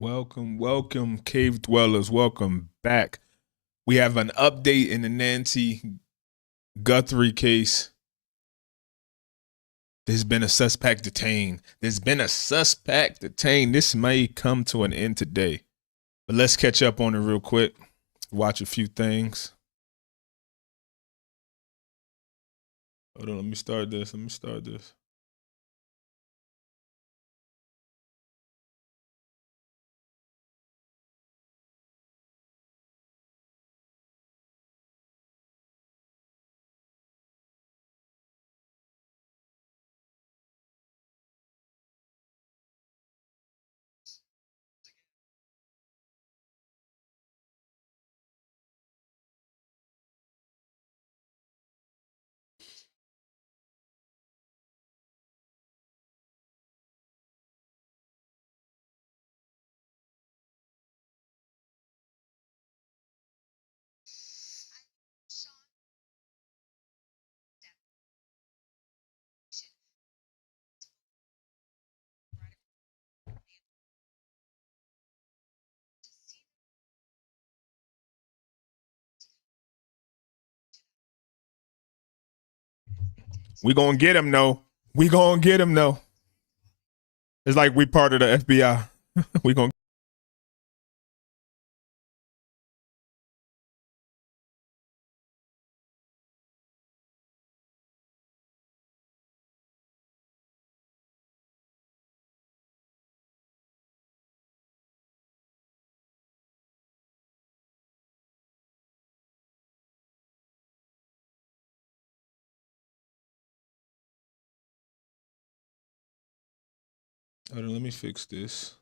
Welcome, cave dwellers. Welcome back. We have an update in the Nancy Guthrie case. There's been a suspect detained. This may come to an end today. But let's catch up on it real quick. Watch a few things. Hold on, let me start this. We gonna get him, though. It's like we part of the FBI. we gonna. Hold on, let me fix this.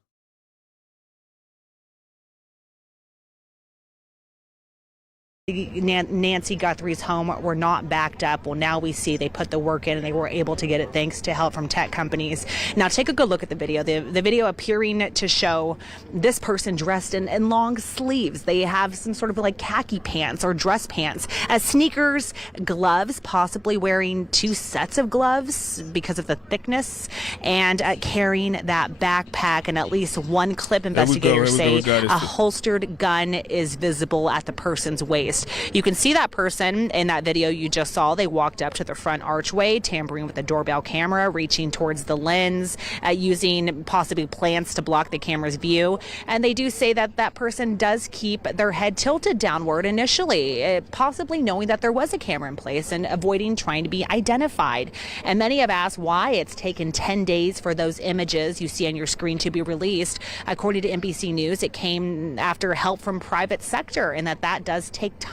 Nancy Guthrie's home were not backed up. Well, now we see they put the work in and they were able to get it thanks to help from tech companies. Now take a good look at the video. The video appearing to show this person dressed in long sleeves. They have some sort of like khaki pants or dress pants, sneakers, gloves, possibly wearing 2 sets of gloves because of the thickness, and carrying that backpack, and at least one clip. Investigators say a holstered gun is visible at the person's waist. You can see that person in that video you just saw. They walked up to the front archway, tampering with the doorbell camera, reaching towards the lens, using possibly plants to block the camera's view. And they do say that that person does keep their head tilted downward initially, possibly knowing that there was a camera in place and avoiding trying to be identified. And many have asked why it's taken 10 days for those images you see on your screen to be released. According to NBC News, it came after help from private sector, and that does take time.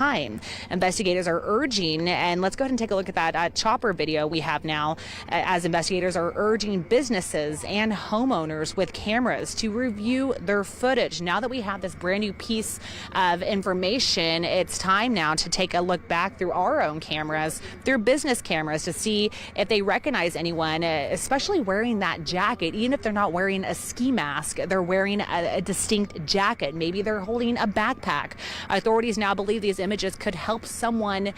Investigators are urging, and let's go ahead and take a look at that chopper video we have now, as investigators are urging businesses and homeowners with cameras to review their footage. Now that we have this brand new piece of information, it's time now to take a look back through our own cameras, through business cameras, to see if they recognize anyone, especially wearing that jacket. Even if they're not wearing a ski mask, they're wearing a distinct jacket. Maybe they're holding a backpack. Authorities now believe these images could help someone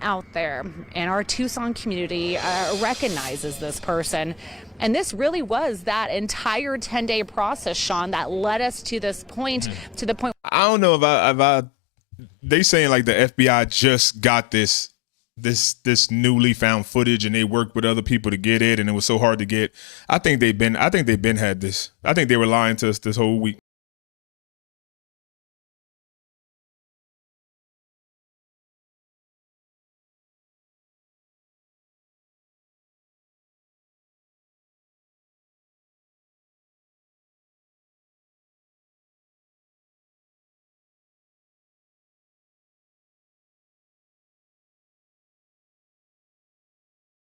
out there in our Tucson community recognizes this person. And this really was that entire 10-day process, Sean, that led us to this point, to the point. I don't know if they saying like the FBI just got this newly found footage and they worked with other people to get it and it was so hard to get. I think they've been had this. I think they were lying to us this whole week.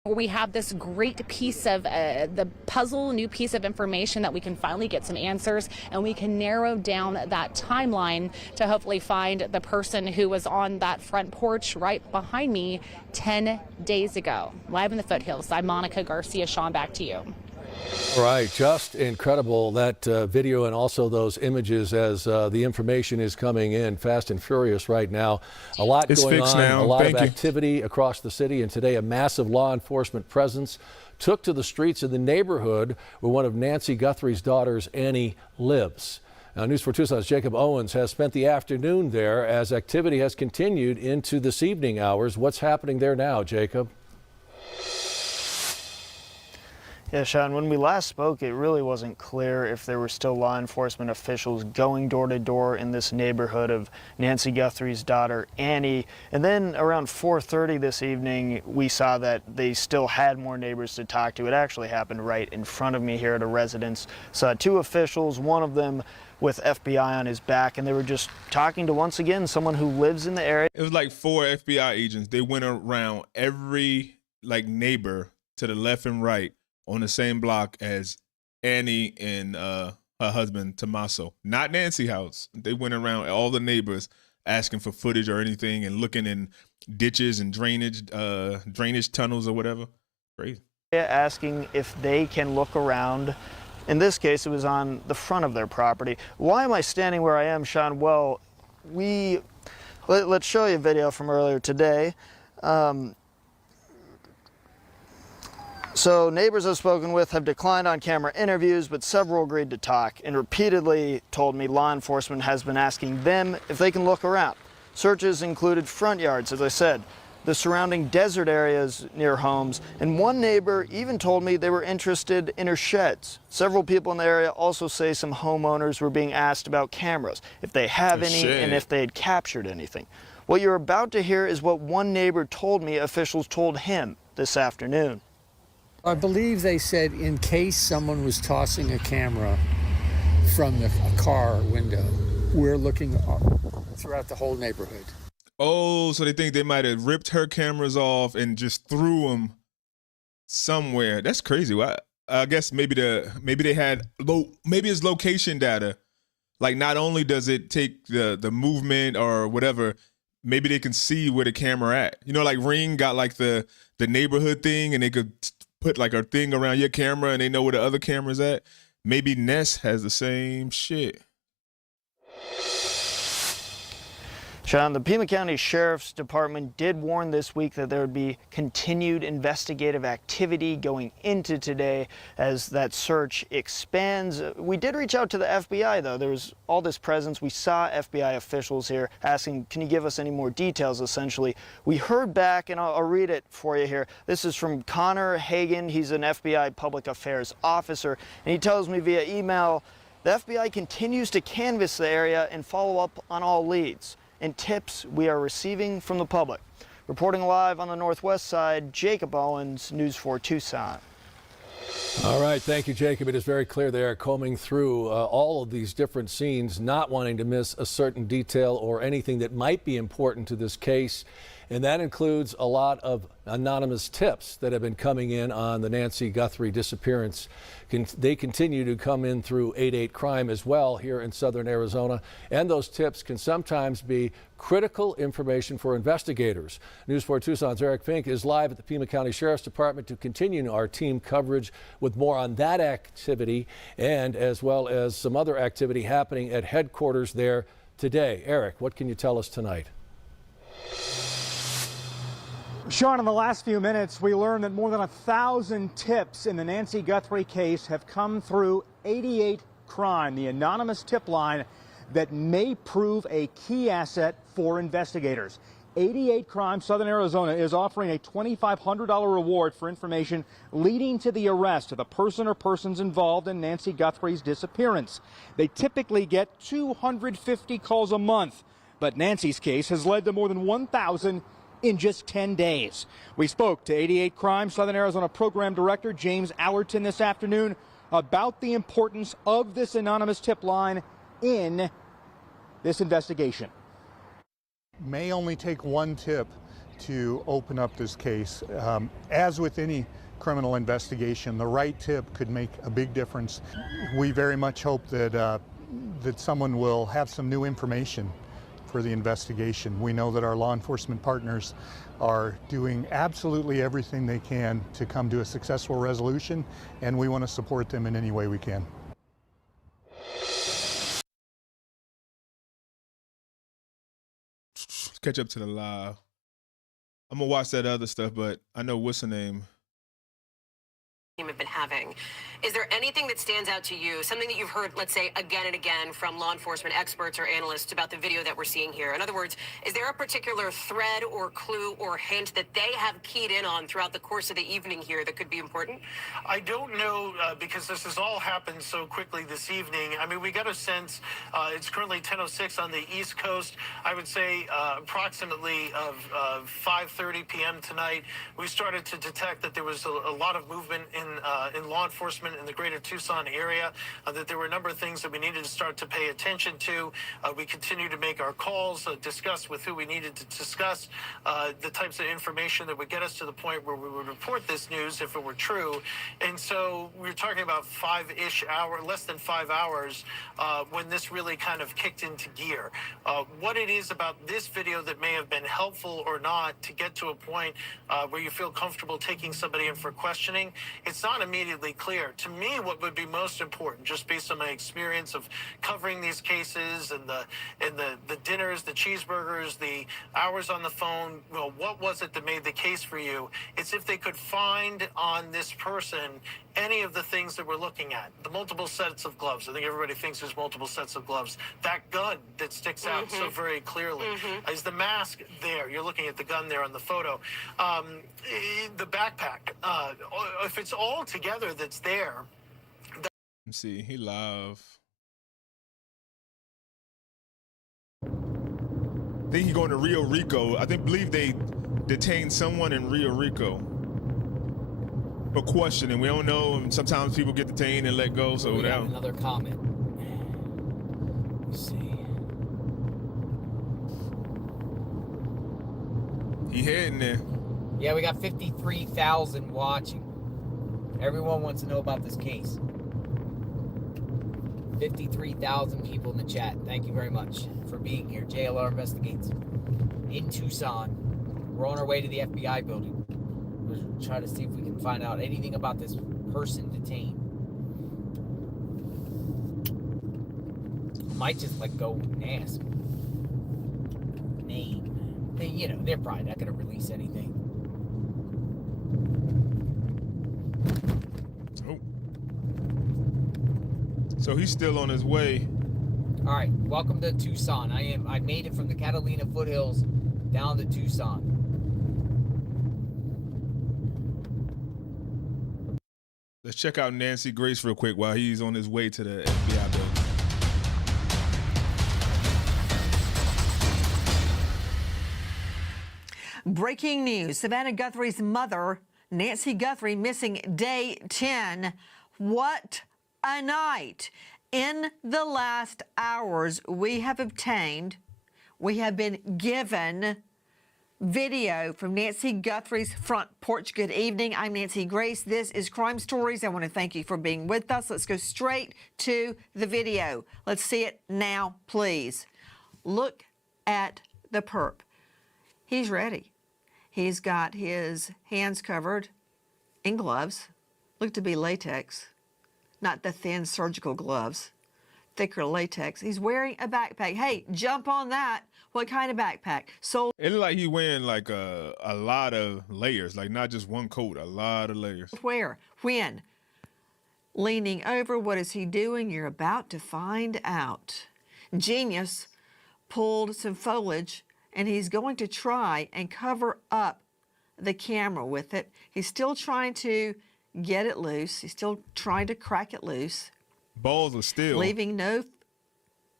We have this great piece of the puzzle, new piece of information that we can finally get some answers, and we can narrow down that timeline to hopefully find the person who was on that front porch right behind me 10 days ago. Live in the foothills, I'm Monica Garcia. Sean, back to you. All right, just incredible, that video and also those images as the information is coming in fast and furious right now. A lot going on, a lot of activity across the city, and today a massive law enforcement presence took to the streets in the neighborhood where one of Nancy Guthrie's daughters, Annie, lives. Now, News 4 Tucson's Jacob Owens has spent the afternoon there as activity has continued into this evening hours. What's happening there now, Jacob? Yeah, Sean, when we last spoke, it really wasn't clear if there were still law enforcement officials going door to door in this neighborhood of Nancy Guthrie's daughter, Annie. And then around 4:30 this evening, we saw that they still had more neighbors to talk to. It actually happened right in front of me here at a residence. Saw two officials, one of them with FBI on his back, and they were just talking to, once again, someone who lives in the area. It was like 4 FBI agents. They went around every neighbor to the left and right on the same block as Annie and her husband Tommaso. Not Nancy house. They went around all the neighbors asking for footage or anything and looking in ditches and drainage tunnels or whatever. Crazy. Asking if they can look around. In this case, it was on the front of their property. Why am I standing where I am, Sean? Well, let's show you a video from earlier today. So neighbors I've spoken with have declined on-camera interviews, but several agreed to talk and repeatedly told me law enforcement has been asking them if they can look around. Searches included front yards, as I said, the surrounding desert areas near homes, and one neighbor even told me they were interested in her sheds. Several people in the area also say some homeowners were being asked about cameras, if they have any, and if they had captured anything. What you're about to hear is what one neighbor told me officials told him this afternoon. I believe they said in case someone was tossing a camera from a car window, we're looking throughout the whole neighborhood. Oh, so they think they might have ripped her cameras off and just threw them somewhere. That's crazy. Well, I guess maybe it's location data. Like, not only does it take the movement or whatever, maybe they can see where the camera at. You know, like Ring got like the neighborhood thing, and they could put like a thing around your camera and they know where the other camera's at. Maybe Ness has the same shit. Sean, the Pima County Sheriff's Department did warn this week that there would be continued investigative activity going into today as that search expands. We did reach out to the FBI, though. There was all this presence. We saw FBI officials here asking, can you give us any more details, essentially. We heard back, and I'll read it for you here. This is from Connor Hagan. He's an FBI public affairs officer, and he tells me via email, the FBI continues to canvass the area and follow up on all leads and tips we are receiving from the public. Reporting live on the Northwest Side, Jacob Owens, News 4 Tucson. All right, thank you, Jacob. It is very clear they are combing through all of these different scenes, not wanting to miss a certain detail or anything that might be important to this case. And that includes a lot of anonymous tips that have been coming in on the Nancy Guthrie disappearance. They continue to come in through 88 Crime as well here in southern Arizona. And those tips can sometimes be critical information for investigators. News 4 Tucson's Eric Fink is live at the Pima County Sheriff's Department to continue our team coverage with more on that activity and as well as some other activity happening at headquarters there today. Eric, what can you tell us tonight? Sean, in the last few minutes, we learned that more than 1,000 tips in the Nancy Guthrie case have come through 88 Crime, the anonymous tip line that may prove a key asset for investigators. 88 Crime, Southern Arizona, is offering a $2,500 reward for information leading to the arrest of the person or persons involved in Nancy Guthrie's disappearance. They typically get 250 calls a month, but Nancy's case has led to more than 1,000 in just 10 days. We spoke to 88 Crime Southern Arizona Program Director James Allerton this afternoon about the importance of this anonymous tip line in this investigation. May only take one tip to open up this case. As with any criminal investigation, the right tip could make a big difference. We very much hope that someone will have some new information for the investigation. We know that our law enforcement partners are doing absolutely everything they can to come to a successful resolution, and we want to support them in any way we can. Catch up to the live. I'm gonna watch that other stuff, but I know what's her name team have been having. Is there anything that stands out to you, something that you've heard, let's say, again and again from law enforcement experts or analysts about the video that we're seeing here? In other words, is there a particular thread or clue or hint that they have keyed in on throughout the course of the evening here that could be important? I don't know because this has all happened so quickly this evening. I mean, we got a sense it's currently 10:06 on the East Coast. I would say approximately of 5:30 p.m. tonight, we started to detect that there was a lot of movement in law enforcement in the greater Tucson area, that there were a number of things that we needed to start to pay attention to. We continue to make our calls, discuss with who we needed to discuss the types of information that would get us to the point where we would report this news if it were true. And so we were talking about less than 5 hours when this really kind of kicked into gear. What it is about this video that may have been helpful or not to get to a point where you feel comfortable taking somebody in for questioning, it's not immediately clear. To me, what would be most important, just based on my experience of covering these cases and the dinners, the cheeseburgers, the hours on the phone, well, what was it that made the case for you? It's if they could find on this person any of the things that we're looking at. The multiple sets of gloves. I think everybody thinks there's multiple sets of gloves. That gun that sticks out so very clearly. Is the mask there? You're looking at the gun there on the photo. The backpack. If it's all together that's there. Let's see, he live. I think he going to Rio Rico. I believe they detained someone in Rio Rico for questioning. We don't know. And sometimes people get detained and let go. So we got another comment. Let's see. He heading there. Yeah, we got 53,000 watching. Everyone wants to know about this case. 53,000 people in the chat. Thank you very much for being here. JLR Investigates in Tucson. We're on our way to the FBI building. We're trying to see if we can find out anything about this person detained. Might just go and ask. Name. They're probably not going to release anything. Oh. So he's still on his way. All right, welcome to Tucson. I made it from the Catalina foothills down to Tucson. Let's check out Nancy Grace real quick while he's on his way to the FBI building. Breaking news. Savannah Guthrie's mother, Nancy Guthrie, missing day 10. What a night. In the last hours, we have been given video from Nancy Guthrie's front porch. Good evening. I'm Nancy Grace. This is Crime Stories. I want to thank you for being with us. Let's go straight to the video. Let's see it now, please. Look at the perp. He's ready. He's got his hands covered in gloves. Look to be latex, not the thin surgical gloves, thicker latex. He's wearing a backpack. Hey, jump on that. What kind of backpack? It looked like he wearing a lot of layers, not just one coat, a lot of layers. Where? When? Leaning over. What is he doing? You're about to find out. Genius pulled some foliage and he's going to try and cover up the camera with it. He's still trying to get it loose. He's still trying to crack it loose. Balls are still. Leaving no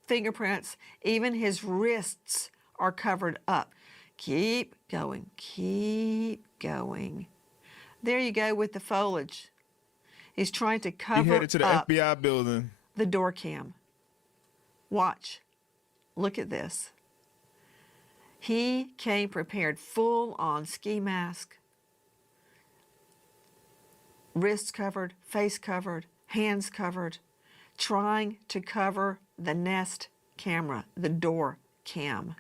fingerprints. Even his wrists are covered up. Keep going. Keep going. There you go with the foliage. He's trying to cover up. He headed to the FBI building. The door cam. Watch. Look at this. He came prepared, full on ski mask, wrists covered, face covered, hands covered, trying to cover the Nest camera, the door cam.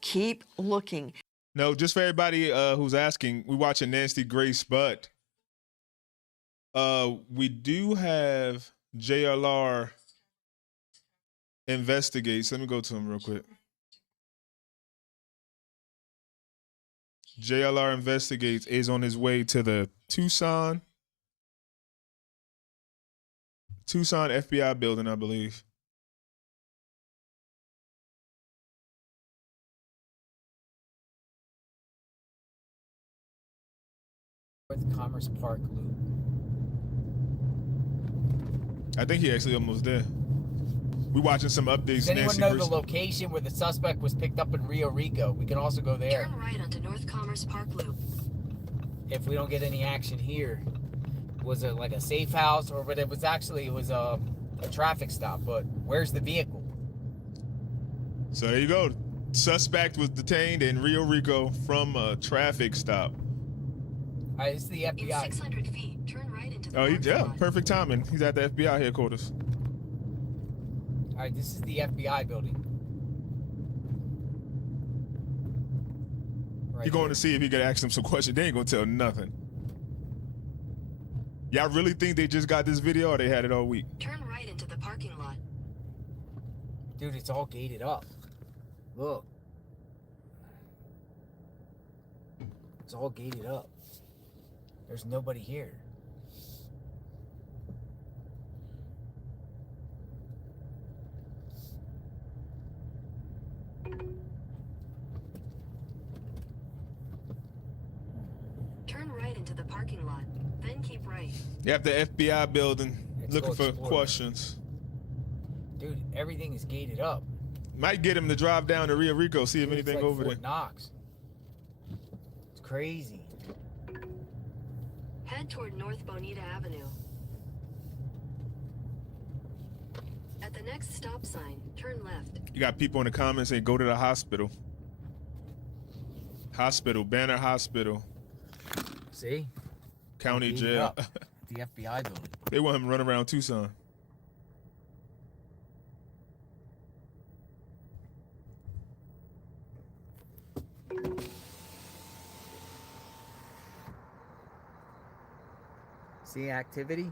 Keep looking. No, just for everybody who's asking, we're watching Nancy Grace, but we do have JLR Investigates. Let me go to him real quick. JLR Investigates is on his way to the Tucson Tucson FBI building, I believe. North Commerce Park loop. I think he actually almost there. We watching some updates. Does anyone Nancy know Guthrie. the location where the suspect was picked up in Rio Rico? We can also go there. Turn right onto North Commerce Park Loop. If we don't get any action here. Was it like a safe house, or but it was a traffic stop? But where's the vehicle? So there you go. Suspect was detained in Rio Rico from a traffic stop. All right, this is the FBI. In 600 feet, turn right into the Oh, parking lot. perfect timing. He's at the FBI headquarters. All right, this is the FBI building. Right You're going here. to see if he could ask him some questions. They ain't gonna tell nothing. Y'all really think they just got this video, or they had it all week? Turn right into the parking lot. Dude, it's all gated up. Look. It's all gated up. There's nobody here. Turn right into the parking lot, then keep right. You have the FBI building. Let's looking go for explore. questions. Dude, everything is gated up. Might get him to drive down to Rio Rico, see if Dude, it's anything like over Fort there. Knox. It's crazy. Head toward North Bonita Avenue. At the next stop sign, turn left. You got people in the comments saying go to the hospital. Hospital, Banner Hospital, See? county Gated jail. up. The FBI building. They want him to run around Tucson. See activity?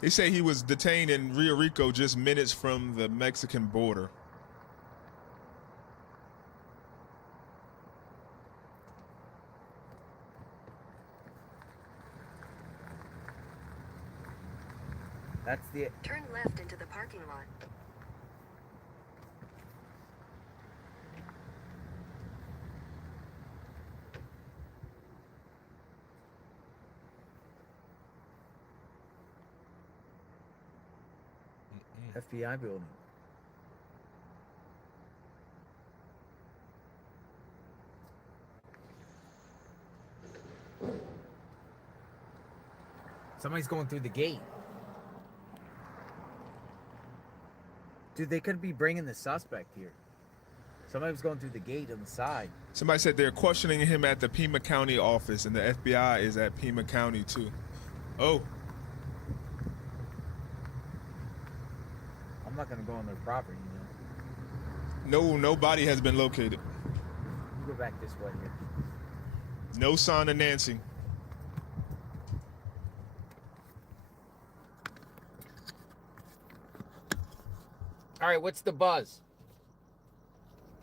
They say he was detained in Rio Rico just minutes from the Mexican border. That's the... Turn left into the parking lot. FBI building. Somebody's going through the gate. Dude, they could be bringing the suspect here. Somebody was going through the gate on the side. Somebody said they're questioning him at the Pima County office, and the FBI is at Pima County too. Oh, I'm not going to go on their property, you know. no, nobody has been located. You go back this way here. No sign of Nancy. All right, what's the buzz?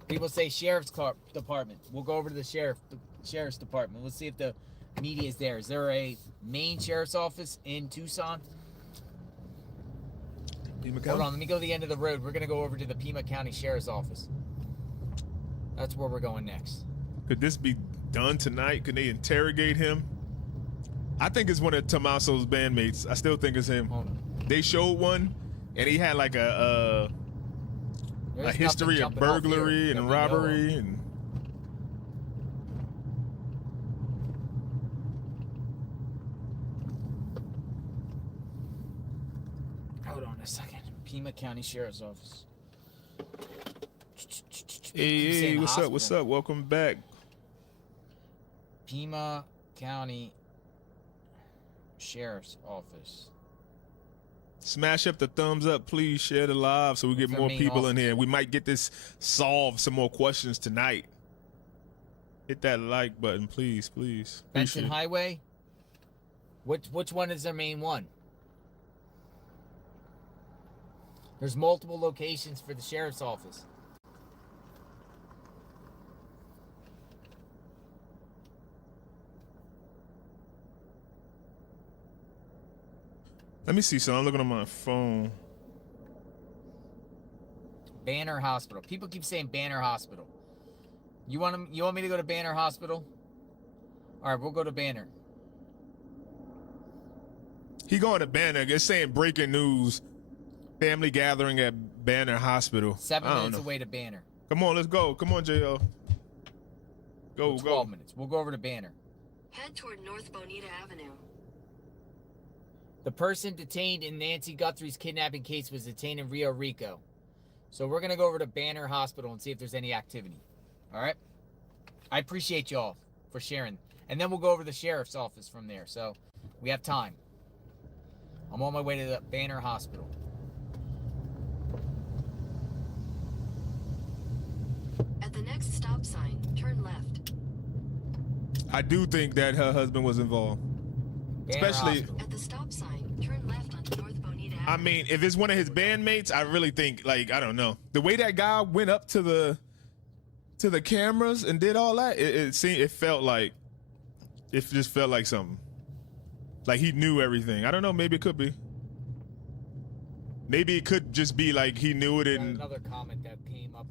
People say sheriff's department. We'll go over to the sheriff's department. Let's see if the media is there. Is there a main sheriff's office in Tucson? Pima Hold County? on, let me go to the end of the road. We're gonna go over to the Pima County Sheriff's Office. That's where we're going next. Could this be done tonight? Could they interrogate him? I think it's one of Tommaso's bandmates. I still think it's him. Hold on. They showed one, and he had like a There's history of nothing jumping off burglary here that and we know of. robbery and. Hold on a second. Pima County Sheriff's Office. Hey, what's up? What's up? Welcome back. Pima County Sheriff's Office. Smash up the thumbs up, please. Share the live so we get What's more their main people in office? here. We might get this solved. Some more questions tonight. Hit that like button, please, please. Benson Appreciate it. Highway. Which one is their main one? There's multiple locations for the sheriff's office. Let me see. So I'm looking on my phone. Banner Hospital. People keep saying Banner Hospital. You want me to go to Banner Hospital? All right, we'll go to Banner. He going to Banner. It's saying breaking news. Family gathering at Banner Hospital. 7 minutes away to Banner. Come on, let's go. Come on, JL. Go, 12 minutes. We'll go over to Banner. Head toward North Bonita Avenue. The person detained in Nancy Guthrie's kidnapping case was detained in Rio Rico. So we're going to go over to Banner Hospital and see if there's any activity. All right? I appreciate y'all for sharing. And then we'll go over to the sheriff's office from there. So we have time. I'm on my way to the Banner Hospital. At the next stop sign, turn left. I do think that her husband was involved. Banner Especially Hospital. At the stop sign, turn left onto North Bonita Avenue. I mean, if it's one of his bandmates, I really think, like, I don't know. The way that guy went up to the cameras and did all that, it just felt like something. Like he knew everything. I don't know, maybe it could be. Maybe it could just be like he knew it and another comment that came up.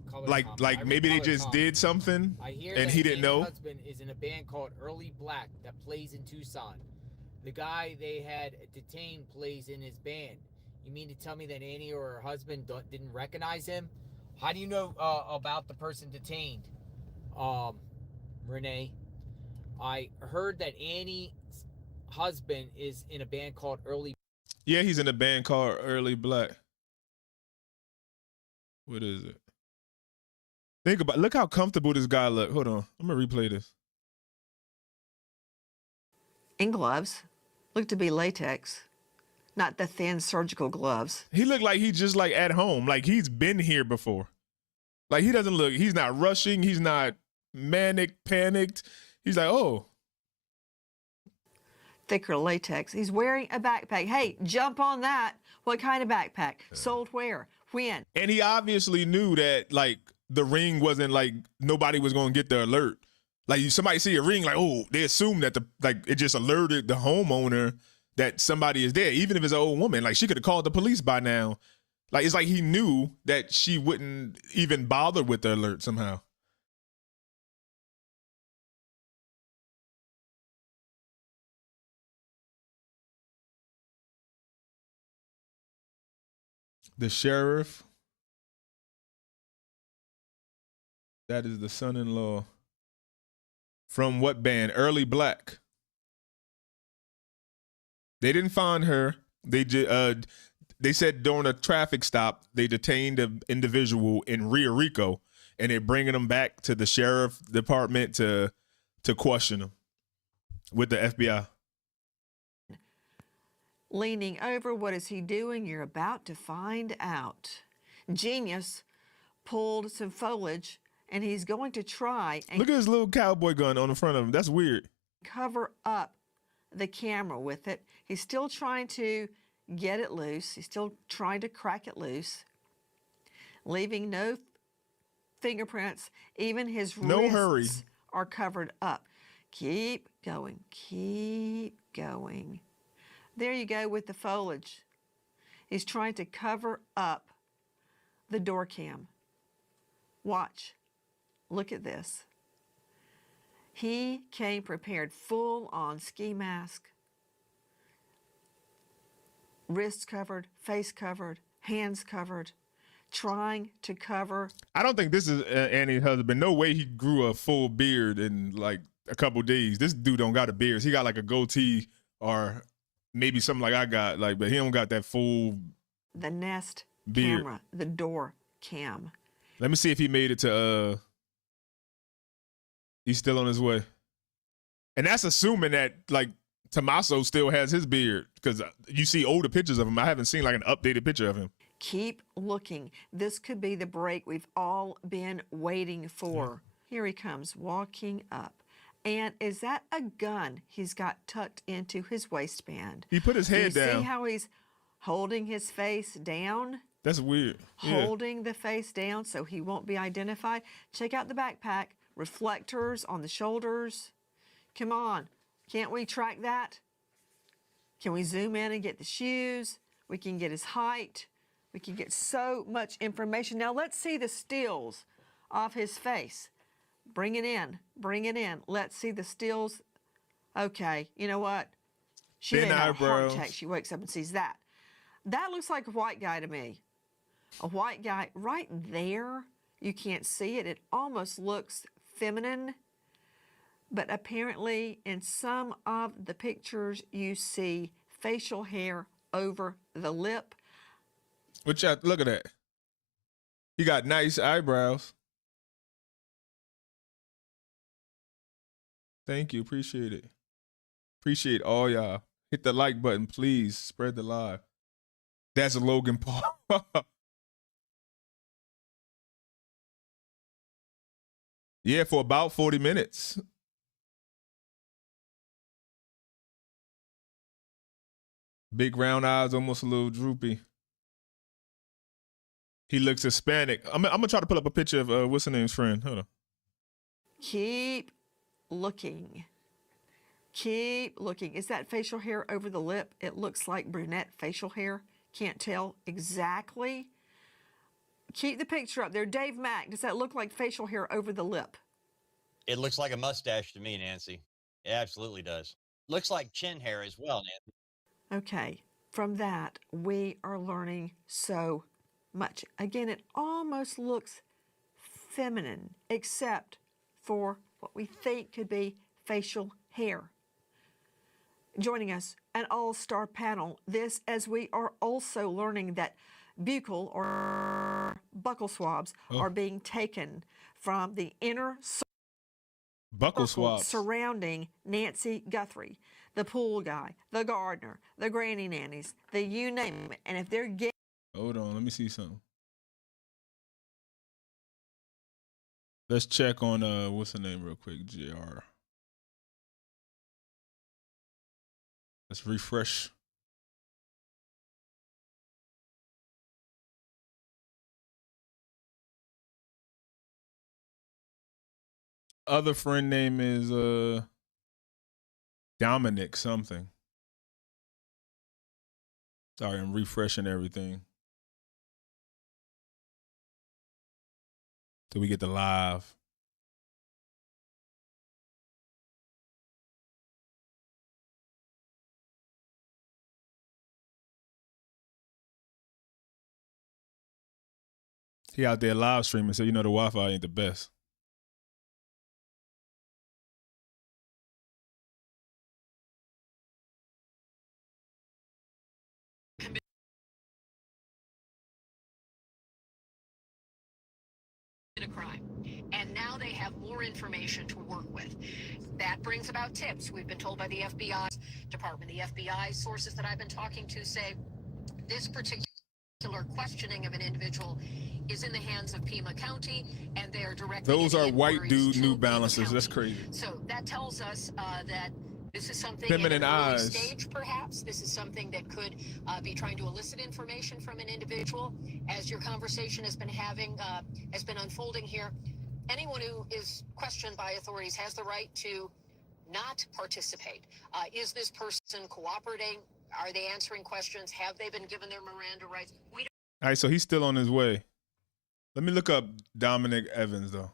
Like maybe they just did something I hear and that he didn't know. Her husband is in a band called Early Black that plays in Tucson. The guy they had detained plays in his band. You mean to tell me that Annie or her husband didn't recognize him? How do you know about the person detained, Renee? I heard that Annie's husband is in a band called Early. Yeah, he's in a band called Early Black. What is it? Look how comfortable this guy look. Hold on, I'm gonna replay this. In gloves. Look to be latex. Not the thin surgical gloves. He looked like he's just like at home. Like he's been here before. Like he doesn't look, he's not rushing. He's not manic, panicked. He's like, oh. Thicker latex. He's wearing a backpack. Hey, jump on that. What kind of backpack? Sold where? When? And he obviously knew that like the ring wasn't like nobody was going to get the alert. Like somebody see a ring, like, oh, they assume that it just alerted the homeowner that somebody is there, even if it's an old woman. Like she could have called the police by now. Like it's like he knew that she wouldn't even bother with the alert somehow. The sheriff. That is the son-in-law. From what band? Early Black. They didn't find her. They said during a traffic stop, they detained an individual in Rio Rico, and they're bringing him back to the sheriff department to question him with the FBI. Leaning over, what is he doing? You're about to find out. Genius pulled some foliage, and he's going to try and look at his little cowboy gun on the front of him. That's weird. Cover up the camera with it. He's still trying to get it loose. He's still trying to crack it loose, leaving no fingerprints. Even his wrists are covered up. Keep going. Keep going. There you go with the foliage. He's trying to cover up the door cam. Watch. Look at this. He came prepared, full on ski mask, wrists covered, face covered, hands covered, trying to cover. I don't think this is Annie's husband. No way he grew a full beard in like a couple days. This dude don't got a beard. He got like a goatee or maybe something like I got, like, but he don't got that full the Nest beard. Camera, the door cam. Let me see if he made it to he's still on his way. And that's assuming that like Tommaso still has his beard, because you see older pictures of him. I haven't seen like an updated picture of him. Keep looking. This could be the break we've all been waiting for. Yeah. Here he comes, walking up. And is that a gun he's got tucked into his waistband? He put his head down. See how he's holding his face down? That's weird. Yeah. holding the face down so he won't be identified. Check out the backpack, reflectors on the shoulders. Come on, can't we track that? Can we zoom in and get the shoes? We can get his height. We can get so much information. Now let's see the stills of his face. Bring it in, bring it in. Let's see the stills. Okay, you know what? She Thin may have a heart eyebrows. attack. She wakes up and sees that. That looks like a white guy to me. A white guy right there. You can't see it. It almost looks feminine. But apparently in some of the pictures you see facial hair over the lip. Look at that. He got nice eyebrows. Thank you. Appreciate it. Appreciate all y'all. Hit the like button, please. Spread the live. That's Logan Paul. Yeah, for about 40 minutes. Big round eyes, almost a little droopy. He looks Hispanic. I'm gonna try to pull up a picture of what's her name's friend. Hold on. Keep looking. Keep looking. Is that facial hair over the lip? It looks like brunette facial hair. Can't tell exactly. Keep the picture up there. Dave Mack, does that look like facial hair over the lip? It looks like a mustache to me, Nancy. It absolutely does. Looks like chin hair as well, Nancy. Okay, from that, we are learning so much. Again, it almost looks feminine, except for what we think could be facial hair. Joining us, an all-star panel. This as we are also learning that buccal or buccal swabs are being taken from the inner Buckle circle swabs. surrounding Nancy Guthrie, the pool guy, the gardener, the granny nannies, the you name it. And if they're getting Hold on, let me see something. Let's check on what's her name real quick, JR. Let's refresh. Other friend name is Dominic something. Sorry, I'm refreshing everything. Till we get the live. He out there live streaming, so you know the Wi-Fi ain't the best. A crime. And now they have more information to work with. That brings about tips. We've been told by the FBI department, the FBI sources that I've been talking to say this particular questioning of an individual is in the hands of Pima County, and they are directing Those are white inquiries dude to New Pima Balances. That's County. crazy. So that tells us that this is something Feminine in an early eyes. stage, perhaps. This is something that could be trying to elicit information from an individual. As your conversation has been unfolding here, anyone who is questioned by authorities has the right to not participate. Is this person cooperating? Are they answering questions? Have they been given their Miranda rights? We don't. All right, so he's still on his way. Let me look up Dominic Evans, though.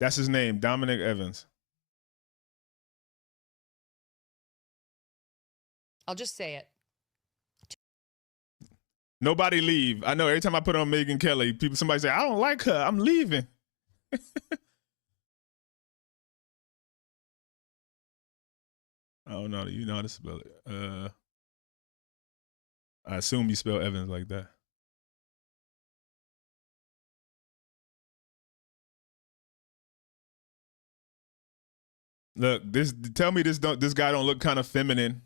That's his name, Dominic Evans. I'll just say it. Nobody leave. I know every time I put on Megyn Kelly, somebody say, I don't like her. I'm leaving. I don't know. You know how to spell it. I assume you spell Evans like that. Look, tell me this guy don't look kind of feminine.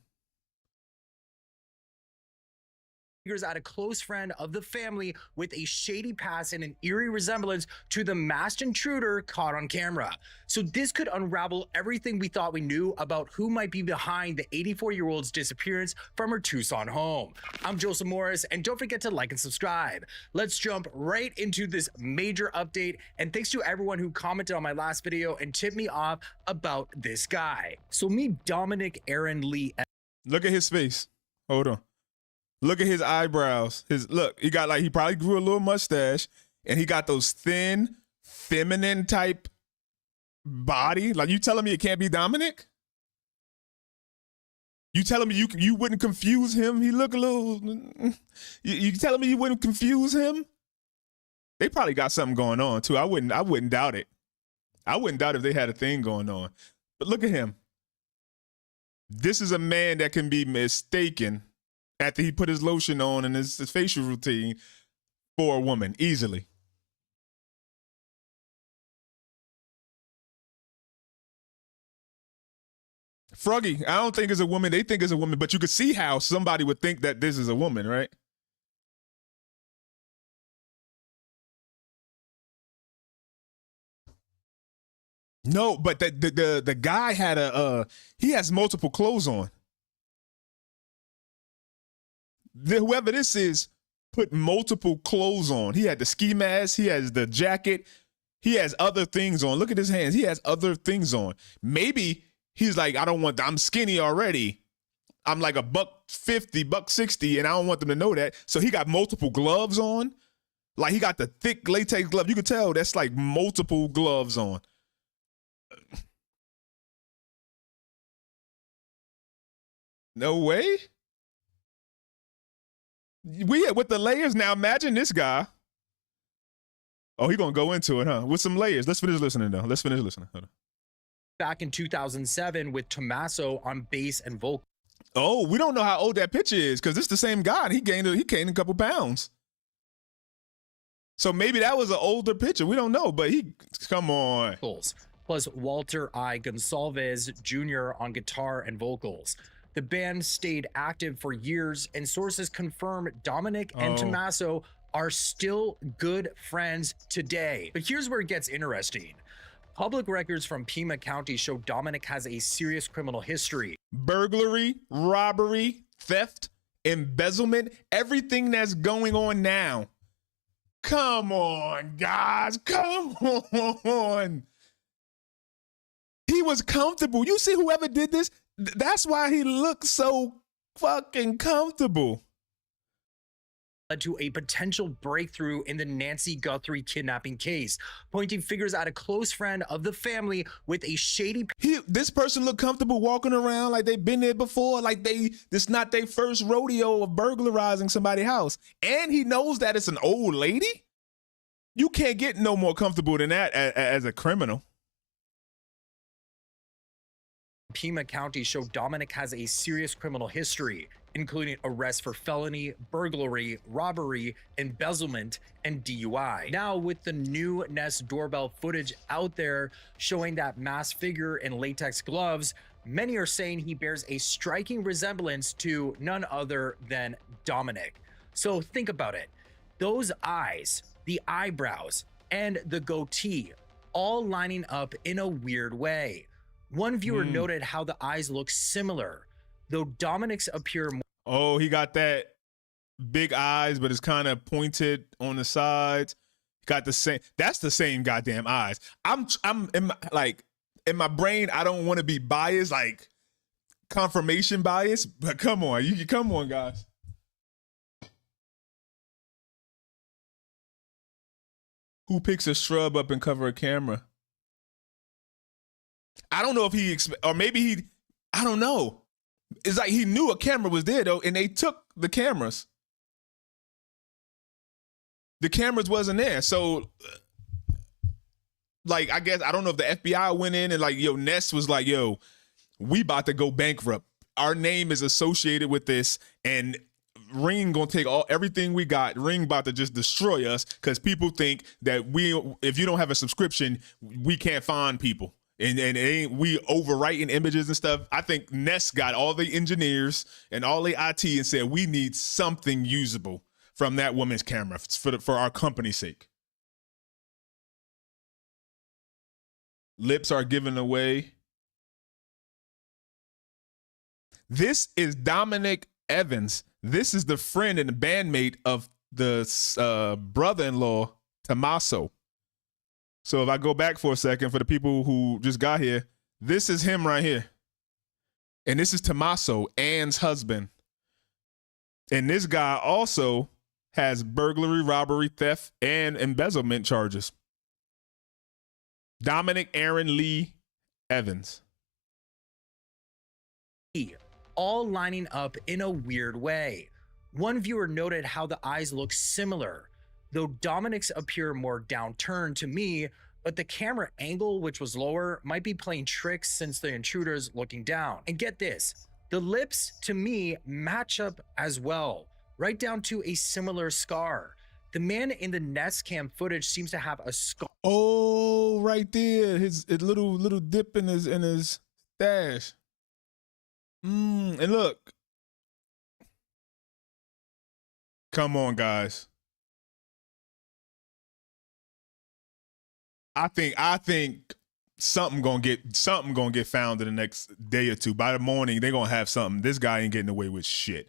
figures out a close friend of the family with a shady past and an eerie resemblance to the masked intruder caught on camera. So this could unravel everything we thought we knew about who might be behind the 84-year-old's disappearance from her Tucson home. I'm Joseph Morris, and don't forget to like and subscribe. Let's jump right into this major update, and thanks to everyone who commented on my last video and tipped me off about this guy. So meet Dominic Aaron Lee. Look at his face. Hold on. Look at his eyebrows. He got he probably grew a little mustache, and he got those thin, feminine type body. Like, you telling me it can't be Dominic? You telling me you wouldn't confuse him? He look a little. You telling me you wouldn't confuse him? They probably got something going on too. I wouldn't doubt it. I wouldn't doubt if they had a thing going on. But look at him. This is a man that can be mistaken after he put his lotion on and his facial routine for a woman, easily. Froggy, I don't think it's a woman. They think it's a woman, but you could see how somebody would think that this is a woman, right? No, but the guy had he has multiple clothes on. Whoever this is put multiple clothes on. He had the ski mask. He has the jacket. He has other things on. Look at his hands. He has other things on. Maybe he's like, I'm skinny already. I'm like $150, $160, and I don't want them to know that. So he got multiple gloves on. Like, he got the thick latex glove. You could tell that's like multiple gloves on. No way. We with the layers now. Imagine this guy. Oh, he gonna go into it, huh? With some layers. Let's finish listening though. Let's finish listening. Hold on. Back in 2007 with Tommaso on bass and vocal. Oh, we don't know how old that picture is because it's the same guy. He gained a couple pounds. So maybe that was an older picture. We don't know, but come on. Plus Walter I. Gonsalves Jr. on guitar and vocals. The band stayed active for years, and sources confirm Dominic and Tommaso are still good friends today. But here's where it gets interesting. Public records from Pima County show Dominic has a serious criminal history. Burglary, robbery, theft, embezzlement, everything that's going on now. Come on, guys. Come on. He was comfortable. You see whoever did this? That's why he looks so fucking comfortable. Led to a potential breakthrough in the Nancy Guthrie kidnapping case, pointing figures at a close friend of the family with a shady. This person looked comfortable walking around like they've been there before, like this not their first rodeo of burglarizing somebody's house. And he knows that it's an old lady. You can't get no more comfortable than that as a criminal. Pima County show Dominic has a serious criminal history, including arrests for felony, burglary, robbery, embezzlement, and DUI. Now, with the new Nest doorbell footage out there showing that masked figure in latex gloves, many are saying he bears a striking resemblance to none other than Dominic. So think about it. Those eyes, the eyebrows, and the goatee all lining up in a weird way. One viewer noted how the eyes look similar, though Dominic's appear more. Oh, he got that big eyes, but it's kind of pointed on the sides. Got the same. That's the same goddamn eyes. I'm in my brain. I don't want to be biased, like confirmation bias. But come on, you come on, guys. Who picks a shrub up and cover a camera? I don't know if or maybe I don't know. It's like he knew a camera was there though, and they took the cameras. The cameras wasn't there. So like, I guess, I don't know if the FBI went in and like, Ness was like, we about to go bankrupt. Our name is associated with this, and Ring gonna take everything we got. Ring about to just destroy us because people think that if you don't have a subscription, we can't find people. And it ain't we overwriting images and stuff. I think Nest got all the engineers and all the IT and said, we need something usable from that woman's camera for our company's sake. Lips are given away. This is Dominic Evans. This is the friend and the bandmate of the brother-in-law, Tommaso. So if I go back for a second for the people who just got here, this is him right here. And this is Tommaso, Ann's husband. And this guy also has burglary, robbery, theft, and embezzlement charges. Dominic Aaron Lee Evans. All lining up in a weird way. One viewer noted how the eyes look similar, though Dominic's appear more downturned to me, but the camera angle, which was lower, might be playing tricks since the intruder's looking down. And get this, the lips to me match up as well, right down to a similar scar. The man in the Nest Cam footage seems to have a scar. Oh, right there, his little dip in his stash. And look, come on, guys. I think something gonna get found in the next day or two. By the morning, they're gonna have something. This guy ain't getting away with shit.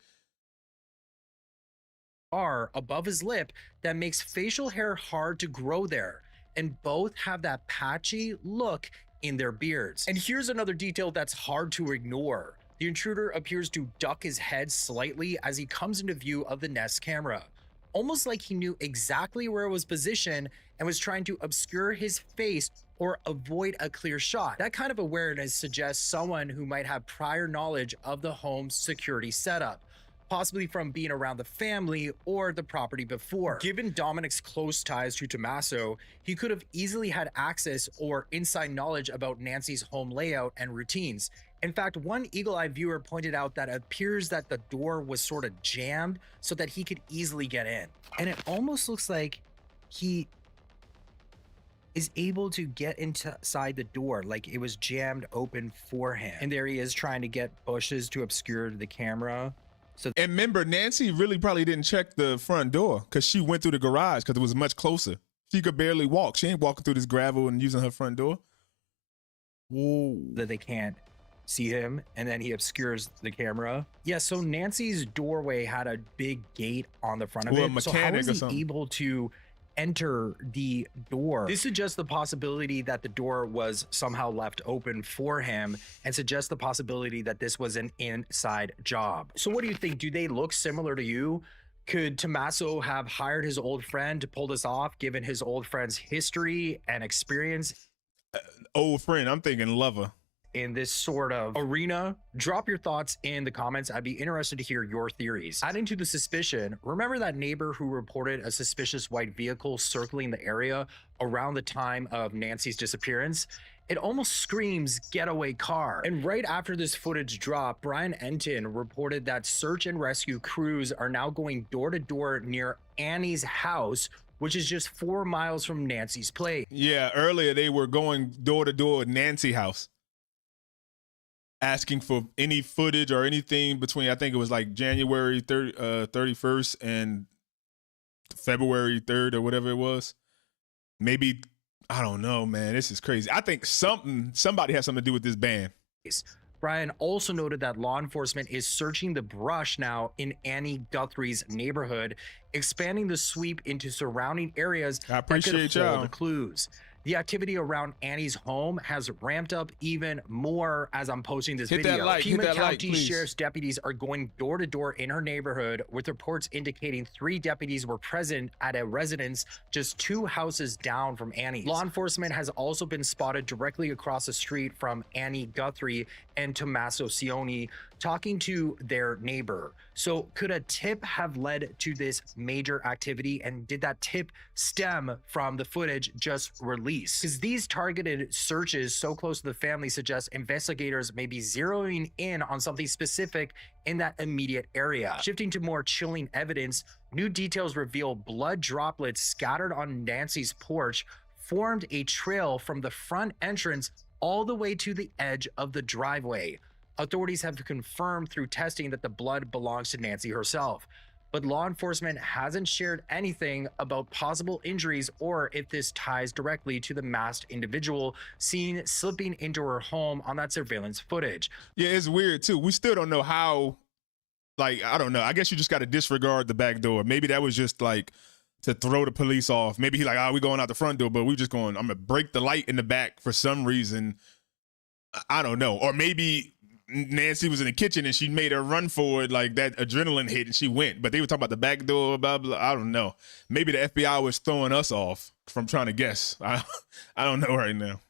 Above his lip that makes facial hair hard to grow there, and both have that patchy look in their beards. And here's another detail that's hard to ignore. The intruder appears to duck his head slightly as he comes into view of the Nest camera, almost like he knew exactly where it was positioned and was trying to obscure his face or avoid a clear shot. That kind of awareness suggests someone who might have prior knowledge of the home's security setup, possibly from being around the family or the property before. Given Dominic's close ties to Tommaso, he could have easily had access or inside knowledge about Nancy's home layout and routines. In fact, one eagle-eyed viewer pointed out that it appears that the door was sort of jammed so that he could easily get in. And it almost looks like he is able to get inside the door, like it was jammed open for him. And there he is trying to get bushes to obscure the camera. So, and remember, Nancy really probably didn't check the front door because she went through the garage because it was much closer. She could barely walk. She ain't walking through this gravel and using her front door. Whoa. That they can't see him, and then he obscures the camera. Yeah, so Nancy's doorway had a big gate on the front of it. So how was he able to enter the door? This suggests the possibility that the door was somehow left open for him, and suggests the possibility that this was an inside job. So what do you think? Do they look similar to you? Could Tommaso have hired his old friend to pull this off, given his old friend's history and experience? Old friend, I'm thinking lover. In this sort of arena? Drop your thoughts in the comments. I'd be interested to hear your theories. Adding to the suspicion, remember that neighbor who reported a suspicious white vehicle circling the area around the time of Nancy's disappearance? It almost screams getaway car. And right after this footage dropped, Brian Enton reported that search and rescue crews are now going door to door near Annie's house, which is just 4 miles from Nancy's place. Yeah, earlier they were going door to door at Nancy's house, asking for any footage or anything between, I think it was like January 31st and February 3rd or whatever it was. Maybe, I don't know, man. This is crazy. I think somebody has something to do with this ban. Brian also noted that law enforcement is searching the brush now in Annie Guthrie's neighborhood, expanding the sweep into surrounding areas that could hold the clues. The activity around Annie's home has ramped up even more as I'm posting this video. Pima County Sheriff's deputies are going door to door in her neighborhood, with reports indicating 3 deputies were present at a residence just 2 houses down from Annie's. Law enforcement has also been spotted directly across the street from Annie Guthrie and Tommaso Cioni talking to their neighbor. So could a tip have led to this major activity, and did that tip stem from the footage just released? Because these targeted searches so close to the family suggest investigators may be zeroing in on something specific in that immediate area. Shifting to more chilling evidence, new details reveal blood droplets scattered on Nancy's porch formed a trail from the front entrance all the way to the edge of the driveway. Authorities have confirmed through testing that the blood belongs to Nancy herself, but law enforcement hasn't shared anything about possible injuries or if this ties directly to the masked individual seen slipping into her home on that surveillance footage. Yeah, it's weird too. We still don't know how, like, I don't know. I guess you just got to disregard the back door. Maybe that was just like to throw the police off. Maybe he's like, we going out the front door, but we just going, I'm going to break the light in the back for some reason. I don't know. Or maybe Nancy was in the kitchen and she made her run forward, like that adrenaline hit and she went. But they were talking about the back door, blah, blah. I don't know. Maybe the FBI was throwing us off from trying to guess. I don't know right now.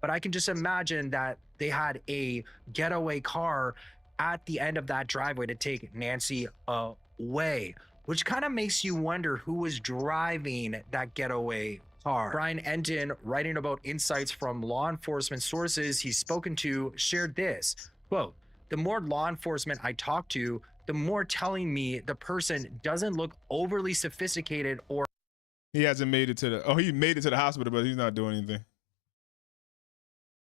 But I can just imagine that they had a getaway car at the end of that driveway to take Nancy away, which kind of makes you wonder who was driving that getaway car. Brian Enton, writing about insights from law enforcement sources he's spoken to, shared this. Quote, the more law enforcement I talk to, the more telling me the person doesn't look overly sophisticated or... He hasn't made it to the... Oh, he made it to the hospital, but he's not doing anything.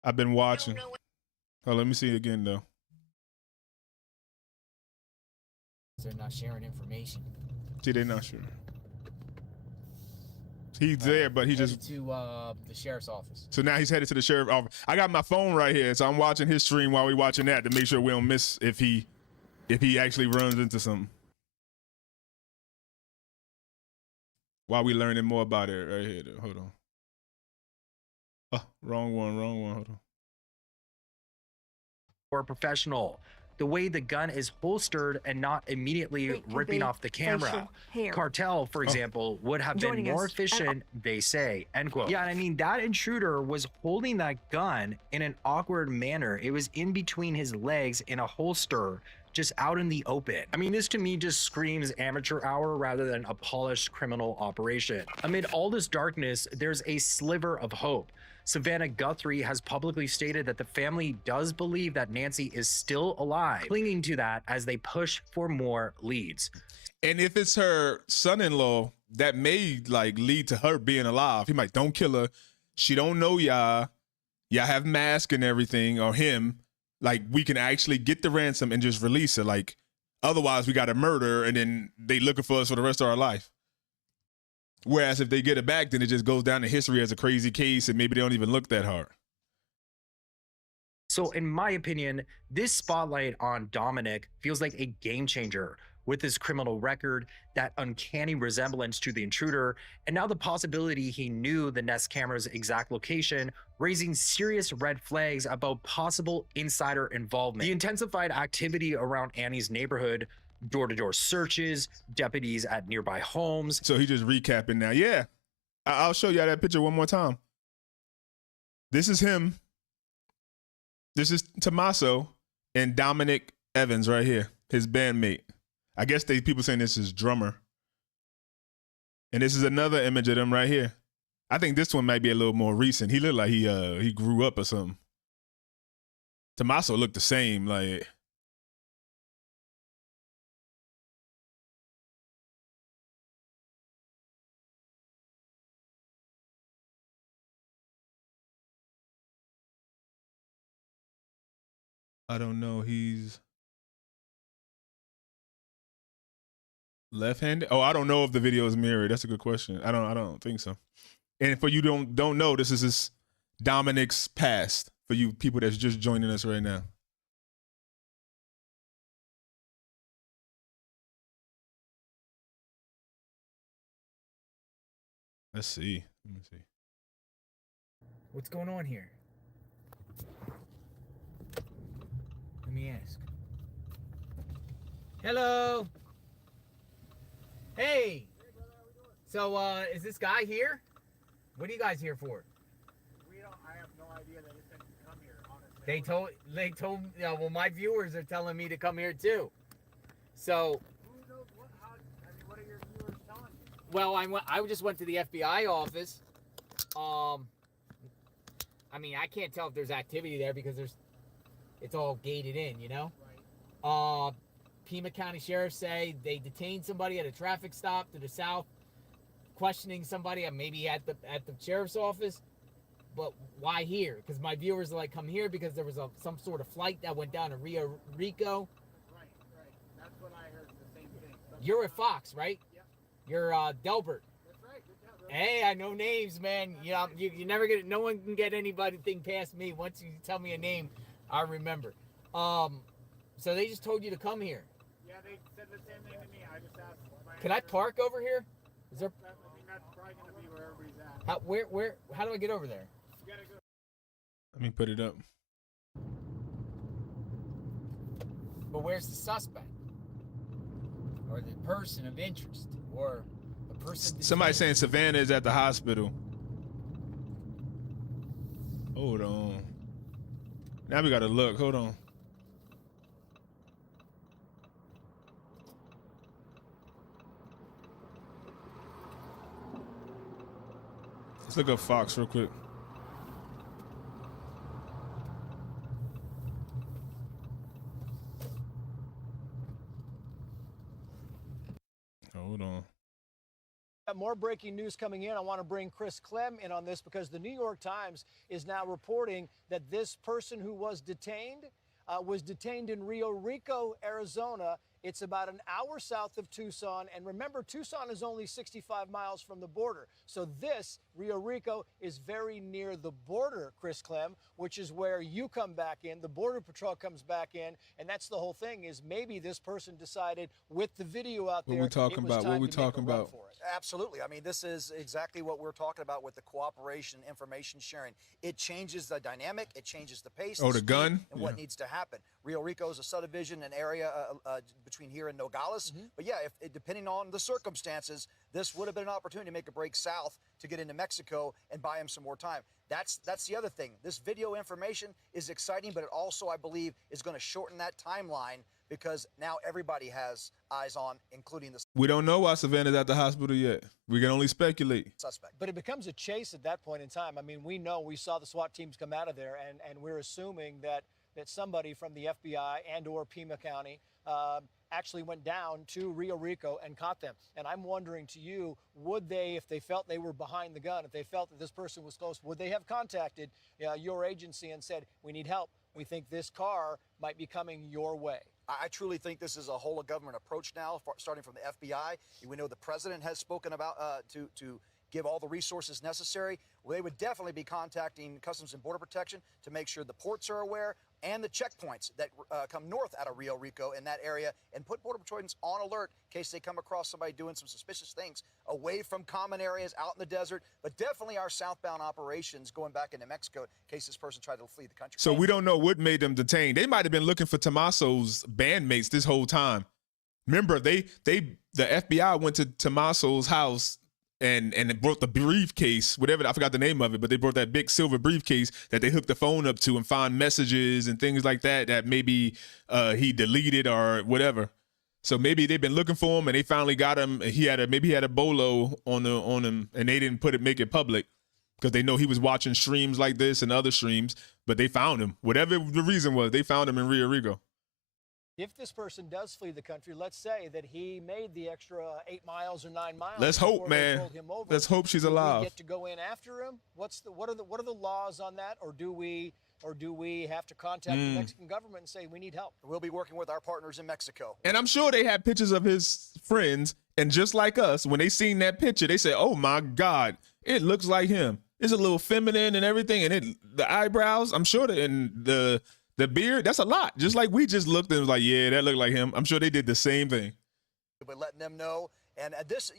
I've been watching. Oh, let me see it again, though. They're not sharing information. See, they're not sure. He's there, but he just to the sheriff's office. So now he's headed to the sheriff's office. I got my phone right here, so I'm watching his stream while we're watching that to make sure we don't miss if he actually runs into something. While we learning more about it right here, though. Hold on. Oh, wrong one. Hold on. Or professional. The way the gun is holstered and not immediately ripping off the camera. Cartel, for example, would have been more efficient, they say, end quote. Yeah, and I mean, that intruder was holding that gun in an awkward manner. It was in between his legs in a holster, just out in the open. I mean, this to me just screams amateur hour rather than a polished criminal operation. Amid all this darkness, there's a sliver of hope. Savannah Guthrie has publicly stated that the family does believe that Nancy is still alive, clinging to that as they push for more leads. And if it's her son-in-law, that may like lead to her being alive. He might, don't kill her. She don't know y'all. Y'all have masks and everything, or him. Like, we can actually get the ransom and just release her. Like, otherwise we got to murder and then they looking for us for the rest of our life. Whereas if they get it back, then it just goes down in history as a crazy case and maybe they don't even look that hard. So in my opinion, this spotlight on Dominic feels like a game changer with his criminal record, that uncanny resemblance to the intruder, and now the possibility he knew the Nest camera's exact location, raising serious red flags about possible insider involvement. The intensified activity around Annie's neighborhood, door-to-door searches, deputies at nearby homes. So he just recapping now. Yeah, I'll show you that picture one more time. This is him. This is Tommaso and Dominic Evans right here, his bandmate. I guess people saying this is drummer. And this is another image of them right here. I think this one might be a little more recent. He looked like he grew up or something. Tommaso looked the same, like. I don't know. He's left-handed. Oh, I don't know if the video is mirrored. That's a good question. I don't think so. And for you don't know, this is Dominic's past. For you people that's just joining us right now. Let's see. Let me see. What's going on here? Let me ask. Hello. Hey. So, is this guy here? What are you guys here for? I have no idea they said to come here, honestly. They told, you know, well, my viewers are telling me to come here too. So. Who knows what are your viewers telling you? Well, I just went to the FBI office. I mean, I can't tell if there's activity there because it's all gated in, you know? Right. Pima County Sheriff say they detained somebody at a traffic stop to the south, questioning somebody maybe at the sheriff's office. But why here? Because my viewers are like, come here because there was some sort of flight that went down to Rio Rico. Right. That's what I heard, the same thing. You're at Fox, right? Yep. You're Delbert. That's right. Good job, bro. Hey, I know names, man. You never get, no one can get anything past me. Once you tell me a name, I remember. So they just told you to come here. Yeah, they said the same thing to me. I just asked. Can I park over here? Is there? I mean, that's probably going to be where everybody's at. How do I get over there? You gotta go. Let me put it up. But where's the suspect? Or the person of interest? Or the person... Somebody saying Savannah is at the hospital. Hold on. Now we gotta look. Hold on. Let's look up Fox real quick. Hold on. More breaking news coming in. I want to bring Chris Clem in on this because the New York Times is now reporting that this person who was detained in Rio Rico, Arizona. It's about an hour south of Tucson. And remember, Tucson is only 65 miles from the border. So this, Rio Rico, is very near the border, Chris Clem, which is where you come back in. The Border Patrol comes back in. And that's the whole thing, is maybe this person decided with the video out there, What we talking about? What we talking about? Absolutely. I mean, this is exactly what we're talking about with the cooperation, information sharing. It changes the dynamic. It changes the pace. Oh, the gun? And what needs to happen. Rio Rico is a subdivision, an area between here and Nogales. But yeah, depending on the circumstances, this would have been an opportunity to make a break south to get into Mexico and buy him some more time. That's the other thing. This video information is exciting, but it also, I believe, is going to shorten that timeline because now everybody has eyes on, including the We don't know why Savannah's at the hospital yet. We can only speculate. suspect. But it becomes a chase at that point in time. I mean, we saw the SWAT teams come out of there, and we're assuming that somebody from the FBI and or Pima County actually went down to Rio Rico and caught them. And I'm wondering to you, would they, if they felt they were behind the gun, if they felt that this person was close, would they have contacted your agency and said, we need help? We think this car might be coming your way. I truly think this is a whole of government approach now, starting from the FBI. We know the president has spoken about to give all the resources necessary. Well, they would definitely be contacting Customs and Border Protection to make sure the ports are aware and the checkpoints that come north out of Rio Rico in that area, and put Border Patrolmen on alert in case they come across somebody doing some suspicious things away from common areas out in the desert, but definitely our southbound operations going back into Mexico in case this person tried to flee the country. So we don't know what made them detained. They might have been looking for Tommaso's bandmates this whole time. Remember, the FBI went to Tommaso's house and it brought the briefcase, whatever, I forgot the name of it, but they brought that big silver briefcase that they hooked the phone up to and found messages and things like that maybe he deleted or whatever. So maybe they've been looking for him and they finally got him. Maybe he had a bolo on him and they didn't make it public because they know he was watching streams like this and other streams, but they found him. Whatever the reason was, they found him in Rio Rico. If this person does flee the country, let's say that he made the extra 8 miles or 9 miles. Let's hope, before they man. pulled him over. Let's hope she's Do alive. we get to go in after him? What are the laws on that, or do we have to contact the Mexican government and say we need help? We'll be working with our partners in Mexico. And I'm sure they had pictures of his friends, and just like us, when they seen that picture, they said, "Oh my God, it looks like him. It's a little feminine and everything, and the eyebrows. I'm sure and the beard. That's a lot. Just like we just looked and was like, yeah, that looked like him. I'm sure they did the same thing." But letting them know. And this,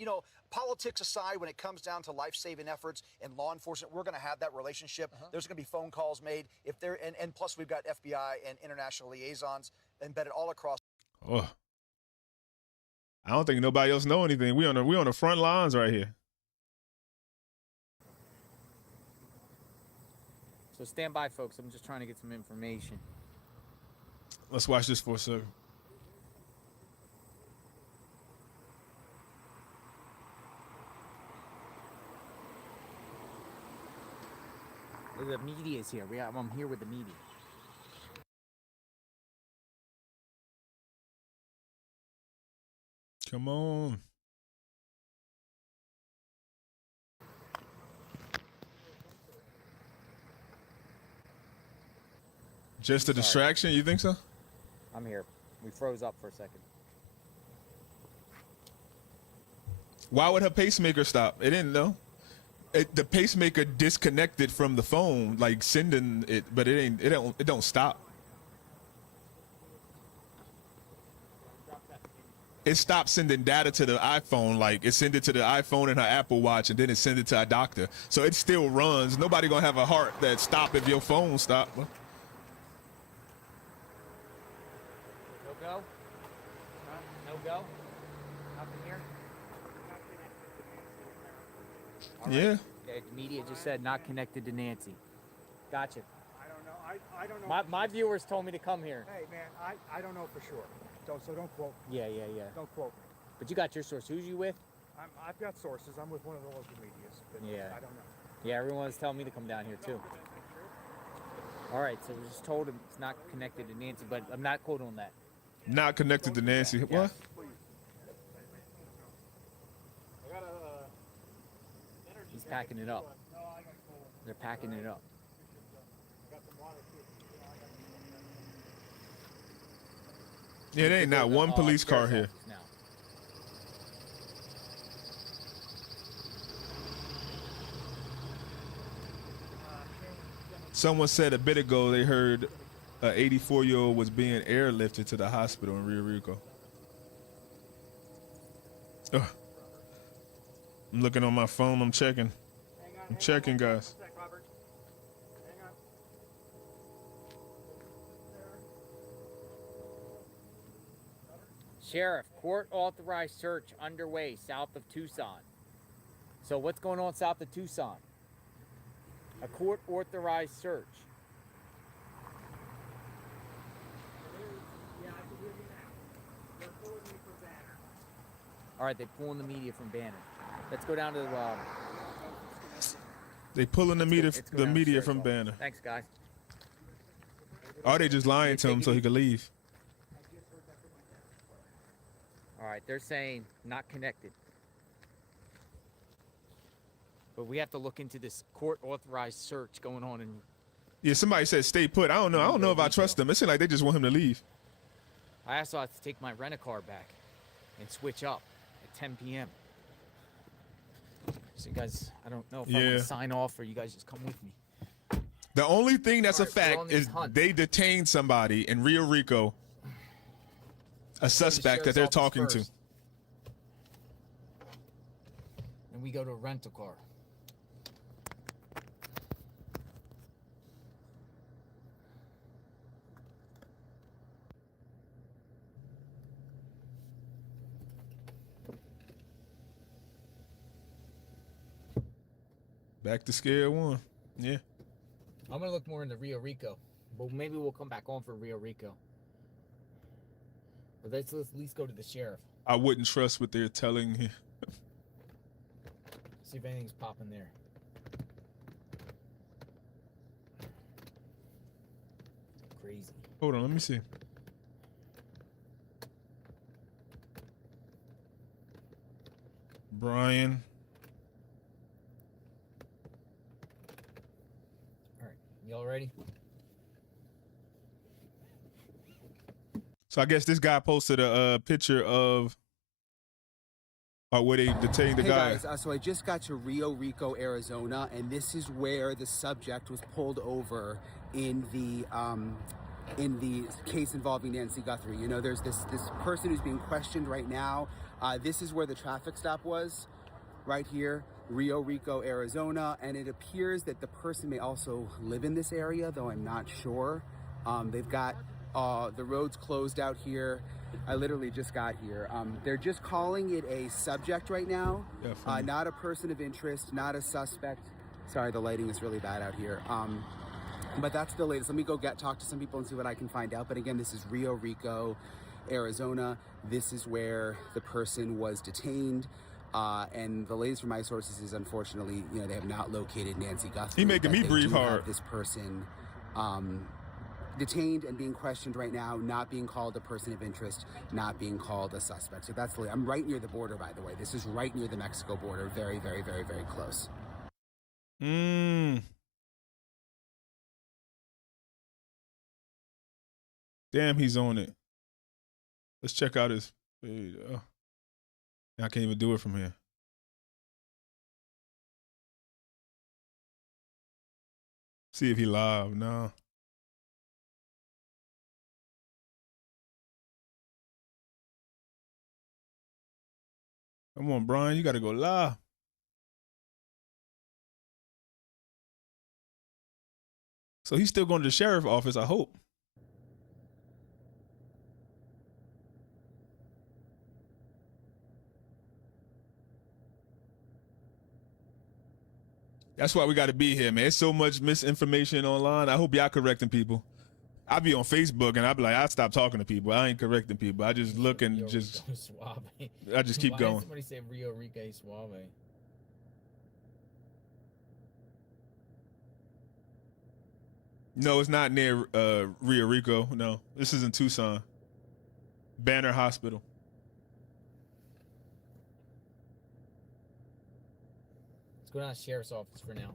politics aside, when it comes down to life-saving efforts and law enforcement, we're going to have that relationship. There's going to be phone calls made if they're, and plus we've got FBI and international liaisons embedded all across. Oh, I don't think nobody else know anything. We on the front lines right here. So stand by, folks. I'm just trying to get some information. Let's watch this for a second. The media is here. I'm here with the media. Come on. Just a distraction? You think so? I'm here. We froze up for a second. Why would her pacemaker stop? It didn't though. The pacemaker disconnected from the phone, like sending it, but it don't stop. It stopped sending data to the iPhone, like it sent it to the iPhone and her Apple Watch, and then it sent it to a doctor. So it still runs. Nobody gonna have a heart that stop if your phone stop. No go? No go? Nothing here? All right. Yeah. Okay, the media just said not connected to Nancy. Gotcha. I don't know. I don't know. My viewers told me to come here. Hey, man, I don't know for sure. So don't quote me. Yeah. Don't quote me. But you got your source. Who's you with? I've got sources. I'm with one of the local medias, but Yeah. I don't know. Yeah, everyone's telling me to come down here too. All right, so we just told him it's not connected to Nancy, but I'm not quoting on that. Not connected to Nancy. What? Yes. He's packing it up. They're packing it up. Yeah, there ain't not one police car here. Now. Someone said a bit ago they heard a 84-year-old was being airlifted to the hospital in Rio Rico. Ugh. I'm looking on my phone. I'm checking. I'm checking, guys. Sheriff, court authorized search underway south of Tucson. So what's going on south of Tucson? A court authorized search. All right, they're pulling the media from Bannon. Let's go down to They pulling the media from Sheriff's Banner. office. Thanks, guys. Are they just lying to him so he could leave? All right, they're saying not connected. But we have to look into this court-authorized search going on in... Yeah, somebody said stay put. I don't know. I don't know if I trust them. It seems like they just want him to leave. I also have to take my rent-a-car back and switch up at 10 p.m. So you guys, I don't know if I want to sign off or you guys just come with me. The only thing that's a All right, fact is they detained somebody in Rio Rico, a suspect that they're talking to. And we go to a rental car. Back to square one. Yeah. I'm gonna look more into Rio Rico, but maybe we'll come back on for Rio Rico. But let's at least go to the sheriff. I wouldn't trust what they're telling him. See if anything's popping there. Crazy. Hold on, let me see. Brian. All right, y'all ready? So I guess this guy posted a picture of where they detained the guy. Guys, so I just got to Rio Rico, Arizona, and this is where the subject was pulled over in the case involving Nancy Guthrie. You know, there's this person who's being questioned right now. This is where the traffic stop was, right here, Rio Rico, Arizona, and it appears that the person may also live in this area, though I'm not sure. They've got the roads closed out here. I literally just got here. They're just calling it a subject right now, not a person of interest, not a suspect. Sorry, the lighting is really bad out here. But that's the latest. Let me go talk to some people and see what I can find out. But again, this is Rio Rico, Arizona. This is where the person was detained. And the latest from my sources is, unfortunately, you know, they have not located Nancy Guthrie. He making me breathe hard. This person detained and being questioned right now, not being called a person of interest, not being called a suspect. So that's the, I'm right near the border, by the way. This is right near the Mexico border. Very, very, very, very close. Damn, he's on it. Let's check out his page. Oh. I can't even do it from here. See if he live. No. Come on, Brian. You got to go live. So he's still going to the sheriff's office, I hope. That's why we got to be here, man. There's so much misinformation online. I hope y'all correcting people. I be on Facebook and I be like, I stop talking to people. I ain't correcting people. I just look and just, I just keep Why going. Did somebody say Rio Rico Suave? No, it's not near Rio Rico. No, this is in Tucson. Banner Hospital. Let's go down to the sheriff's office for now.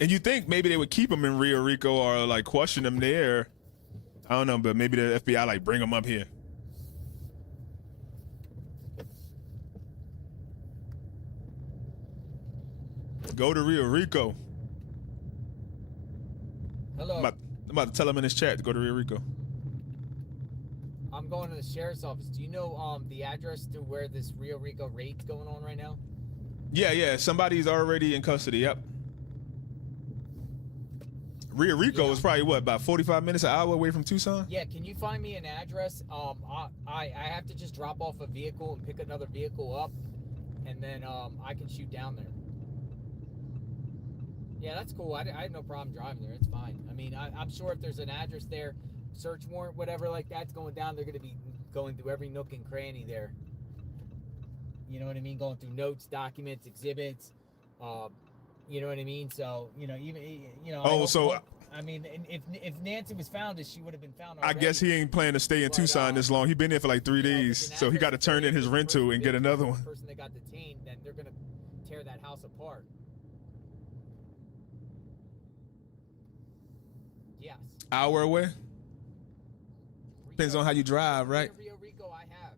And you think maybe they would keep him in Rio Rico or like question him there. I don't know, but maybe the FBI like bring him up here. Go to Rio Rico. Hello. I'm about to tell him in his chat to go to Rio Rico. I'm going to the sheriff's office. Do you know the address to where this Rio Rico raid's going on right now? Yeah. Somebody's already in custody. Yep. Rio Rico is probably what, about 45 minutes, an hour away from Tucson? Yeah, can you find me an address? I have to just drop off a vehicle and pick another vehicle up, and then I can shoot down there. Yeah, that's cool. I have no problem driving there. It's fine. I mean, I'm sure if there's an address there, search warrant, whatever like that's going down, they're going to be going through every nook and cranny there. You know what I mean? Going through notes, documents, exhibits. You know what I mean? So, I mean, if Nancy was found, she would have been found already. I guess he ain't planning to stay in Tucson this long. He been there for like 3 days, so he got to turn in his rental and get another one. The person that got detained, then they're going to tear that house apart. Yes. Hour away? Depends on how you drive, right? Rio Rico, I have.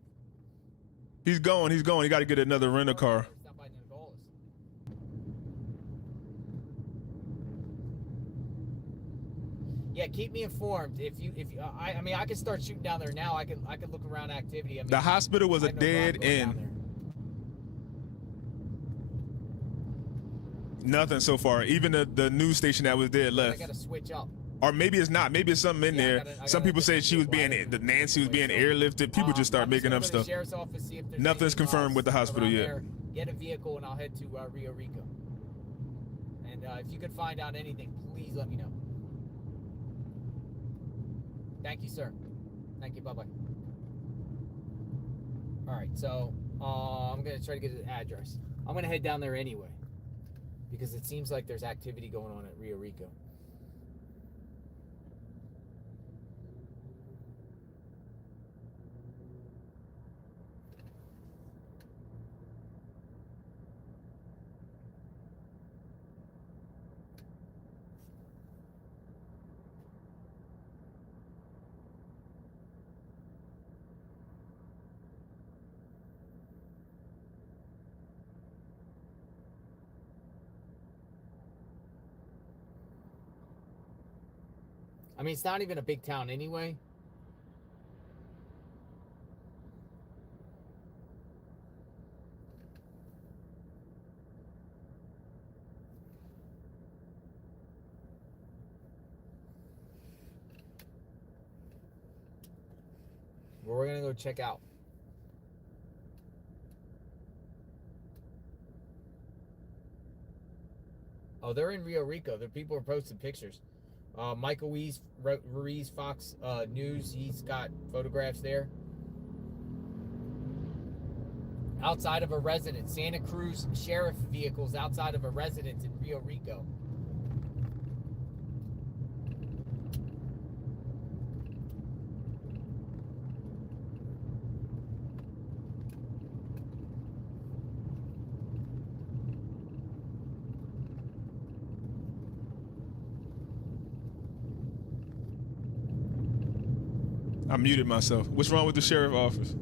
He's going. He got to get another rental car. Yeah, keep me informed. I mean, I can start shooting down there now. I can look around activity. I mean, The hospital was a dead end. Nothing so far. Even the news station that was there left. I gotta switch up. Or maybe it's not. Maybe it's something in there. Some people say Nancy was being airlifted. People just start making up stuff. Sheriff's office, see if there's Nothing's confirmed with the hospital yet. there. Get a vehicle and I'll head to Rio Rico. And if you could find out anything, please let me know. Thank you, sir. Thank you. Bye-bye. All right, so I'm going to try to get an address. I'm going to head down there anyway because it seems like there's activity going on at Rio Rico. I mean, it's not even a big town anyway. Well, we're going to go check out. Oh, they're in Rio Rico. The people are posting pictures. Michael Ruiz, Fox News, he's got photographs there. Outside of a residence. Santa Cruz Sheriff vehicles outside of a residence in Rio Rico. I muted myself. What's wrong with the sheriff office?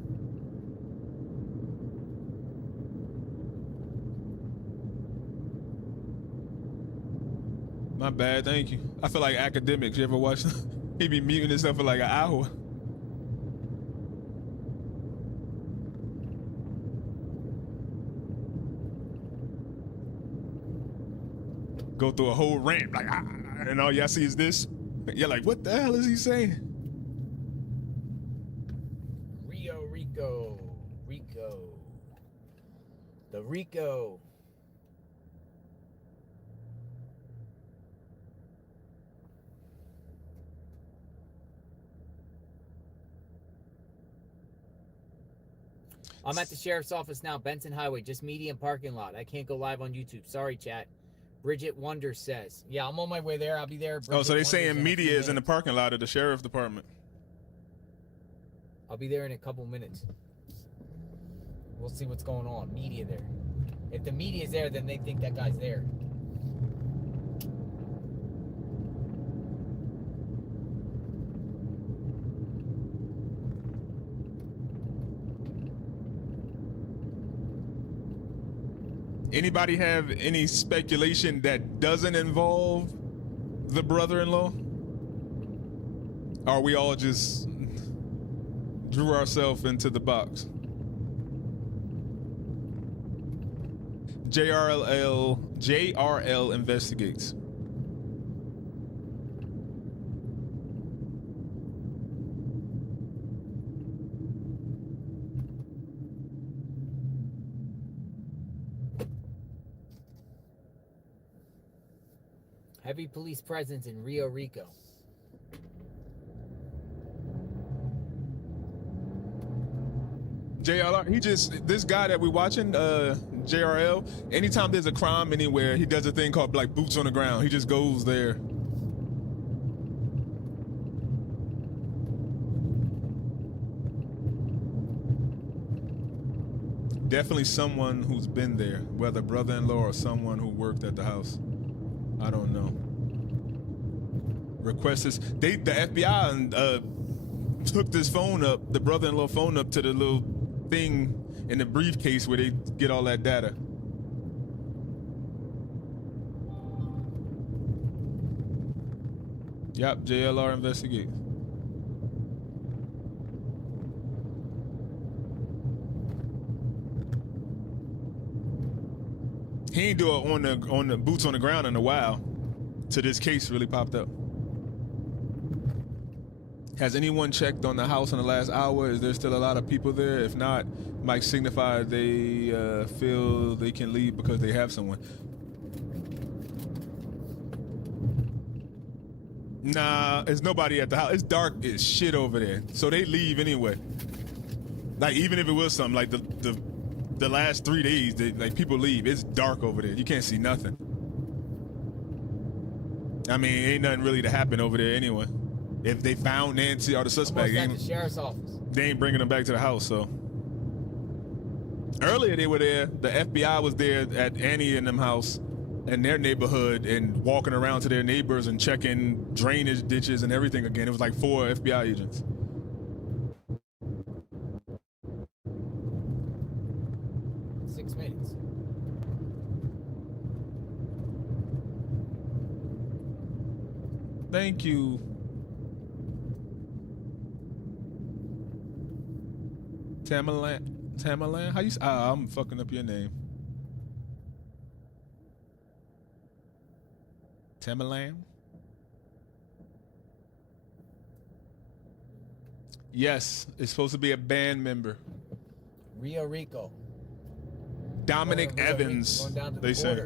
My bad, thank you. I feel like academics. You ever watch? He be muting himself for like an hour. Go through a whole rant, like, and all y'all see is this. You're like, what the hell is he saying? Rico. The Rico. I'm at the sheriff's office now, Benson Highway, just median parking lot. I can't go live on YouTube. Sorry, chat. Bridget Wonder says. Yeah, I'm on my way there. I'll be there. Bridget So they Wonder's saying media is in the minutes. parking lot of the sheriff department. I'll be there in a couple minutes. We'll see what's going on. Media there. If the media's there, then they think that guy's there. Anybody have any speculation that doesn't involve the brother-in-law? Or we all just drew ourselves into the box? JRL investigates. Heavy police presence in Rio Rico. JRL, this guy that we're watching, JRL, anytime there's a crime anywhere, he does a thing called like boots on the ground. He just goes there. Definitely someone who's been there, whether brother-in-law or someone who worked at the house. I don't know. Request this. The FBI took this phone up, the brother-in-law phone up to the little thing in the briefcase where they get all that data. Yep, JLR investigates. He ain't do it on the boots on the ground in a while till this case really popped up. Has anyone checked on the house in the last hour? Is there still a lot of people there? If not, might signify they feel they can leave because they have someone. Nah, there's nobody at the house. It's dark as shit over there, so they leave anyway. Like even if it was something like the last 3 days, like people leave. It's dark over there. You can't see nothing. I mean, ain't nothing really to happen over there anyway. If they found Nancy or the suspect, Almost at the sheriff's office. they ain't bringing them back to the house. So earlier they were there. The FBI was there at Annie and them house in their neighborhood and walking around to their neighbors and checking drainage ditches and everything again. It was like 4 FBI agents. Thank you. Tamalan? How you I'm fucking up your name. Tamalan? Yes, it's supposed to be a band member. Rio Rico. Dominic Evans, they say.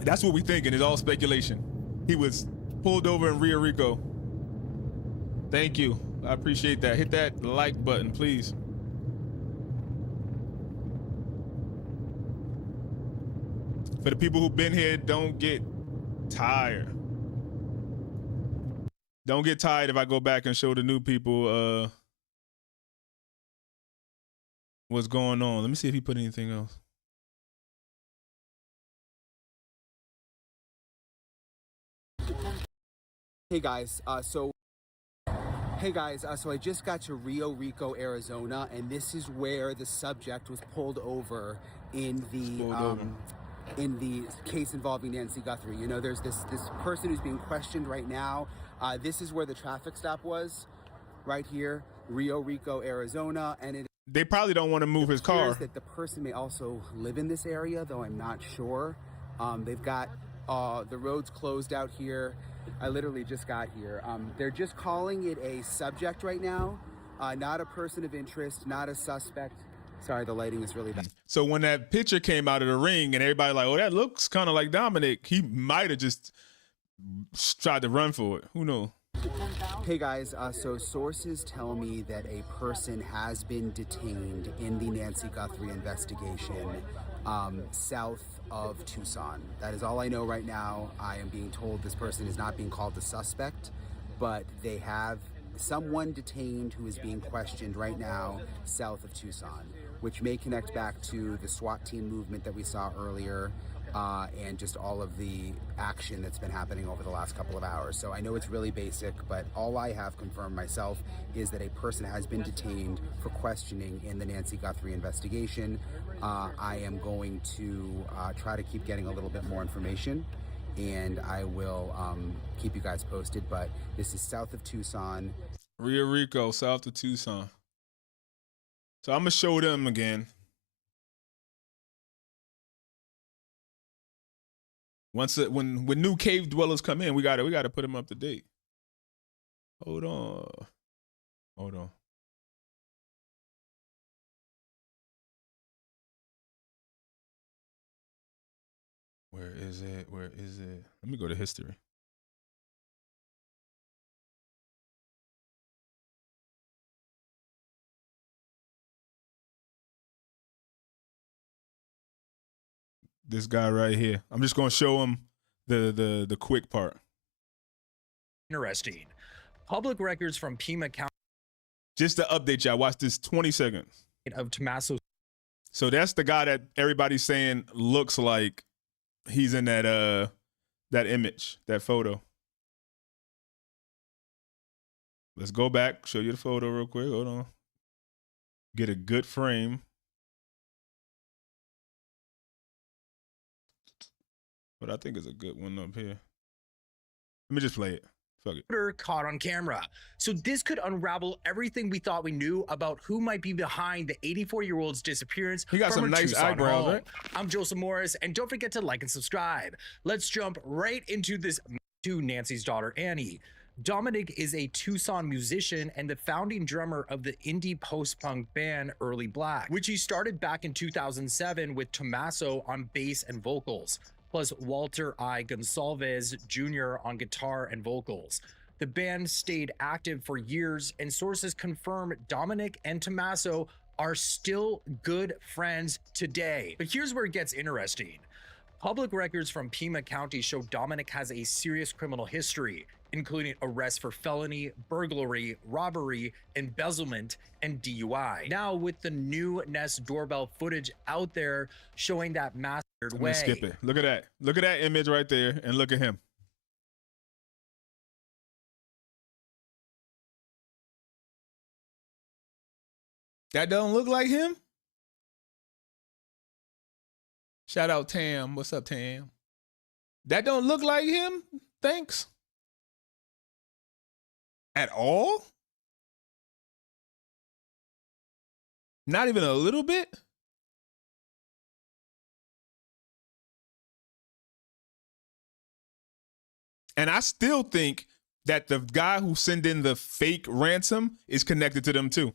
That's what we thinking. It's all speculation. He was pulled over in Rio Rico. Thank you. I appreciate that. Hit that like button, please. For the people who've been here, don't get tired. Don't get tired if I go back and show the new people what's going on. Let me see if he put anything else. Hey guys, so Hey guys, so I just got to Rio Rico, Arizona, and this is where the subject was pulled over in the case involving Nancy Guthrie. You know, there's this person who's being questioned right now. This is where the traffic stop was, right here, Rio Rico, Arizona, and they probably don't want to move his car. That the person may also live in this area, though I'm not sure. They've got the roads closed out here. I literally just got here. They're just calling it a subject right now, not a person of interest, not a suspect. Sorry, the lighting is really bad. So when that picture came out of the ring and everybody like, oh, that looks kind of like Dominic, he might have just tried to run for it. Who knows? Hey guys, so sources tell me that a person has been detained in the Nancy Guthrie investigation south of Tucson. That is all I know right now. I am being told this person is not being called a suspect, but they have someone detained who is being questioned right now south of Tucson, which may connect back to the SWAT team movement that we saw earlier. And just all of the action that's been happening over the last couple of hours. So I know it's really basic, but all I have confirmed myself is that a person has been detained for questioning in the Nancy Guthrie investigation. I am going to try to keep getting a little bit more information, and I will keep you guys posted, but this is south of Tucson. Rio Rico, south of Tucson. So I'm going to show them again. When new cave dwellers come in, we gotta put them up to date. Hold on. Where is it? Let me go to history. This guy right here. I'm just gonna show him the quick part. Interesting. Public records from Pima County. Just to update y'all, watch this 20 seconds. Of Tommaso. So that's the guy that everybody's saying looks like he's in that image, that photo. Let's go back, show you the photo real quick. Hold on. Get a good frame. But I think it's a good one up here. Let me just play it. Fuck it. Caught on camera. So this could unravel everything we thought we knew about who might be behind the 84-year-old's disappearance. He got some nice eyebrows, right? I'm Joseph Morris, and don't forget to like and subscribe. Let's jump right into this to Nancy's daughter, Annie. Dominic is a Tucson musician and the founding drummer of the indie post-punk band Early Black, which he started back in 2007 with Tommaso on bass and vocals, plus Walter I. Gonsalves Jr. on guitar and vocals. The band stayed active for years, and sources confirm Dominic and Tommaso are still good friends today. But here's where it gets interesting. Public records from Pima County show Dominic has a serious criminal history, including arrests for felony, burglary, robbery, embezzlement, and DUI. Now, with the new Nest doorbell footage out there showing that massacred way. Skip it. Look at that. Look at that image right there, and look at him. That don't look like him? Shout out Tam. What's up, Tam? That don't look like him? Thanks. At all? Not even a little bit? And I still think that the guy who sent in the fake ransom is connected to them too.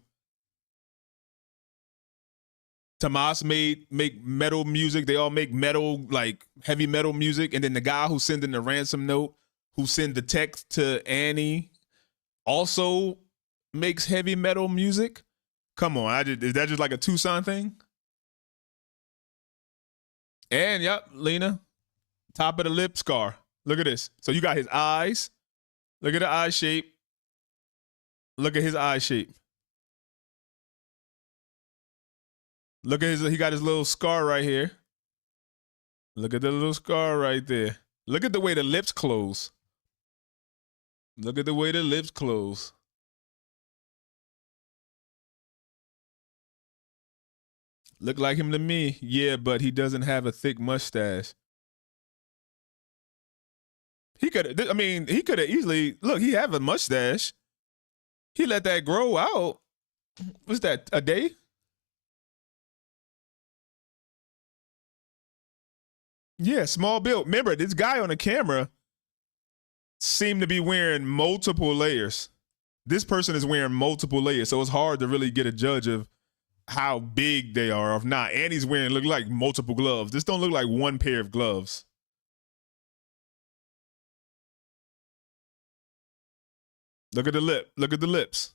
Tomas make metal music. They all make metal, like heavy metal music. And then the guy who sent in the ransom note, who sent the text to Annie, also makes heavy metal music. Come on, is that just like a Tucson thing? And yep, Lena, top of the lip scar. Look at this. So you got his eyes. Look at the eye shape. Look at his eye shape. Look at he got his little scar right here. Look at the little scar right there. Look at the way the lips close. Look at the way the lips close. Look like him to me. Yeah, but he doesn't have a thick mustache. He could have, I mean, he could have easily, look, he have a mustache. He let that grow out. What's that, a day? Yeah, small build. Remember, this guy on the camera seemed to be wearing multiple layers. This person is wearing multiple layers, so it's hard to really get a judge of how big they are or if not. And he's wearing, look like multiple gloves. This don't look like one pair of gloves. Look at the lip. Look at the lips.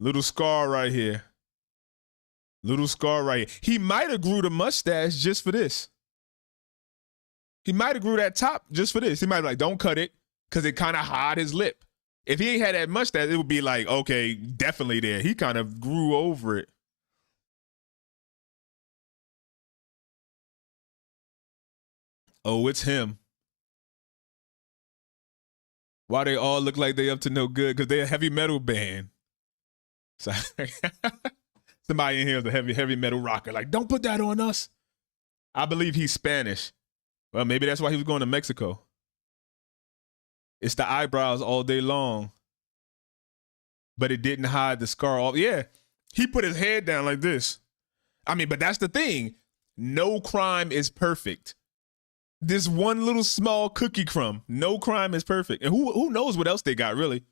Little scar right here. Little scar right here. He might have grew the mustache just for this. He might have grew that top just for this. He might be like, don't cut it, because it kind of hide his lip. If he ain't had that mustache, it would be like, okay, definitely there. He kind of grew over it. Oh, it's him. Why they all look like they up to no good? Because they're a heavy metal band. So, somebody in here is a heavy metal rocker. Like, don't put that on us. I believe he's Spanish. Well, maybe that's why he was going to Mexico. It's the eyebrows all day long. But it didn't hide the scar off. Yeah, he put his head down like this. I mean, but that's the thing. No crime is perfect. This one little small cookie crumb. No crime is perfect. And who knows what else they got, really?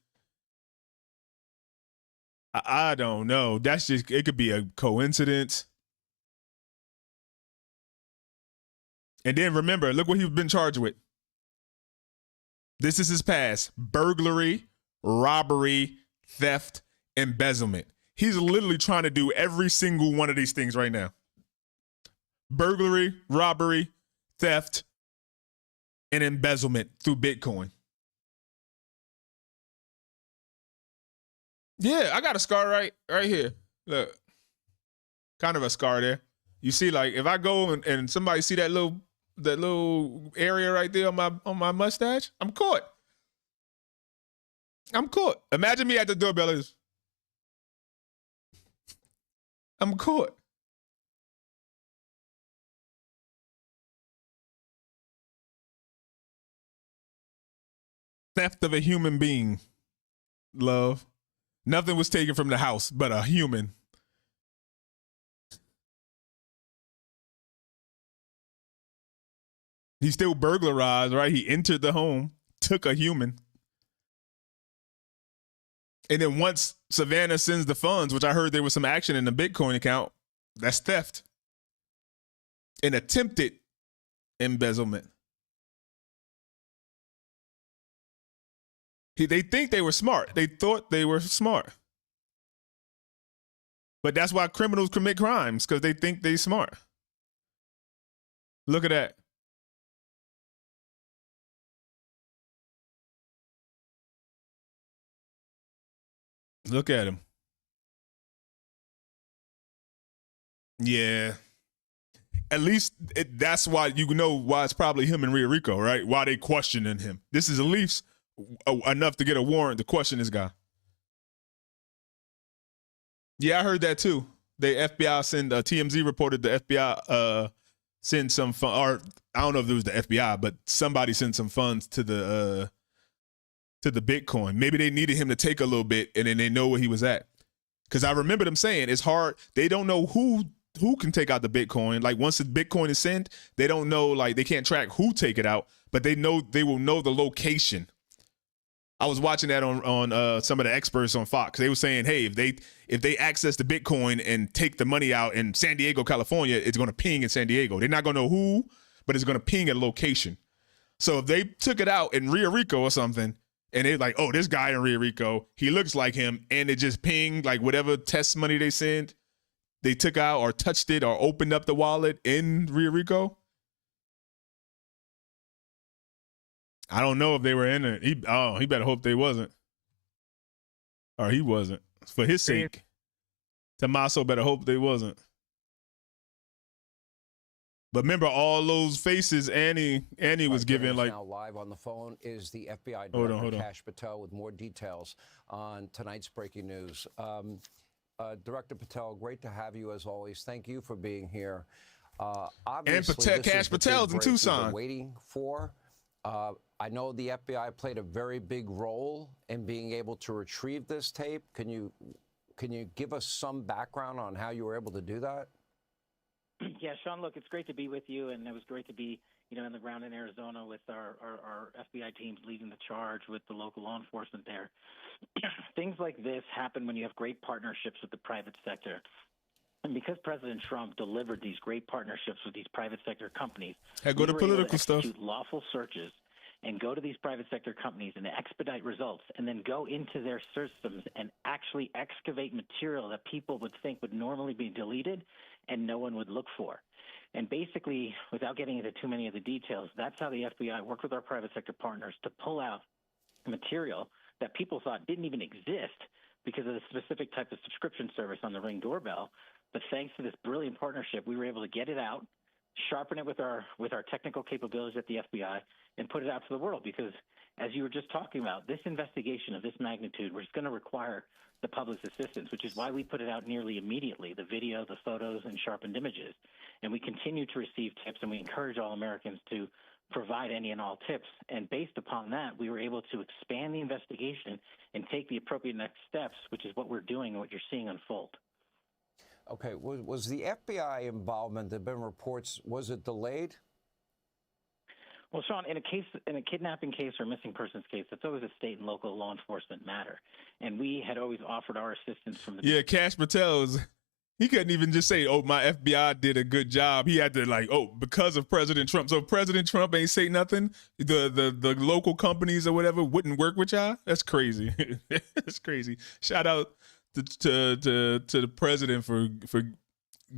I don't know. That's just, it could be a coincidence. And then remember, look what he's been charged with. This is his past. Burglary, robbery, theft, embezzlement. He's literally trying to do every single one of these things right now. Burglary, robbery, theft, and embezzlement through Bitcoin. Yeah, I got a scar right here. Look, kind of a scar there. You see, like if I go and somebody see that little area right there on my mustache, I'm caught. I'm caught. Imagine me at the doorbell. I'm caught. Theft of a human being. Love. Nothing was taken from the house but a human. He still burglarized, right? He entered the home, took a human. And then once Savannah sends the funds, which I heard there was some action in the Bitcoin account, that's theft. An attempted embezzlement. They think they were smart. They thought they were smart. But that's why criminals commit crimes, because they think they smart. Look at that. Look at him. Yeah. At least that's why you know why it's probably him and Rio Rico, right? Why they questioning him. This is at least enough to get a warrant to question this guy. Yeah, I heard that too. The FBI TMZ reported the FBI send some fund, or I don't know if it was the FBI, but somebody sent some funds to the Bitcoin. Maybe they needed him to take a little bit, and then they know where he was at. Because I remember them saying it's hard. They don't know who can take out the Bitcoin. Like once the Bitcoin is sent, they don't know, like they can't track who take it out, but they will know the location. I was watching that on some of the experts on Fox. They were saying, hey, if they access the Bitcoin and take the money out in San Diego, California, it's going to ping in San Diego. They're not going to know who, but it's going to ping at a location. So if they took it out in Rio Rico or something, and they're like, oh, this guy in Rio Rico, he looks like him, and it just pinged like whatever test money they sent, they took out or touched it or opened up the wallet in Rio Rico. I don't know if they were in it. He better hope they wasn't. Or he wasn't. For his sake. Tommaso better hope they wasn't. But remember all those faces Annie was giving, like now live on the phone is the FBI hold Director on. Kash Patel with more details on tonight's breaking news. Director Patel, great to have you as always. Thank you for being here. And Obviously, Cash Patel's in Tucson. Waiting for. I know the FBI played a very big role in being able to retrieve this tape. Can you give us some background on how you were able to do that? Yeah, Sean, look, it's great to be with you, and it was great to be, in the ground in Arizona with our FBI teams leading the charge with the local law enforcement there. Things like this happen when you have great partnerships with the private sector. And because President Trump delivered these great partnerships with these private sector companies, Hey, go to political stuff. Execute lawful searches and go to these private sector companies and expedite results, and then go into their systems and actually excavate material that people would think would normally be deleted and no one would look for. And basically, without getting into too many of the details, that's how the FBI worked with our private sector partners to pull out material that people thought didn't even exist because of the specific type of subscription service on the Ring doorbell. But thanks to this brilliant partnership, we were able to get it out, sharpen it with our technical capabilities at the FBI, and put it out to the world. Because, as you were just talking about, this investigation of this magnitude was going to require the public's assistance, which is why we put it out nearly immediately, the video, the photos, and sharpened images. And we continue to receive tips, and we encourage all Americans to provide any and all tips. And based upon that, we were able to expand the investigation and take the appropriate next steps, which is what we're doing and what you're seeing unfold. Okay, was the FBI involvement, there have been reports, was it delayed? Well, Sean, in a kidnapping case or missing persons case, it's always a state and local law enforcement matter. And we had always offered our assistance from the... Yeah, Cash Patel's, he couldn't even just say, oh, my FBI did a good job. He had to because of President Trump. So if President Trump ain't say nothing, the local companies or whatever wouldn't work with y'all? That's crazy. That's crazy. Shout out to the president for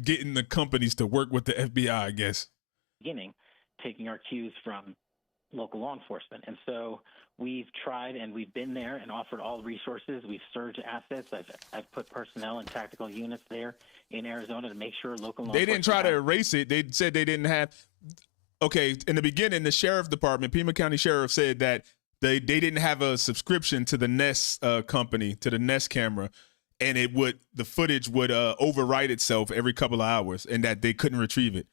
getting the companies to work with the FBI, I guess. Beginning, taking our cues from local law enforcement. And so we've tried and we've been there and offered all resources. We've surged assets. I've put personnel and tactical units there in Arizona to make sure local law They didn't try to erase it. They said they didn't have. Okay, in the beginning, the sheriff department, Pima County Sheriff, said that they didn't have a subscription to the Nest company, to the Nest camera. And the footage would overwrite itself every couple of hours, and that they couldn't retrieve it.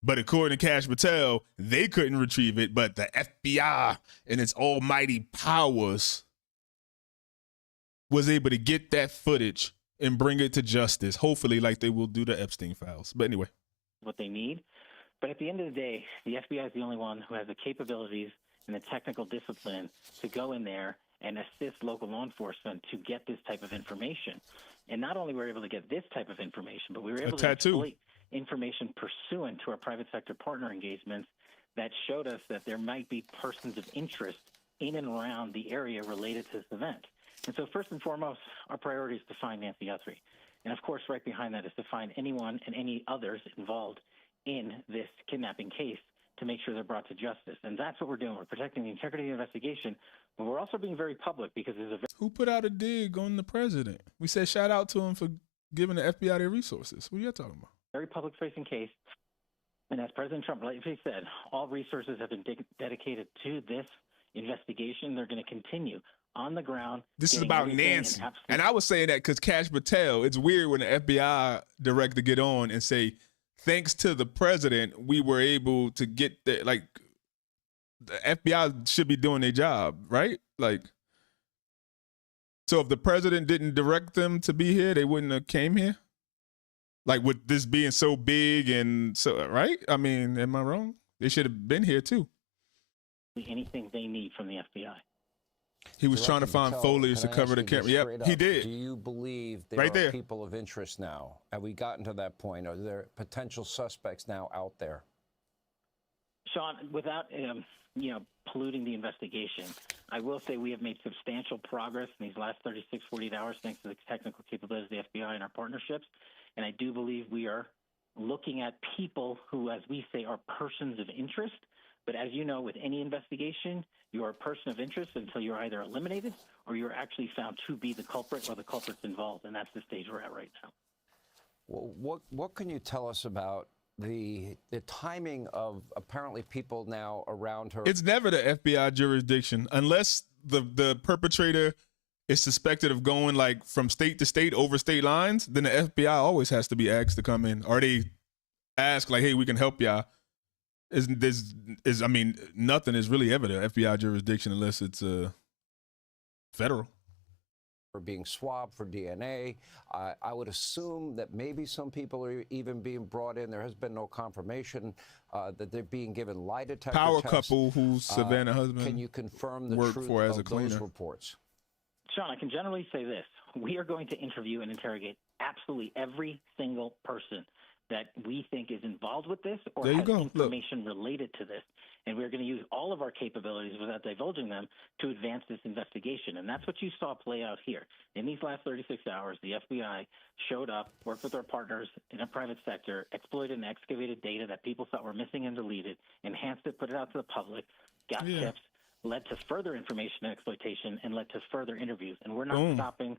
But according to Cash Patel, they couldn't retrieve it, but the FBI and its almighty powers was able to get that footage and bring it to justice, hopefully like they will do the Epstein files. But anyway. What they need. But at the end of the day, the FBI is the only one who has the capabilities and the technical discipline to go in there and assist local law enforcement to get this type of information. And not only were we able to get this type of information, but we were able to exploit information pursuant to our private sector partner engagements that showed us that there might be persons of interest in and around the area related to this event. And so first and foremost, our priority is to find Nancy Guthrie. And of course, right behind that is to find anyone and any others involved in this kidnapping case to make sure they're brought to justice. And that's what we're doing. We're protecting the integrity of the investigation, but we're also being very public because there's a... Who put out a dig on the president? We said shout out to him for giving the FBI their resources. What are you talking about? Very public-facing case. And as President Trump rightly said, all resources have been dedicated to this investigation. They're going to continue on the ground. This is about Nancy. And I was saying that because Cash Patel, it's weird when the FBI director get on and say, thanks to the president, we were able to get there. Like, the FBI should be doing their job, right? Like, so if the president didn't direct them to be here, they wouldn't have came here? Like, with this being so big and so, right? I mean, am I wrong? They should have been here too. Anything they need from the FBI. He was trying to find foliage to cover the camera. Yep, he did. Do you believe there are people of interest now? Have we gotten to that point? Are there potential suspects now out there? Sean, without polluting the investigation, I will say we have made substantial progress in these last 36, 48 hours thanks to the technical capabilities of the FBI and our partnerships. And I do believe we are looking at people who, as we say, are persons of interest. But as you know, with any investigation, you are a person of interest until you're either eliminated or you're actually found to be the culprit or the culprits involved. And that's the stage we're at right now. Well, what can you tell us about the timing of apparently people now around her? It's never the FBI jurisdiction unless the perpetrator is suspected of going like from state to state over state lines, then the FBI always has to be asked to come in, or they ask like, "Hey, we can help y'all." I mean, nothing is really ever the FBI jurisdiction unless it's federal. Or being swabbed for DNA. I would assume that maybe some people are even being brought in. There has been no confirmation that they're being given lie detector Power tests. couple whose Savannah husband Can you confirm the worked truth for as of a cleaner. those reports? Sean, I can generally say this. We are going to interview and interrogate absolutely every single person that we think is involved with this or There you has go. information related to this. And we're going to use all of our capabilities without divulging them to advance this investigation. And that's what you saw play out here. In these last 36 hours, the FBI showed up, worked with our partners in a private sector, exploited and excavated data that people thought were missing and deleted, enhanced it, put it out to the public, got tips, led to further information and exploitation, and led to further interviews. And we're not stopping.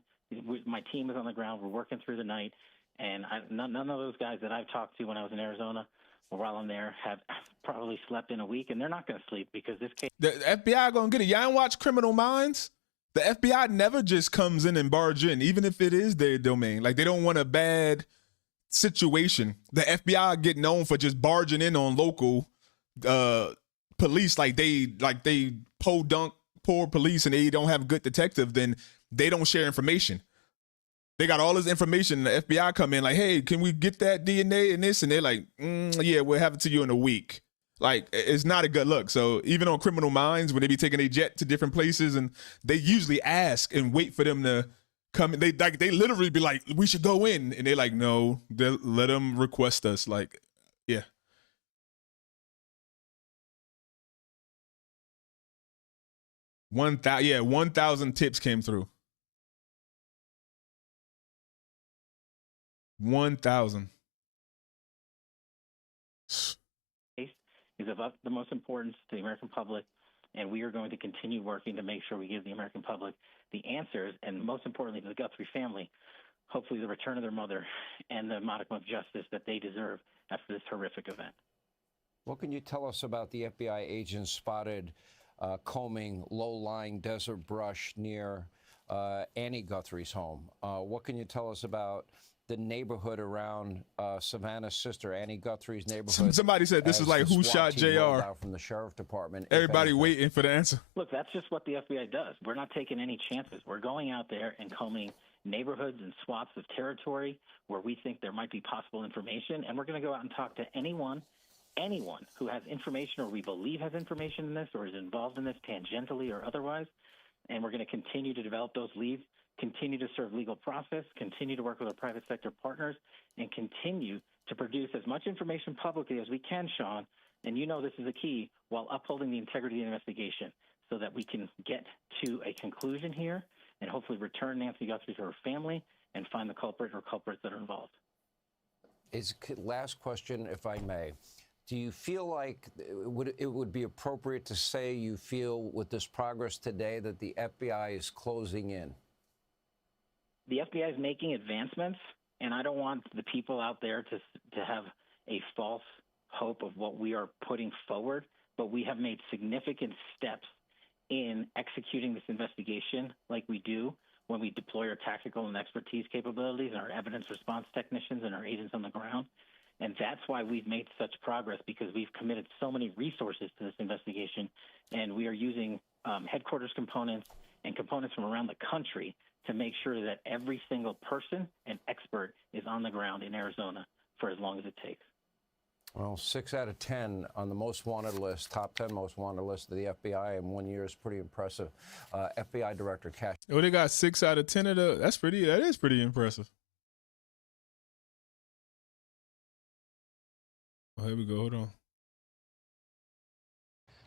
My team is on the ground. We're working through the night. And none of those guys that I've talked to when I was in Arizona or while I'm there have probably slept in a week, and they're not going to sleep because this case. The FBI gonna get it. Y'all ain't watch Criminal Minds? The FBI never just comes in and barge in, even if it is their domain. Like, they don't want a bad situation. The FBI get known for just barging in on local police, like they podunk poor police and they don't have good detective, then they don't share information. They got all this information. The FBI come in like, hey, can we get that DNA and this? And they're like, yeah, we'll have it to you in a week. Like, it's not a good look. So even on Criminal Minds, when they be taking a jet to different places, and they usually ask and wait for them to come in. They literally be like, we should go in. And they're like, no, let them request us. Like, yeah. One 1,000 tips came through. 1,000. Is of utmost importance to the American public, and we are going to continue working to make sure we give the American public the answers, and most importantly to the Guthrie family, hopefully the return of their mother and the modicum of justice that they deserve after this horrific event. What can you tell us about the FBI agents spotted combing low-lying desert brush near Annie Guthrie's home? What can you tell us about the neighborhood around Savannah's sister, Annie Guthrie's neighborhood? Somebody said this is like who shot JR. From the sheriff department. Everybody waiting for the answer. Look, that's just what the FBI does. We're not taking any chances. We're going out there and combing neighborhoods and swaths of territory where we think there might be possible information, and we're going to go out and talk to anyone who has information or we believe has information in this or is involved in this tangentially or otherwise, and we're going to continue to develop those leads, continue to serve legal process, continue to work with our private sector partners, and continue to produce as much information publicly as we can, Sean, and you know this is the key, while upholding the integrity of the investigation so that we can get to a conclusion here and hopefully return Nancy Guthrie to her family and find the culprit or culprits that are involved. Last question, if I may. Do you feel like it would be appropriate to say you feel with this progress today that the FBI is closing in? The FBI is making advancements, and I don't want the people out there to have a false hope of what we are putting forward, but we have made significant steps in executing this investigation like we do when we deploy our tactical and expertise capabilities and our evidence response technicians and our agents on the ground. And that's why we've made such progress, because we've committed so many resources to this investigation, and we are using headquarters components and components from around the country to make sure that every single person and expert is on the ground in Arizona for as long as it takes. Well, 6 out of 10 on the most wanted list, top 10 most wanted list of the FBI in 1 year is pretty impressive. FBI Director Cash. Oh, they got 6 out of 10 of the. That is pretty impressive. Oh, here we go. Hold on.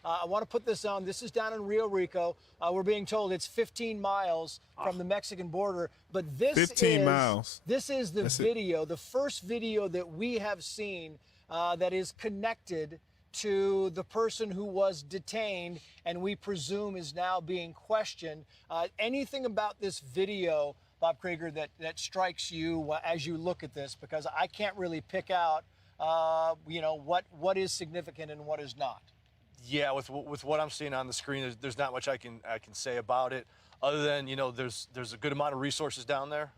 I want to put this on. This is down in Rio Rico. We're being told it's 15 miles from the Mexican border. But this 15 miles. This is the video, the first video that we have seen that is connected to the person who was detained and we presume is now being questioned. Anything about this video, Bob Krieger, that strikes you as you look at this? Because I can't really pick out what is significant and what is not. Yeah, with what I'm seeing on the screen, there's not much I can say about it. other than, there's a good amount of resources down there.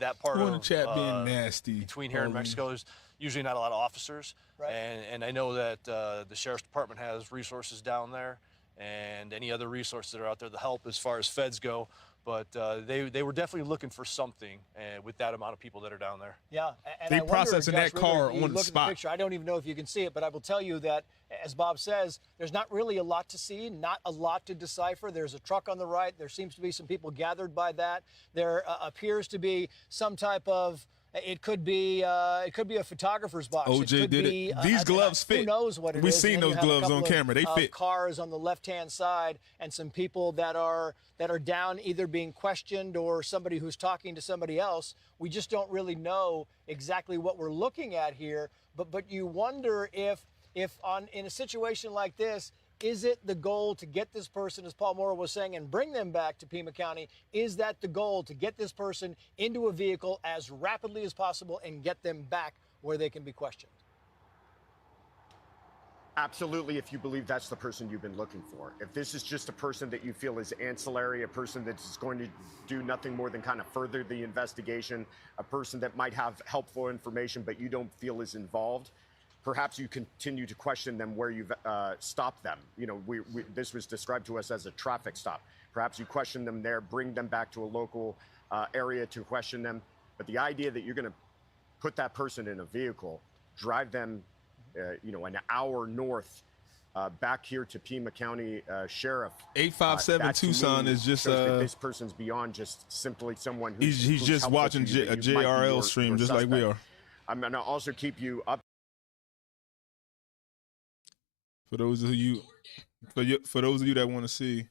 That part Who in of the chat being nasty between here and homie? Mexico, there's usually not a lot of officers. Right. And I know that the Sheriff's Department has resources down there and any other resources that are out there to help as far as feds go. But they were definitely looking for something with that amount of people that are down there. Yeah, and They I wonder, processing Josh that car Ritter, you on the look at spot. picture, I don't even know if you can see it, but I will tell you that, as Bob says, there's not really a lot to see, not a lot to decipher. There's a truck on the right. There seems to be some people gathered by that. There appears to be some type of. It could be a photographer's box. OJ it could did be, it. These gloves fit. Who knows what it We've is? seen And then those you have a gloves on couple camera. They of fit. Cars on the left-hand side, and some people that are down, either being questioned or somebody who's talking to somebody else. We just don't really know exactly what we're looking at here. But you wonder if in a situation like this, is it the goal to get this person, as Paul Moore was saying, and bring them back to Pima County? Is that the goal, to get this person into a vehicle as rapidly as possible and get them back where they can be questioned? Absolutely, if you believe that's the person you've been looking for. If this is just a person that you feel is ancillary, a person that's going to do nothing more than kind of further the investigation, a person that might have helpful information but you don't feel is involved, perhaps you continue to question them where you've stopped them. This was described to us as a traffic stop. Perhaps you question them there, bring them back to a local area to question them. But the idea that you're going to put that person in a vehicle, drive them, an hour north back here to Pima County Sheriff. 857 that to Tucson me is just shows that this person's beyond just simply someone who's he's just helpful watching to you, a that you might be JRL your stream just like we suspect. are. I'm going to also keep you up. For those of you that want to see.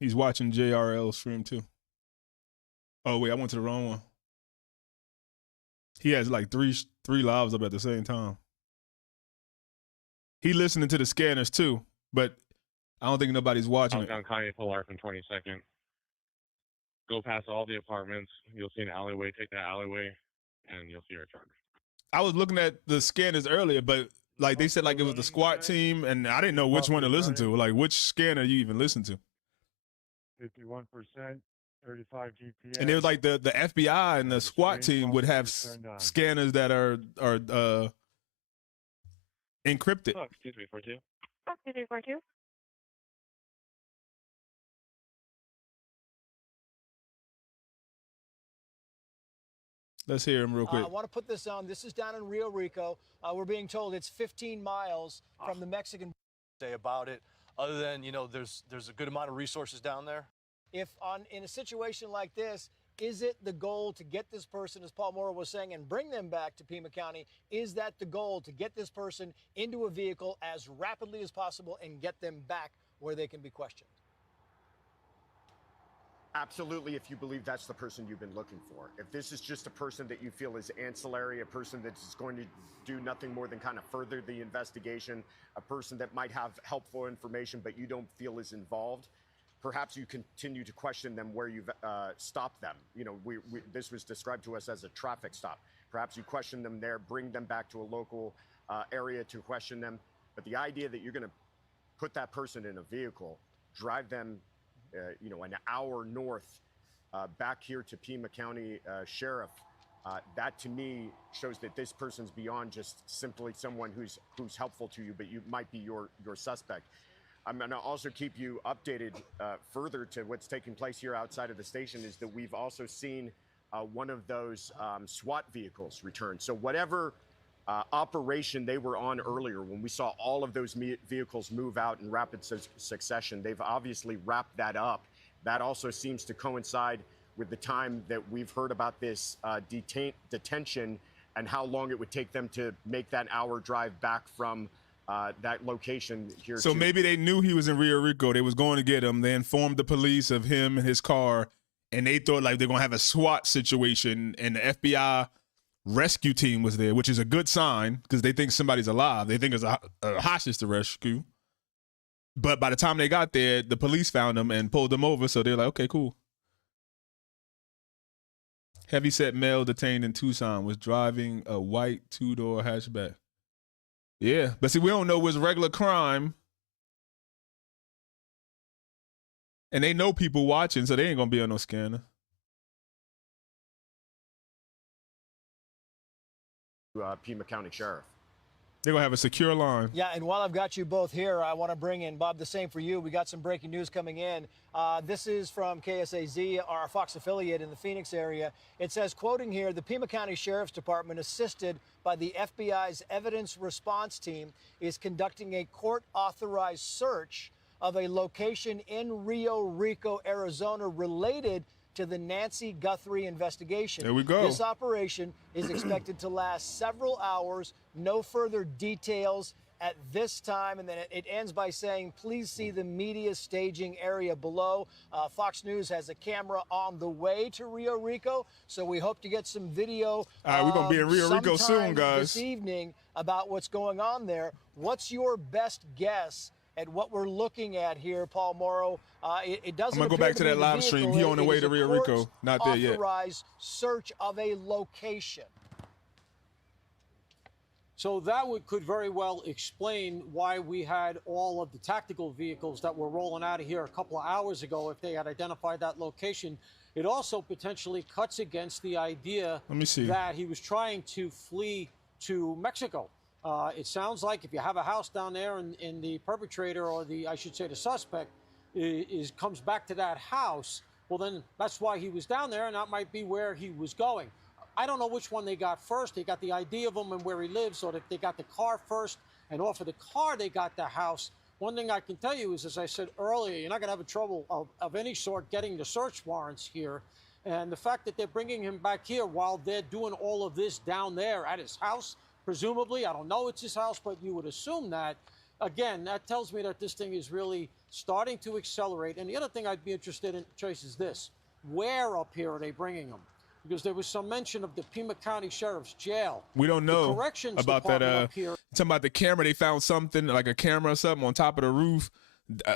He's watching JRL stream too. Oh wait, I went to the wrong one. He has like three lives up at the same time. He listening to the scanners too, but I don't think nobody's watching it. Downtown Kanye Polar from 22nd. Go past all the apartments. You'll see an alleyway. Take that alleyway, and you'll see our truck. I was looking at the scanners earlier, but like they said, like it was the SWAT team, and I didn't know which one to listen to. Like which scanner you even listen to? 51%, 35 GPS. And it was like the FBI and the SWAT team would have scanners that are encrypted. Oh, excuse me, 42. Excuse me, 42. Let's hear him real quick. I want to put this on. This is down in Rio Rico. We're being told it's 15 miles from the Mexican. Say about it, other than, there's a good amount of resources down there. In a situation like this, is it the goal to get this person, as Paul Moore was saying, and bring them back to Pima County? Is that the goal, to get this person into a vehicle as rapidly as possible and get them back where they can be questioned? Absolutely, if you believe that's the person you've been looking for. If this is just a person that you feel is ancillary, a person that's going to do nothing more than kind of further the investigation, a person that might have helpful information but you don't feel is involved, perhaps you continue to question them where you've stopped them. This was described to us as a traffic stop. Perhaps you question them there, bring them back to a local area to question them. But the idea that you're going to put that person in a vehicle, drive them an hour north back here to Pima County Sheriff, that to me shows that this person's beyond just simply someone who's helpful to you, but you might be your suspect. I'm going to also keep you updated further to what's taking place here outside of the station, is that we've also seen one of those SWAT vehicles return. So whatever operation they were on earlier, when we saw all of those vehicles move out in rapid succession, they've obviously wrapped that up. That also seems to coincide with the time that we've heard about this detention and how long it would take them to make that hour drive back from that location here. So maybe they knew he was in Rio Rico. They was going to get him. They informed the police of him and his car, and they thought like they're going to have a SWAT situation, and the FBI rescue team was there, which is a good sign because they think somebody's alive. They think it's a hostage to rescue. But by the time they got there, the police found them and pulled them over. So they're like, okay, cool. Heavyset male detained in Tucson was driving a white two-door hatchback. Yeah, but see, we don't know what's regular crime. And they know people watching, so they ain't going to be on no scanner. Pima County Sheriff. They're going to have a secure line. Yeah, and while I've got you both here, I want to bring in, Bob, the same for you. We got some breaking news coming in. This is from KSAZ, our Fox affiliate in the Phoenix area. It says, quoting here, the Pima County Sheriff's Department, assisted by the FBI's evidence response team, is conducting a court-authorized search of a location in Rio Rico, Arizona, related to the Nancy Guthrie investigation. There we go. This operation is expected to last several hours. No further details at this time. And then it ends by saying, please see the media staging area below. Fox News has a camera on the way to Rio Rico, so we hope to get some video. All right, we're going to be in Rio Rico soon, guys. This evening about what's going on there. What's your best guess at what we're looking at here, Paul Morrow? It doesn't. I'm gonna go back to that live stream. He on the way to Rio Rico. Not there yet. Authorized search of a location. So that could very well explain why we had all of the tactical vehicles that were rolling out of here a couple of hours ago if they had identified that location. It also potentially cuts against the idea that he was trying to flee to Mexico. It sounds like if you have a house down there and the perpetrator, or I should say the suspect, comes back to that house, well, then that's why he was down there, and that might be where he was going. I don't know which one they got first. They got the ID of him and where he lives, or if they got the car first, and off of the car they got the house. One thing I can tell you is, as I said earlier, you're not going to have a trouble of any sort getting the search warrants here. And the fact that they're bringing him back here while they're doing all of this down there at his house, presumably, I don't know it's his house, but you would assume that. Again, that tells me that this thing is really starting to accelerate. And the other thing I'd be interested in, Trace, is this. Where up here are they bringing him? Because there was some mention of the Pima County Sheriff's Jail. We don't know the corrections about department that. Up here. Talking about the camera, they found something, like a camera or something on top of the roof.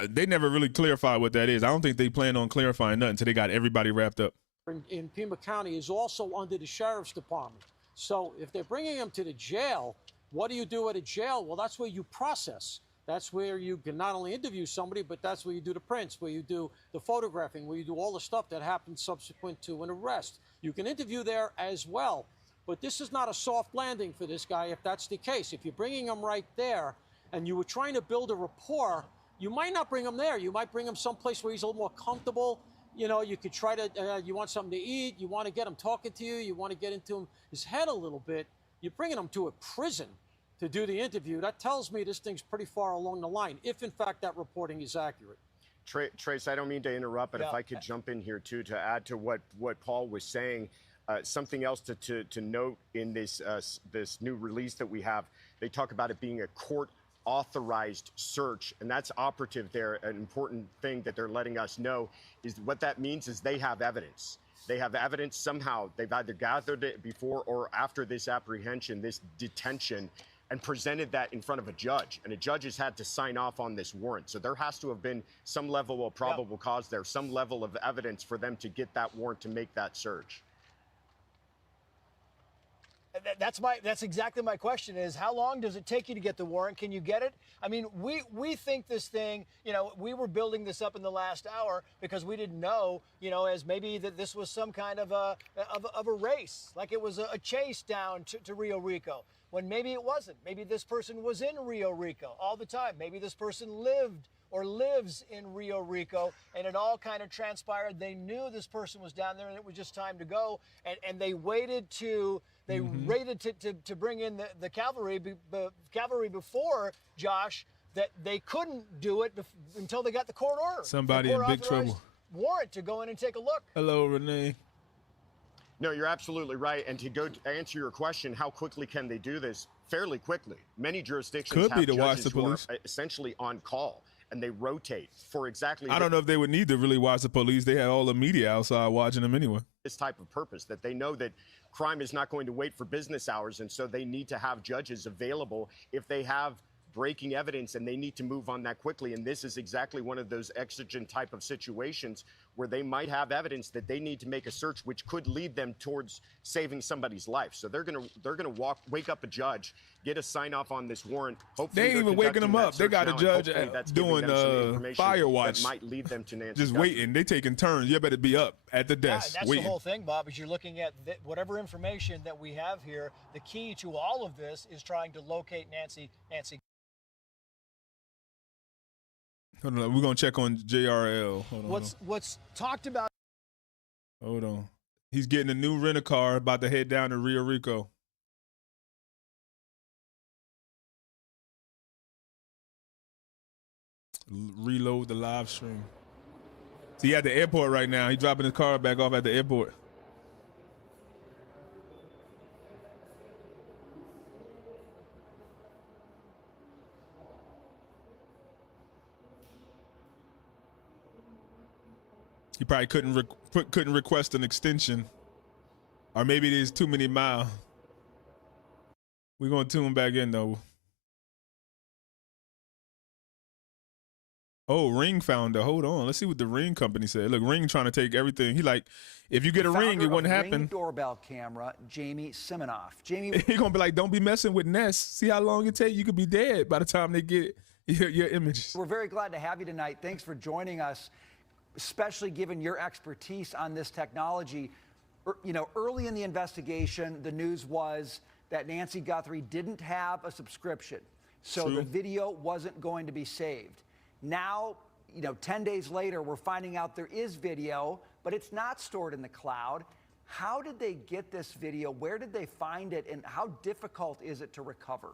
They never really clarified what that is. I don't think they plan on clarifying nothing until they got everybody wrapped up. In Pima County is also under the Sheriff's Department. So if they're bringing him to the jail, what do you do at a jail? Well, that's where you process. That's where you can not only interview somebody, but that's where you do the prints, where you do the photographing, where you do all the stuff that happens subsequent to an arrest. You can interview there as well. But this is not a soft landing for this guy if that's the case. If you're bringing him right there and you were trying to build a rapport, you might not bring him there. You might bring him someplace where he's a little more comfortable. You know, you could try to, you want something to eat, you want to get him talking to you, you want to get into his head a little bit. You're bringing him to a prison to do the interview. That tells me this thing's pretty far along the line, if in fact that reporting is accurate. Trace, I don't mean to interrupt, but if I could jump in here too to add to what Paul was saying, something else to note in this this new release that we have. They talk about it being a court-authorized search, and that's operative there. An important thing that they're letting us know is what that means is they have evidence. They have evidence somehow. They've either gathered it before or after this apprehension, this detention, and presented that in front of a judge. And a judge has had to sign off on this warrant. So there has to have been some level of probable cause there, some level of evidence for them to get that warrant to make that search. That's exactly my question is, how long does it take you to get the warrant? Can you get it? I mean, we think this thing, you know, we were building this up in the last hour because we didn't know, you know, as maybe that this was some kind of a race, like it was a chase down to Rio Rico, when maybe it wasn't. Maybe this person was in Rio Rico all the time. Maybe this person lived or lives in Rio Rico, and it all kind of transpired. They knew this person was down there and it was just time to go, and they waited to to bring in the cavalry before, Josh, that they couldn't do it until they got the court order. Somebody in big trouble. Warrant to go in and take a look. Hello, Renee. No, you're absolutely right. And to answer your question, how quickly can they do this? Fairly quickly. Many jurisdictions have judges who are essentially on call, and they rotate for exactly. I don't know if they would need to really watch the police. They had all the media outside watching them anyway. This type of purpose, that they know that crime is not going to wait for business hours, and so they need to have judges available if they have breaking evidence and they need to move on that quickly. And this is exactly one of those exigent type of situations where they might have evidence that they need to make a search, which could lead them towards saving somebody's life. So they're gonna wake up a judge, get a sign off on this warrant. Hopefully They ain't even waking them up. They got a judge doing fire watch. That might lead them to Nancy just Guthrie. waiting. They taking turns. You better be up at the desk That's waiting. the whole thing, Bob, is you're looking at whatever information that we have here. The key to all of this is trying to locate Nancy. Hold on, we're gonna check on JRL. Hold on. What's talked about? Hold on. He's getting a new rent-a-car, about to head down to Rio Rico. Reload the live stream. See, he at the airport right now. He's dropping his car back off at the airport. He probably couldn't request an extension, or maybe there's too many miles. We're gonna tune back in though. Oh, Ring founder. Hold on. Let's see what the Ring company said. Look, Ring trying to take everything. He like, if you get a Ring, it wouldn't happen. Ring doorbell camera, Jamie Siminoff. Jamie, he gonna be like, don't be messing with Nest. See how long it take? You could be dead by the time they get your images. we're very glad to have you tonight. Thanks for joining us, especially given your expertise on this technology. You know, early in the investigation, the news was that Nancy Guthrie didn't have a subscription, so the video wasn't going to be saved. Now, you know, 10 days later, we're finding out there is video, but it's not stored in the cloud. How did they get this video? Where did they find it? And how difficult is it to recover?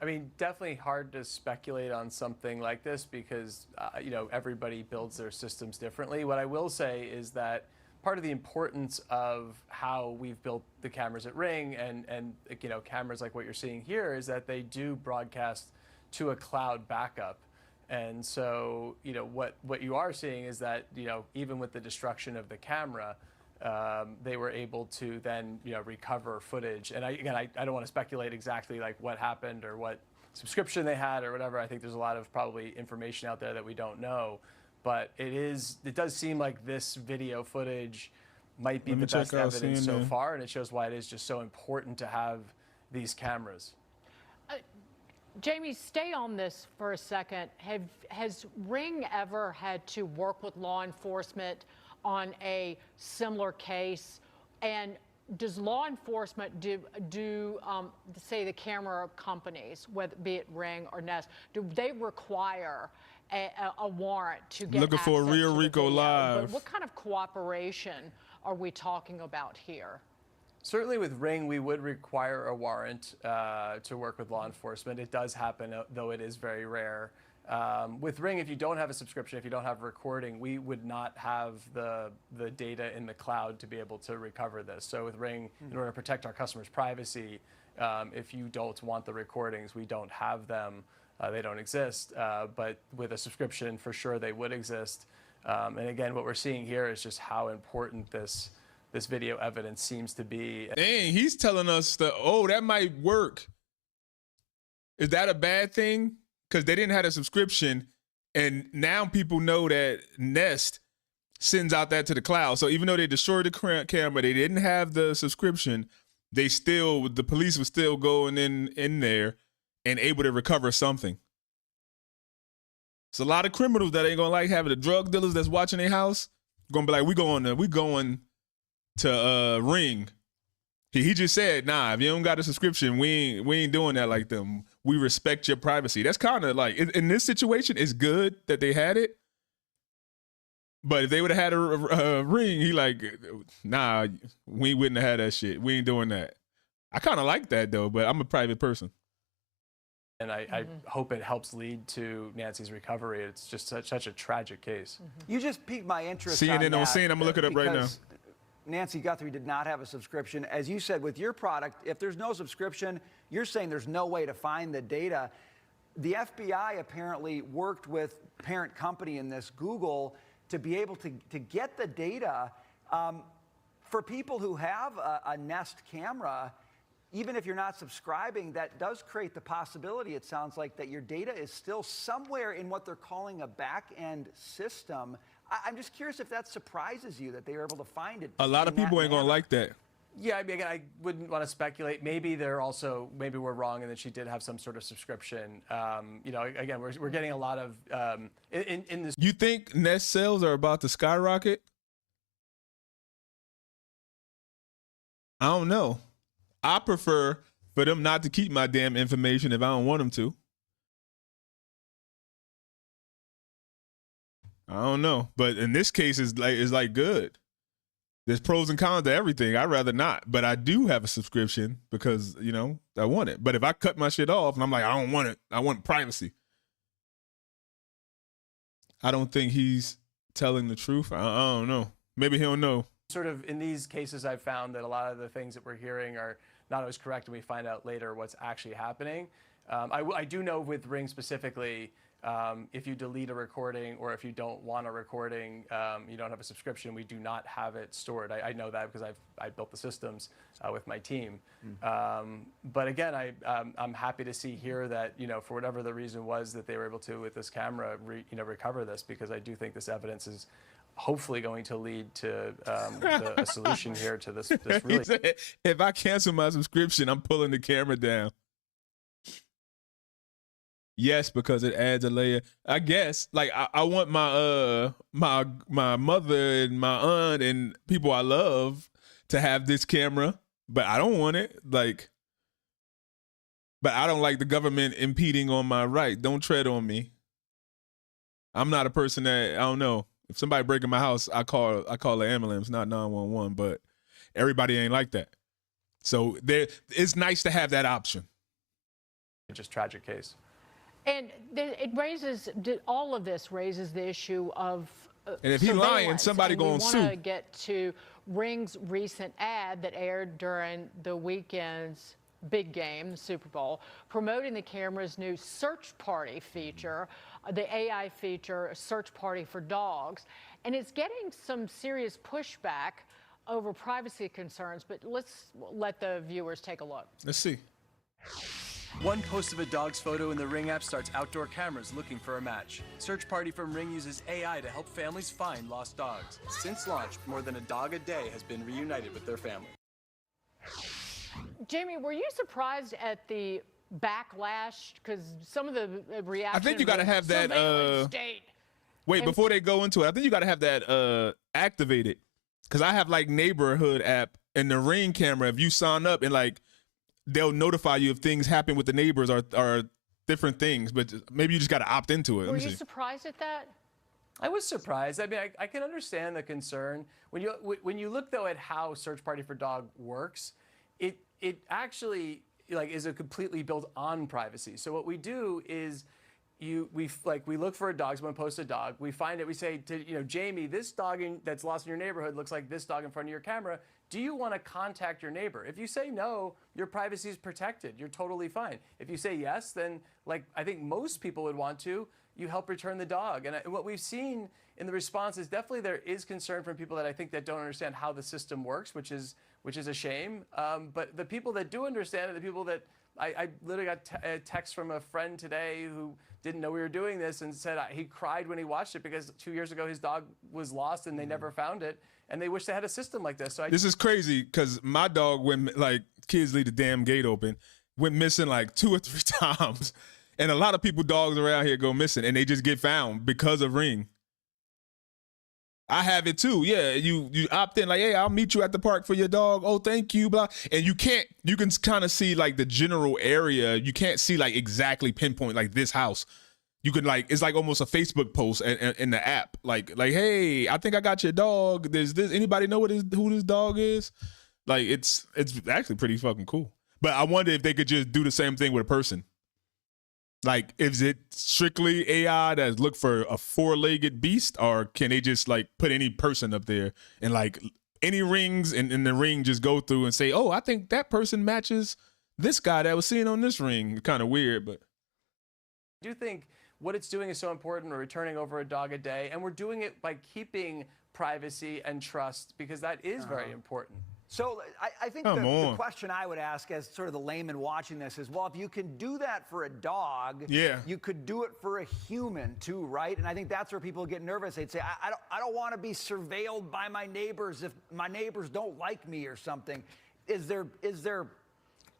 I mean, definitely hard to speculate on something like this because, you know, everybody builds their systems differently. What I will say is that part of the importance of how we've built the cameras at Ring and you know, cameras like what you're seeing here is that they do broadcast to a cloud backup. And so, you know, what you are seeing is that, you know, even with the destruction of the camera, they were able to then, you know, recover footage. And I don't want to speculate exactly like what happened or what subscription they had or whatever. I think there's a lot of probably information out there that we don't know. But it does seem like this video footage might be the best evidence so far, and it shows why it is just so important to have these cameras. Jamie, stay on this for a second. Has Ring ever had to work with law enforcement on a similar case? And does law enforcement do say the camera companies, whether be it Ring or Nest, do they require a warrant to get looking for a Rio Rico live? But what kind of cooperation are we talking about here? Certainly with Ring, we would require a warrant to work with law enforcement. It does happen, though it is very rare. With Ring, if you don't have a subscription, if you don't have recording, we would not have the data in the cloud to be able to recover this. So with Ring, in order to protect our customers' privacy, if you don't want the recordings, we don't have them. They don't exist. But with a subscription, for sure, they would exist. And again, what we're seeing here is just how important this video evidence seems to be. Dang, he's telling us that, oh, that might work. Is that a bad thing? Because they didn't have a subscription, and now people know that Nest sends out that to the cloud. So even though they destroyed the camera, they didn't have the subscription, the police was still going in there and able to recover something. It's a lot of criminals that ain't gonna like having the drug dealers that's watching their house gonna be like, we going to Ring. He just said, nah, if you don't got a subscription, we ain't doing that like them. We respect your privacy. That's kind of like, in this situation, it's good that they had it. But if they would have had a Ring, he like, nah, we wouldn't have had that shit. We ain't doing that. I kind of like that though, but I'm a private person. And I hope it helps lead to Nancy's recovery. It's just such a tragic case. You just piqued my interest. CNN on scene. I'm gonna look it up right now. Nancy Guthrie did not have a subscription. As you said, with your product, if there's no subscription, you're saying there's no way to find the data. The FBI apparently worked with parent company in this, Google, to be able to get the data. For people who have a Nest camera, even if you're not subscribing, that does create the possibility, it sounds like, that your data is still somewhere in what they're calling a back-end system. I'm just curious if that surprises you, that they were able to find it. A lot of people ain't going to like that. Yeah, I mean, again, I wouldn't want to speculate. Maybe maybe we're wrong and that she did have some sort of subscription. You know, again, we're getting a lot of, in this. You think Nest sales are about to skyrocket? I don't know. I prefer for them not to keep my damn information if I don't want them to. I don't know. But in this case, it's like good. There's pros and cons to everything. I'd rather not. But I do have a subscription because, you know, I want it. But if I cut my shit off and I'm like, I don't want it. I want privacy. I don't think he's telling the truth. I don't know. Maybe he'll know. Sort of in these cases, I've found that a lot of the things that we're hearing are not always correct, and we find out later what's actually happening. I do know with Ring specifically, if you delete a recording or if you don't want a recording, you don't have a subscription, we do not have it stored. I know that because I built the systems with my team. But again, I'm happy to see here that, you know, for whatever the reason was that they were able to, with this camera, recover this, because I do think this evidence is hopefully going to lead to a solution here to this really. If I cancel my subscription, I'm pulling the camera down. Yes, because it adds a layer. I guess, like, I want my my mother and my aunt and people I love to have this camera, but I don't want it. Like, but I don't like the government impeding on my right. Don't tread on me. I'm not a person that, I don't know. If somebody break in my house, I call the ambulance, not 911. But everybody ain't like that. So it's nice to have that option. Just tragic case. And it raises, all of this raises the issue of and if he's lying, somebody going to sue. We want to get to Ring's recent ad that aired during the weekend's big game, the Super Bowl, promoting the camera's new search party feature, the AI feature, Search Party for Dogs. And it's getting some serious pushback over privacy concerns, but let's let the viewers take a look. Let's see. One post of a dog's photo in the Ring app starts outdoor cameras looking for a match. Search Party from Ring uses AI to help families find lost dogs. Since launch, more than a dog a day has been reunited with their family. Jamie, were you surprised at the backlash? Because some of the reaction. I think you got to have that. Wait, before they go into it, I think you got to have that activated. Because I have like Neighborhood app and the Ring camera. If you sign up and like, they'll notify you if things happen with the neighbors or different things. But maybe you just got to opt into it. Were you surprised at that? I was surprised. I mean, I can understand the concern. When you look though at how Search Party for Dog works, it actually like is a completely built on privacy. So what we do is we look for a dog. Someone posts a dog. We find it. We say to Jamie, this dog that's lost in your neighborhood looks like this dog in front of your camera. Do you want to contact your neighbor? If you say no, your privacy is protected. You're totally fine. If you say yes, then like I think most people would want to, you help return the dog. And what we've seen in the response is definitely there is concern from people that I think that don't understand how the system works, which is a shame. But the people that do understand it, the people that I literally got a text from a friend today who didn't know we were doing this and said he cried when he watched it because 2 years ago his dog was lost and they never found it. And they wish they had a system like this. So this is crazy because my dog went, like, kids leave the damn gate open, went missing like 2 or 3 times. And a lot of people, dogs around here go missing and they just get found because of Ring. I have it too. Yeah, you opt in like, hey, I'll meet you at the park for your dog. Oh, thank you, blah. And you can kind of see like the general area. You can't see like exactly pinpoint like this house. You can like, it's like almost a Facebook post in the app. Like, hey, I think I got your dog. There's this. Anybody know who this dog is? Like, it's actually pretty fucking cool. But I wonder if they could just do the same thing with a person. Like, is it strictly AI that's look for a 4-legged beast, or can they just like put any person up there and like any rings in the ring just go through and say, oh, I think that person matches this guy that was seen on this ring? Kind of weird, but I do think what it's doing is so important. We're returning over a dog a day, and we're doing it by keeping privacy and trust because that is very important. So I think the question I would ask as sort of the layman watching this is, well, if you can do that for a dog, you could do it for a human too, right? And I think that's where people get nervous. They'd say, I don't want to be surveilled by my neighbors if my neighbors don't like me or something. Is there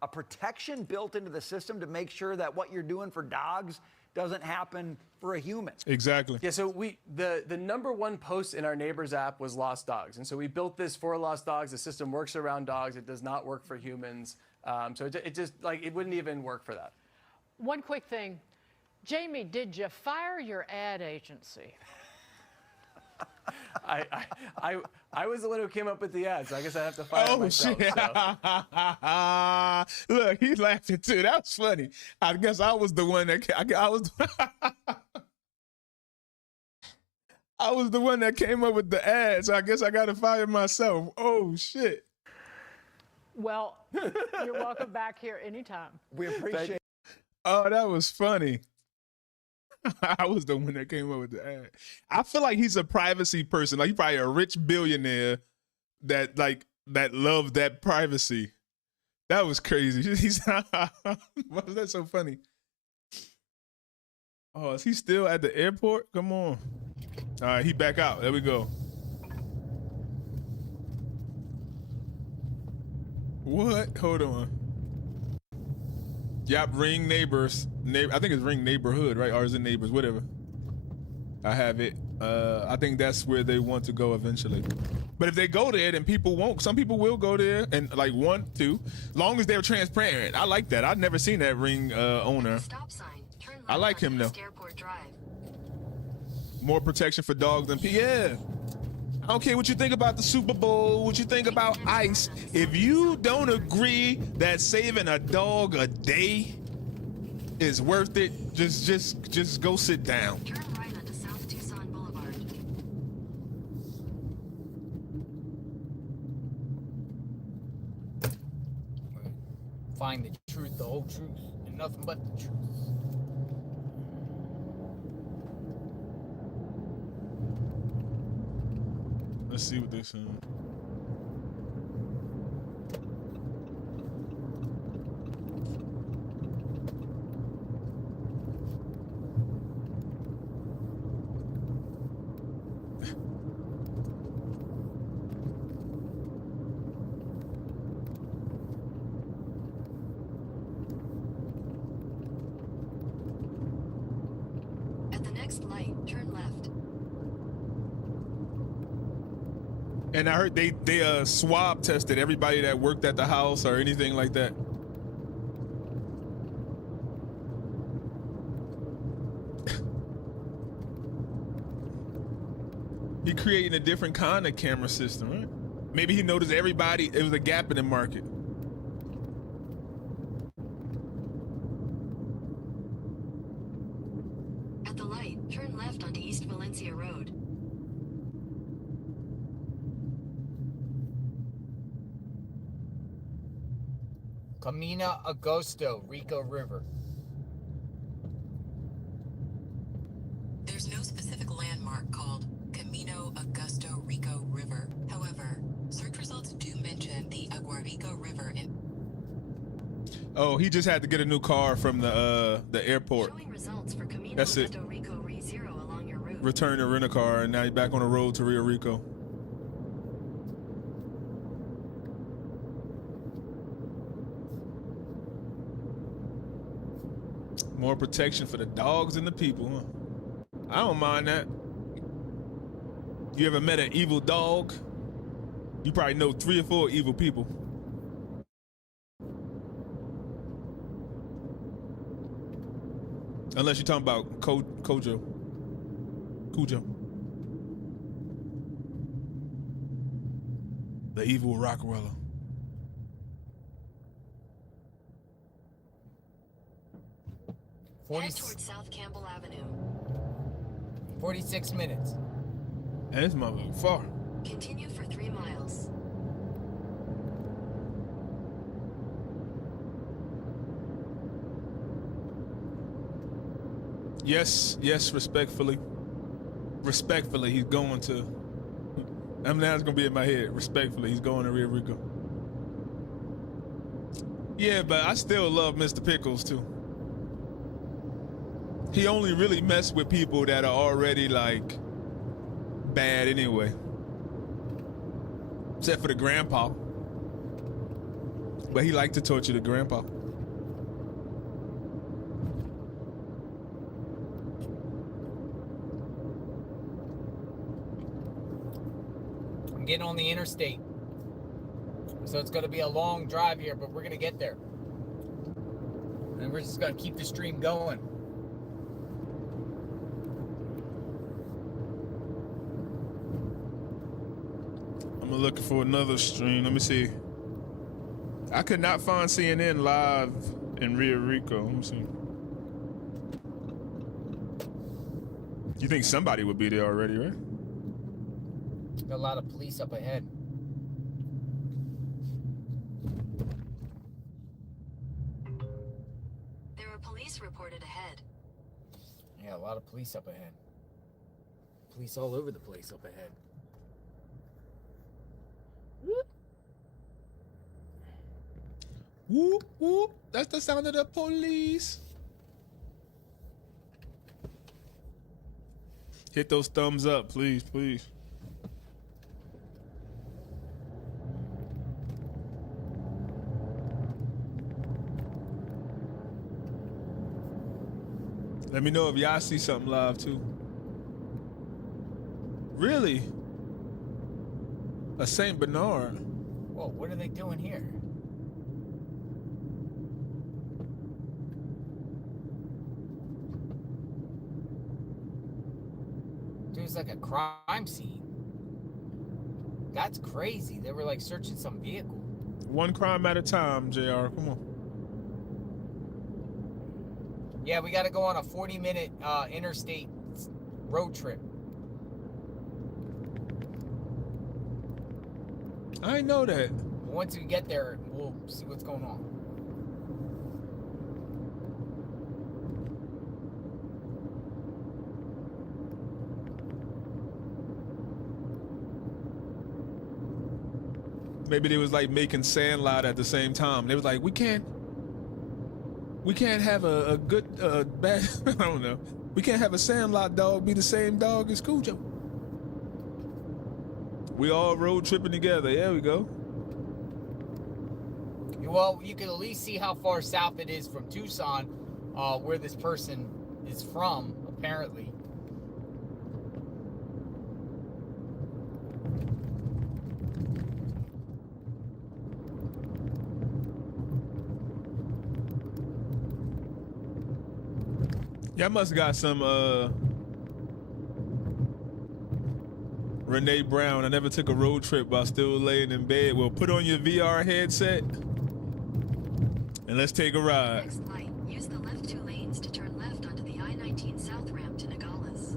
a protection built into the system to make sure that what you're doing for dogs doesn't happen for a human? Exactly. Yeah, so the number one post in our Neighbors app was lost dogs. And so we built this for lost dogs. The system works around dogs. It does not work for humans. So it just, like, it wouldn't even work for that. One quick thing. Jamie, did you fire your ad agency? I was the one who came up with the ads. So I guess I have to fire myself. Shit. So. Look, he's laughing too. That was funny. I guess I was the one that I was the one that came up with the ads. I guess I got to fire myself. Oh shit. Well, you're welcome back here anytime. We appreciate it. Oh, that was funny. I was the one that came up with the ad. I feel like he's a privacy person. Like he's probably a rich billionaire that loves that privacy. That was crazy. Why was that so funny? Oh, is he still at the airport? Come on. All right, he back out. There we go. What? Hold on. Yep, Ring Neighbors. I think it's Ring Neighborhood, right? Or is it Neighbors? Whatever. I have it. I think that's where they want to go eventually. But if they go there, then people won't. Some people will go there and like want to, long as they're transparent. I like that. I've never seen that Ring owner. I like him though. More protection for dogs than people. Yeah. I don't care what you think about the Super Bowl, what you think about ICE. If you don't agree that saving a dog a day is worth it, just go sit down. Turn right onto South Tucson Boulevard. Find the truth, the whole truth, and nothing but the truth. Let's see what they're saying. At the next light, turn left. And I heard they swab tested everybody that worked at the house or anything like that. He creating a different kind of camera system, right? Maybe he noticed everybody, it was a gap in the market. At the light, turn left onto East Valencia Road. Camino Agosto, Rico River. There's no specific landmark called Camino Augusto Rico River. However, search results do mention the Aguarico River in... Oh, he just had to get a new car from the airport. Showing results for Camino That's it. Augusto Rico Re-Zero along your route. Return to rent a car, and now you're back on the road to Rio Rico. More protection for the dogs and the people, huh? I don't mind that. You ever met an evil dog? You probably know 3 or 4 evil people. Unless you're talking about Cujo. The evil Rockefeller. Head towards South Campbell Avenue. 46 minutes. And this motherfucker far. Continue for 3 miles. Yes, respectfully. Respectfully, he's going to. I mean, that's gonna be in my head. Respectfully, he's going to Rio Rico. Yeah, but I still love Mr. Pickles too. He only really messed with people that are already like bad anyway. Except for the grandpa. But he liked to torture the grandpa. I'm getting on the interstate. So it's going to be a long drive here, but we're going to get there. And we're just going to keep the stream going. I'm looking for another stream. Let me see. I could not find CNN live in Rio Rico. Let me see. You think somebody would be there already, right? Got a lot of police up ahead. There are police reported ahead. Yeah, a lot of police up ahead. Police all over the place up ahead. Whoop, whoop. That's the sound of the police. Hit those thumbs up, please, please. Let me know if y'all see something live too. Really? A Saint Bernard. Whoa, what are they doing here? Dude, it's like a crime scene. That's crazy. They were like searching some vehicle. One crime at a time, JR. Come on. Yeah, we got to go on a 40-minute interstate road trip. I know that. Once we get there, we'll see what's going on. Maybe they was like making Sandlot at the same time. They was like, we can't have a good bad I don't know. We can't have a Sandlot dog be the same dog as Cujo. We all road tripping together. There we go. Well, you can at least see how far south it is from Tucson, where this person is from, apparently. Y'all must got some Renee Brown. I never took a road trip while still laying in bed. Well, put on your VR headset and let's take a ride. Next light, use the left 2 lanes to turn left onto the I-19 South ramp to Nogales.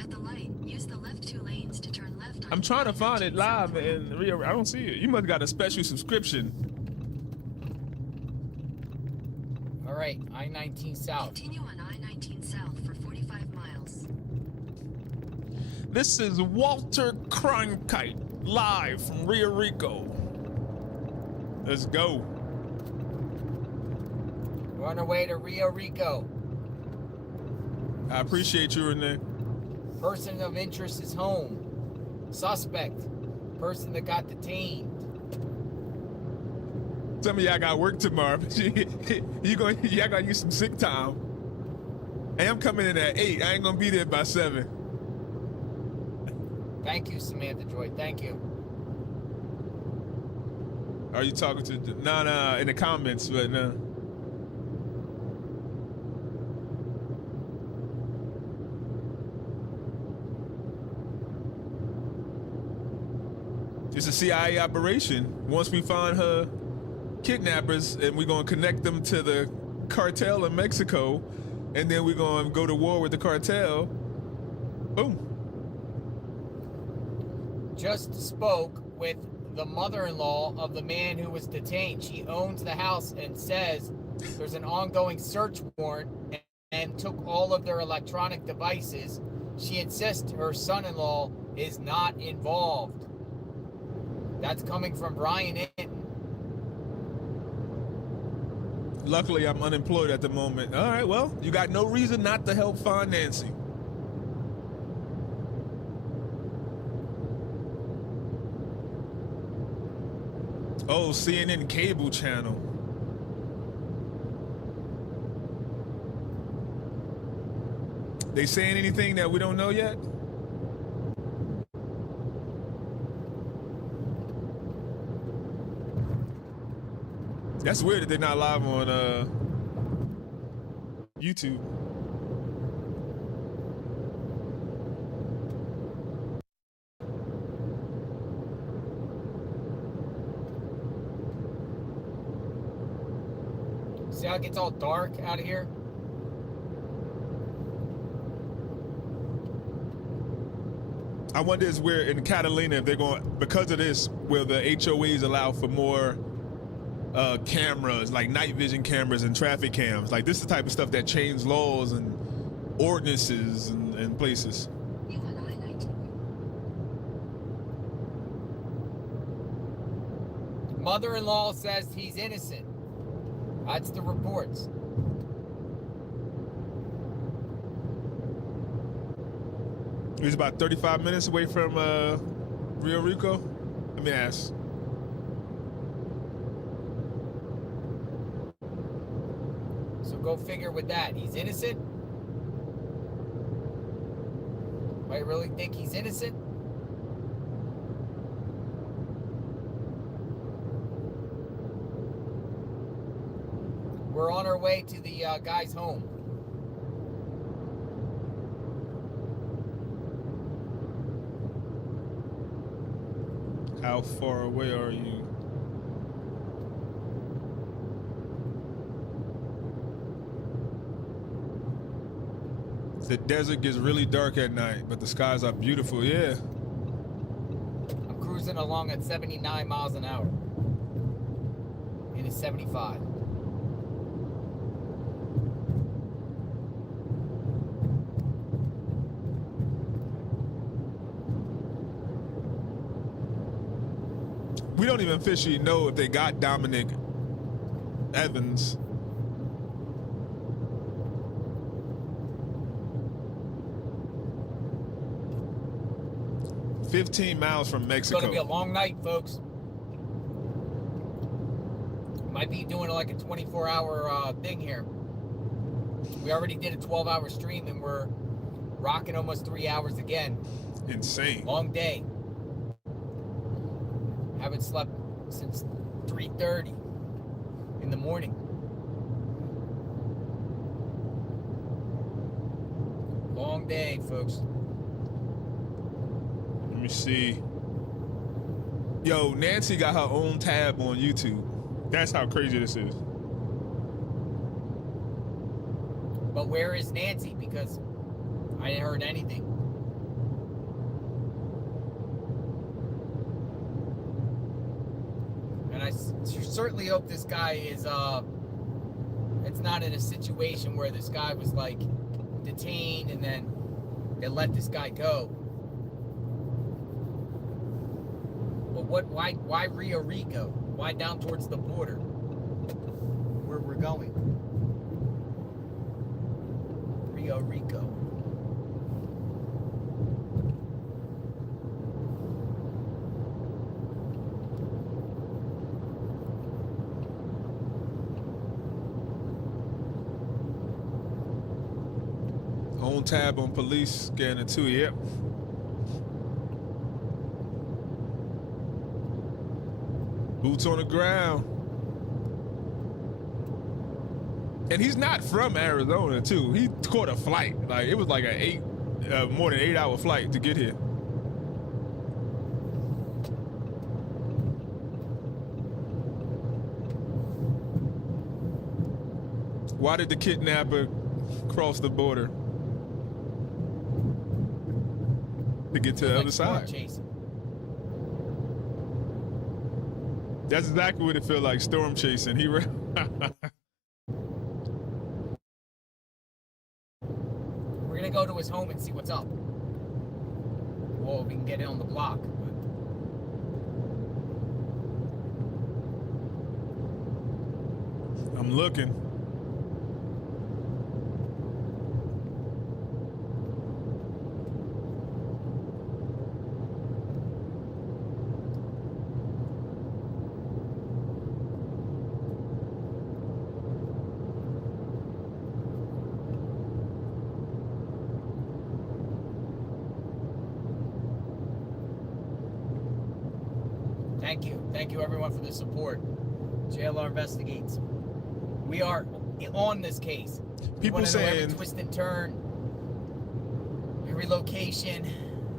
At the light, use the left 2 lanes to turn left onto I'm trying to find it live in Rio. I don't see it. You must have got a special subscription. All right, I-19 South. Continue on I-19 South for 45 miles. This is Walter Cronkite live from Rio Rico. Let's go. We're on our way to Rio Rico. I appreciate you, Renee. Person of interest is home. Suspect. Person that got detained. Some of y'all got work tomorrow. Y'all gonna use some sick time. Hey, I'm coming in at 8. I ain't gonna be there by 7. Thank you, Samantha Joy. Thank you. Are you talking to? No, in the comments, but no. It's a CIA operation. Once we find her kidnappers, and we're gonna connect them to the cartel in Mexico, and then we're gonna go to war with the cartel. Boom. Just spoke with the mother-in-law of the man who was detained. She owns the house and says there's an ongoing search warrant and took all of their electronic devices. She insists her son-in-law is not involved. That's coming from Brian Hinton. Luckily, I'm unemployed at the moment. All right, well, you got no reason not to help find Nancy. Oh, CNN cable channel. They saying anything that we don't know yet? That's weird that they're not live on YouTube. See how it gets all dark out of here? I wonder is where in Catalina, if they're going, because of this, will the HOAs allow for more cameras, like night vision cameras and traffic cams? Like this is the type of stuff that change laws and ordinances and places. Mother-in-law says he's innocent. That's the reports. He's about 35 minutes away from Rio Rico. Let me ask. So go figure with that. He's innocent? I really think he's innocent? We're on our way to the guy's home. How far away are you? The desert gets really dark at night, but the skies are beautiful, yeah. I'm cruising along at 79 miles an hour. It is 75. We don't even officially know if they got Dominic Evans. $15 miles from Mexico. It's gonna be a long night, folks. Might be doing like a 24-hour thing here. We already did a 12-hour stream and we're rocking almost 3 hours again. Insane. Long day. Haven't slept since 3:30 in the morning. Long day, folks. Let me see. Yo, Nancy got her own tab on YouTube. That's how crazy this is. But where is Nancy? Because I ain't heard anything. And I certainly hope this guy is, it's not in a situation where this guy was like detained and then they let this guy go. But why Rio Rico? Why down towards the border where we're going? Rio Rico. Own tab on police scanner too, yep. Boots on the ground. And he's not from Arizona too. He caught a flight. Like it was like a more than 8-hour flight to get here. Why did the kidnapper cross the border? To get to the other side. Chasing. That's exactly what it felt like, storm chasing. He ran. We're gonna go to his home and see what's up. Well, we can get it on the block. I'm looking. Thank you everyone for the support. JLR Investigates. We are on this case. People saying every twist and turn, every location,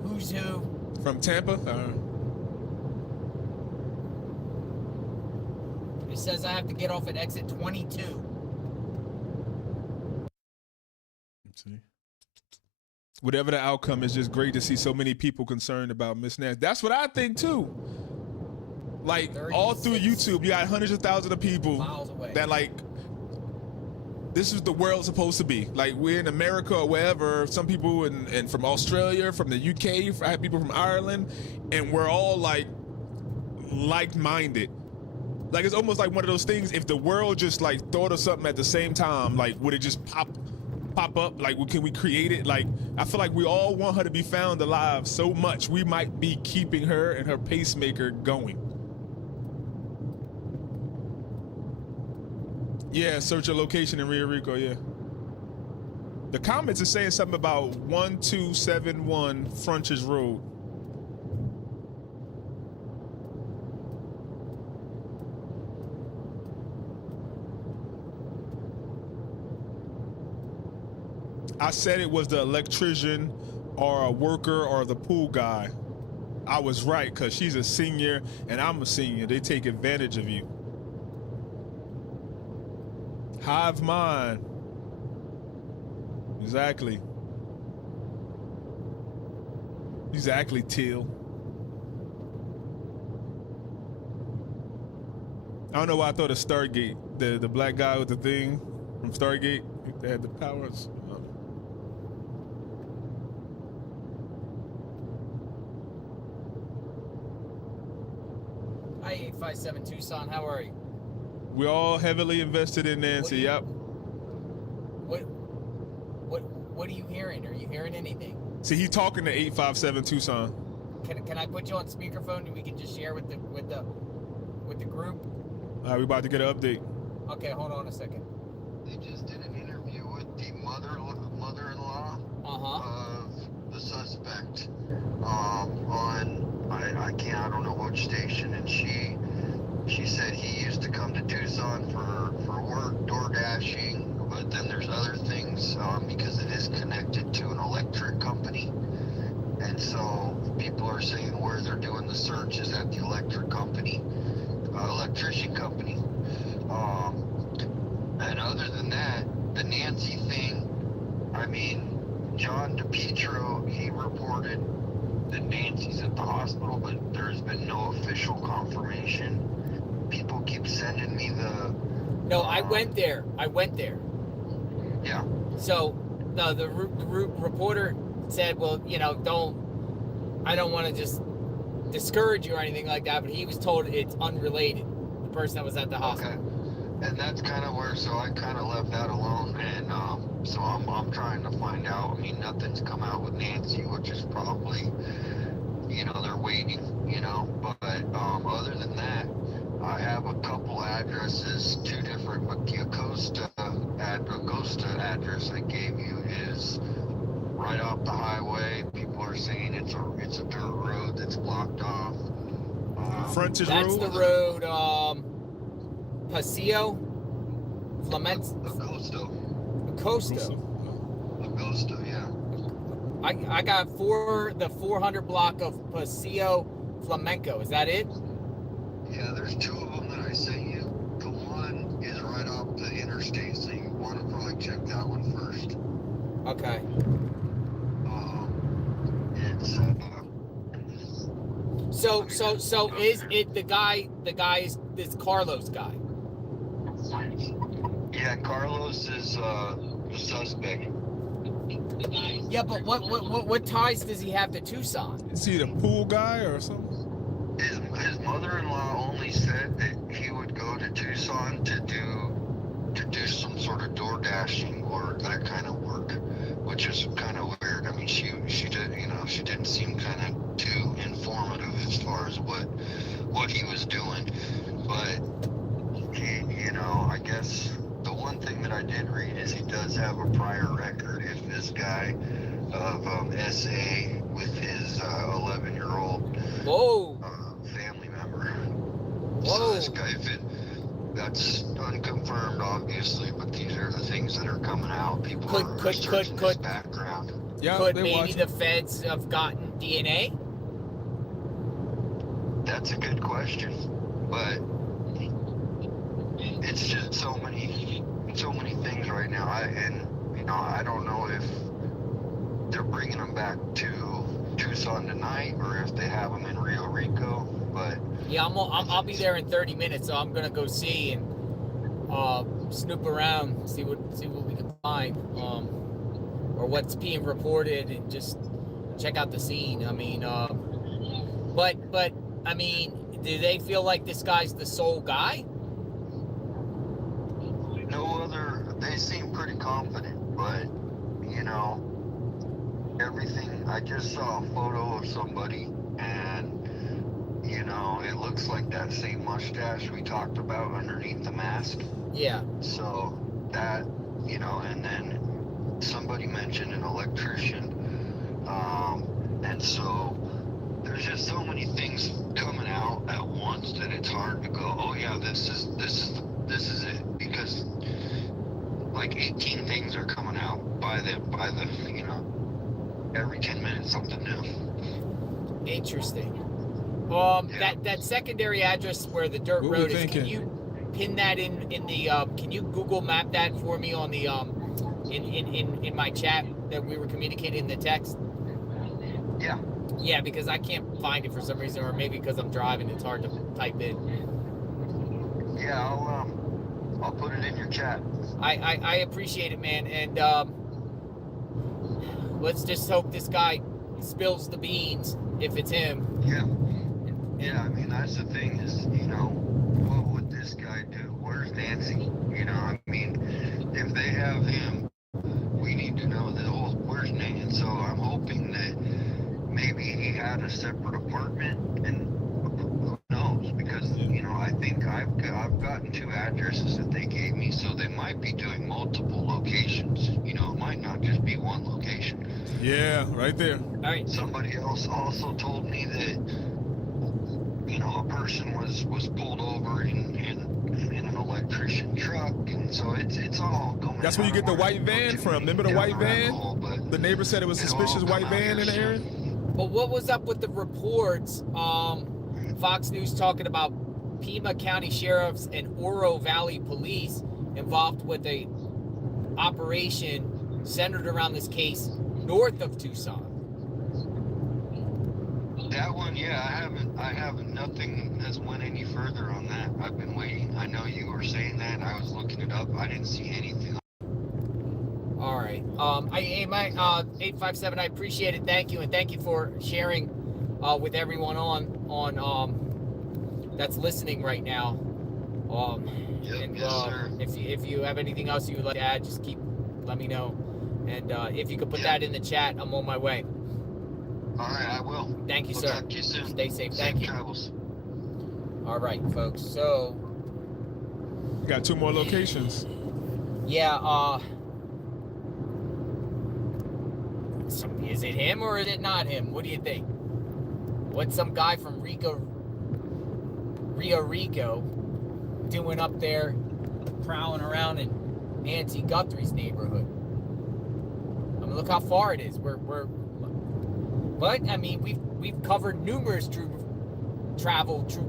who's who. From Tampa? It says I have to get off at exit 22. Let's see. Whatever the outcome, is just great to see so many people concerned about Miss Nancy. That's what I think too. Like all through YouTube, you got hundreds of thousands of people that like, this is the world supposed to be. Like we're in America or wherever. Some people and from Australia, from the UK, I have people from Ireland, and we're all like-minded. Like it's almost like one of those things. If the world just like thought of something at the same time, like would it just pop up? Like can we create it? Like I feel like we all want her to be found alive so much we might be keeping her and her pacemaker going. Yeah, search a location in Rio Rico, yeah. The comments are saying something about 1271 Frontage Road. I said it was the electrician or a worker or the pool guy. I was right, because she's a senior and I'm a senior. They take advantage of you. Hive mind. Exactly. Exactly, Teal. I don't know why I thought of Stargate. The black guy with the thing from Stargate. They had the powers. Hi, 857 Tucson. How are you? We're all heavily invested in Nancy. Yep. What are you hearing? Are you hearing anything? See, he's talking to 857 Tucson. Can I put you on speakerphone and we can just share with the group? All right, we about to get an update. Okay, hold on a second. They just did an interview with the mother-in-law of the suspect on I don't know what station, and she said he used to come to Tucson for work, door dashing, but then there's other things because it is connected to an electric company. And so people are saying where they're doing the search is at the electrician company. And other than that, the Nancy thing, I mean, John DePietro, he reported that Nancy's at the hospital, but there's been no official confirmation. People keep sending me the... No, I went there. Yeah. So, no, the reporter said, well, you know, I don't want to just discourage you or anything like that, but he was told it's unrelated, the person that was at the hospital. Okay. And that's kind of where, so I kind of left that alone, and so I'm trying to find out. I mean, nothing's come out with Nancy, which is probably, you know, they're waiting, you know, but other than that, I have a couple addresses, two different, but the Acosta address I gave you is right off the highway. People are saying it's a dirt road that's blocked off. Frontage That's Road? the road, Paseo? Agosto, yeah. I got the 400 block of Paseo Flamenco. Is that it? Yeah, there's two of them that I sent you. The one is right off the interstate, so you want to probably check that one first. Okay. So is it the guy is this Carlos guy? Yeah, Carlos is the suspect. Yeah, but what ties does he have to Tucson? Is he the pool guy or something? His mother-in-law only said that he would go to Tucson to do some sort of door dashing or that kind of work, which is kind of weird. I mean, she did, she didn't seem kind of too informative as far as what he was doing, but he, I guess the one thing that I did read is he does have a prior record. If this guy of SA with his 11-year-old family member. Whoa. So this guy, that's unconfirmed, obviously, but these are the things that are coming out. People are researching his background. Yeah, could maybe the feds have gotten DNA? That's a good question, but it's just so many things right now. I don't know if they're bringing them back to Tucson tonight or if they have them in Rio Rico. But yeah, I'll be there in 30 minutes, so I'm gonna go see and snoop around, see what we can find, or what's being reported, and just check out the scene. I mean, but I mean, do they feel like this guy's the sole guy? no other. They seem pretty confident, but everything. I just saw a photo of somebody, and it looks like that same mustache we talked about underneath the mask. Yeah. So that, and then somebody mentioned an electrician, and so there's just so many things coming out at once that it's hard to go, oh yeah, this is it, because like 18 things are coming out by the every 10 minutes something new. Interesting. That secondary address where the dirt road is, can you pin that in the can you Google map that for me on the in my chat that we were communicating in the text? Yeah, because I can't find it for some reason, or maybe because I'm driving, it's hard to type in. Yeah, I'll put it in your chat. I appreciate it, man, and let's just hope this guy spills the beans if it's him. Yeah, I mean, that's the thing is, what would this guy do? Where's Nancy? I mean, if they have him, we need to know where's Nancy. So I'm hoping that maybe he had a separate apartment, and who knows? Because, I think I've gotten 2 addresses that they gave me, so they might be doing multiple locations. It might not just be one location. Yeah, right there. All right. Somebody else also told me that a person was pulled over in an electrician truck, and so it's all going. That's where you get the white van from. Remember the white van? The neighbor said it was suspicious white van in the area. But what was up with the reports? Fox News talking about Pima County Sheriffs and Oro Valley Police involved with a operation centered around this case north of Tucson. That one, yeah, I haven't, nothing has went any further on that. I've been waiting. I know you were saying that, and I was looking it up. I didn't see anything. All right. 857, I appreciate it. Thank you, and thank you for sharing with everyone on that's listening right now. Yes, sir. If you have anything else you would like to add, just let me know. And if you could put that in the chat, I'm on my way. All right, I will. Thank you, We'll sir. talk to you soon. Stay safe. Safe Thank you. travels. All right, folks. So we got 2 more locations. Yeah. Is it him or is it not him? What do you think? What's some guy from Rio Rico doing up there, prowling around in Nancy Guthrie's neighborhood? I mean, look how far it is. But I mean, we've covered numerous true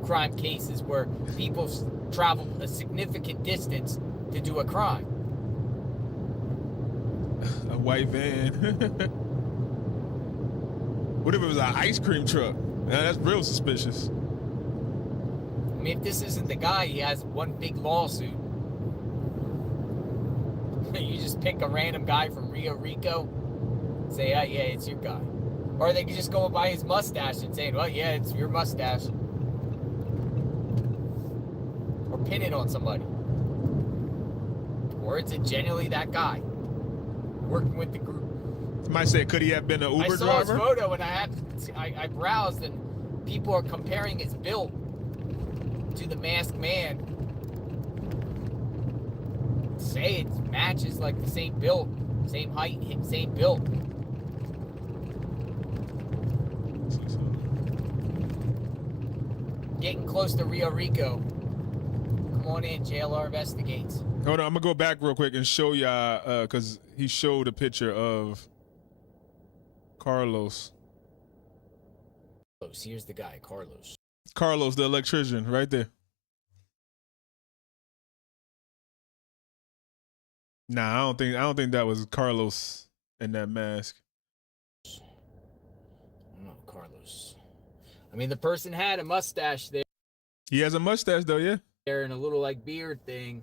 crime cases where people travel a significant distance to do a crime. A white van. What if it was an ice cream truck? Now, that's real suspicious. I mean, if this isn't the guy, he has one big lawsuit. You just pick a random guy from Rio Rico. say, oh, yeah, it's your guy. Or they could just go by his mustache and say, well, yeah, it's your mustache. Or pin it on somebody. Or it's genuinely that guy working with the group. You might say, could he have been an Uber driver? I saw his photo and I browsed, and people are comparing his build to the Masked Man. Say it matches like the same build, same height, same build. Getting close to Rio Rico. Come on in, JLR Investigates. Hold on, I'm gonna go back real quick and show y'all, cause he showed a picture of Carlos. Here's the guy, Carlos. Carlos, the electrician, right there. Nah, I don't think that was Carlos in that mask. No, Carlos. I mean, the person had a mustache there. He has a mustache though, yeah. There and a little like beard thing.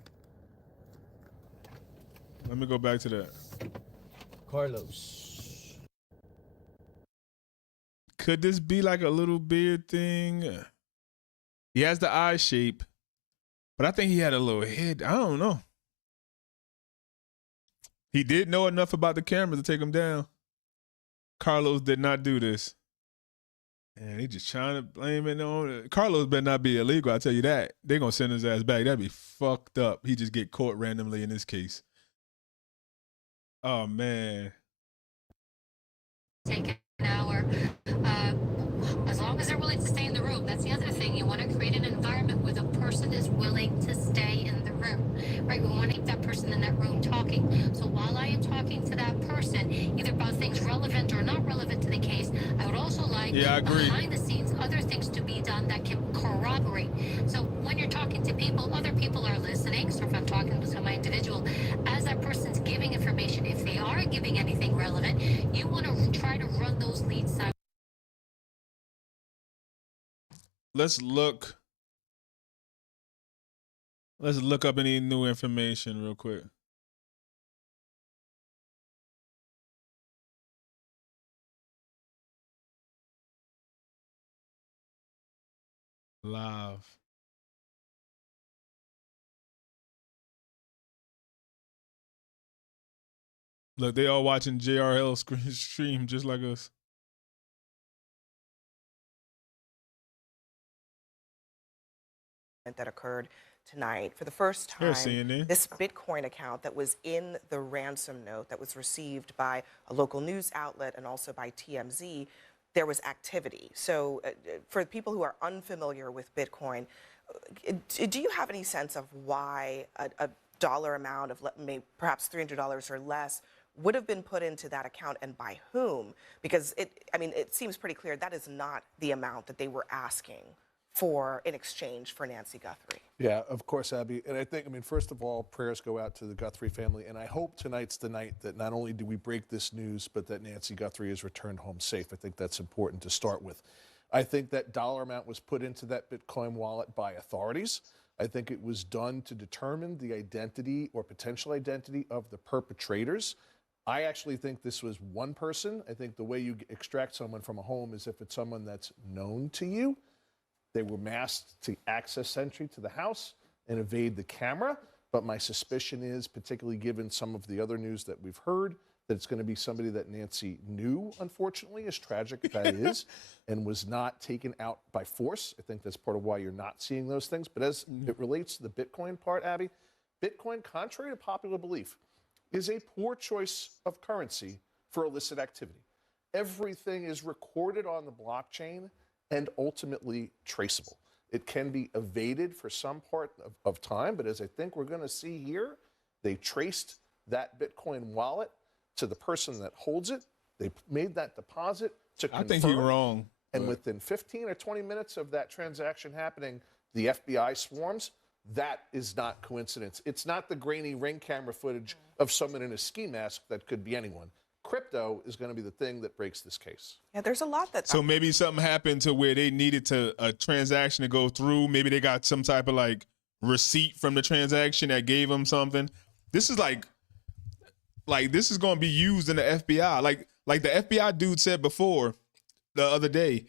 Let me go back to that. Carlos. Could this be like a little beard thing? He has the eye shape, but I think he had a little head. I don't know. He did know enough about the cameras to take him down. Carlos did not do this. And they just trying to blame it on Carlos. Better not be illegal, I'll tell you that. They're gonna send his ass back. That'd be fucked up. He just get caught randomly in this case. Oh man. Take an hour. As long as they're willing to stay in the room. That's the other thing. You want to create an environment where the person is willing to stay in the room. Right? We want to keep that person in that room talking. So while I am talking to that person, either about things relevant or not relevant to the case, I would also like behind the scenes other things to be done that can corroborate. So when you're talking to people, other people are listening. So if I'm talking to my individual, as that person's giving information, if they are giving anything relevant, you want to try to run those leads side. Let's look up any new information real quick. Live. Look, they all watching JRL stream just like us. That occurred tonight. For the first time, this Bitcoin account that was in the ransom note that was received by a local news outlet and also by TMZ, there was activity. So for people who are unfamiliar with Bitcoin, do you have any sense of why a dollar amount of maybe perhaps $300 or less would have been put into that account and by whom? Because it seems pretty clear that is not the amount that they were asking for in exchange for Nancy Guthrie. Yeah, of course, Abby. And I think, first of all, prayers go out to the Guthrie family. And I hope tonight's the night that not only do we break this news, but that Nancy Guthrie is returned home safe. I think that's important to start with. I think that dollar amount was put into that Bitcoin wallet by authorities. I think it was done to determine the identity or potential identity of the perpetrators. I actually think this was one person. I think the way you extract someone from a home is if it's someone that's known to you. They were masked to access entry to the house and evade the camera. But my suspicion is, particularly given some of the other news that we've heard, that it's going to be somebody that Nancy knew, unfortunately, as tragic as that is, and was not taken out by force. I think that's part of why you're not seeing those things. But as it relates to the Bitcoin part, Abby, Bitcoin, contrary to popular belief, is a poor choice of currency for illicit activity. Everything is recorded on the blockchain and ultimately traceable. It can be evaded for some part of time, but as I think we're going to see here, they traced that Bitcoin wallet to the person that holds it. They made that deposit to confirm. I think he's wrong. And within 15 or 20 minutes of that transaction happening, the FBI swarms. That is not coincidence. It's not the grainy ring camera footage of someone in a ski mask that could be anyone. Crypto is going to be the thing that breaks this case. Yeah, there's a lot that. So maybe something happened to where they needed a transaction to go through. Maybe they got some type of receipt from the transaction that gave them something. This is this is going to be used in the FBI. Like the FBI dude said before the other day,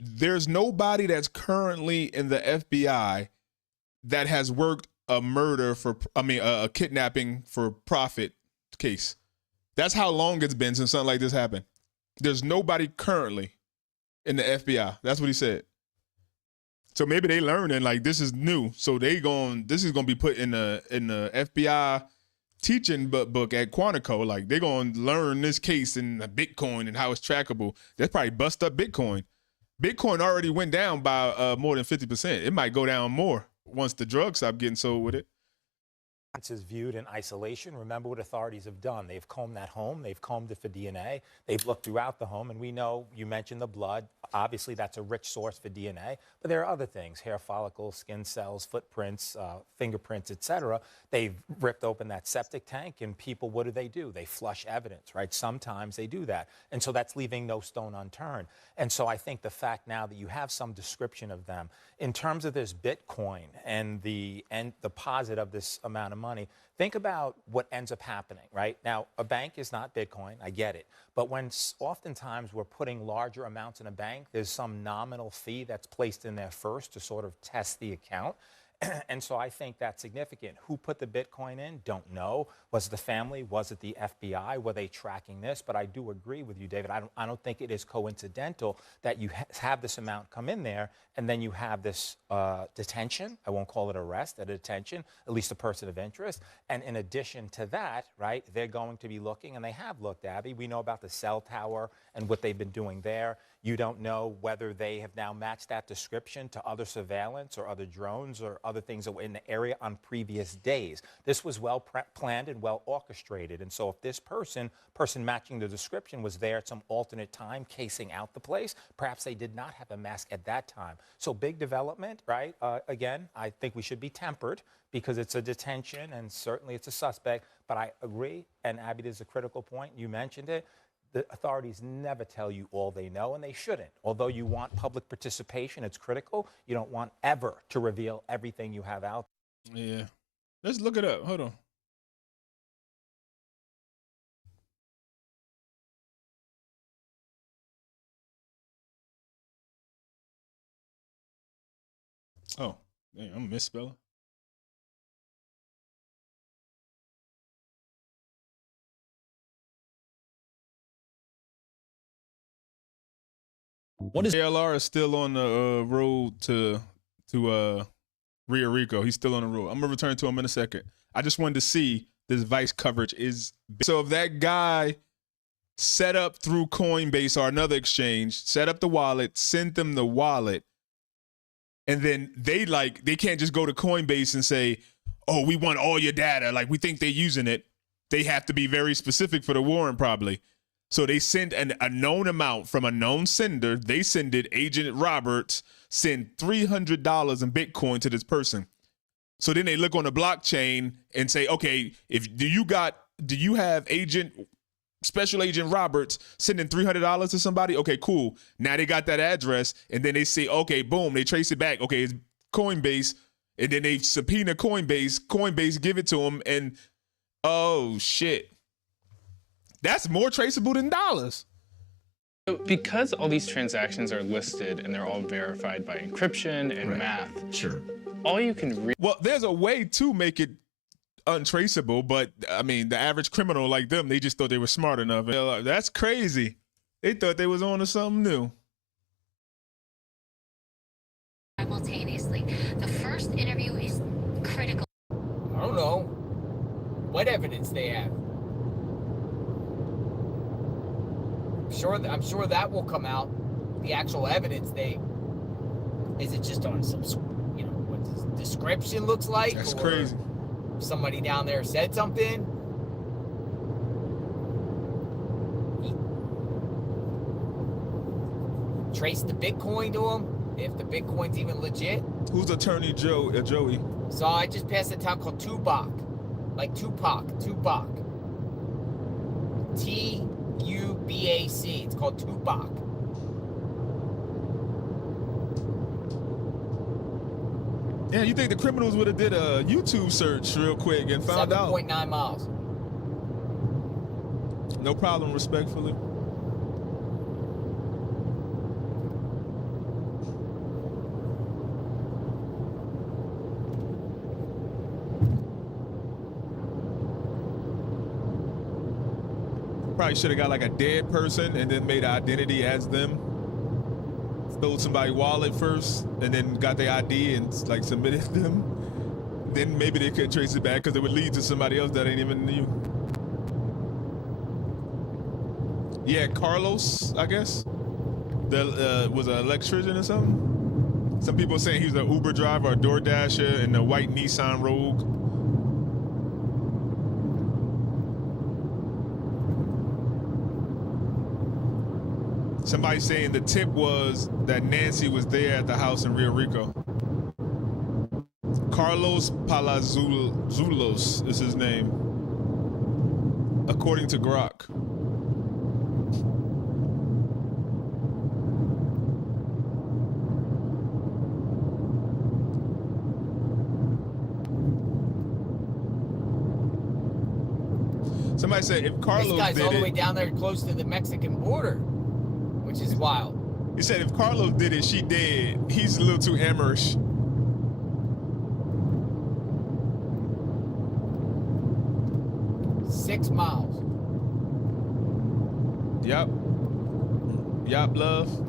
there's nobody that's currently in the FBI that has worked a murder for, a kidnapping for profit case. That's how long it's been since something like this happened. There's nobody currently in the FBI. That's what he said. So maybe they learning like this is new. So this is gonna be put in the FBI teaching book at Quantico. Like they're gonna learn this case in Bitcoin and how it's trackable. That's probably bust up Bitcoin. Bitcoin already went down by more than 50%. It might go down more once the drugs stop getting sold with it. Is viewed in isolation. Remember what authorities have done. They've combed that home. They've combed it for DNA. They've looked throughout the home, and we know, you mentioned the blood. Obviously, that's a rich source for DNA, but there are other things, hair follicles, skin cells, footprints, fingerprints, etc. They've ripped open that septic tank, and people, what do? They flush evidence, right? Sometimes they do that, and so that's leaving no stone unturned. And so I think the fact now that you have some description of them, in terms of this Bitcoin and the deposit of this amount of money, think about what ends up happening, right? Now, a bank is not Bitcoin, I get it. But when oftentimes we're putting larger amounts in a bank, there's some nominal fee that's placed in there first to sort of test the account. And so I think that's significant. Who put the Bitcoin in? Don't know. Was it the family? Was it the FBI? Were they tracking this? But I do agree with you, David. I don't think it is coincidental that you have this amount come in there and then you have this detention. I won't call it arrest, a detention, at least a person of interest. And in addition to that, right, they're going to be looking, and they have looked, Abby. We know about the cell tower and what they've been doing there. You don't know whether they have now matched that description to other surveillance or other drones or other things that were in the area on previous days. This was well planned and well orchestrated. And so if this person matching the description was there at some alternate time casing out the place, perhaps they did not have a mask at that time. So big development, right? Again, I think we should be tempered because it's a detention and certainly it's a suspect. But I agree, and Abby, there's a critical point. You mentioned it. The authorities never tell you all they know, and they shouldn't. Although you want public participation, it's critical. You don't want ever to reveal everything you have out. Yeah. Let's look it up. Hold on. Oh, dang, I'm misspelling. What is ALR is still on the road to Rio Rico. He's still on the road. I'm gonna return to him in a second. I just wanted to see this Vice coverage is so if that guy set up through Coinbase or another exchange, set up the wallet, sent them the wallet, and then they can't just go to Coinbase and say, "Oh, we want all your data." Like we think they're using it. They have to be very specific for the warrant, probably. So they send a known amount from a known sender. They send it. Agent Roberts send $300 in Bitcoin to this person. So then they look on the blockchain and say, okay, do you have Special Agent Roberts sending $300 to somebody? Okay, cool. Now they got that address, and then they say, okay, boom, they trace it back. Okay, it's Coinbase, and then they subpoena Coinbase. Coinbase give it to them, and oh shit. That's more traceable than dollars. So because all these transactions are listed and they're all verified by encryption and math, sure, all you can read. Well, there's a way to make it untraceable, but I mean, the average criminal like them, they just thought they were smart enough. That's crazy. They thought they was on to something new. Simultaneously, the first interview is critical. I don't know what evidence they have. I'm sure that will come out. The actual evidence is it just on some, what the description looks like? That's crazy. Somebody down there said something. He traced the Bitcoin to him, if the Bitcoin's even legit. Who's Attorney Joey? So I just passed a town called Tupac. Like Tupac. Tubac. It's called Tupac. Yeah, you think the criminals would have did a YouTube search real quick and found out? 7.9 miles. No problem, respectfully. probably should have got like a dead person and then made an identity as them. Stole somebody's wallet first and then got their ID and like submitted them. Then maybe they couldn't trace it back because it would lead to somebody else that ain't even you. Yeah, Carlos, I guess. Was an electrician or something. Some people saying he was an Uber driver or DoorDasher in a white Nissan Rogue. Somebody saying the tip was that Nancy was there at the house in Rio Rico. Carlos Palazuelos is his name, according to Grok. Somebody said if Carlos this guy's did all the it, way down there close to the Mexican border, which is wild. He said if Carlos did it, she did. He's a little too amateurish. $6 miles. Yep. Yup, love.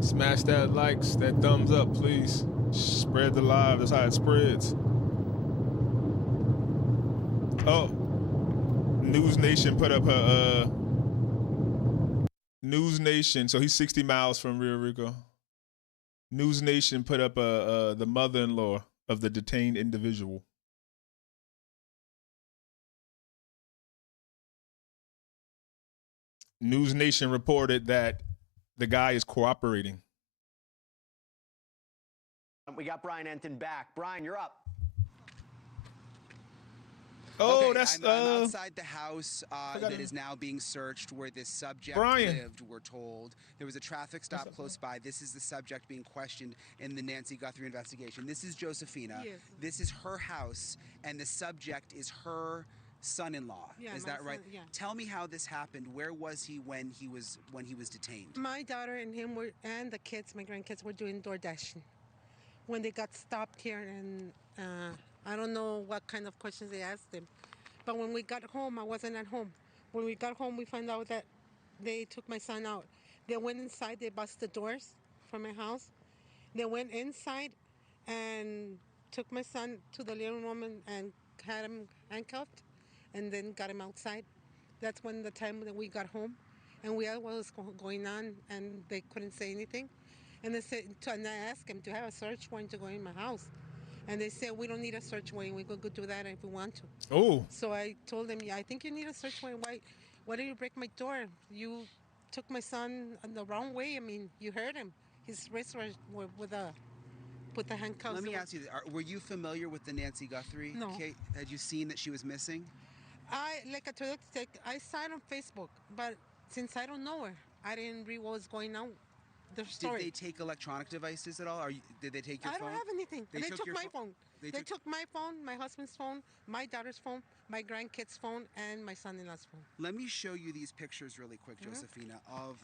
Smash that likes, that thumbs up, please. Spread the live. That's how it spreads. Oh, News Nation put up her News Nation. So he's 60 miles from Rio Rico. News Nation put up the mother-in-law of the detained individual. News Nation reported that the guy is cooperating. We got Brian Enton back. Brian, you're up. Oh, okay, that's I'm outside the house that is now being searched where this subject lived, we're told. There was a traffic stop close by. This is the subject being questioned in the Nancy Guthrie investigation. This is Josephina. Yes. This is her house, and the subject is her son-in-law. Yeah, is that right? Yeah. Tell me how this happened. Where was he when he was detained? My daughter and him were, and the kids, my grandkids, were doing DoorDashing when they got stopped here, and I don't know what kind of questions they asked them. But when we got home, I wasn't at home. When we got home, we found out that they took my son out. They went inside, they busted the doors from my house. They went inside and took my son to the living room and had him handcuffed, and then got him outside. That's when the time that we got home, and we asked what was going on, and they couldn't say anything. And they said, and I asked him to have a search warrant to go in my house. And they said, we don't need a search warrant. We could go do that if we want to. Oh. So I told them, yeah, I think you need a search warrant. Why did you break my door? You took my son the wrong way. I mean, you hurt him. His wrists were with the handcuffs. Let me ask you, were you familiar with the Nancy Guthrie case? Had you seen that she was missing? Like I told you, I saw it on Facebook, but since I don't know her, I didn't read what was going on. The story. Did they take electronic devices at all? Did they take your phone? I don't have anything. They took my phone. They took my phone, my husband's phone, my daughter's phone, my grandkid's phone, and my son-in-law's phone. Let me show you these pictures really quick, Josephina, of,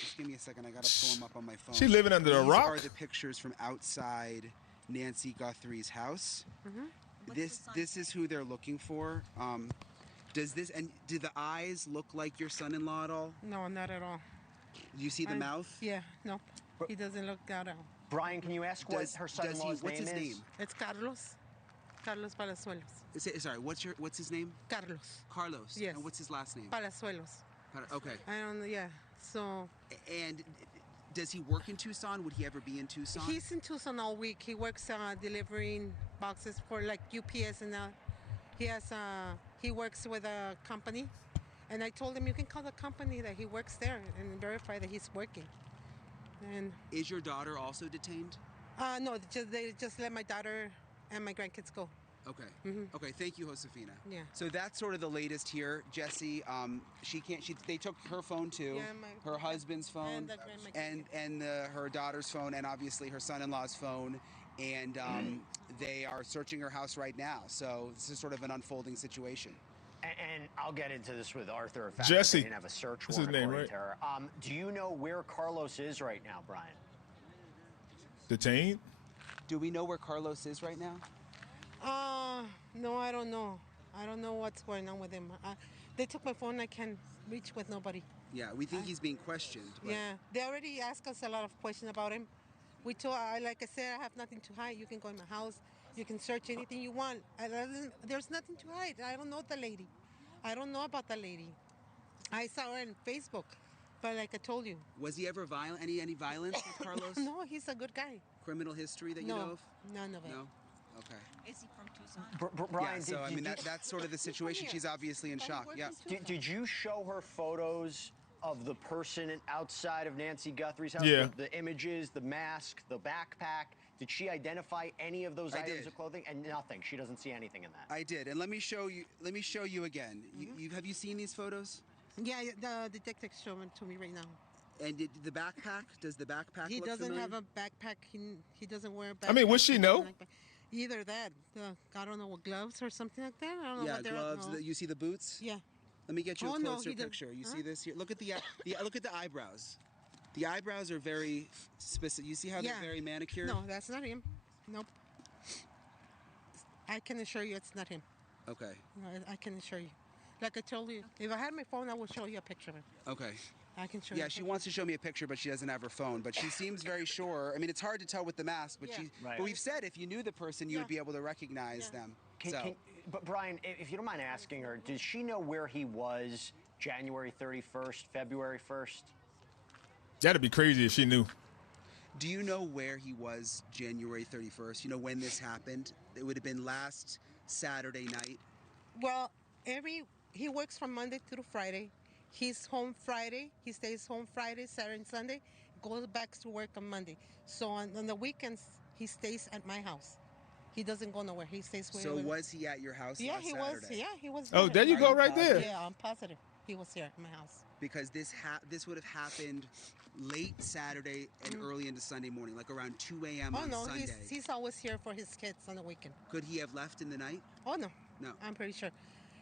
just give me a second, I gotta pull them up on my phone. She living under a rock? These are the pictures from outside Nancy Guthrie's house. This is who they're looking for. Do the eyes look like your son-in-law at all? No, not at all. Do you see the mouth? Yeah, no. He doesn't look at all. Brian, can you ask what her son-in-law's name is? What's his name? It's Carlos. Carlos Palazuelos. Sorry, what's his name? Carlos. Carlos. Yes. And what's his last name? Palazuelos. Okay. I don't know, yeah. So. And does he work in Tucson? Would he ever be in Tucson? He's in Tucson all week. He works delivering boxes for like UPS and he works with a company. And I told him, you can call the company that he works there and verify that he's working. And is your daughter also detained? No, they just let my daughter and my grandkids go. Okay. Okay. Thank you, Josefina. Yeah. So that's sort of the latest here, Jesse. They took her phone too, Yeah, her husband's phone, and her daughter's phone, and obviously her son-in-law's phone, and they are searching her house right now. So this is sort of an unfolding situation. And I'll get into this with Arthur. In fact, Jesse. they didn't have a search That's his warrant name, according right? to her. Do you know where Carlos is right now, Brian? Detained? Do we know where Carlos is right now? No, I don't know. I don't know what's going on with him. They took my phone. I can't reach with nobody. Yeah, we think he's being questioned. But Yeah, they already asked us a lot of questions about him. We told, like I said, I have nothing to hide. You can go in my house. You can search anything you want. There's nothing to hide. I don't know the lady. I don't know about the lady. I saw her on Facebook, but like I told you. Was he ever violent? Any violence with Carlos? No, he's a good guy. Criminal history that you know of? None of it. No? Okay. Is he from Tucson? Brian, yeah, so I mean that's sort of the situation. She's obviously in shock. Yeah. Did you show her photos of the person outside of Nancy Guthrie's house? Yeah. The images, the mask, the backpack. Did she identify any of those items of clothing? And nothing. She doesn't see anything in that. I did, and let me show you again. Have you seen these photos? Yeah, the detective showed it to me right now. And the backpack? Does the backpack He look doesn't familiar? have a backpack. He doesn't wear a backpack. I mean, would she know? Either that, I don't know, what gloves or something like that. I don't know Yeah, what they're. gloves. No. You see the boots? Yeah. Let me get you a no, closer he didn't. picture. You see this here? Look at the look at the eyebrows. The eyebrows are very specific. You see how they're very manicured? No, that's not him. Nope. I can assure you it's not him. Okay. No, I can assure you. Like I told you, if I had my phone, I would show you a picture of him. Okay. I can show you. Yeah, she wants to show me a picture, but she doesn't have her phone. But she seems very sure. I mean, it's hard to tell with the mask, but but we've said if you knew the person, you would be able to recognize them. But Brian, if you don't mind asking her, does she know where he was January 31st, February 1st? That'd be crazy if she knew. Do you know where he was January 31st? You know when this happened? It would have been last Saturday night. Well, he works from Monday through Friday. He's home Friday. He stays home Friday, Saturday, and Sunday. Goes back to work on Monday. So on the weekends, he stays at my house. He doesn't go nowhere. He stays where. So was he at your house last Saturday? Yeah, he was. Oh, there you go, right there. Yeah, I'm positive he was here at my house. Because this would have happened late Saturday and early into Sunday morning, like around 2 a.m. on Sunday. He's always here for his kids on the weekend. Could he have left in the night? Oh no. No. I'm pretty sure.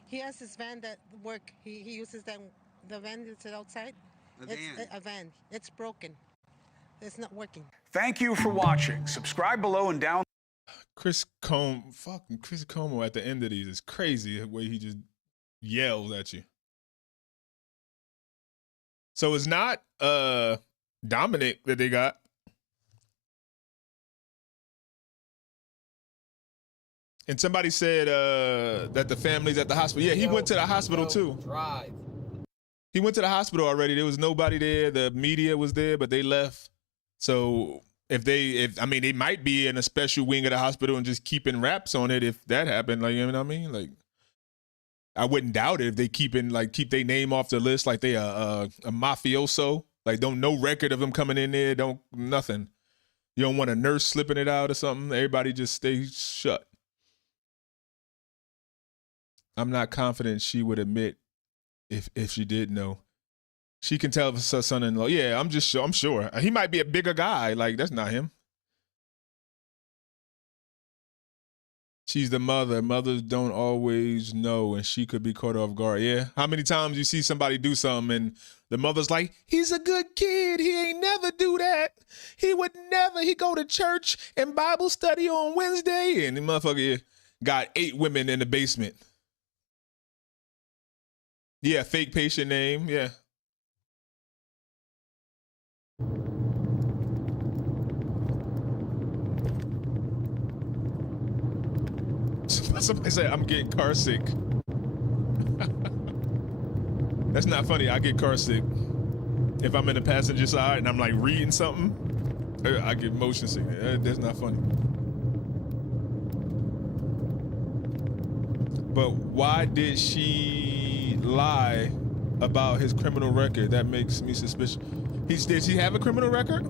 He has his van that work. He uses the van that's outside. A van. A van. It's broken. It's not working. Thank you for watching. Subscribe below and down. Chris Como at the end of these is crazy the way he just yells at you. So it's not Dominic that they got. And somebody said that the family's at the hospital. Yeah, he went to the hospital too. Drive. He went to the hospital already. There was nobody there. The media was there, but they left. So I mean, they might be in a special wing of the hospital and just keeping wraps on it if that happened. Like, you know what I mean? Like, I wouldn't doubt it if they keep their name off the list like they a mafioso. Like, no record of them coming in there. Nothing. You don't want a nurse slipping it out or something. Everybody just stay shut. I'm not confident she would admit if she did know. She can tell her son-in-law, yeah, I'm sure. He might be a bigger guy. Like, that's not him. She's the mother. Mothers don't always know, and she could be caught off guard. Yeah. How many times you see somebody do something, and the mother's like, he's a good kid. He ain't never do that. He would never. He go to church and Bible study on Wednesday, and the motherfucker got 8 women in the basement. Yeah, fake patient name. Yeah. Somebody said, I'm getting car sick. That's not funny. I get car sick. If I'm in the passenger side and I'm like reading something, I get motion sick. That's not funny. But why did she lie about his criminal record? That makes me suspicious. Did he have a criminal record?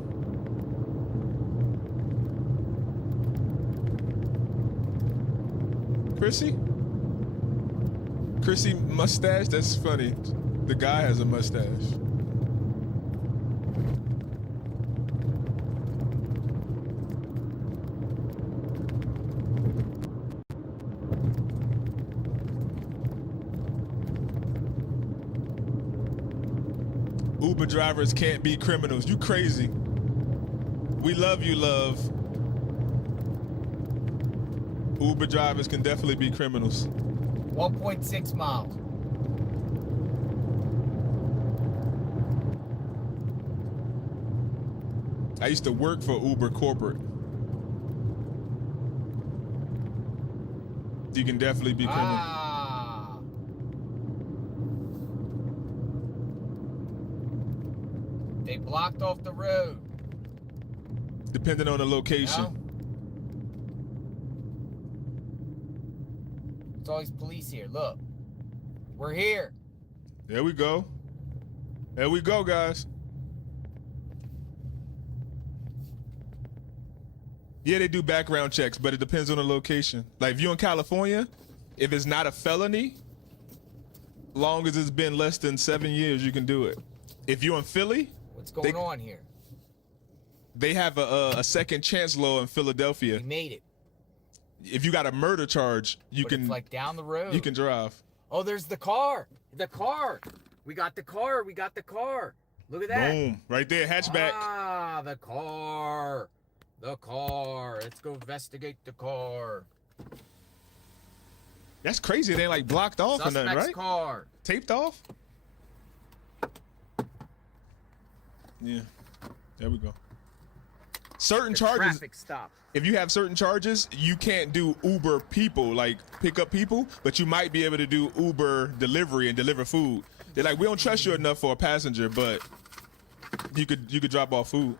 Chrissy mustache? That's funny. The guy has a mustache. Uber drivers can't be criminals. You crazy. We love you, love. Uber drivers can definitely be criminals. 1.6 miles. I used to work for Uber corporate. You can definitely be criminal. They blocked off the road. Depending on the location. No? There's always police here. Look. We're here. There we go. There we go, guys. Yeah, they do background checks, but it depends on the location. Like if you're in California, if it's not a felony, long as it's been less than 7 years, you can do it. If you're in Philly, what's going on here? They have a second chance law in Philadelphia. We made it. If you got a murder charge, you But can it's like down the road. You can drive. Oh, there's the car. The car. We got the car. We got the car. Look at that. Boom. Right there, hatchback. Ah, the car. The car. Let's go investigate the car. That's crazy. They ain't like blocked off or nothing, right? Car. Taped off? Yeah. There we go. Certain charges. Traffic stop. If you have certain charges, you can't do Uber people, like pick up people, but you might be able to do Uber delivery and deliver food. They're like, we don't trust you enough for a passenger, but you could drop off food.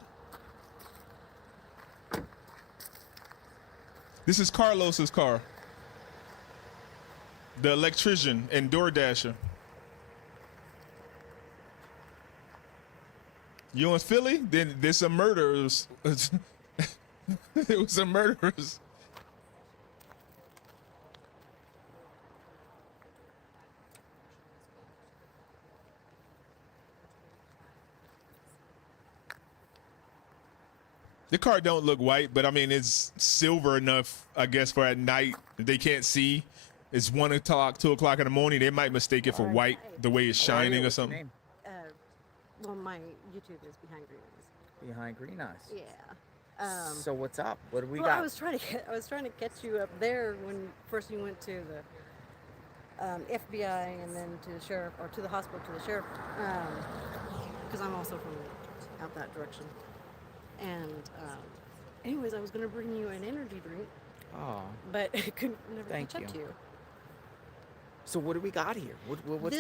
This is Carlos's car. The electrician and DoorDasher. You in Philly? Then there's some murderers. It was some murderers. The car don't look white, but I mean it's silver enough, I guess, for at night. They can't see. It's 1 o'clock, 2 o'clock in the morning. They might mistake it for white, the way it's shining or something. Well, my YouTube is Behind Green Eyes. Behind Green Eyes. Yeah. So what's up? What do we well, got? I was trying to catch you up there when first you went to the FBI and then to the sheriff, or to the hospital to the sheriff, because I'm also from out that direction. And anyways, I was going to bring you an energy drink. Oh. But I couldn't never Thank catch up to you. So what do we got here? What's going?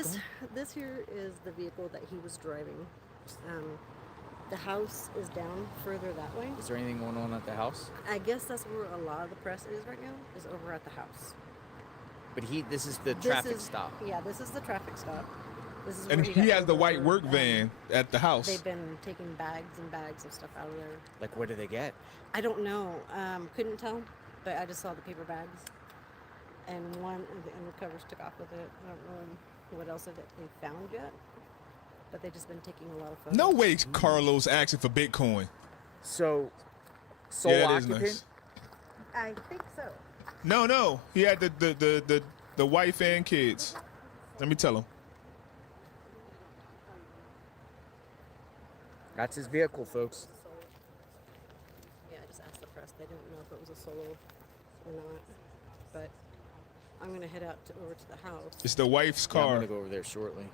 This here is the vehicle that he was driving. The house is down further that way. Is there anything going on at the house? I guess that's where a lot of the press is right now, is over at the house. But this is the traffic stop. Yeah, this is the traffic stop. This is And where he got has the pulled white over. work van at the house. They've been taking bags and bags of stuff out of there. Like, what do they get? I don't know. Couldn't tell, but I just saw the paper bags. And one of the undercovers took off with it. I don't know what else they found yet, but they've just been taking a lot of photos. No way Carlos asking for Bitcoin. So, sole Yeah, that is occupant? nice. I think so. No. He had the wife and kids. Let me tell him. That's his vehicle, folks. Yeah, I just asked the press. They didn't know if it was a solo or not. But I'm going to head out over to the house. It's the wife's Yeah, I'm car. gonna go over there shortly.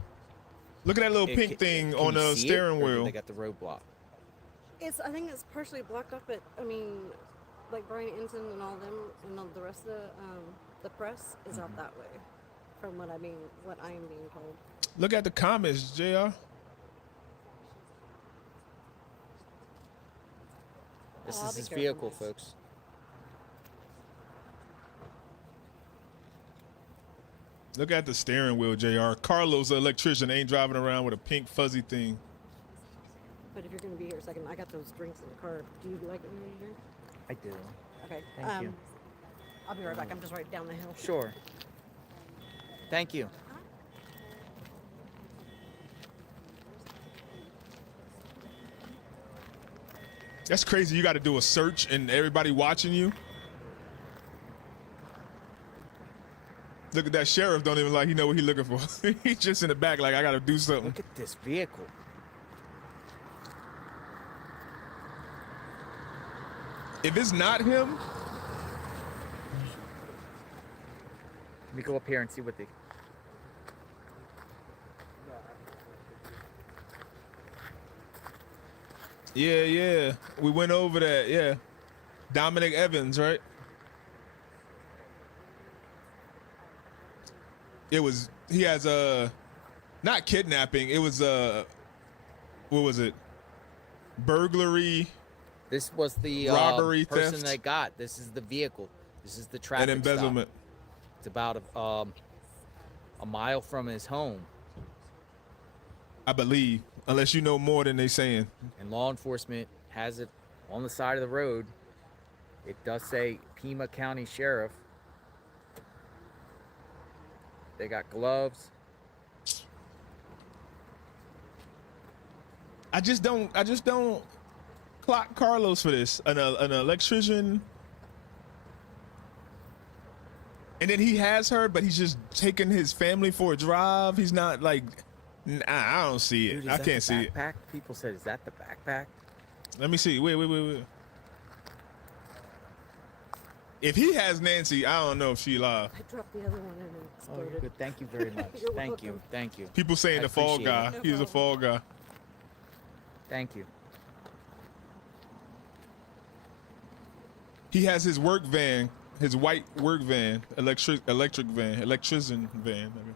Look at that little Hey, pink thing can on you the see steering it, or wheel. They got the roadblock. I think it's partially blocked up, but I mean, like Brian Ensign and all them and all the rest of the press is out that way, from what I am being told. Look at the comments, JR. This I'll is be his careful, vehicle, miss. folks. Look at the steering wheel, JR. Carlos, the electrician, ain't driving around with a pink fuzzy thing. But if you're going to be here a second, I got those drinks in the car. Do you like it when you're here? I do. Okay. Thank you. I'll be right back. I'm just right down the hill. Sure. Thank you. That's crazy. You got to do a search and everybody watching you. Look at that sheriff. Don't even like he know what he looking for. He's just in the back like I got to do something. Look at this vehicle. If it's not him, let me go up here and see what they. Yeah. We went over that. Yeah. Dominic Evans, right? He has not kidnapping. It was what was it? Burglary. This was the robbery, person theft. they got. This is the vehicle. This is the traffic And embezzlement. Stop. It's about a mile from his home. I believe, unless you know more than they saying. And law enforcement has it on the side of the road. It does say Pima County Sheriff. They got gloves. I just don't clock Carlos for this. An electrician. And then he has her, but he's just taking his family for a drive. He's not like, I don't see it. Dude, I can't see it. Backpack? People said, is that the backpack? Let me see. Wait. If he has Nancy, I don't know if she live. I dropped the other one and it exploded. Oh, good. Thank you very much. Thank you. People saying I the fall appreciate guy. it. He's a fall guy. Thank you. He has his work van, his white work van, electrician van. I mean.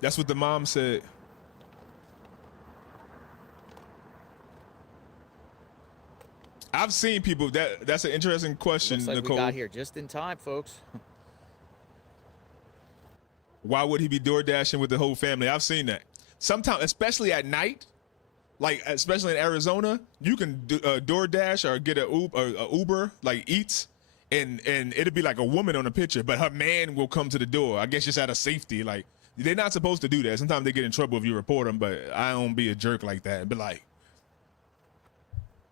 That's what the mom said. I've seen people that's an interesting question, Looks like Nicole. we got here just in time, folks. Why would he be door dashing with the whole family? I've seen that. Sometimes, especially at night, like especially in Arizona, you can do DoorDash or get a Uber, like Eats, and it'll be like a woman on the picture, but her man will come to the door. I guess just out of safety. Like they're not supposed to do that. Sometimes they get in trouble if you report them, but I don't be a jerk like that. But like,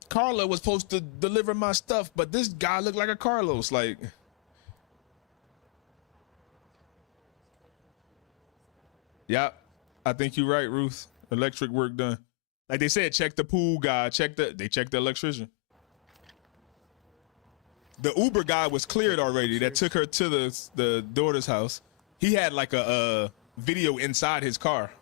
Carla was supposed to deliver my stuff, but this guy looked like a Carlos. Like, yeah, I think you're right, Ruth. Electric work done. Like they said, check the pool guy. They checked the electrician. The Uber guy was cleared already. That took her to the daughter's house. He had like a video inside his car.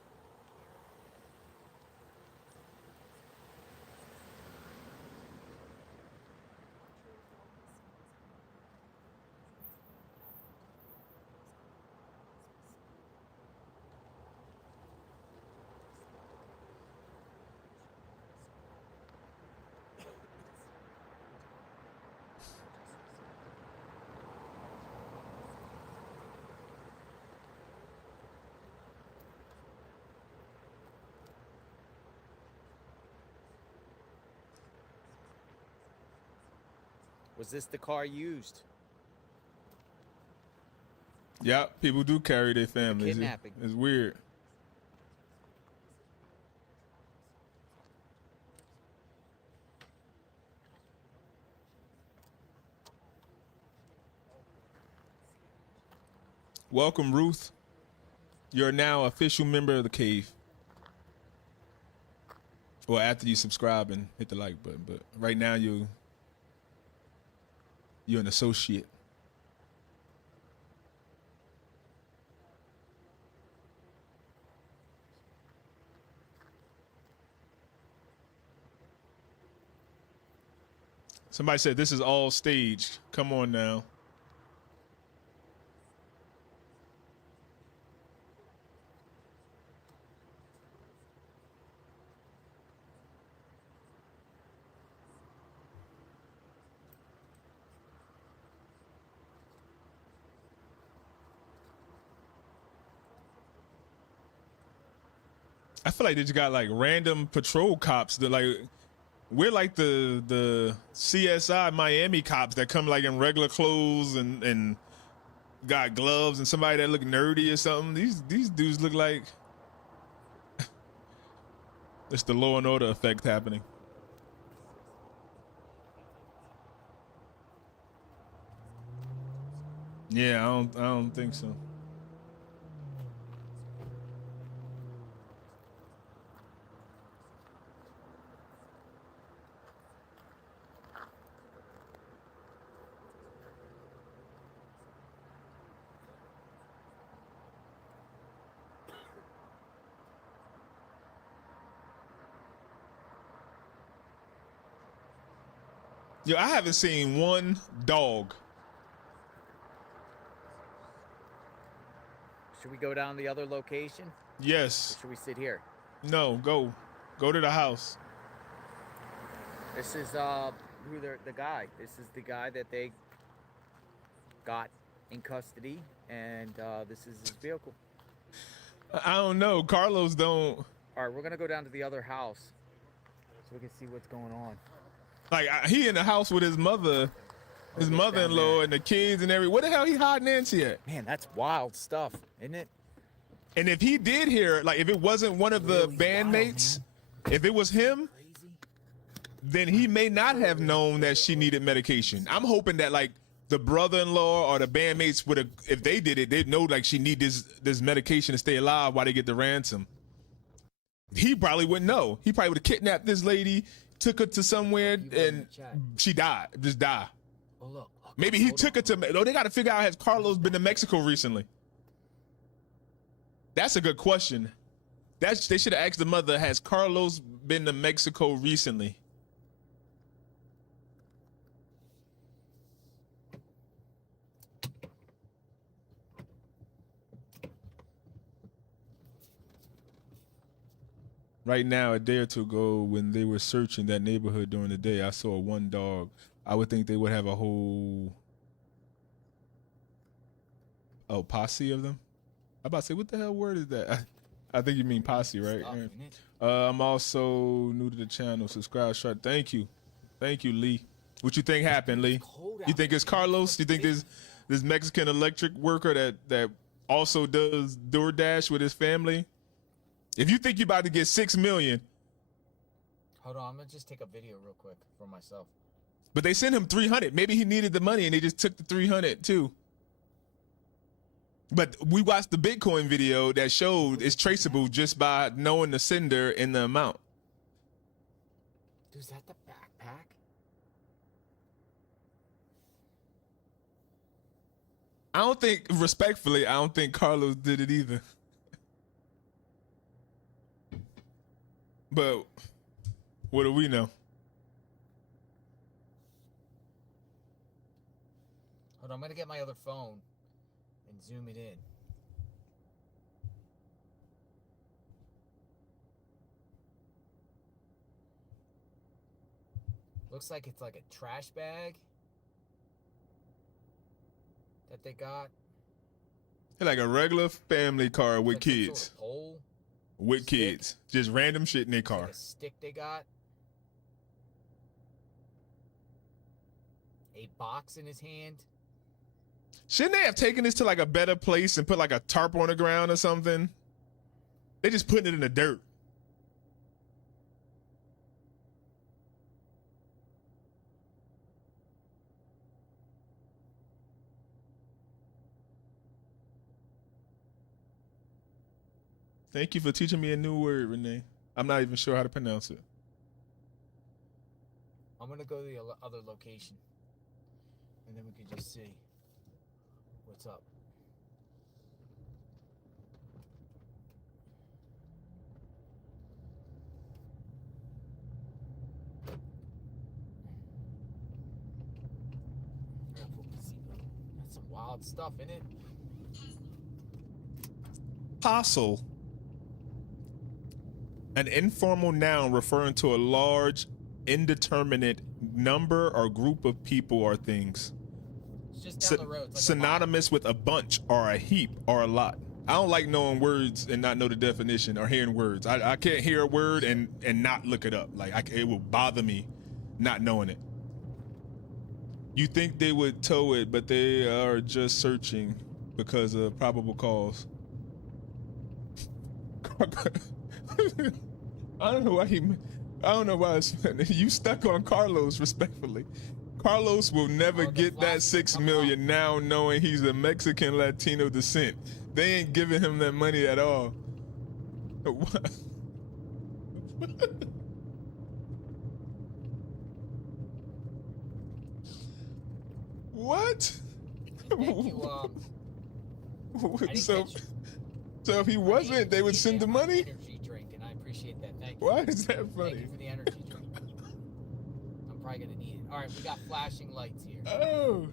Was this the car used? Yeah, people do carry their families. Kidnapping. It's weird. Welcome, Ruth. You're now an official member of the cave. Well, after you subscribe and hit the like button, but right now you're an associate. Somebody said this is all staged. Come on now. I feel like they just got like random patrol cops that like, we're like the CSI Miami cops that come like in regular clothes and got gloves, and somebody that look nerdy or something. These dudes look like it's the Law and Order effect happening. Yeah, I don't think so. Yo, I haven't seen one dog. Should we go down the other location? Yes. Or should we sit here? No, go to the house. This is who the guy. This is the guy that they got in custody, and this is his vehicle. I don't know. Carlos don't. All right, we're gonna go down to the other house so we can see what's going on. Like he in the house with his mother, his mother-in-law, and the kids and everything. Where the hell he hiding Nancy at? Man, that's wild stuff, isn't it? And if he did hear, like if it wasn't one of the bandmates, if it was him, then he may not have known that she needed medication. I'm hoping that like the brother-in-law or the bandmates would have, if they did it, they'd know like she need this medication to stay alive while they get the ransom. He probably wouldn't know. He probably would have kidnapped this lady, took her to somewhere, and she died. Just die. Oh, look. Maybe he took her to. No, they got to figure out, has Carlos been to Mexico recently? That's a good question. They should have asked the mother, has Carlos been to Mexico recently? Right now, a day or two ago, when they were searching that neighborhood during the day, I saw one dog. I would think they would have a whole posse of them. I'm about to say, what the hell word is that? I think you mean posse, right? I'm also new to the channel. Subscribe, short. Thank you, Lee. What you think happened, Lee? You think it's Carlos? You think this Mexican electric worker that also does DoorDash with his family? If you think you're about to get $6 million. Hold on, I'm gonna just take a video real quick for myself. But they sent him 300. Maybe he needed the money and they just took the 300 too. But we watched the Bitcoin video that showed it's traceable just by knowing the sender and the amount. Dude, is that the backpack? Respectfully, I don't think Carlos did it either. But what do we know? Hold on, I'm gonna get my other phone and zoom it in. Looks like it's like a trash bag that they got. Like a regular family car with kids. Sort of pole. With kids. Just random shit in their car. Like a stick they got. A box in his hand. Shouldn't they have taken this to like a better place and put like a tarp on the ground or something? They just putting it in the dirt. Thank you for teaching me a new word, Renee. I'm not even sure how to pronounce it. I'm gonna go to the other location, and then we can just see what's up. That's some wild stuff, isn't it? Apostle. An informal noun referring to a large, indeterminate number or group of people or things. It's just down the road. It's like synonymous with a bunch or a heap or a lot. I don't like knowing words and not know the definition, or hearing words. I can't hear a word and not look it up. Like it will bother me not knowing it. You think they would tow it, but they are just searching because of probable cause. I don't know why you stuck on Carlos, respectfully. Carlos will never get that $6 million now, knowing he's a Mexican Latino descent. They ain't giving him that money at all. What? What? Thank you, So if he wasn't, they would send the money? Energy drink, and I appreciate that. Thank you. Why is that funny? Thank you for the energy drink. I'm probably gonna need it. All right, we got flashing lights here. Oh.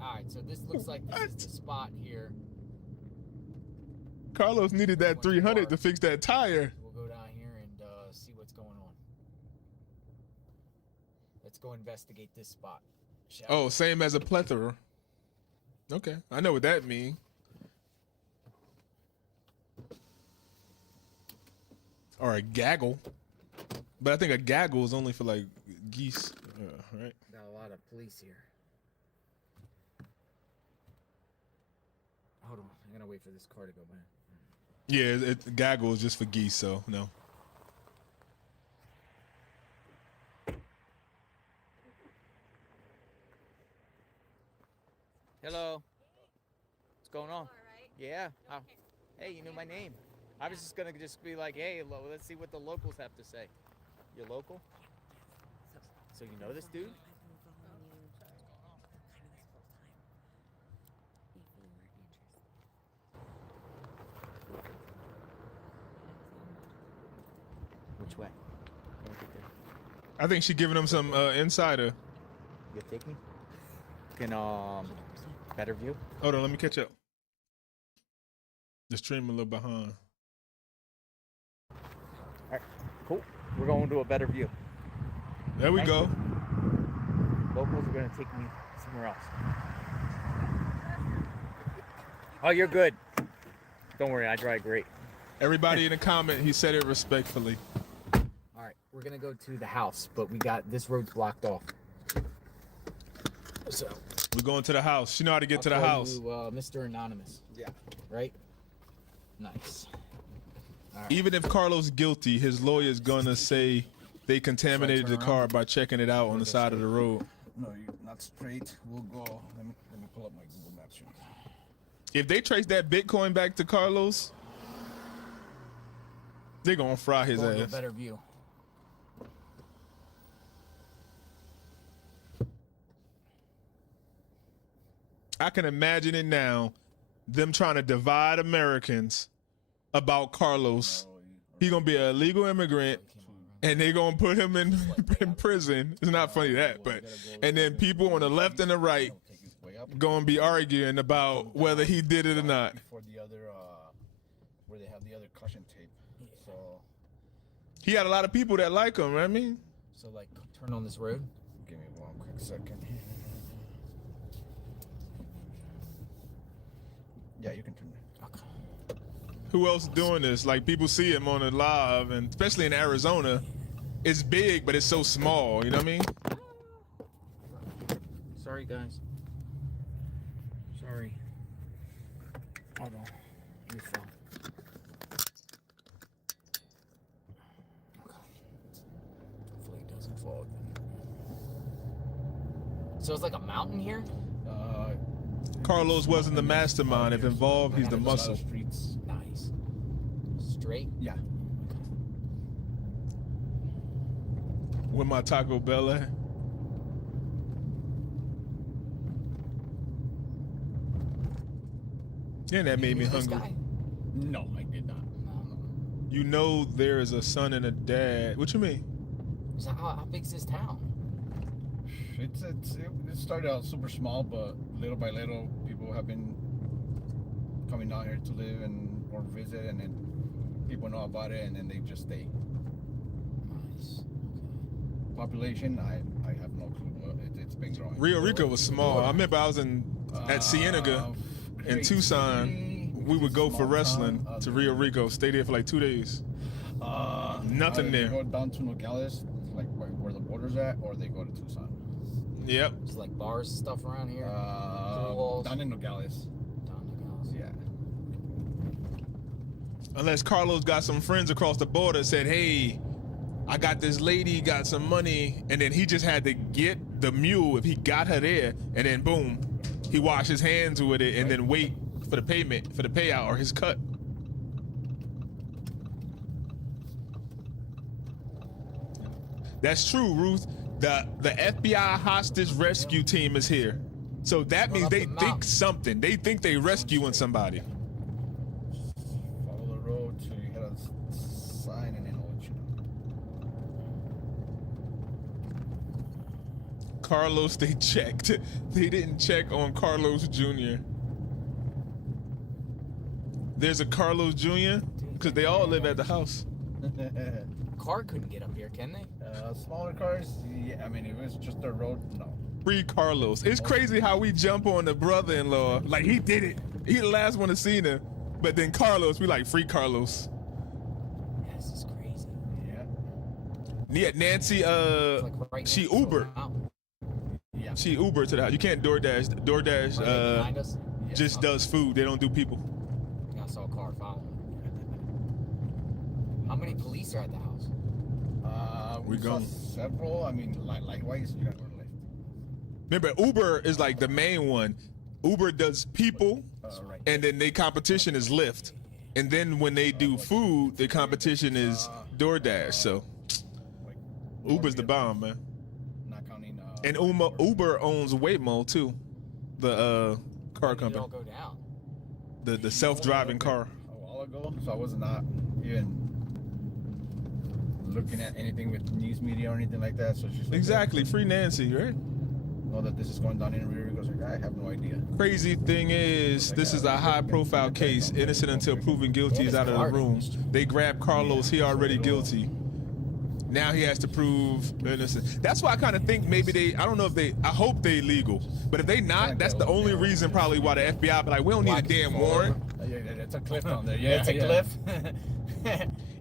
All right, so this looks like this is the spot here. Carlos needed that 300 to fix that tire. We'll go down here and see what's going on. Let's go investigate this spot. Oh, same as a plethora. Okay, I know what that means. Or a gaggle. But I think a gaggle is only for like geese, right? Got a lot of police here. Hold on, I'm gonna wait for this car to go by. Yeah, gaggle is just for geese, so no. Hello. What's going on? Yeah. Hey, you knew my name. I was just gonna be like, hey, let's see what the locals have to say. You're local? So you know this dude? Which way? I think she's giving him some insider. You take me? Can better view? Hold on, let me catch up. The stream a little behind. All right, cool. We're going to a better view. There we go. Locals are gonna take me somewhere else. Oh, you're good. Don't worry, I drive great. Everybody in the comment, he said it respectfully. All right, we're gonna go to the house, but we got this road's blocked off. So we're going to the house. You know how to get to the house. You, Mr. Anonymous. Yeah. Right? Nice. Right. Even if Carlos guilty, his lawyer's gonna say they contaminated the car by checking it out on the side of the road. No, you're not straight. We'll go. Let me pull up my Google Maps here. If they trace that Bitcoin back to Carlos, they're gonna fry his ass. A better view. I can imagine it now, them trying to divide Americans about Carlos. He gonna be an illegal immigrant, and they gonna put him in prison. It's not funny that, but and then people on the left and the right gonna be arguing about whether he did it or not. For the other, where they have the other caution tape. So he had a lot of people that like him. I mean, so like turn on this road. Give me one quick second. Yeah, you can turn it. Okay. Who else doing this? Like people see him on the live, and especially in Arizona, it's big, but it's so small. You know what I mean? Sorry, guys. Sorry. Hold on. Your phone. Okay. Hopefully it doesn't fall. So it's like a mountain here? Carlos wasn't the mastermind. If involved, he's the muscle. Streets. Nice. Straight? Yeah. With my Taco Bell at? Yeah, that made me hungry. No, I did not. You know there is a son and a dad. What you mean? So how big's this town? It started out super small, but little by little, people have been coming down here to live and or visit, and then people know about it, and then they just stay. Nice. Population, I have no clue. It's been growing. Rio Rico was small. I remember I was at Cienega in Tucson we would go for wrestling to Rio Rico, stay there for like 2 days. Nothing there. They go down to Nogales, like where the border's at, or they go to Tucson. Yep. It's like bars and stuff around here. Down in Nogales. Yeah. Unless Carlos got some friends across the border, said, hey, I got this lady, got some money, and then he just had to get the mule if he got her there, and then boom, he washed his hands with it and then wait for the payment, for the payout or his cut. That's true, Ruth. The FBI hostage rescue team is here. So that means they think something. They think they rescuing somebody. Follow the road till you hit a sign and then I'll let you know. Carlos, they checked. They didn't check on Carlos Jr. There's a Carlos Jr. because they all live at the house. Car couldn't get up here, can they? Smaller cars, yeah. I mean, if it was just a road, no. Free Carlos. It's crazy how we jump on the brother-in-law. Like, he did it. He the last one to see him. But then Carlos, we like, free Carlos. Yeah, this is crazy. Yeah, Nancy, she Ubered. Yeah. She Ubered to the house. You can't DoorDash. DoorDash just does food. They don't do people. I saw a car following. How many police are at the house? We saw several. I mean, likewise, you got to go to Lyft. Remember, Uber is like the main one. Uber does people, and then their competition is Lyft. And then when they do food, their competition is DoorDash. So Uber's the bomb, man. Not counting. And Uber owns Waymo too, the car company. It all go down. The self-driving car. A while ago, so I was not even looking at anything with news media or anything like that. So she's like, Exactly, free Nancy, right? Know that this is going down in Rio Rico. Like, I have no idea. Crazy thing is, this is a high-profile case. Innocent until proven guilty is out of the room. They grabbed Carlos. He already guilty. Now he has to prove innocent. That's why I kind of think maybe I don't know if I hope they legal. But if they not, that's the only reason probably why the FBI be like, we don't need a damn warrant. Yeah, it's a cliff down there. Yeah, it's a cliff.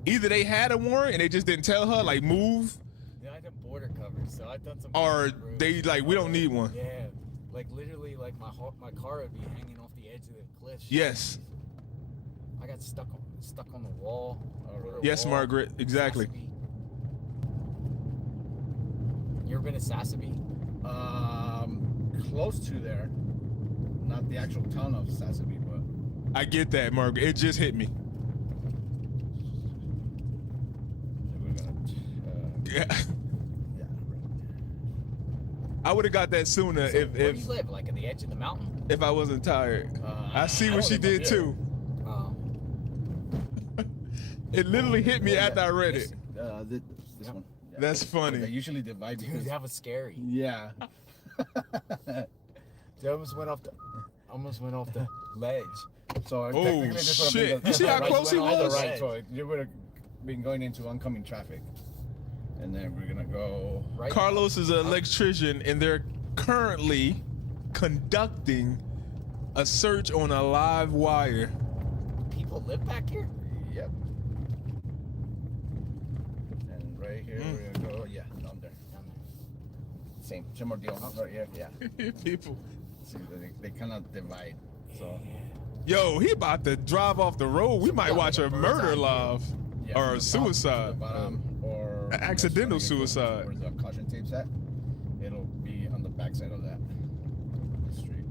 Either they had a warrant and they just didn't tell her, like, move. Yeah, I did border coverage, so I done some. Or they like, we don't need one. Yeah, like literally, like my car would be hanging off the edge of the cliff. Yes. I got stuck on the wall. Yes, wall. Margaret. Exactly. You ever been to Sassabee? Close to there. Not the actual town of Sassabee, but. I get that, Margaret. It just hit me. Yeah. I would have got that sooner So if where do you live? Like at the edge of the mountain? If I wasn't tired. I see what she did too. It literally hit me after I read it. This one. Yeah. That's funny. They usually divide because Dude, that was scary. Yeah. They almost went off the ledge. So Oh, technically this would have shit. been You see how close he was? Right, so you would have been going into oncoming traffic. And then we're gonna go right. Carlos is an electrician, and they're currently conducting a search on a live wire. People live back here? Yep. And right here we're gonna go, yeah, down there. Similar deal. Right here, yeah. People. See, they kind of divide. So. Yo, he about to drive off the road. We might watch a murder live, or a suicide, or an accidental suicide. Where the caution tape's at, it'll be on the backside of that street.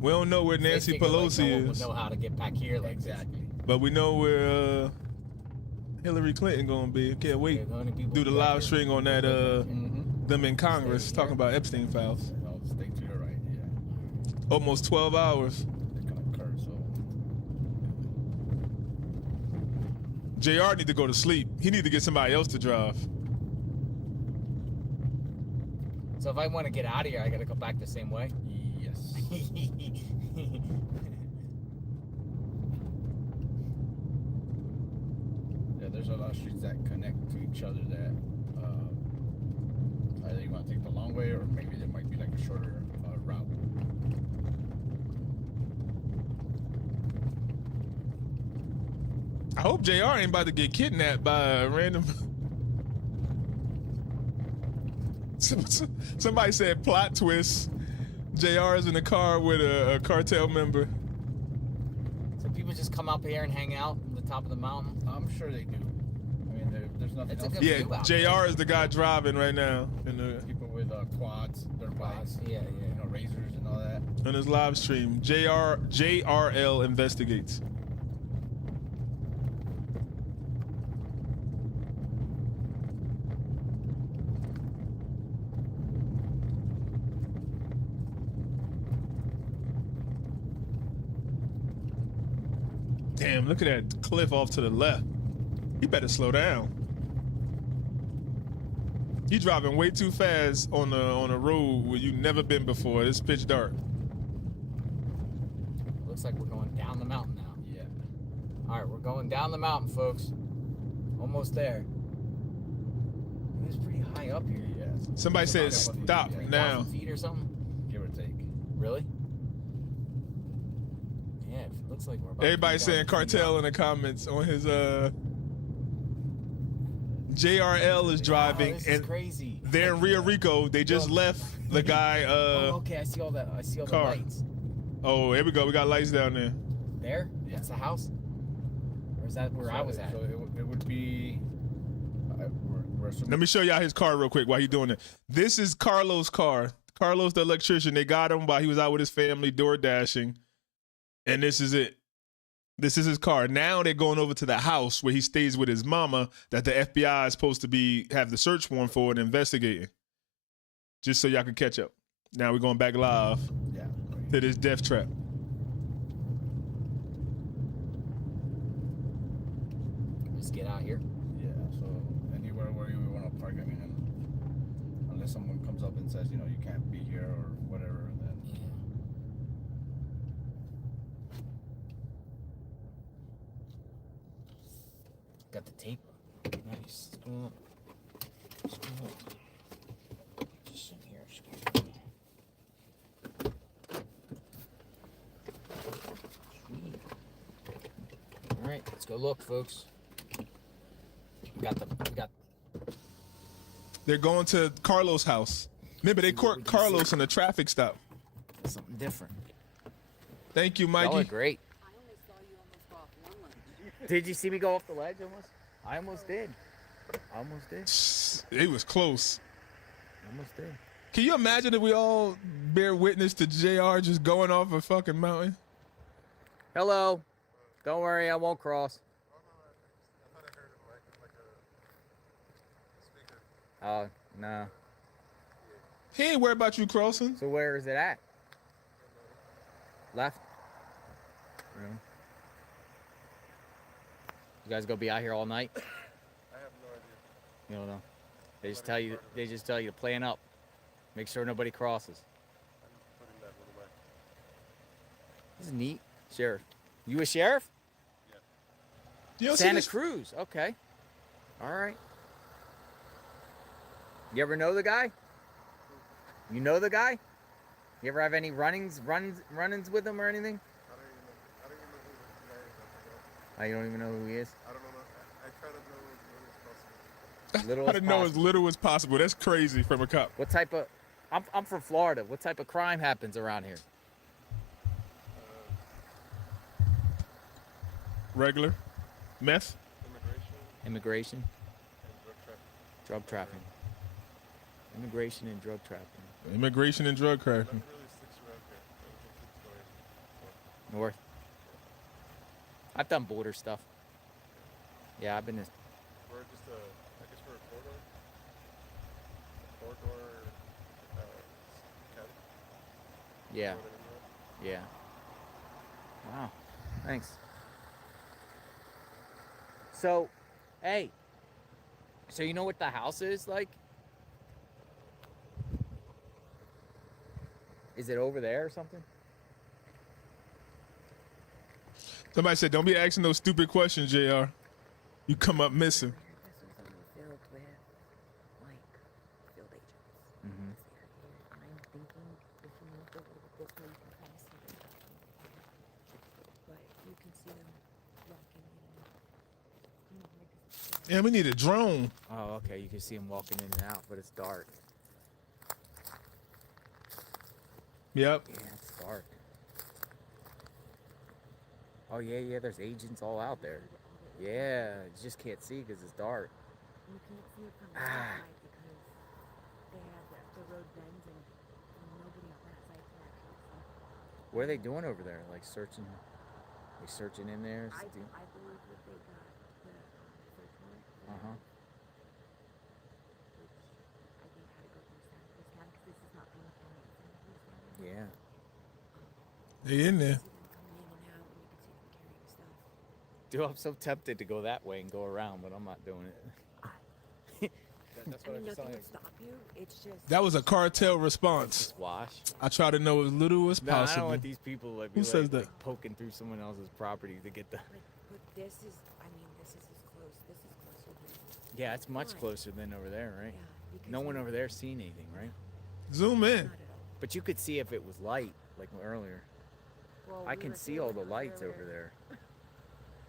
We don't know where Nancy Pelosi no one would is, know how to get back here. Like exactly. but we know where Hillary Clinton gonna be. Can't wait. Do the live stream on that them in Congress talking about Epstein files. I'll stay to your right, yeah. Almost 12 hours. They're gonna curve, so. JR need to go to sleep. He need to get somebody else to drive. So if I want to get out of here, I gotta go back the same way? Yes. Yeah, there's a lot of streets that connect to each other that Either you want to take the long way, or maybe there might be like a shorter route. I hope JR ain't about to get kidnapped by a random. Somebody said plot twist. JR is in the car with a cartel member. So people just come up here and hang out on the top of the mountain? I'm sure they do. I mean, there's nothing else. Yeah, JR is the guy driving right now. People with quads, their bikes, yeah, you know, razors and all that. On his live stream, JRL investigates. Damn, look at that cliff off to the left. He better slow down. You driving way too fast on a road where you've never been before. It's pitch dark. Looks like we're going down the mountain now. Yeah. All right, we're going down the mountain, folks. Almost there. It's pretty high up here. Yeah. Somebody said stop now. 3,000 feet or something? Give or take. Really? Yeah, it looks like we're about Everybody saying cartel in the comments on his JRL is driving, this and is crazy. they're in Rio Rico. They just left the guy okay, I see all that. I see all car. the lights. Oh, here we go. We got lights down there. There? That's the house? Or is that where I was at? So it would be. Let me show y'all his car real quick while he's doing it. This is Carlos' car. Carlos, the electrician. They got him while he was out with his family door dashing. And this is it. This is his car. Now they're going over to the house where he stays with his mama that the FBI is supposed to have the search warrant for and investigating. Just so y'all can catch up. Now we're going back live to this death trap. Let's get out here. Yeah, so anywhere where you want to park, I mean, unless someone comes up and says, you know, you can't be here or whatever, then. Got the tape. Nice. Screw up. Screw up. Just in here. Sweet. All right, let's go look, folks. We got. They're going to Carlos' house. Remember, they caught Carlos in a traffic stop. Something different. Thank you, Mikey. Y'all are great. Did you see me go off the ledge almost? I almost did. It was close. Almost did. Can you imagine if we all bear witness to JR just going off a fucking mountain? Hello. Don't worry, I won't cross. Oh, no. He ain't worried about you crossing. So where is it at? Left? Really? You guys gonna be out here all night? I have no idea. You don't know. They just tell you to plan up. Make sure nobody crosses. I'm putting that one away. This is neat. Sheriff. You a sheriff? Yeah. Santa Cruz. Okay. All right. You ever know the guy? You know the guy? You ever have any run-ins with him or anything? I don't even know who the guy is. Oh, you don't even know who he is? I don't know. I try to know as little as possible. Little I didn't know as little as possible. That's crazy from a cop. What type of... I'm from Florida. What type of crime happens around here? Regular? Meth? Immigration? And drug trafficking. Immigration and drug trafficking. Immigration and drug trafficking. Really sticks around here. North. I've done border stuff. Yeah, I've been this. We're just I guess we're a corridor county. Yeah. Know what I mean? Yeah. Wow. Thanks. So, hey. So you know what the house is like? Is it over there or something? Somebody said, don't be asking those stupid questions, JR. You come up missing. Filled with field agents. Yeah, we need a drone. Oh, okay. You can see him walking in and out, but it's dark. Yep. Yeah, it's dark. Oh, yeah. There's agents all out there. Yeah, you just can't see because it's dark. You can't see it from the outside because they have the road bends and nobody on that side can actually see. What are they doing over there? Like searching? They searching in there? I believe that they got the search warrant. Uh-huh. Which I think had to go through Santa Cruz County because this is not being county, it's Santa Cruz County. Yeah. They in there. Dude, I'm so tempted to go that way and go around, but I'm not doing it. That's I mean, nothing would stop you. It's just. That was a cartel response. Wash. I try to know as little as No, I possible. don't want these people like Who be says like, that? like poking through someone else's property to get the. But this is, I mean, this is as close. This is closer than. Yeah, it's much closer than over there, right? Yeah, no one over there seen anything, right? Zoom in. But you could see if it was light, like earlier. Well, I we can were see here all when the it was lights earlier. over there.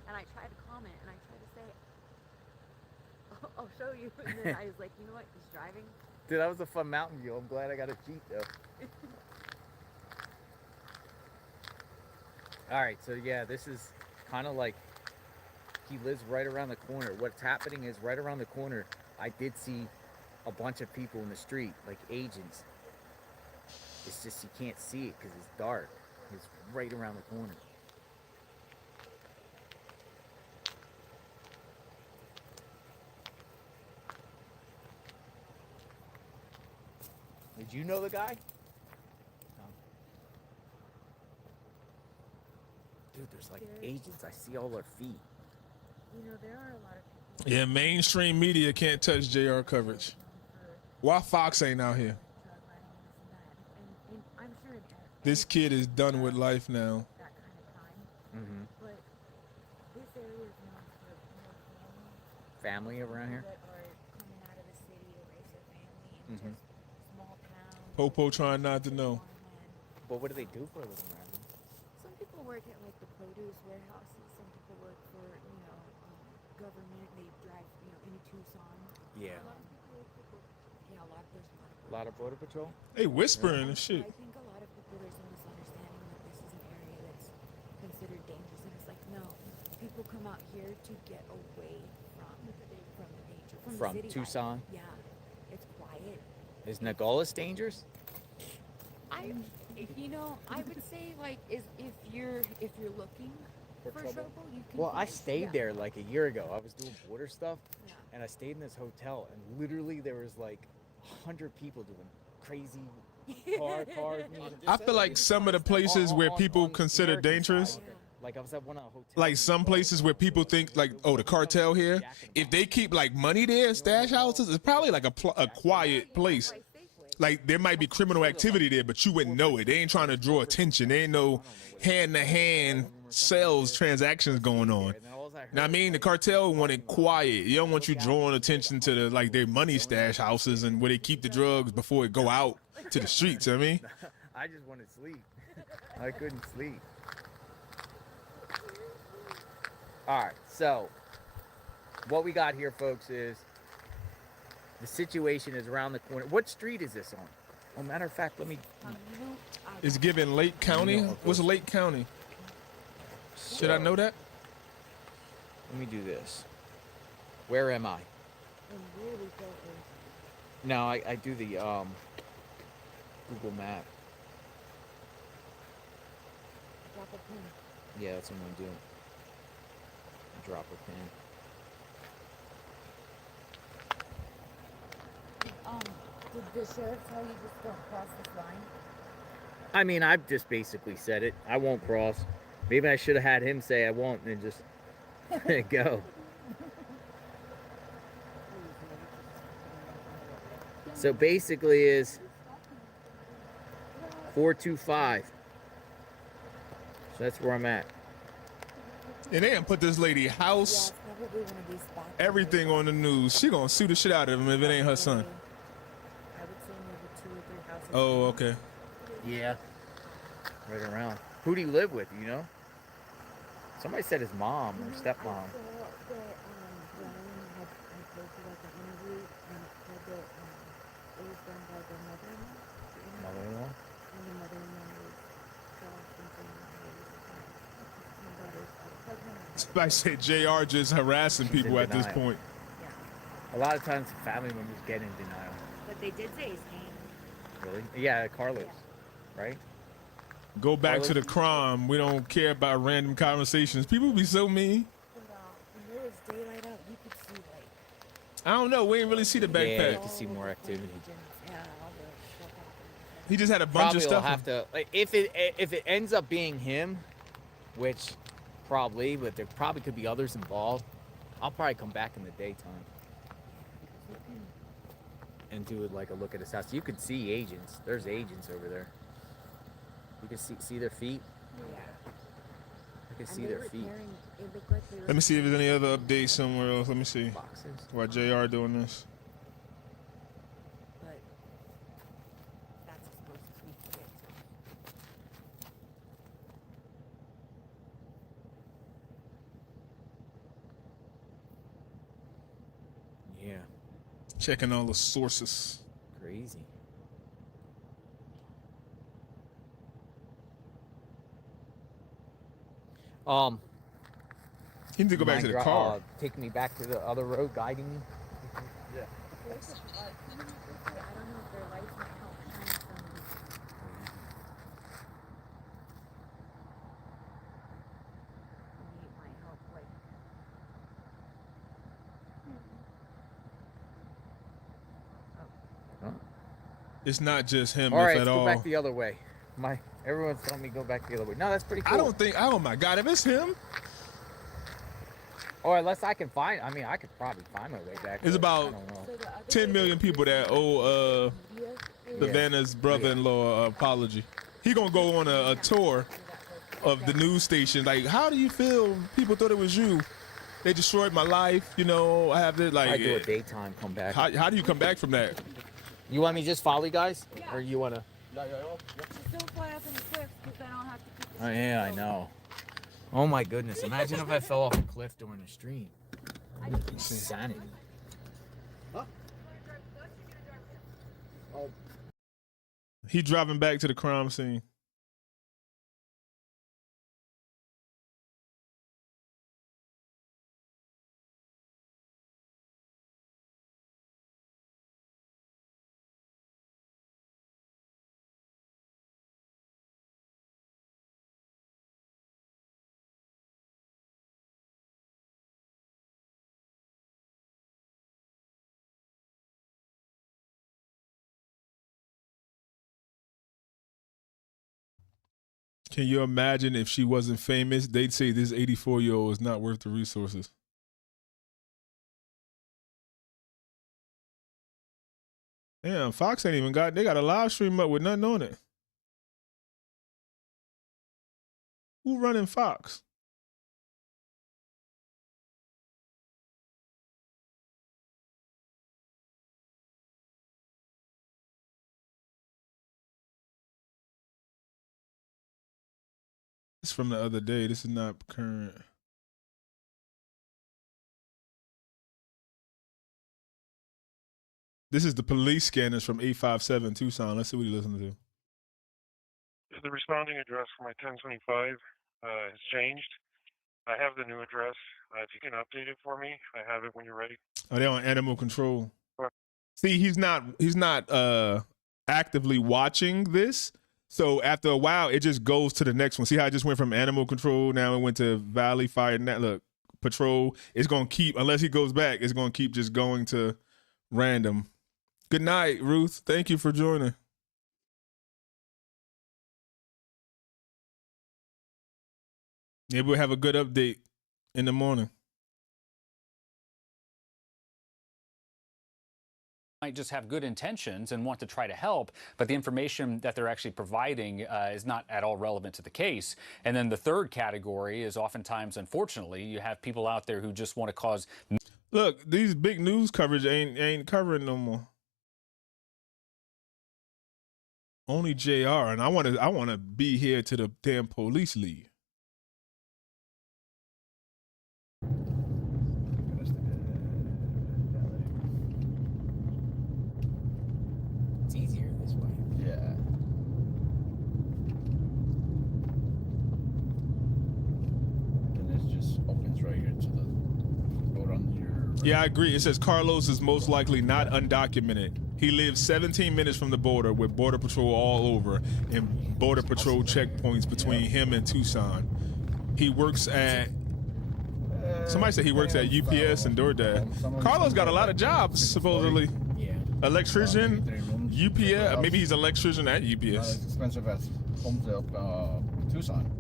And I tried to comment and I tried to say, I'll show you. And then I was like, you know what? He's driving. Dude, that was a fun mountain view. I'm glad I got a Jeep though. All right, so yeah, this is kind of like he lives right around the corner. What's happening is right around the corner, I did see a bunch of people in the street, like agents. It's just you can't see it because it's dark. It's right around the corner. Did you know the guy? No. Dude, there's like agents. I see all their feet. You know, there are a lot of people. Yeah, mainstream media can't touch JR coverage. Why Fox ain't out here? And I'm sure This kid is done with life now. that kind of time. Mm-hmm. But this area is known for more Family around here? that are coming out of the city to raise their family and Mm-hmm. just small towns. Popo trying not to know. But what do they do for a living around here? Some people work at like the produce warehouses. Some people work for, government. They drive, into Tucson. Yeah. Yeah, a lot. There's a lot of. A lot of border patrol? They whispering and shit. I think a lot of people, there's a misunderstanding that this is an area that's considered dangerous, and it's like, no, people come out here to get away from the danger. From the city Tucson? life. Yeah, it's quiet. Is Nogales dangerous? I would say like if you're looking for trouble, you can. Well, I stayed there like a year ago. I was doing border stuff, and I stayed in this hotel, and literally there was like 100 people doing crazy cars. I feel like some of the places where people consider dangerous, Like I was at one of the hotels. like some places where people think like, oh, the cartel here, if they keep like money there, stash houses, it's probably like a quiet place. Like there might be criminal activity there, but you wouldn't know it. They ain't trying to draw attention. There ain't no hand-to-hand sales transactions going on. Now I mean, the cartel want it quiet. You don't want you drawing attention to their money stash houses and where they keep the drugs before it go out to the streets. I mean, I just wanted to sleep. I couldn't sleep. All right, so what we got here, folks, is the situation is around the corner. What street is this on? Well, matter of fact, let me. it's given Lake County. What's Lake County? Should I know that? Let me do this. Where am I? And really go No, I do the Google Map. drop a pin. Yeah, that's what I'm gonna do. Drop a pin. Did the sheriff tell you just don't cross this line? I mean, I've just basically said it. I won't cross. Maybe I should have had him say I won't and just go. So basically is 425. So that's where I'm at. And they done put this lady house, Probably one of these spots. everything on the news. She gonna sue the shit out of him if it ain't her son. I would say maybe 2 or 3 houses. Oh, okay. Yeah. Right around. Who'd he live with, you know? Somebody said his mom or stepmom. I thought that Brian had I said JR just harassing He's people in at this denial. point. A lot of times family members get in denial. But they did say his name. Really? Yeah, Carlos, right? Go back to the Carlos? crime. We don't care about random conversations. People be so mean. When there was daylight out, you could see like. I don't know. We ain't really see the Yeah, you backpack. can see more activity. Yeah, all the stuff. He just had a bunch Probably of will stuff. have to, like, if it ends up being him, which probably, but there probably could be others involved. I'll probably come back in the daytime and do like a look at his house. You could see agents. There's agents over there. You can see their feet. Yeah. You can see their feet. It looked like they were Let me see if there's any other updates somewhere else. Let me see. Boxes. While JR doing this. But that's as close as we could get to. Yeah. Checking all the sources. Crazy. He need to go back to the car. Taking me back to the other road, guiding me. Yeah. I don't know if their lights might help shine some. Maybe it might help, like. It's not just him, All if right, at let's all. go back the other way. Everyone's telling me go back the other way. No, that's pretty cool. I don't think. Oh my God! If it's him, or unless I can find. I mean, I could probably find my way back. it's but I about don't know. 10 million people that owe Savannah's brother-in-law an apology. He gonna go on a tour of the news station. Like, how do you feel? People thought it was you. They destroyed my life. You know, I have this like. I do a daytime come back. How do you come back from that? You want me to just follow you guys, or you want to? Just don't fly up in the cliffs because I don't have to keep Oh yeah, I know. Oh my goodness! Imagine if I fell off a cliff during a stream. Insanity. He driving back to the crime scene. Can you imagine if she wasn't famous? They'd say this 84-year-old is not worth the resources. Damn, Fox ain't even got. They got a live stream up with nothing on it. Who running Fox? It's from the other day. This is not current. This is the police scanners from 857 Tucson. Let's see what he listened to. The responding address for my 1025 has changed. I have the new address. If you can update it for me, I have it when you're ready. Oh, they're on animal control. See, he's not actively watching this. So after a while, it just goes to the next one. See how I just went from animal control, now it went to Valley Fire. Look, patrol. It's gonna keep, unless he goes back, it's gonna keep just going to random. Good night, Ruth. Thank you for joining. Maybe we'll have a good update in the morning. Might just have good intentions and want to try to help, but the information that they're actually providing is not at all relevant to the case. And then the third category is oftentimes, unfortunately, you have people out there who just want to cause. Look, these big news coverage ain't covering no more. Only JR, and I wanna be here to the damn police leave. It's easier this way. Yeah. Then it's just open Yeah, I agree. It says Carlos is most likely not undocumented. He lives 17 minutes from the border with Border Patrol all over and Border Patrol checkpoints between him and Tucson. He works at... Somebody said he works at UPS and DoorDash. Carlos got a lot of jobs, supposedly. Yeah. Electrician, UPS. Maybe he's an electrician at UPS. Not as expensive as homes up Tucson.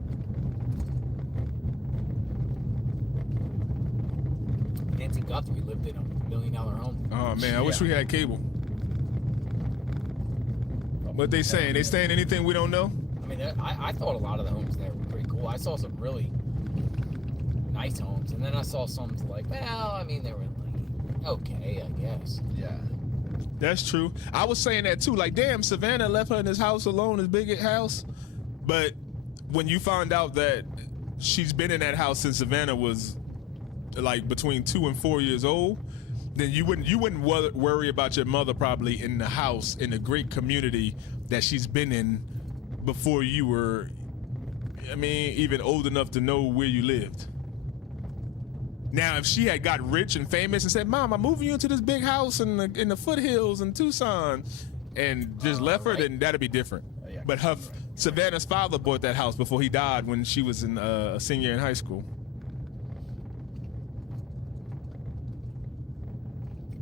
Nancy Guthrie lived in a $1 million home. Oh man, I wish we had cable. What they saying? They saying anything we don't know? I mean, I thought a lot of the homes there were pretty cool. I saw some really nice homes, and then I saw some like, well, I mean, they were like, okay, I guess. Yeah. That's true. I was saying that too. Like, damn, Savannah left her in this house alone, this big house. But when you found out that she's been in that house since Savannah was like between 2 and 4 years old, then you wouldn't worry about your mother probably in the house in a great community that she's been in before you were, I mean, even old enough to know where you lived. Now, if she had got rich and famous and said, "Mom, I'm moving you into this big house in the foothills in Tucson," and just left her, then that'd be different. But Savannah's father bought that house before he died when she was a senior in high school.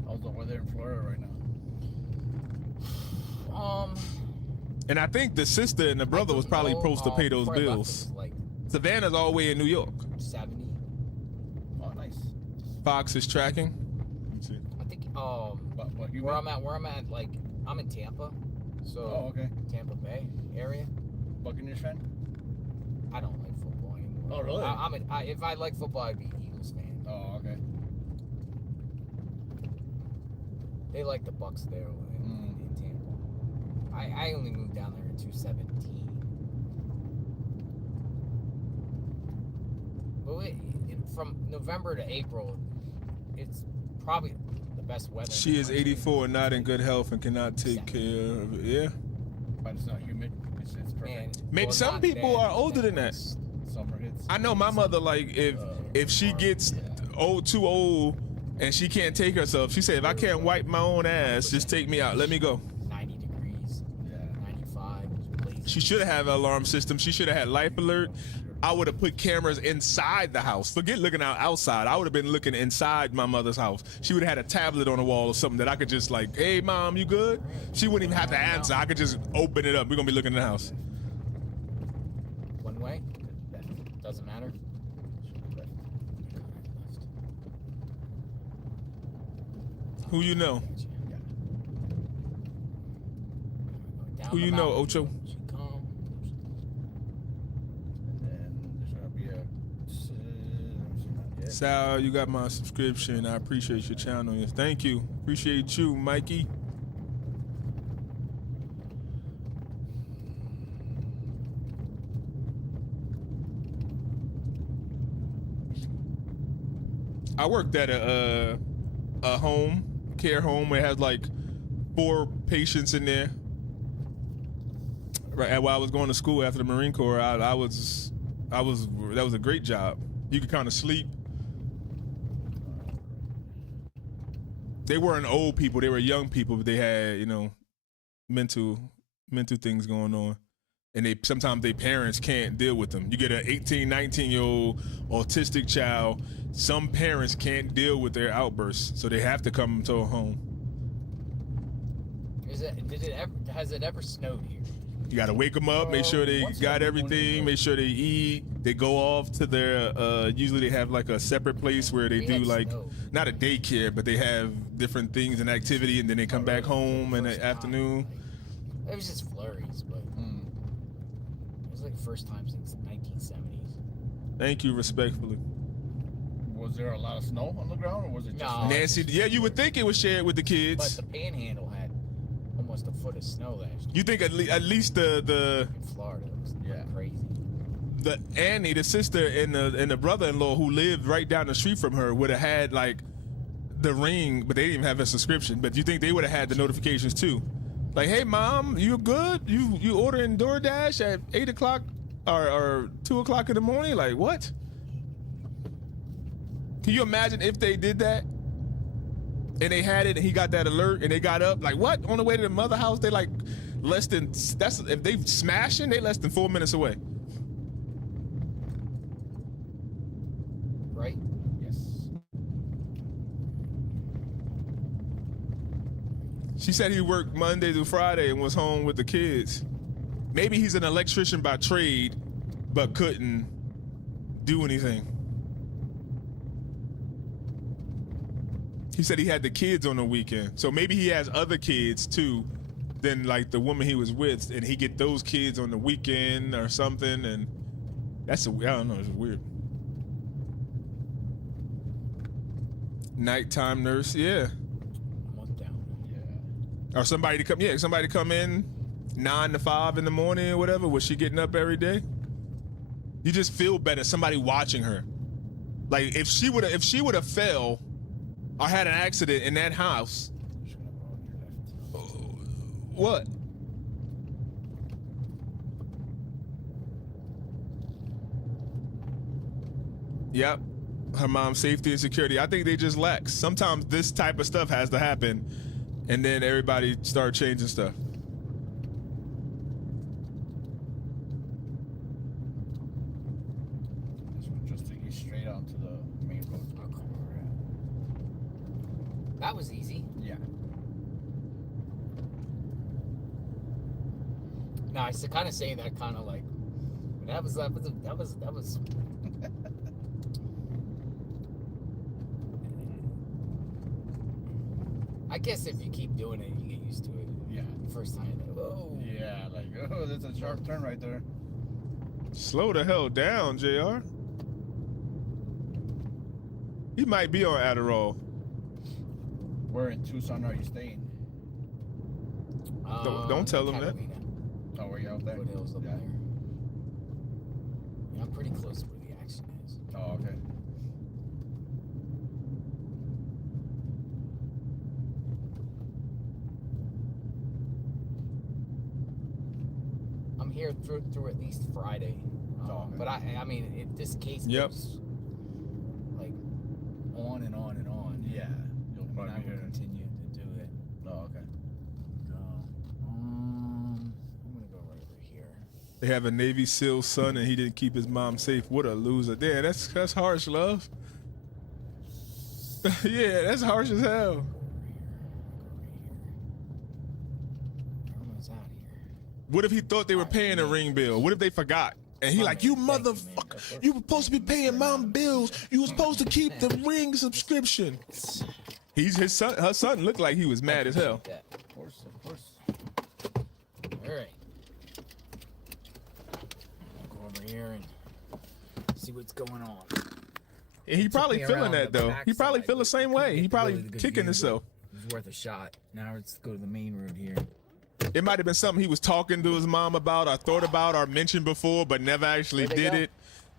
How's the weather in Florida right now? And I think the sister and the brother was probably supposed to pay those bills. Savannah's all the way in New York. 70. Oh, nice. Fox is tracking. Let's see. I think where I'm at, like I'm in Tampa, so okay. Tampa Bay area. Buccaneers fan? I don't like football anymore. Oh, really? If I like football, I'd be an Eagles fan. Oh, okay. They like the Bucks there in Tampa. I only moved down there in 2017. But from November to April, it's probably the best weather. She is 84 and not in good health and cannot take care of it. Yeah. But it's not humid. It's perfect. Maybe some people are older than that. Summer hits. I know my mother, like, if she gets too old and she can't take herself, she said, if I can't wipe my own ass, just take me out. Let me go. 90 degrees. Yeah. 95. She should have had an alarm system. She should have had life alert. I would have put cameras inside the house. Forget looking outside. I would have been looking inside my mother's house. She would have had a tablet on the wall or something that I could just like, hey, Mom, you good? She wouldn't even have to answer. I could just open it up. We're going to be looking in the house. One way? Doesn't matter. Who you know? Who you know, Ocho? Sal, you got my subscription. I appreciate your channel. Thank you. Appreciate you, Mikey. I worked at a care home. It had like 4 patients in there. Right while I was going to school after the Marine Corps, that was a great job. You could kind of sleep. They weren't old people, they were young people, but they had, mental things going on. And sometimes their parents can't deal with them. You get an 18, 19-year-old autistic child, some parents can't deal with their outbursts, so they have to come to a home. Has it ever snowed here? You got to wake them up, make sure they got everything, make sure they eat. They go off to their, usually they have like a separate place where they do like, not a daycare, but they have different things and activity, and then they come back home in the afternoon. It was just flurries, but it was like the first time since the 1970s. Thank you, respectfully. Was there a lot of snow on the ground, or was it just... No, Nancy, yeah, you would think it was shared with the kids. But the Panhandle had almost a foot of snow last year. You think at least the in Florida, it was crazy. The Annie, the sister and the brother-in-law who lived right down the street from her would have had like the ring, but they didn't even have a subscription. But you think they would have had the notifications too? Like, hey, Mom, you good? You ordering DoorDash at 8 o'clock or 2 o'clock in the morning? Like, what? Can you imagine if they did that? and they had it, and he got that alert, and they got up like, what? On the way to the mother house, they like less than, that's if they smashing, they less than 4 minutes away. Right? Yes. She said he worked Monday through Friday and was home with the kids. Maybe he's an electrician by trade, but couldn't do anything. He said he had the kids on the weekend. So maybe he has other kids too than like the woman he was with, and he get those kids on the weekend or something, and that's I don't know, it's weird. Nighttime nurse, yeah. Or somebody to come in 9 to 5 in the morning or whatever. Was she getting up every day? You just feel better, somebody watching her. Like if she would have fell or had an accident in that house. What? Yep. Her mom's safety and security. I think they just lax. Sometimes this type of stuff has to happen, and then everybody start changing stuff. This one just take you straight onto the main road. That was easy. Yeah. No, I was kind of saying that kind of like, that was. I guess if you keep doing it, you get used to it. Yeah. The first time, like, whoa. Yeah, like, oh, that's a sharp turn right there. Slow the hell down, JR. He might be on Adderall. Where in Tucson are you staying? Don't tell him that. Oh, were you out there? Foothills up there. Yeah, I'm pretty close to where the accident is. Oh, okay. I'm here through at least Friday. Okay. But I mean, if this case goes like on and on and on, yeah, you'll probably I will continue to do it. Oh, okay. I'm gonna go right over here. They have a Navy SEAL son, and he didn't keep his mom safe. What a loser! Damn, that's harsh, love. Yeah, that's harsh as hell. Everyone's out here. What if he thought they were paying a ring bill? What if they forgot? And he like, you motherfucker, you were supposed to be paying mom bills. You were supposed to keep the ring subscription. Her son looked like he was mad as hell. Of course. All right. I'll go over here and see what's going on. And he probably feeling that though. He probably feel the same way. He probably kicking himself. It was worth a shot. Now let's go to the main road here. It might have been something he was talking to his mom about or thought about or mentioned before, but never actually did it.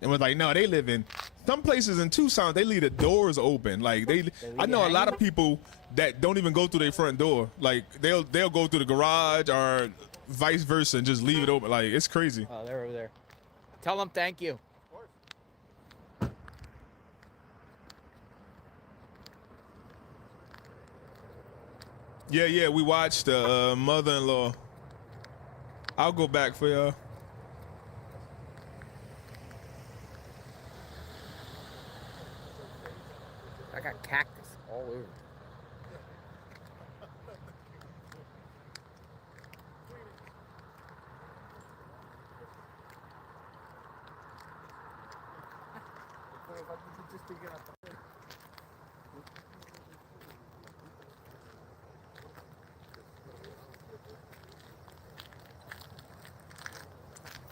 And was like, no, they live in some places in Tucson. They leave the doors open. Like I know a lot of people that don't even go through their front door. Like they'll go through the garage or vice versa and just leave it open. Like it's crazy. Oh, they're over there. Tell them thank you. Yeah, we watched Mother-in-Law. I'll go back for y'all. I got cactus all over.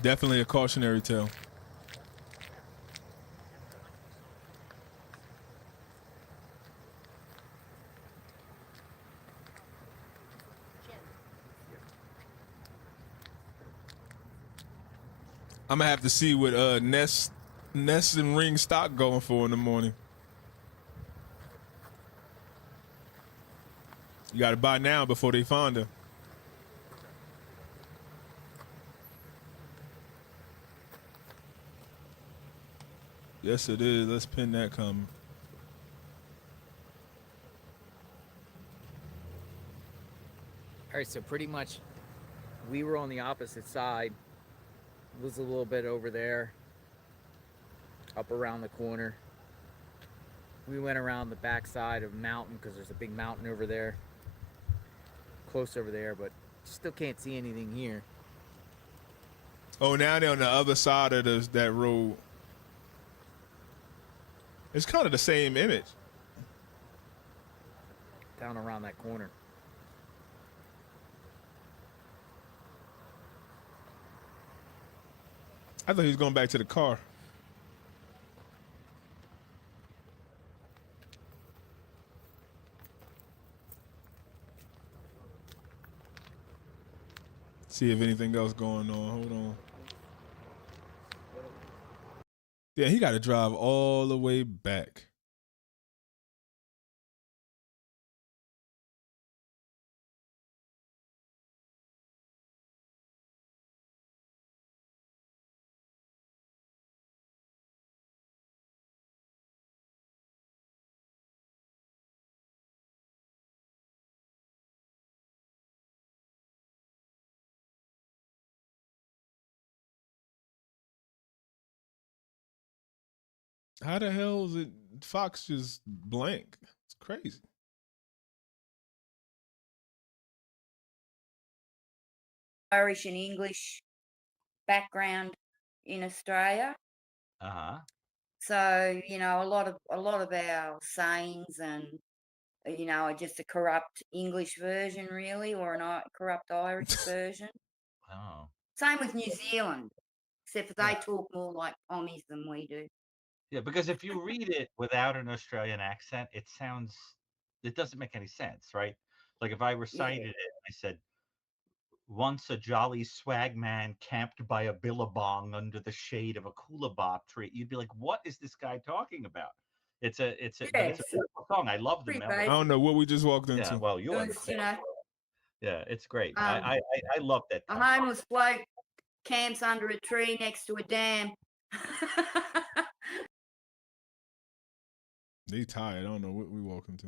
Definitely a cautionary tale. I'm gonna have to see what Nest and Ring stock going for in the morning. You gotta buy now before they find her. Yes, it is. Let's pin that comment. All right, so pretty much we were on the opposite side. It was a little bit over there, up around the corner. We went around the back side of a mountain because there's a big mountain over there, close over there, but still can't see anything here. Oh, now they're on the other side of that road. It's kind of the same image. Down around that corner. I thought he was going back to the car. See if anything else going on. Hold on. Yeah, he got to drive all the way back. How the hell is it Fox just blank? It's crazy. Irish and English background in Australia. So, you know, a lot of our sayings and are just a corrupt English version really, or a corrupt Irish version. Oh. Same with New Zealand, except for they talk more like Pommies than we do. Yeah, because if you read it without an Australian accent, it doesn't make any sense, right? Like if I recited it, I said, once a jolly swag man camped by a billabong under the shade of a coolabop tree, you'd be like, what is this guy talking about? But it's a beautiful song. I love the melody. I don't know what we just walked into. Yeah, well, you understand. Yeah, it's great. I love that. A homeless bloke camps under a tree next to a dam. They tired. I don't know what we walk into.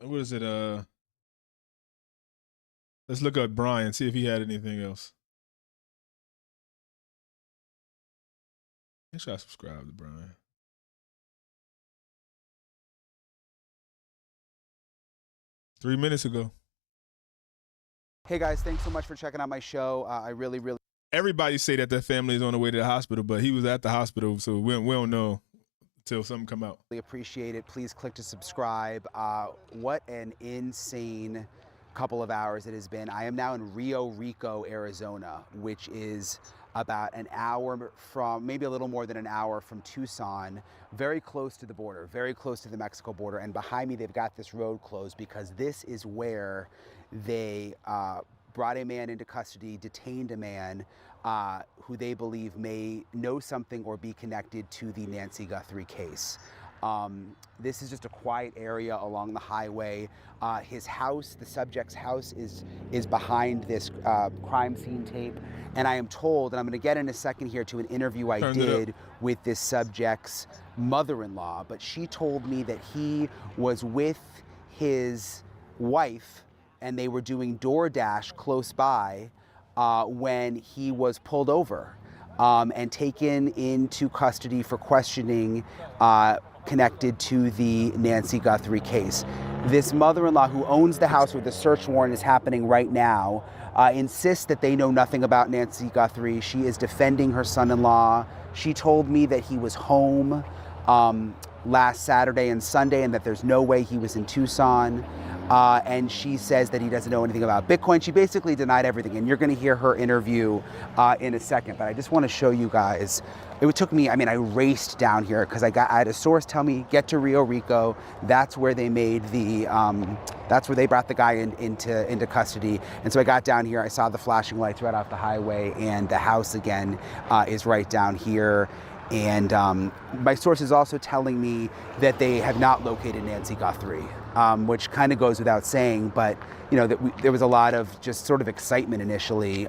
What is it? Let's look up Brian, see if he had anything else. Make sure I subscribe to Brian. Three minutes ago. Hey guys, thanks so much for checking out my show. I really Everybody say that their family is on the way to the hospital, but he was at the hospital, so we don't know until something come out. really appreciate it. Please click to subscribe. What an insane couple of hours it has been. I am now in Rio Rico, Arizona, which is about an hour from, maybe a little more than an hour from Tucson, very close to the border, very close to the Mexico border. And behind me, they've got this road closed because this is where they brought a man into custody, detained a man who they believe may know something or be connected to the Nancy Guthrie case. This is just a quiet area along the highway. His house, the subject's house, is behind this crime scene tape. And I am told, and I'm going to get in a second here to an interview I did with this subject's mother-in-law, but she told me that he was with his wife and they were doing DoorDash close by when he was pulled over and taken into custody for questioning connected to the Nancy Guthrie case. This mother-in-law who owns the house where the search warrant is happening right now insists that they know nothing about Nancy Guthrie. She is defending her son-in-law. She told me that he was home last Saturday and Sunday and that there's no way he was in Tucson. And she says that he doesn't know anything about Bitcoin. She basically denied everything, and you're going to hear her interview in a second. But I just want to show you guys. It took me, I raced down here because I had a source tell me, get to Rio Rico. That's where they made the, that's where they brought the guy into custody. And so I got down here, I saw the flashing lights right off the highway, and the house again is right down here. And my source is also telling me that they have not located Nancy Guthrie, which kind of goes without saying, but there was a lot of just sort of excitement initially,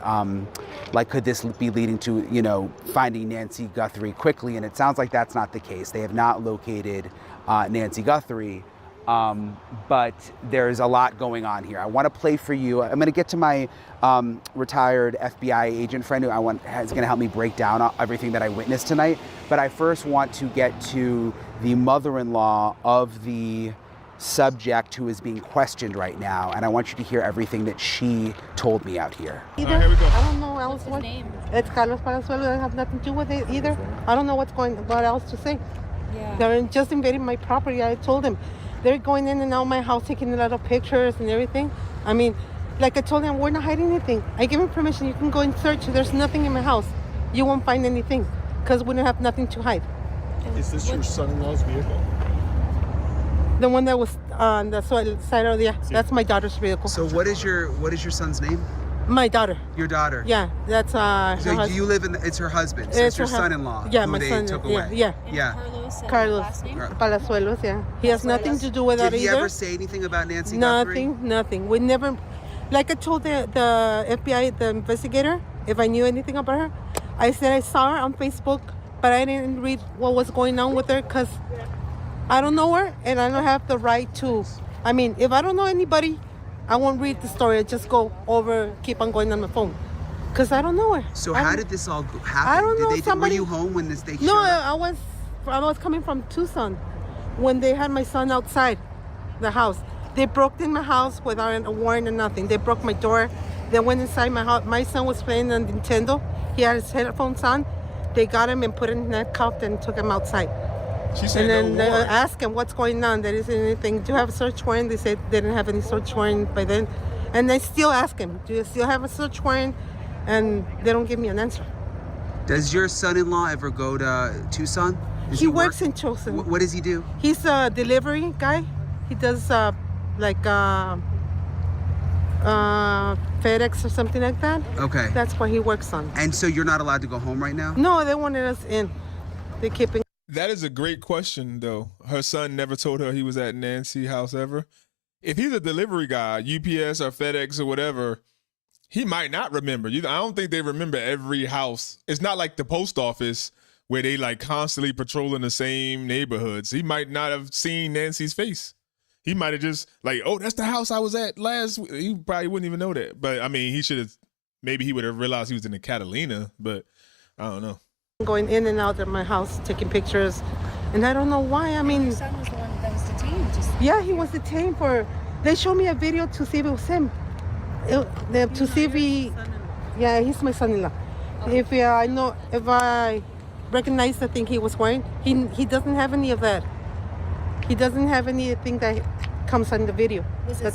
like could this be leading to finding Nancy Guthrie quickly, and it sounds like that's not the case. They have not located Nancy Guthrie, But there's a lot going on here. I want to play for you. I'm going to get to my retired FBI agent friend who is going to help me break down everything that I witnessed tonight. But I first want to get to the mother-in-law of the subject who is being questioned right now, and I want you to hear everything that she told me out here. Here we go. I don't know else. What's his name? It's Carlos Palazuelo. I have nothing to do with it either. I don't know what else to say. Yeah. They're just invading my property. I told them. They're going in and out of my house, taking a lot of pictures and everything. I mean, like I told them, we're not hiding anything. I gave them permission. You can go and search. There's nothing in my house. You won't find anything because we don't have nothing to hide. Is this your son-in-law's vehicle? The one that was on the side of that's my daughter's vehicle. So what is your son's name? My daughter. Your daughter? Yeah, that's so you live in it's her husband. So it's your son-in-law. Yeah, who my they son. took away. Yeah. Carlos Palazuelos. Yeah, he has nothing to do with that either. Did he ever say anything about Nancy Guthrie? Nothing. We never. Like I told the FBI, the investigator, if I knew anything about her, I said I saw her on Facebook, but I didn't read what was going on with her because I don't know her and I don't have the right to. I mean, if I don't know anybody, I won't read the story. I just go over, keep on going on my phone, because I don't know her. So how did this all happen? I don't know. Were you home when they showed No, up? I was coming from Tucson when they had my son outside the house. They broke in my house without a warrant or nothing. They broke my door. They went inside my house. My son was playing on Nintendo. He had his headphones on. They got him and put him handcuffed and took him outside. She said and then they asked him what's going on. There isn't anything. Do you have a search warrant? They said they didn't have any search warrant by then. And they still ask him, do you still have a search warrant? And they don't give me an answer. Does your son-in-law ever go to Tucson? He works in Tucson. What does he do? He's a delivery guy. He does FedEx or something like that. Okay. That's what he works on. And so you're not allowed to go home right now? No, they wanted us in. They keeping. That is a great question, though. Her son never told her he was at Nancy's house ever. If he's a delivery guy, UPS or FedEx or whatever, he might not remember. I don't think they remember every house. It's not like the post office where they like constantly patrolling the same neighborhoods. He might not have seen Nancy's face. He might have just like, oh, that's the house I was at last week. He probably wouldn't even know that. But I mean, maybe he would have realized he was in the Catalina, but I don't know. Going in and out of my house, taking pictures, and I don't know why. I mean, your son was the one that was detained. Yeah, he was detained for. They showed me a video to see if it was him. To see if he. Yeah, he's my son-in-law. Okay. If I recognize the thing he was wearing, he doesn't have any of that. He doesn't have anything that comes on the video.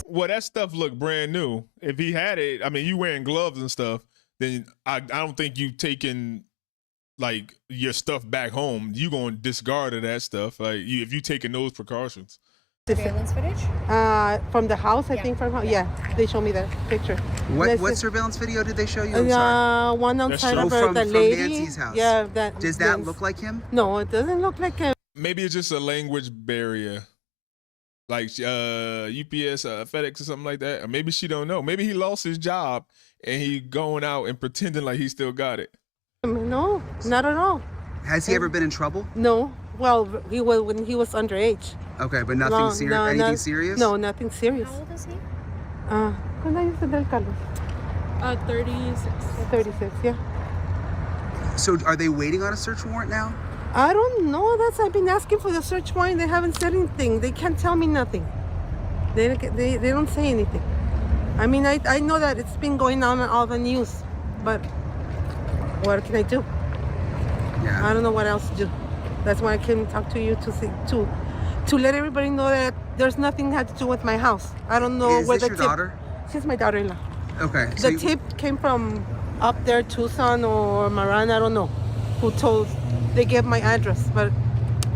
Well, that stuff looked brand new. If he had it, I mean, you wearing gloves and stuff, then I don't think you taking like your stuff back home. You gonna discard of that stuff. Like if you taking those precautions. Surveillance footage? From the house, I think from home. Yeah, they showed me that picture. What surveillance video did they show you? I'm sorry. One outside of her, the lady. From Nancy's house. Yeah, Does that look like him? No, it doesn't look like him. Maybe it's just a language barrier, like UPS, FedEx, or something like that. Or maybe she don't know. Maybe he lost his job and he going out and pretending like he still got it. No, not at all. Has he ever been in trouble? No. Well, he was when he was underage. Okay, but nothing serious. Anything serious? No, nothing serious. How old is he? ¿Cuándo dice del Carlos? 36. 36, yeah. So are they waiting on a search warrant now? I don't know. I've been asking for the search warrant. They haven't said anything. They can't tell me nothing. They don't say anything. I mean, I know that it's been going on in all the news, but what can I do? Yeah. I don't know what else to do. That's why I came to talk to you to let everybody know that there's nothing had to do with my house. I don't know where the tip. Is this your daughter? She's my daughter-in-law. Okay. The tip came from up there, Tucson or Maran. I don't know who told. They gave my address, but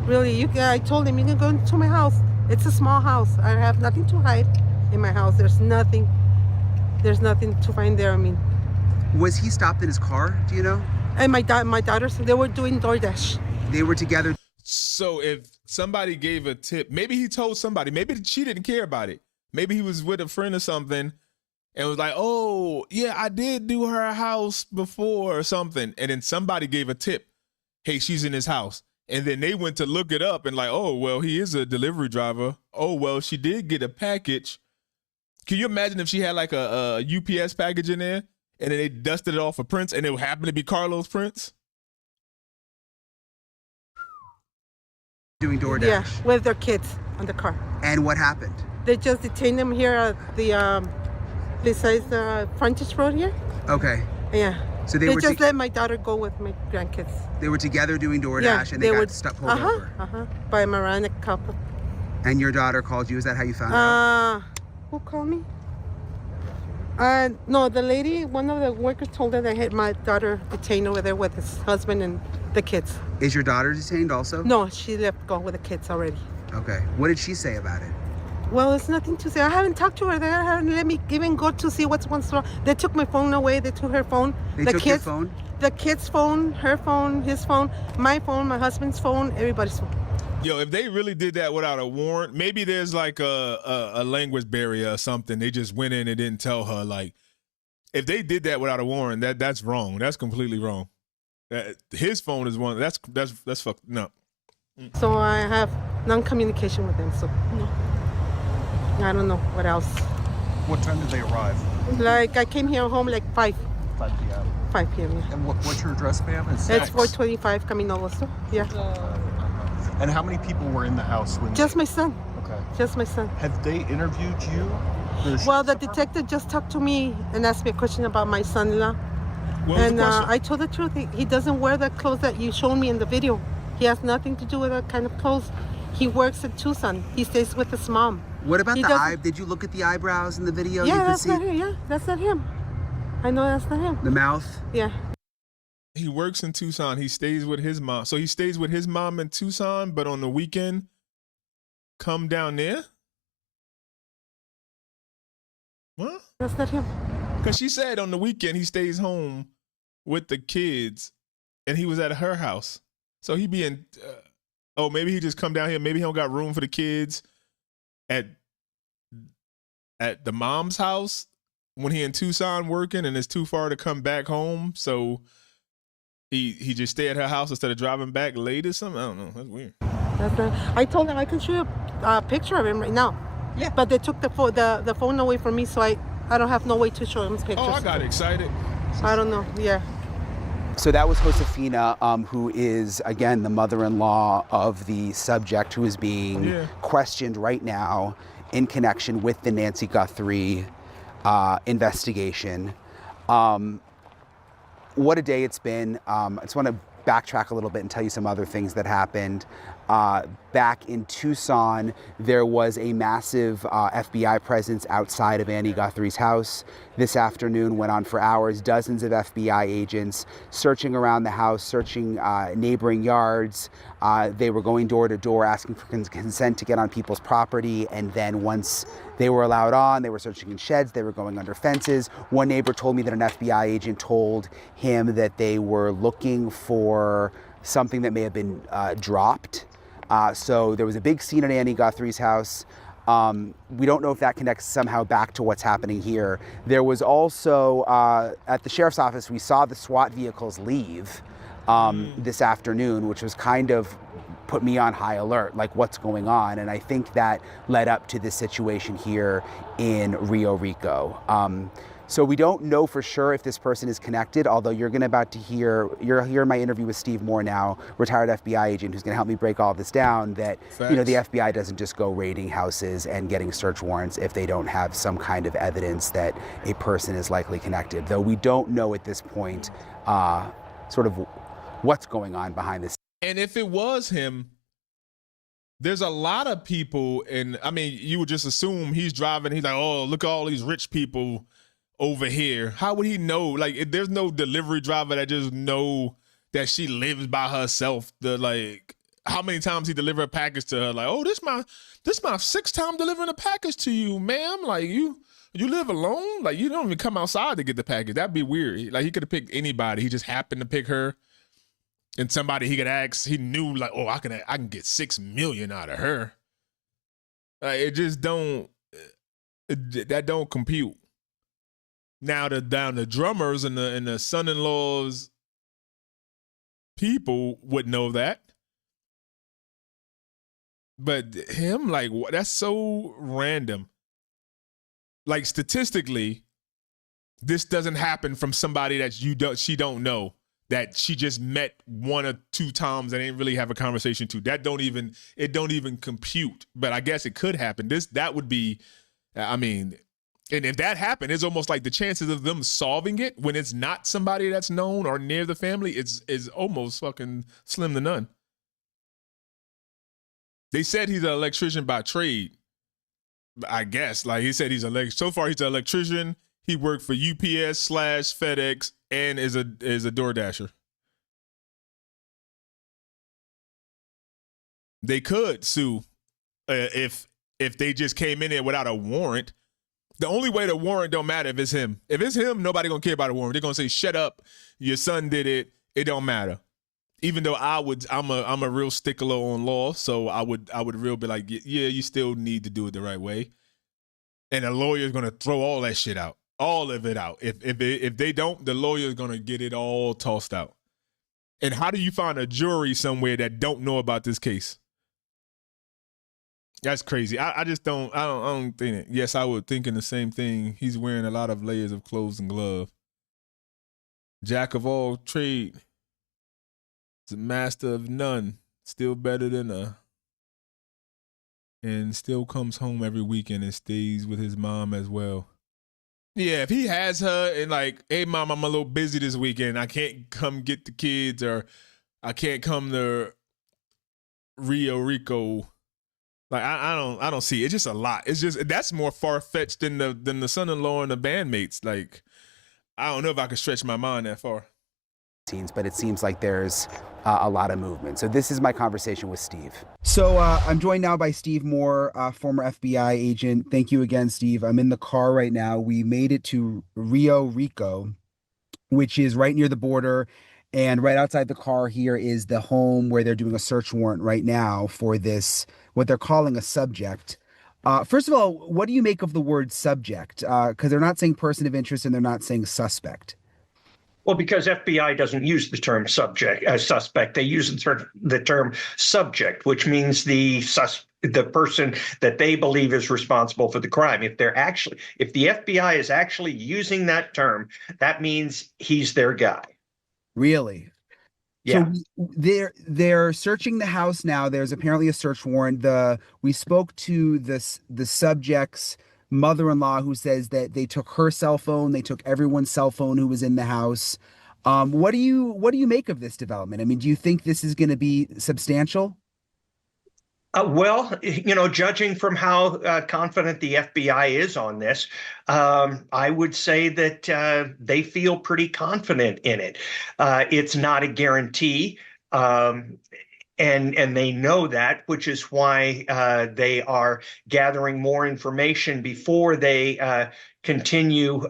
really, I told him you can go into my house. It's a small house. I have nothing to hide in my house. There's nothing to find there. I mean, was he stopped in his car? Do you know? And my daughters, they were doing DoorDash. They were together. So if somebody gave a tip, maybe he told somebody, maybe she didn't care about it. Maybe he was with a friend or something and was like, oh, yeah, I did do her house before or something. And then somebody gave a tip. Hey, she's in his house. And then they went to look it up and like, oh, well, he is a delivery driver. Oh, well, she did get a package. Can you imagine if she had like a UPS package in there and then they dusted it off of prints and it happened to be Carlos Prince? Doing DoorDash. Yeah, with their kids on the car. And what happened? They just detained them here at the besides the frontage road here. Okay. Yeah. So they just let my daughter go with my grandkids. They were together doing DoorDash and they got stuck pulled over. By a Marana couple. And your daughter called you. Is that how you found out? Who called me? No, the lady, one of the workers told her they had my daughter detained over there with his husband and the kids. Is your daughter detained also? No, she left go with the kids already. Okay. What did she say about it? Well, it's nothing to say. I haven't talked to her. They haven't let me even go to see what's wrong. They took my phone away. They took her phone. They took your phone? The kid's phone, her phone, his phone, my husband's phone, everybody's phone. Yo, if they really did that without a warrant, maybe there's like a language barrier or something. They just went in and didn't tell her. Like, if they did that without a warrant, that's wrong. That's completely wrong. His phone is one. That's fucked. No. So I have non-communication with them. So no. I don't know what else. What time did they arrive? Like I came here home like 5 p.m. 5 p.m. Yeah. And what's your address, ma'am? It's 425 Camino Oso. Yeah. And how many people were in the house when? Just my son. Okay. Just my son. Have they interviewed you? Well, the detective just talked to me and asked me a question about my son-in-law. And I told the truth. He doesn't wear the clothes that you showed me in the video. He has nothing to do with that kind of clothes. He works at Tucson. He stays with his mom. What about the eye? Did you look at the eyebrows in the video? Yeah, that's not him. Yeah, that's not him. I know that's not him. The mouth? Yeah. He works in Tucson. He stays with his mom. So he stays with his mom in Tucson, but on the weekend, come down there? What? That's not him. Because she said on the weekend he stays home with the kids, and he was at her house. So he be in, maybe he just come down here. Maybe he don't got room for the kids at the mom's house when he in Tucson working, and it's too far to come back home. So he just stay at her house instead of driving back late or something. I don't know. That's weird. I told him I can show you a picture of him right now. Yeah. But they took the phone away from me, so I don't have no way to show him pictures. Oh, I got excited. I don't know. Yeah. So that was Josefina, who is, again, the mother-in-law of the subject who is being questioned right now in connection with the Nancy Guthrie investigation. What a day it's been. I just want to backtrack a little bit and tell you some other things that happened. Back in Tucson, there was a massive FBI presence outside of Annie Guthrie's house. This afternoon went on for hours. Dozens of FBI agents searching around the house, searching neighboring yards. They were going door to door asking for consent to get on people's property. And then once they were allowed on, they were searching in sheds, they were going under fences. One neighbor told me that an FBI agent told him that they were looking for something that may have been dropped. So there was a big scene at Annie Guthrie's house. We don't know if that connects somehow back to what's happening here. There was also, at the sheriff's office, we saw the SWAT vehicles leave this afternoon, which was kind of put me on high alert, like what's going on. And I think that led up to this situation here in Rio Rico. So we don't know for sure if this person is connected, although you're hear my interview with Steve Moore now, retired FBI agent, who's gonna help me break all this down, that the FBI doesn't just go raiding houses and getting search warrants if they don't have some kind of evidence that a person is likely connected. Though we don't know at this point sort of what's going on behind this. And if it was him, there's a lot of people, and I mean, you would just assume he's driving, he's like, oh, look at all these rich people over here. How would he know? Like, there's no delivery driver that just know that she lives by herself. How many times he delivered a package to her? Like, oh, this my 6th time delivering a package to you, ma'am. Like, you live alone? Like, you don't even come outside to get the package. That'd be weird. Like, he could have picked anybody. He just happened to pick her. And somebody he could ask, he knew, like, oh, I can get $6 million out of her. It just don't compute. Now the drummers and the son-in-law's people would know that. But him, like, that's so random. Like, statistically, this doesn't happen from somebody that she don't know, that she just met 1 or 2 times and ain't really have a conversation to. It don't even compute. But I guess it could happen. That would be, I mean, and if that happened, it's almost like the chances of them solving it when it's not somebody that's known or near the family is almost fucking slim to none. They said he's an electrician by trade. I guess, like he said, so far he's an electrician. He worked for UPS / FedEx and is a DoorDasher. They could sue if they just came in there without a warrant. The only way the warrant don't matter if it's him. If it's him, nobody gonna care about a warrant. They're gonna say, "Shut up, your son did it. It don't matter." Even though I'm a real stickler on law, so I would real be like, yeah, you still need to do it the right way. And a lawyer's gonna throw all that shit out, all of it out. If they don't, the lawyer's gonna get it all tossed out. And how do you find a jury somewhere that don't know about this case? That's crazy. I just don't think it. Yes, I would thinking the same thing. He's wearing a lot of layers of clothes and gloves. Jack of all trade. He's a master of none. Still better than and still comes home every weekend and stays with his mom as well. Yeah, if he has her and like, hey mom, I'm a little busy this weekend. I can't come get the kids, or I can't come to Rio Rico. Like I don't see it. It's just a lot. It's just, that's more far fetched than the son-in-law and the bandmates. Like, I don't know if I could stretch my mind that far. But it seems like there's a lot of movement. So this is my conversation with Steve. So I'm joined now by Steve Moore, former FBI agent. Thank you again, Steve. I'm in the car right now. We made it to Rio Rico, which is right near the border. And right outside the car here is the home where they're doing a search warrant right now for this, what they're calling a subject. First of all, what do you make of the word subject? Because they're not saying person of interest and they're not saying suspect. Well, because FBI doesn't use the term suspect. They use the term subject, which means the person that they believe is responsible for the crime. If the FBI is actually using that term, that means he's their guy. Really? Yeah. So they're searching the house now. There's apparently a search warrant. We spoke to the subject's mother-in-law, who says that they took her cell phone, they took everyone's cell phone who was in the house. What do you make of this development? I mean, do you think this is going to be substantial? Well, judging from how confident the FBI is on this, I would say that they feel pretty confident in it. It's not a guarantee. And they know that, which is why they are gathering more information before they continue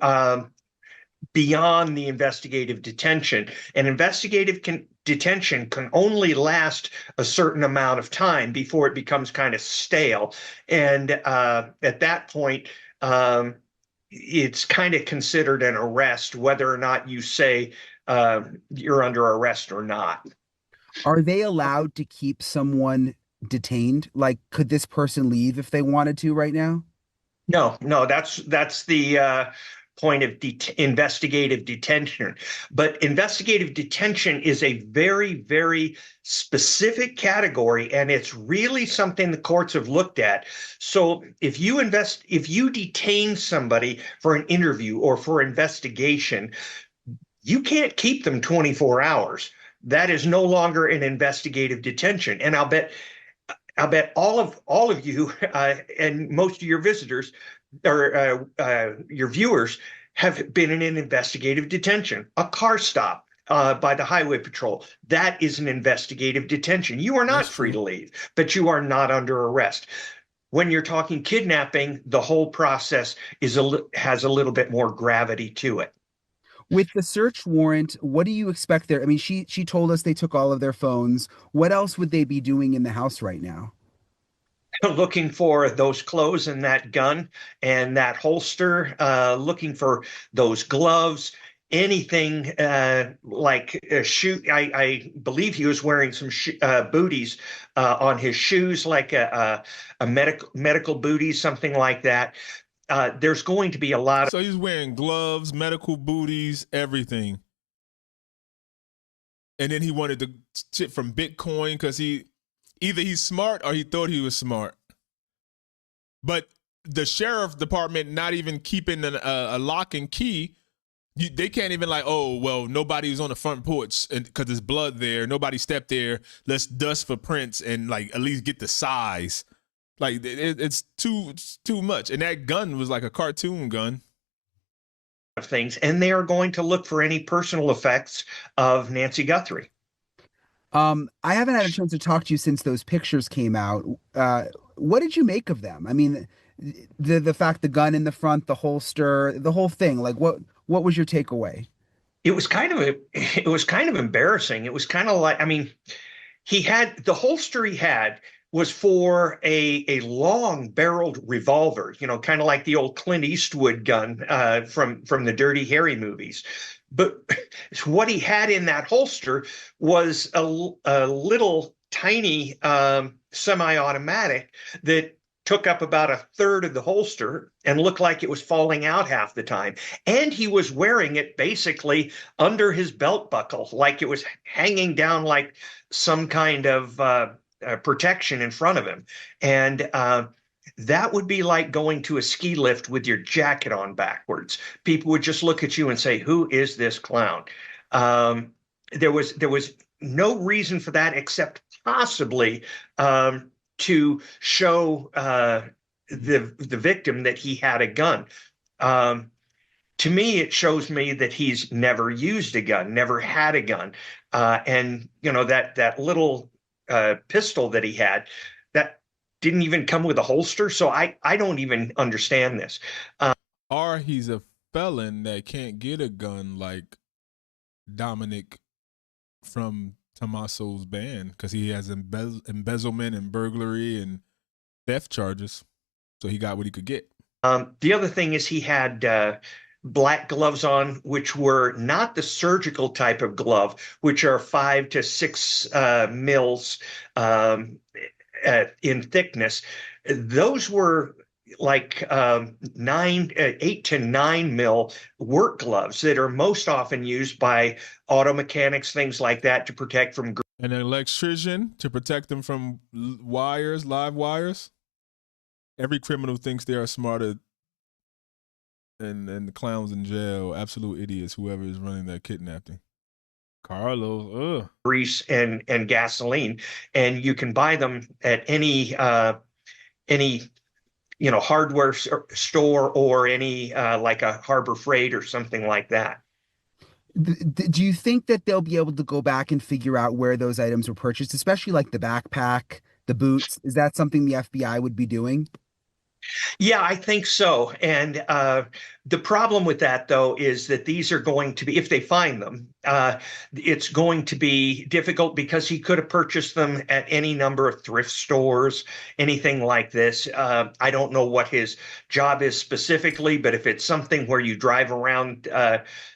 beyond the investigative detention. And investigative detention can only last a certain amount of time before it becomes kind of stale. And at that point, it's kind of considered an arrest, whether or not you say you're under arrest or not. Are they allowed to keep someone detained? Like, could this person leave if they wanted to right now? No, that's the point of investigative detention. But investigative detention is a very, very specific category, and it's really something the courts have looked at. So if you detain somebody for an interview or for investigation, you can't keep them 24 hours. That is no longer an investigative detention. And I'll bet all of you and most of your visitors or your viewers have been in an investigative detention. A car stop by the Highway Patrol, that is an investigative detention. You are not free to leave, but you are not under arrest. When you're talking kidnapping, the whole process has a little bit more gravity to it. With the search warrant, what do you expect there? I mean, she told us they took all of their phones. What else would they be doing in the house right now? Looking for those clothes and that gun and that holster, looking for those gloves, anything like a shoe. I believe he was wearing some booties on his shoes, like a medical booties, something like that. There's going to be a lot. So he's wearing gloves, medical booties, everything. And then he wanted the shit from Bitcoin because either he's smart or he thought he was smart. But the sheriff department not even keeping a lock and key. They can't even like, oh, well, nobody was on the front porch because there's blood there. Nobody stepped there. Let's dust for prints and like at least get the size. Like it's too much. And that gun was like a cartoon gun. Of things, and they are going to look for any personal effects of Nancy Guthrie. I haven't had a chance to talk to you since those pictures came out. What did you make of them? I mean, the fact the gun in the front, the holster, the whole thing. Like, what was your takeaway? It was kind of embarrassing. It was kind of like, I mean, the holster he had was for a long barreled revolver, kind of like the old Clint Eastwood gun from the Dirty Harry movies. But what he had in that holster was a little tiny semi-automatic that took up about a third of the holster and looked like it was falling out half the time. And he was wearing it basically under his belt buckle, like it was hanging down like some kind of protection in front of him. And that would be like going to a ski lift with your jacket on backwards. People would just look at you and say, who is this clown? There was no reason for that except possibly to show the victim that he had a gun. To me, it shows me that he's never used a gun, never had a gun. And, that little pistol that he had, that didn't even come with a holster. So I don't even understand this. Or he's a felon that can't get a gun like Dominic from Tommaso's band because he has embezzlement and burglary and theft charges. So he got what he could get. The other thing is he had black gloves on, which were not the surgical type of glove, which are 5 to 6 mils in thickness. Those were like 8 to 9 mil work gloves that are most often used by auto mechanics, things like that, to protect from. And an electrician to protect them from wires, live wires. Every criminal thinks they are smarter and the clowns in jail, absolute idiots, whoever is running that kidnapping. Carlos, grease and gasoline, and you can buy them at any hardware store or any like a Harbor Freight or something like that. Do you think that they'll be able to go back and figure out where those items were purchased, especially like the backpack, the boots? Is that something the FBI would be doing? Yeah, I think so. And the problem with that, though, is that these are going to be, if they find them, it's going to be difficult because he could have purchased them at any number of thrift stores, anything like this. I don't know what his job is specifically, but if it's something where you drive around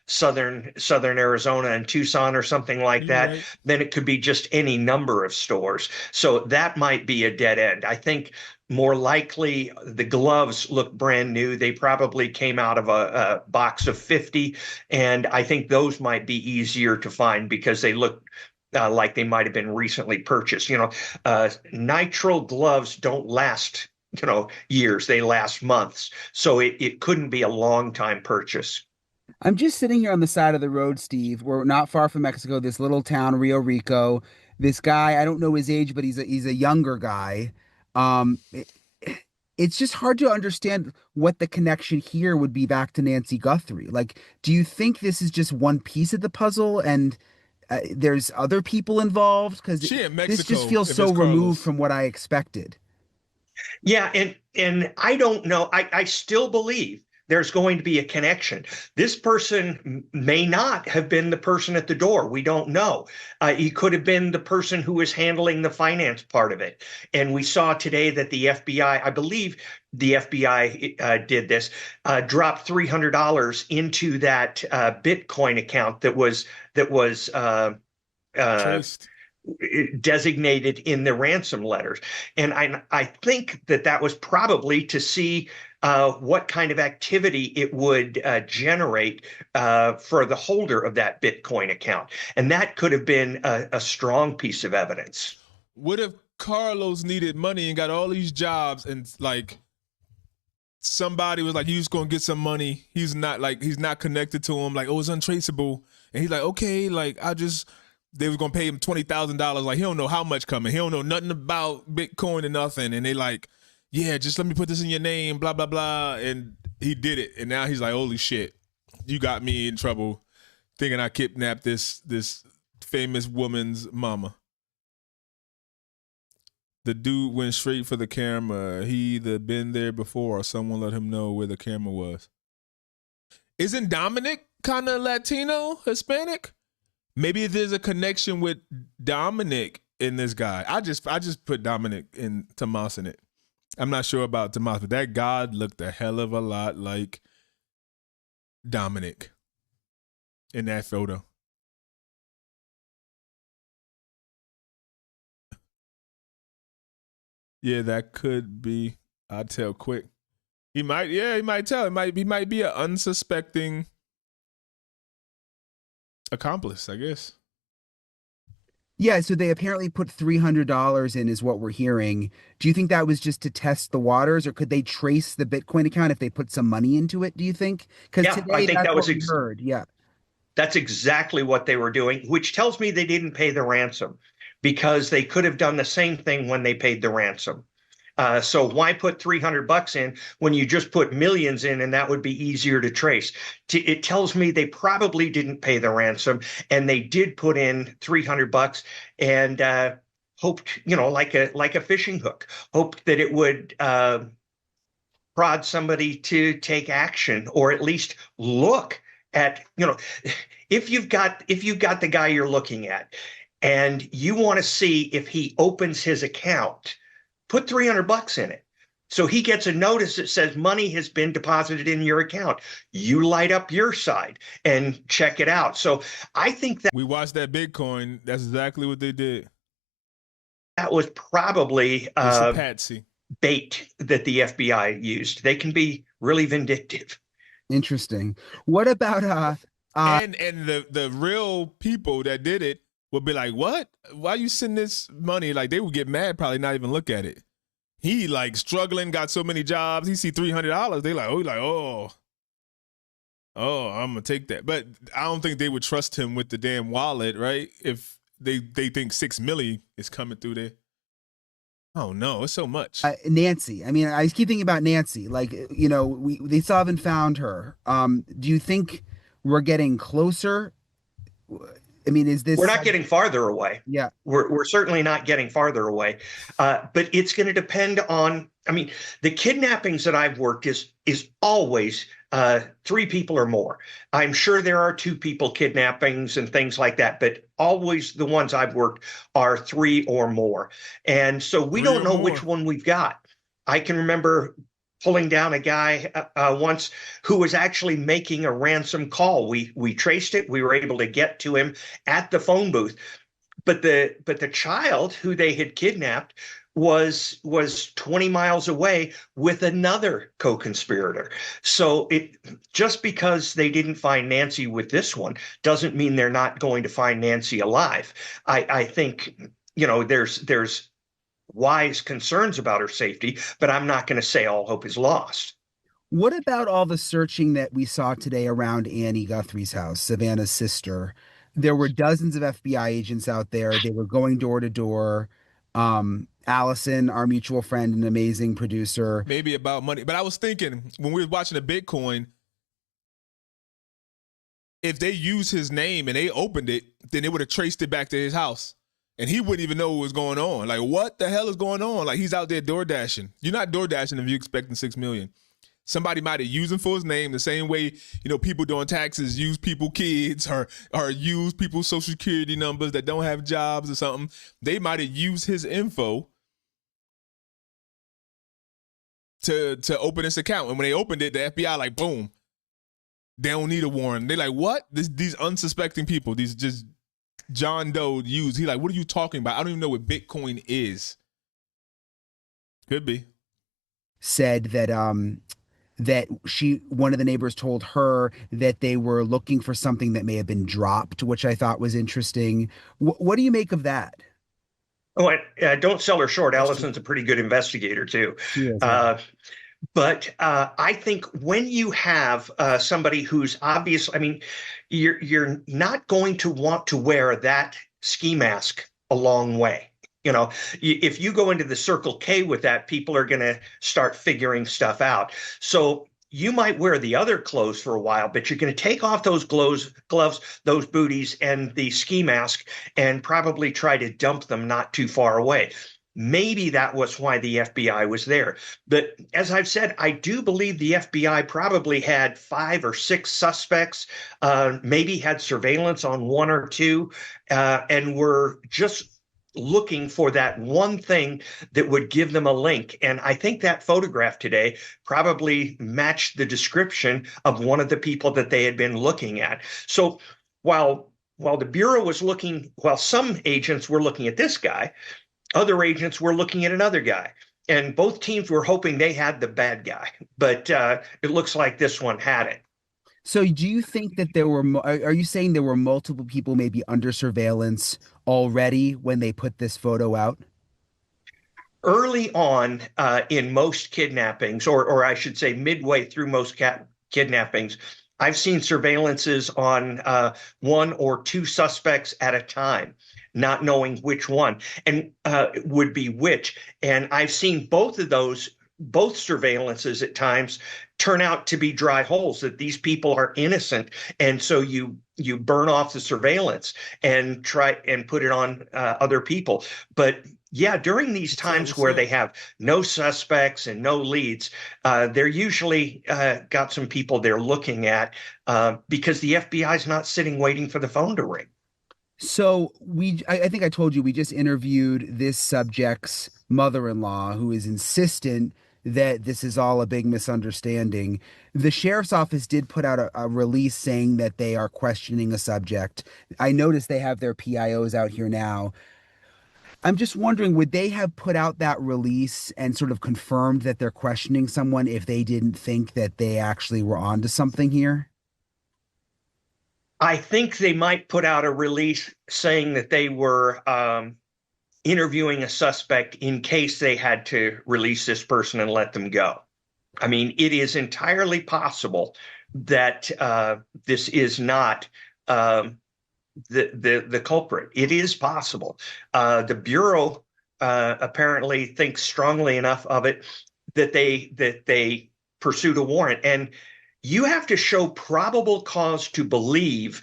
southern Arizona and Tucson or something like that, right, then it could be just any number of stores. So that might be a dead end. I think more likely the gloves look brand new. They probably came out of a box of 50. And I think those might be easier to find because they look like they might have been recently purchased. Nitrile gloves don't last, years. They last months. So it couldn't be a long time purchase. I'm just sitting here on the side of the road, Steve. We're not far from Mexico, this little town, Rio Rico. This guy, I don't know his age, but he's a younger guy. It's just hard to understand what the connection here would be back to Nancy Guthrie. Like, do you think this is just one piece of the puzzle and there's other people involved? Because this just feels so removed from what I expected. Yeah, and I don't know. I still believe there's going to be a connection. This person may not have been the person at the door. We don't know. He could have been the person who was handling the finance part of it. And we saw today that the FBI, I believe the FBI did this, dropped $300 into that Bitcoin account that was traced, designated in the ransom letters. And I think that was probably to see what kind of activity it would generate for the holder of that Bitcoin account. And that could have been a strong piece of evidence. What if Carlos needed money and got all these jobs, and like somebody was like, "You just gonna get some money." He's not connected to him. Like, oh, it's untraceable. And he's like, okay, like they was gonna pay him $20,000. Like, he don't know how much coming. He don't know nothing about Bitcoin or nothing. And they like, yeah, just let me put this in your name, blah blah blah. And he did it. And now he's like, holy shit, you got me in trouble, thinking I kidnapped this famous woman's mama. The dude went straight for the camera. He either been there before or someone let him know where the camera was. Isn't Dominic kind of Latino, Hispanic? Maybe there's a connection with Dominic in this guy. I just put Dominic and Tomas in it. I'm not sure about Tomas, but that God looked a hell of a lot like Dominic in that photo. Yeah, that could be. I'd tell quick. He might tell. He might be an unsuspecting accomplice, I guess. Yeah, so they apparently put $300 in, is what we're hearing. Do you think that was just to test the waters, or could they trace the Bitcoin account if they put some money into it, do you think? Because today I think that's that was what we heard. Yeah. That's exactly what they were doing, which tells me they didn't pay the ransom, because they could have done the same thing when they paid the ransom. So why put $300 in when you just put millions in, and that would be easier to trace? It tells me they probably didn't pay the ransom, and they did put in $300 and hoped, like a fishing hook, hoped that it would prod somebody to take action, or at least look at, if you've got the guy you're looking at and you want to see if he opens his account, put $300 in it. So he gets a notice that says money has been deposited in your account. You light up your side and check it out. So I think that we watched that Bitcoin. That's exactly what they did. That was probably patsy bait that the FBI used. They can be really vindictive. Interesting. What about and the real people that did it would be like, what? Why you send this money? Like, they would get mad, probably not even look at it. He like struggling, got so many jobs. He see $300. They like, oh, I'm gonna take that. But I don't think they would trust him with the damn wallet, right? If they think 6 million is coming through there. Oh no, it's so much. Nancy. I mean, I keep thinking about Nancy. Like, they still haven't found her. Do you think we're getting closer? I mean, is this? We're not getting farther away. Yeah, we're certainly not getting farther away. But it's going to depend on. I mean, the kidnappings that I've worked is always 3 people or more. I'm sure there are 2 people kidnappings and things like that, but always the ones I've worked are 3 or more. And so we don't know which one we've got. I can remember pulling down a guy once who was actually making a ransom call. We traced it. We were able to get to him at the phone booth. But the child who they had kidnapped was 20 miles away with another co-conspirator. So just because they didn't find Nancy with this one doesn't mean they're not going to find Nancy alive. I think, there's wise concerns about her safety, but I'm not going to say all hope is lost. What about all the searching that we saw today around Annie Guthrie's house, Savannah's sister? There were dozens of FBI agents out there. They were going door to door. Allison, our mutual friend and amazing producer. Maybe about money. But I was thinking, when we were watching the Bitcoin, if they used his name and they opened it, then they would have traced it back to his house. And he wouldn't even know what was going on. Like, what the hell is going on? Like, he's out there door dashing. You're not door dashing if you're expecting 6 million. Somebody might have used him for his name the same way, people doing taxes use people kids or use people's social security numbers that don't have jobs or something. They might have used his info to open this account. And when they opened it, the FBI like, boom, they don't need a warrant. They're like, what? These unsuspecting people, these just John Doe used. He like, what are you talking about? I don't even know what Bitcoin is. Could be. Said that one of the neighbors told her that they were looking for something that may have been dropped, which I thought was interesting. What do you make of that? Oh, don't sell her short. Allison's a pretty good investigator too. She is, yeah. But I think when you have somebody who's obvious, I mean, you're not going to want to wear that ski mask a long way. If you go into the Circle K with that, people are going to start figuring stuff out. So you might wear the other clothes for a while, but you're going to take off those gloves, those booties, and the ski mask, and probably try to dump them not too far away. Maybe that was why the FBI was there. But as I've said, I do believe the FBI probably had 5 or 6 suspects, maybe had surveillance on 1 or 2, and were just looking for that one thing that would give them a link. And I think that photograph today probably matched the description of one of the people that they had been looking at. So while the Bureau was looking, while some agents were looking at this guy, other agents were looking at another guy. And both teams were hoping they had the bad guy. But it looks like this one had it. So do you think that are you saying there were multiple people maybe under surveillance already when they put this photo out? Early on in most kidnappings, or I should say midway through most kidnappings, I've seen surveillances on 1 or 2 suspects at a time, not knowing which one and would be which. And I've seen both surveillances at times turn out to be dry holes, that these people are innocent. And so you burn off the surveillance and try and put it on other people. But yeah, during these times where they have no suspects and no leads, they're usually got some people they're looking at because the FBI is not sitting waiting for the phone to ring. So I think I told you, we just interviewed this subject's mother-in-law, who is insistent that this is all a big misunderstanding. The sheriff's office did put out a release saying that they are questioning a subject. I noticed they have their PIOs out here now. I'm just wondering, would they have put out that release and sort of confirmed that they're questioning someone if they didn't think that they actually were onto something here? I think they might put out a release saying that they were interviewing a suspect in case they had to release this person and let them go. I mean, it is entirely possible that this is not the culprit. It is possible. The Bureau apparently thinks strongly enough of it that they pursued a warrant. And you have to show probable cause to believe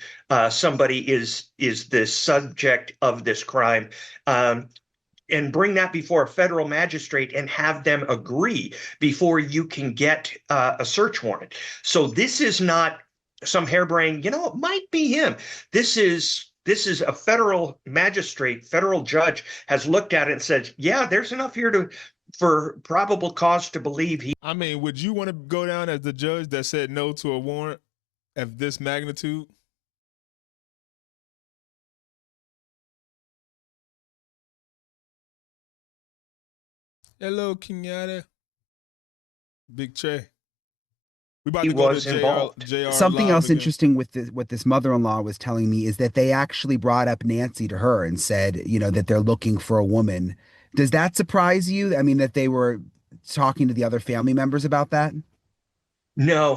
somebody is the subject of this crime, and bring that before a federal magistrate and have them agree before you can get a search warrant. So this is not some harebrained, it might be him. This is a federal magistrate, federal judge has looked at it and said, yeah, there's enough here for probable cause to believe he. I mean, would you want to go down as the judge that said no to a warrant of this magnitude? Hello, Kenyatta. Big Che. We about He to go was to involved. JR Something live else again. interesting with what this mother-in-law was telling me is that they actually brought up Nancy to her and said, that they're looking for a woman. Does that surprise you? I mean, that they were talking to the other family members about that? No.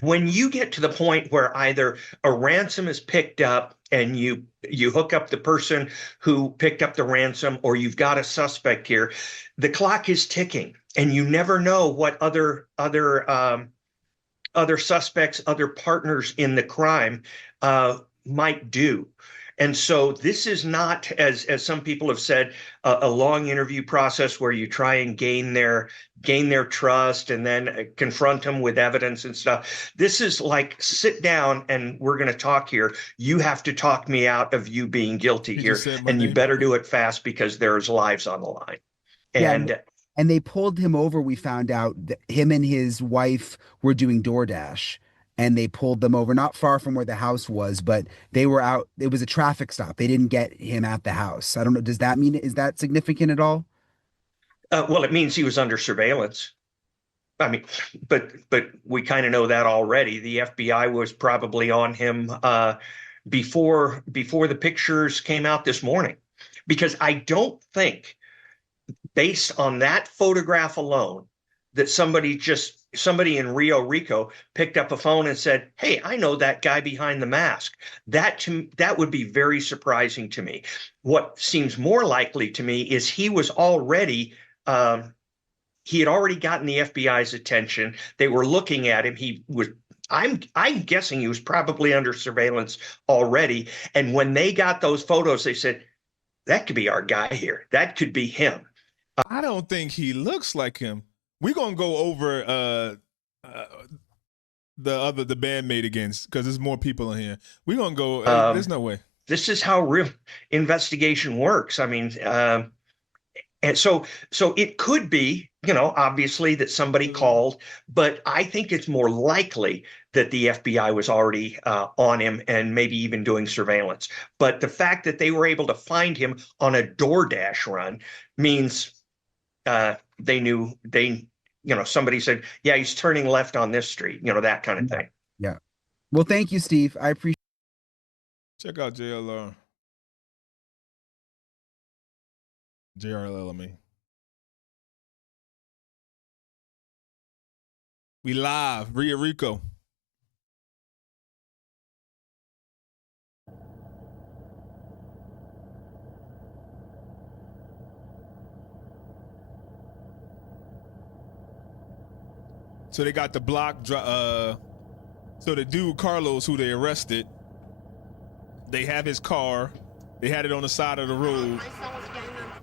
When you get to the point where either a ransom is picked up and you hook up the person who picked up the ransom, or you've got a suspect here, the clock is ticking, and you never know what other suspects, other partners in the crime might do. And so this is not, as some people have said, a long interview process where you try and gain their trust and then confront them with evidence and stuff. This is like, sit down and we're going to talk here. You have to talk me out of you being guilty here, and you better do it fast because there's lives on the line. And they pulled him over. We found out that him and his wife were doing DoorDash, and they pulled them over not far from where the house was, but they were out. It was a traffic stop. They didn't get him at the house. I don't know. Does that mean, is that significant at all? Well, it means he was under surveillance. I mean, but we kind of know that already. The FBI was probably on him before the pictures came out this morning, because I don't think, based on that photograph alone, that somebody in Rio Rico picked up a phone and said, "Hey, I know that guy behind the mask." That would be very surprising to me. What seems more likely to me is he was already he had already gotten the FBI's attention. They were looking at him. I'm guessing he was probably under surveillance already. And when they got those photos, they said, that could be our guy here. That could be him. I don't think he looks like him. We're gonna go over the bandmate again, because there's more people in here. We're gonna go. There's no way. This is how real investigation works. I mean, and so it could be, obviously, that somebody called, but I think it's more likely that the FBI was already on him and maybe even doing surveillance. But the fact that they were able to find him on a DoorDash run means they knew, somebody said, yeah, he's turning left on this street, that kind of thing. Yeah. Well, thank you, Steve. I appreciate. Check out JLR. JRLL, I mean. We live, Rio Rico. So they got the block. So the dude Carlos, who they arrested, they have his car. They had it on the side of the road.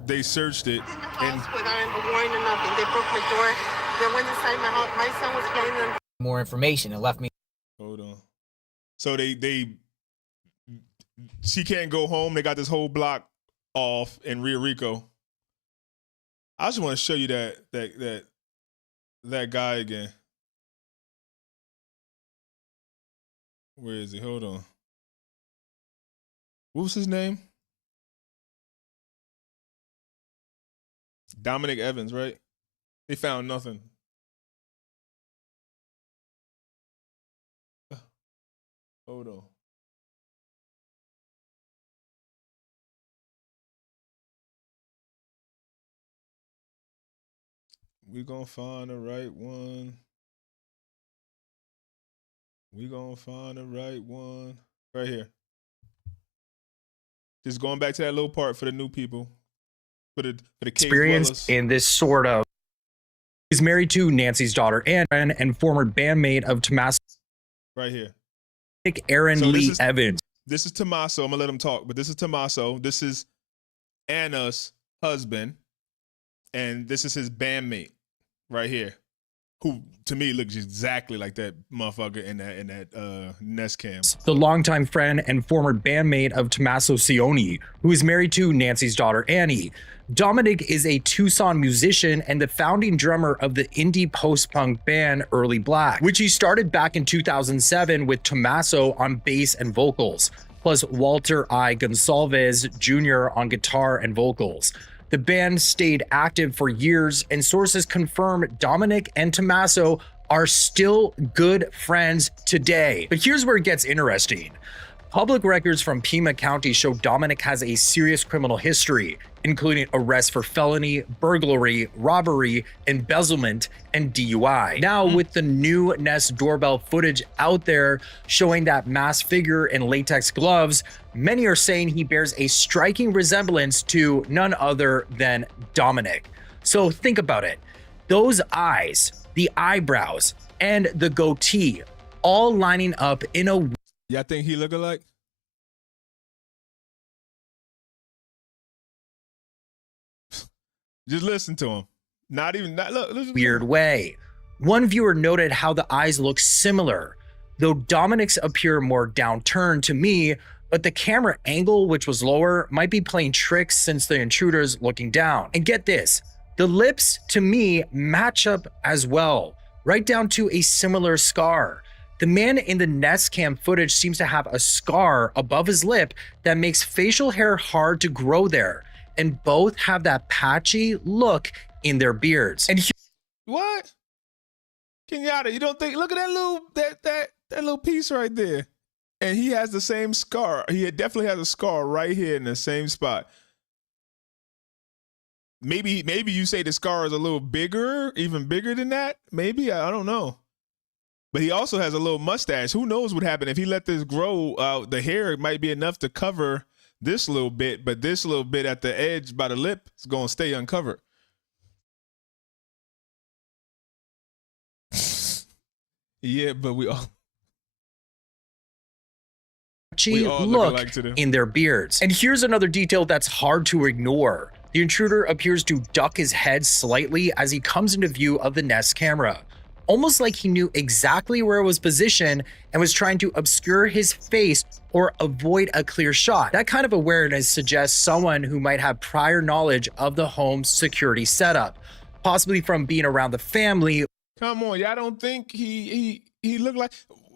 They searched it. And without warning or nothing. They broke my door. They went inside my house. My son was getting them. More information. It left me. Hold on. So she can't go home. They got this whole block off in Rio Rico. I just want to show you that guy again. Where is he? Hold on. What was his name? Dominic Evans, right? They found nothing. Hold on. We gonna find the right one. We gonna find the right one. Right here. Just going back to that little part for the new people. For the cave experienced dwellers. in this sort of. He's married to Nancy's daughter, Anne, and former bandmate of Tommaso. Right here. Aaron Lee Evans. This is Tommaso. I'm gonna let him talk, but this is Tommaso. This is Anna's husband, and this is his bandmate right here, who to me looks exactly like that motherfucker in that Nest cam. The longtime friend and former bandmate of Tommaso Cioni, who is married to Nancy's daughter Annie. Dominic is a Tucson musician and the founding drummer of the indie post-punk band Early Black, which he started back in 2007 with Tommaso on bass and vocals, plus Walter I. Gonsalves Jr. on guitar and vocals. The band stayed active for years, and sources confirm Dominic and Tommaso are still good friends today. But here's where it gets interesting. Public records from Pima County show Dominic has a serious criminal history, including arrests for felony, burglary, robbery, embezzlement, and DUI. Now, with the new Nest doorbell footage out there showing that masked figure in latex gloves, many are saying he bears a striking resemblance to none other than Dominic. So think about it. Those eyes, the eyebrows, and the goatee all lining up in a... Y'all think he look alike? Just listen to him. Not even that. Look, listen to weird him. way. One viewer noted how the eyes look similar, though Dominic's appear more downturned to me, but the camera angle, which was lower, might be playing tricks since the intruder's looking down. And get this, the lips to me match up as well, right down to a similar scar. The man in the Nest Cam footage seems to have a scar above his lip that makes facial hair hard to grow there, and both have that patchy look in their beards. And What? Kenyatta, you don't think? Look at that little piece right there, and he has the same scar. He definitely has a scar right here in the same spot. Maybe you say the scar is a little bigger, even bigger than that. Maybe I don't know. But he also has a little mustache. Who knows what happened if he let this grow? The hair might be enough to cover this little bit, but this little bit at the edge by the lip is gonna stay uncovered. Yeah, but we all look alike to them. in their beards. And here's another detail that's hard to ignore. The intruder appears to duck his head slightly as he comes into view of the Nest camera, almost like he knew exactly where it was positioned and was trying to obscure his face or avoid a clear shot. That kind of awareness suggests someone who might have prior knowledge of the home's security setup, possibly from being around the family. Come on, y'all don't think he looked like?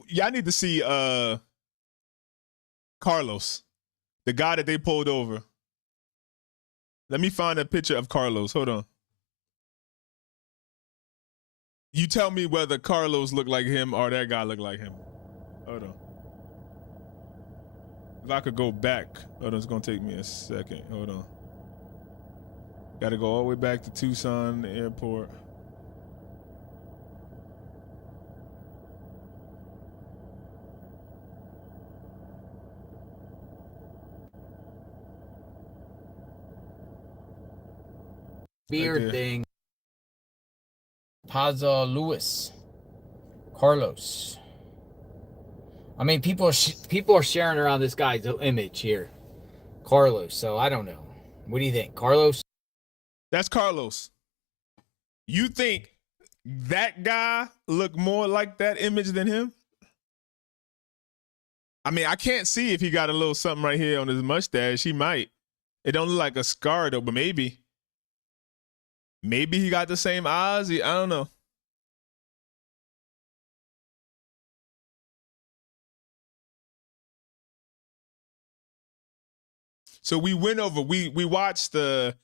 Y'all need to see Carlos, the guy that they pulled over. Let me find a picture of Carlos. Hold on. You tell me whether Carlos looked like him or that guy looked like him. Hold on. If I could go back. Hold on, it's gonna take me a second. Hold on. Gotta go all the way back to Tucson Airport. Beard thing. Paza Lewis. Carlos. I mean, people are sharing around this guy's image here. Carlos. So I don't know. What do you think? Carlos? That's Carlos. You think that guy looked more like that image than him? I mean, I can't see if he got a little something right here on his mustache. He might. It don't look like a scar though, but maybe. Maybe he got the same eyes. I don't know. So we went over. We watched the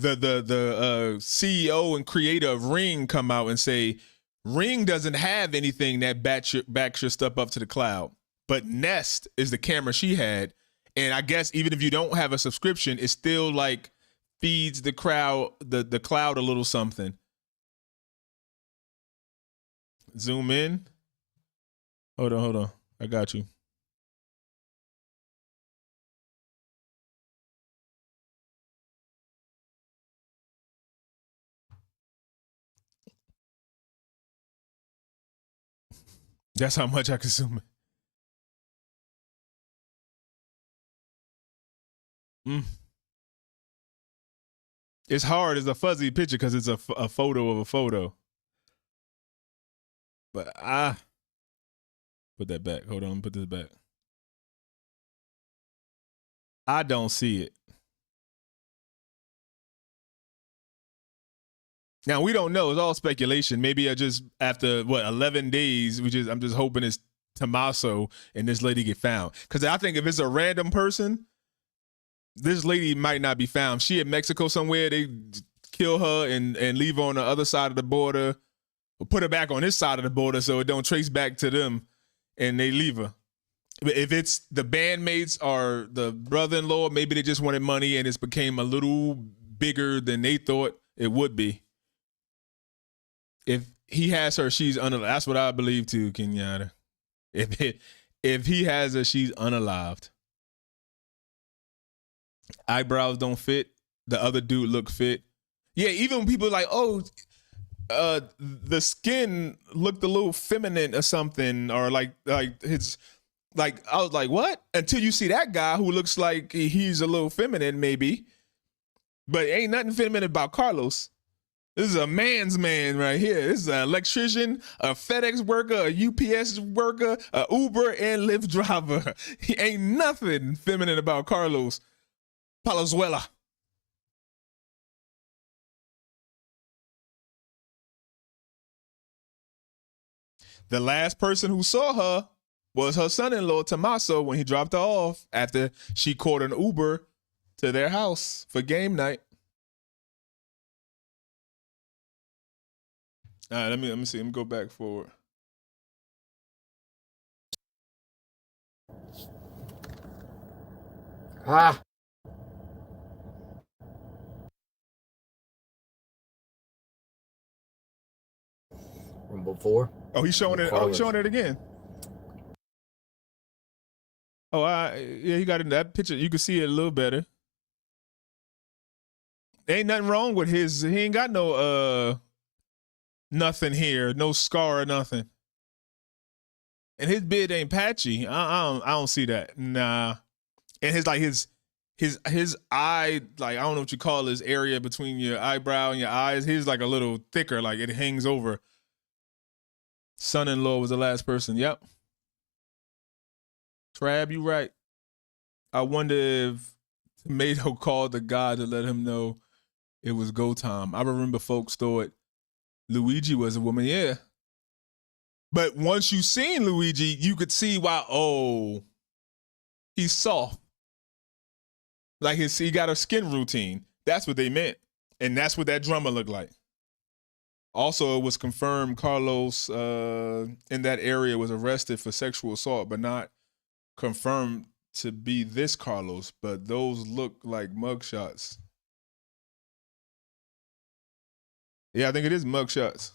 CEO and creator of Ring come out and say Ring doesn't have anything that backs your stuff up to the cloud, but Nest is the camera she had, and I guess even if you don't have a subscription, it still like feeds the cloud a little something. Zoom in. Hold on. I got you. That's how much I can zoom in. It's hard. It's a fuzzy picture because it's a photo of a photo. But I put that back. Hold on, put this back. I don't see it. Now we don't know. It's all speculation. Maybe I just after 11 days, I'm just hoping it's Tommaso and this lady get found. Because I think if it's a random person, this lady might not be found. She in Mexico somewhere. They kill her and leave her on the other side of the border, or put her back on this side of the border so it don't trace back to them, and they leave her. But if it's the bandmates or the brother-in-law, maybe they just wanted money and it's became a little bigger than they thought it would be. If he has her, she's unalived. That's what I believe too, Kenyatta. If he has her, she's unalived. Eyebrows don't fit. The other dude look fit. Yeah, even when people are like, oh, the skin looked a little feminine or something, or like his, like I was like, what? Until you see that guy who looks like he's a little feminine, maybe. But ain't nothing feminine about Carlos. This is a man's man right here. This is an electrician, a FedEx worker, a UPS worker, a Uber and Lyft driver. He ain't nothing feminine about Carlos Palazuela. The last person who saw her was her son-in-law, Tommaso, when he dropped her off after she caught an Uber to their house for game night. All right, let me see. Let me go back forward. Ah. From before. Oh, he's showing it. Oh, he's showing it again. Oh, yeah, he got in that picture. You can see it a little better. Ain't nothing wrong with his. He ain't got no nothing here, no scar or nothing. And his beard ain't patchy. I don't see that. Nah. And his eye, like, I don't know what you call this area between your eyebrow and your eyes. His like a little thicker, like it hangs over. Son-in-law was the last person. Yep. Trab, you right. I wonder if Tomato called the guy to let him know it was go time. I remember folks thought Luigi was a woman. Yeah. But once you seen Luigi, you could see why, oh, he's soft. Like he got a skin routine. That's what they meant. And that's what that drummer looked like. Also, it was confirmed Carlos in that area was arrested for sexual assault, but not confirmed to be this Carlos, but those look like mugshots. Yeah, I think it is mugshots.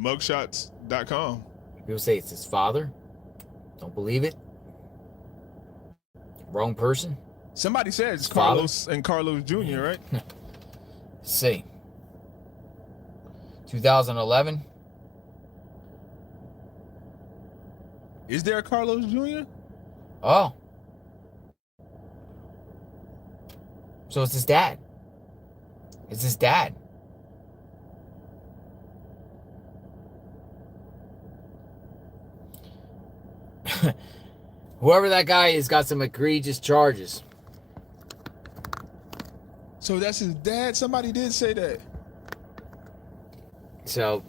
Mugshots.com. People say it's his father. Don't believe it. Wrong person. Somebody said it's His Carlos father? and Carlos Jr., right? See. 2011. Is there a Carlos Jr.? Oh. So it's his dad. It's his dad. Whoever that guy is got some egregious charges. So that's his dad? Somebody did say that. So,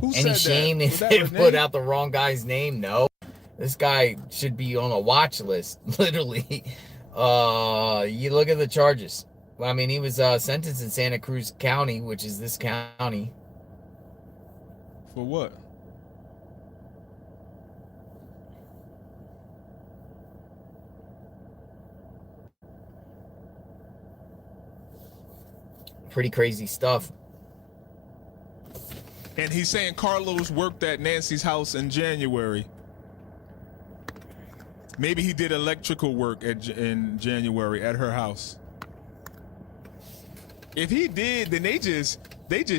Who any said shame that? if Was that they her put name? out the wrong guy's name? No. This guy should be on a watch list, literally. You look at the charges. I mean, he was sentenced in Santa Cruz County, which is this county. For what? Pretty crazy stuff. And he's saying Carlos worked at Nancy's house in January. Maybe he did electrical work in January at her house. If he did, then they just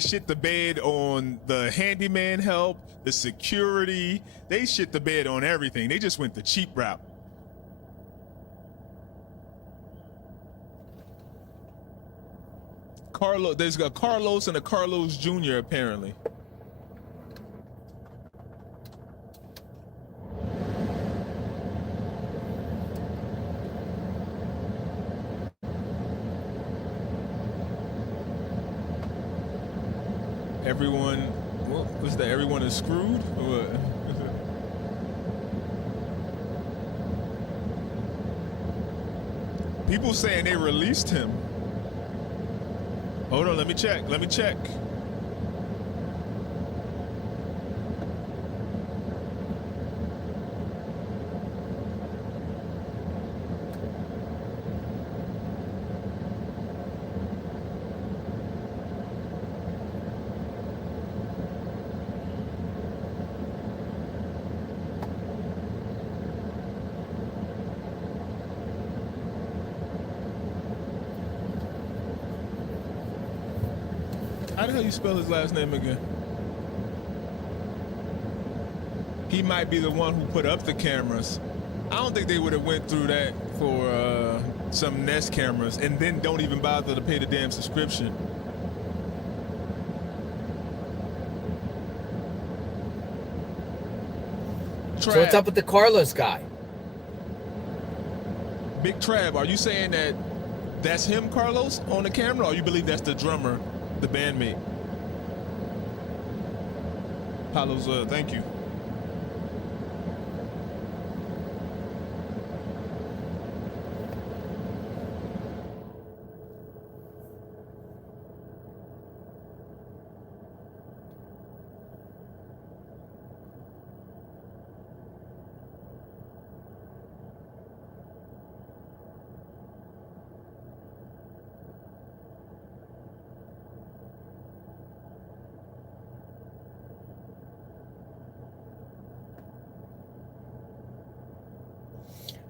shit the bed on the handyman help, the security. They shit the bed on everything. They just went the cheap route. There's a Carlos and a Carlos Jr. apparently. Everyone, what's that? Everyone is screwed? Or what? People saying they released him. Hold on, let me check. How the hell you spell his last name again? He might be the one who put up the cameras. I don't think they would have went through that for some Nest cameras and then don't even bother to pay the damn subscription. So what's up with the Carlos guy? Big Trav, are you saying that that's him, Carlos, on the camera, or you believe that's the drummer, the bandmate? Palos, thank you.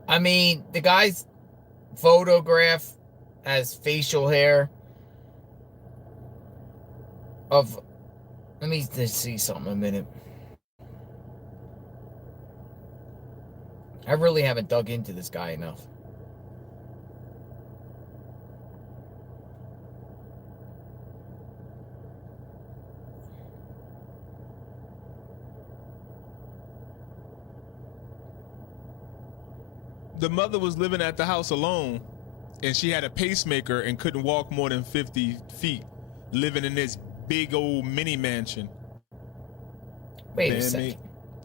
I mean, the guy's photograph has facial hair of... Let me just see something a minute. I really haven't dug into this guy enough. The mother was living at the house alone, and she had a pacemaker and couldn't walk more than 50 feet, living in this big old mini mansion. Wait a second.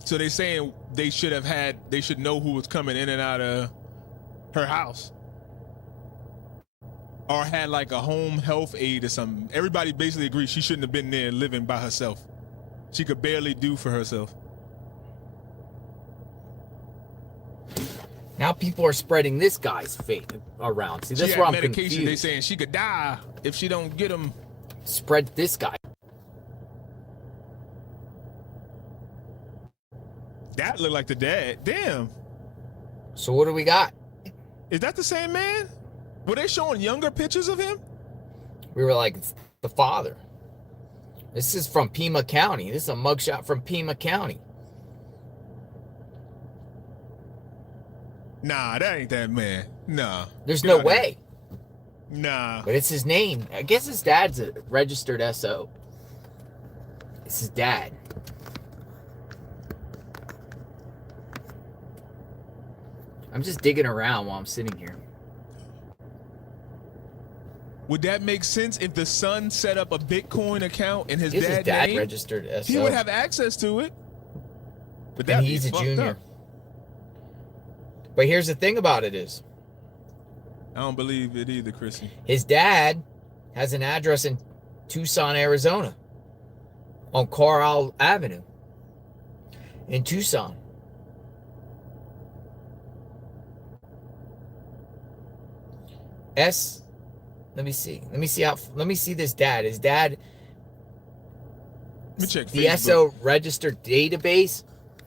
So they're saying they should know who was coming in and out of her house. Or had like a home health aide or something. Everybody basically agrees she shouldn't have been there living by herself. She could barely do for herself. Now people are spreading this guy's fate around. See, that's where I'm confused. They saying she could die if she don't get him. Spread this guy. That looked like the dad. Damn. So what do we got? Is that the same man? Were they showing younger pictures of him? We were like, it's the father. This is from Pima County. This is a mugshot from Pima County. Nah, that ain't that man. Nah. There's no way. Nah. But it's his name. I guess his dad's a registered SO. It's his dad. I'm just digging around while I'm sitting here. Would that make sense if the son set up a Bitcoin account and his Is dad his dad name? registered SO? He would have access to it. But And he's a junior. Up. But here's the thing about it is, I don't believe it either, Chrissy. his dad has an address in Tucson, Arizona, on Coral Avenue in Tucson. Let me see this dad. His dad, Let me check the Facebook. SO registered database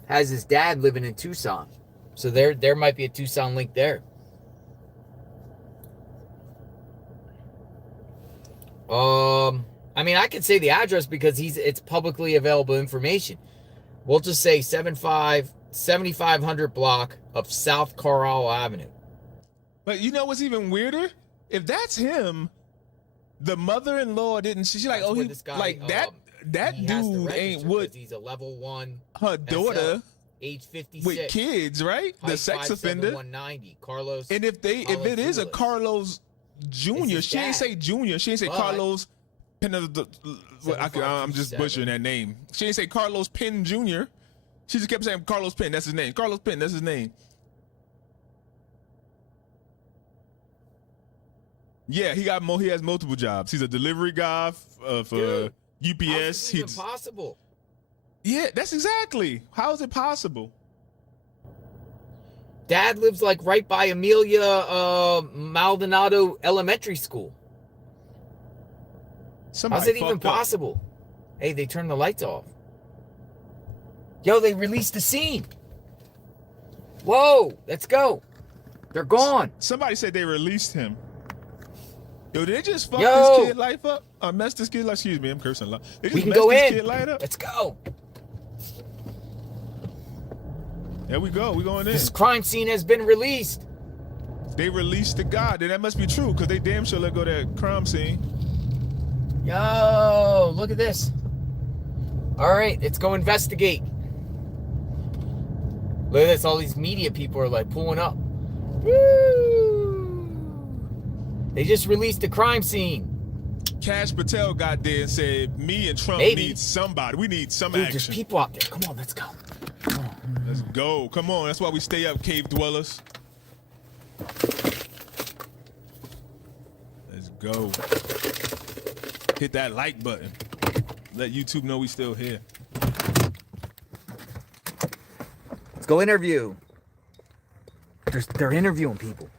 has his dad living in Tucson. So there might be a Tucson link there. I mean, I could say the address because it's publicly available information. We'll just say 7500 block of South Coral Avenue. But you know what's even weirder? If that's him, the mother-in-law didn't. She's like, That's oh, where he this guy, like that he has to dude register ain't what 'cause he's a level 1 her daughter SO, age 56 with kids, right? The height sex 5'7", offender. 190. Carlos. And if it is a Carlos Jr., she ain't say Junior. She ain't say But- Carlos Penn. I'm just butchering that name. She ain't say Carlos Penn Jr. She just kept saying Carlos Penn. That's his name. Carlos Penn. That's his name. Yeah, he has multiple jobs. He's a delivery guy for UPS. How's this even possible? Yeah, that's exactly. How is it possible? Dad lives like right by Amelia Maldonado Elementary School. How's it even possible? Hey, they turned the lights off. Yo, they released the scene. Whoa, let's go. They're gone. Somebody said they released him. Yo, did they just fuck Yo. this kid life up? Or mess this kid life? Excuse me, I'm cursing a lot. They just We can messed go this in. kid life up? Let's go. There we go. We going in. This crime scene has been released. They released the guy. Then that must be true, because they damn sure let go that crime scene. Yo, look at this. All right, let's go investigate. Look at this. All these media people are like pulling up. Woo! They just released the crime scene. Cash Patel got there and said, me and Trump need somebody. We need some action. There's people out there. Come on, let's go. Let's go. Come on. That's why we stay up, cave dwellers. Let's go. Hit that like button. Let YouTube know we still here. Let's go interview. They're interviewing people.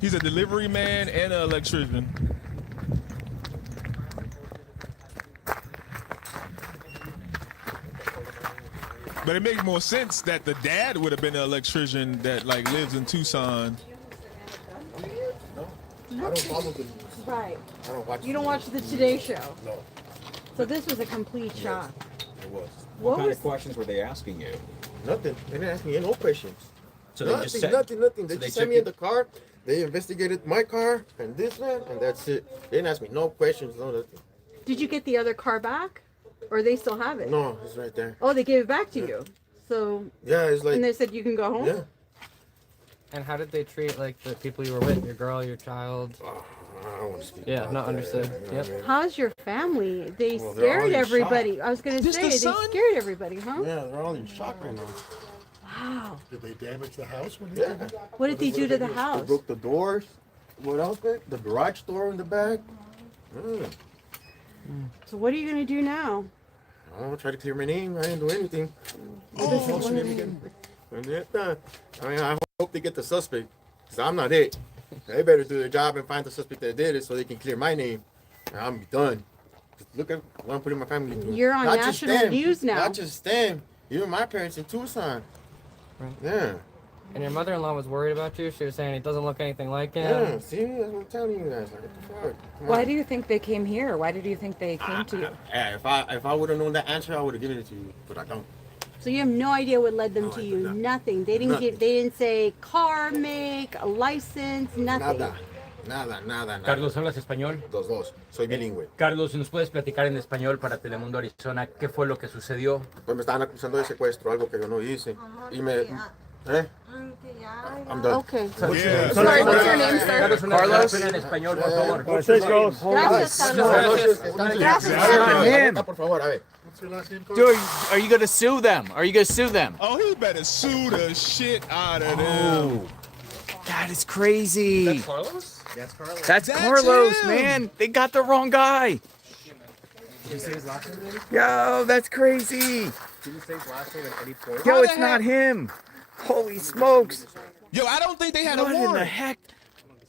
He's a delivery man and an electrician. But it makes more sense that the dad would have been an electrician that like lives in Tucson. I don't follow the news. Right. I don't watch. You don't watch the Today Show. No. So this was a complete shock. It was. What kind was- of questions were they asking you? Nothing. They didn't ask me no questions. So they nothing, just said nothing. They so just they sent me took in the car. They investigated my car and this one, and that's it. They didn't ask me no questions, no nothing. Did you get the other car back? Or they still have it? No, it's right there. Oh, they gave it back to you. So Yeah, it's like. and they said you can go home? Yeah. And how did they treat like the people you were with, your girl, your child? I don't want to speak. Yeah, about not that, understood. you know what I Yep. mean? How's your family? They Well, they're all scared in everybody. shock. I was gonna Just say the they son? scared everybody, huh? Yeah, they're all in shock right now. Wow. Did they damage the house when they did it? What did they do to the They house? broke the doors. What else? The garage door in the back. So what are you gonna do now? I'll try to clear my name. I didn't do anything. This is one of I mean, I hope they get the suspect, because I'm not it. They better do their job and find the suspect that did it so they can clear my name. And I'm done. Look at what I'm putting my family through. You're on Not just national them, news now. Not just them. Even my parents in Tucson. Right. Yeah. And your mother-in-law was worried about you. She was saying it doesn't look anything like him. Yeah, see? That's what I'm telling you guys. Like, what the fuck? Come Why on. do you think they came here? Why did you think they came to you? Yeah, if I would have known that answer, I would have given it to you, but I don't. So you have no idea what led them to you? Nothing. They didn't Nothing. they didn't say car make, a license, nothing. Nada. Carlos, ¿hablas español? Los dos. Soy bilingüe. Carlos, ¿nos puedes platicar en español para Telemundo Arizona qué fue lo que sucedió? Pues me estaban acusando de secuestro, algo que yo no hice. Y me... ¿Eh? I'm done. Okay. Yeah. Sorry, what's your name, sir? Carlos, una declaración en español, por favor. Gracias, Carlos. Him. Por favor, a ver. Dude, are you gonna sue them? Are you gonna sue them? Oh, he better sue the shit out of them. That is crazy. Carlos? That's Carlos. That's Carlos, him. man. They got the wrong guy. Did you say his last name? Yo, that's crazy. Did you say his last name at any point? Yo, it's not him. Holy smokes. Yo, I don't think they had What a in warrant. the heck?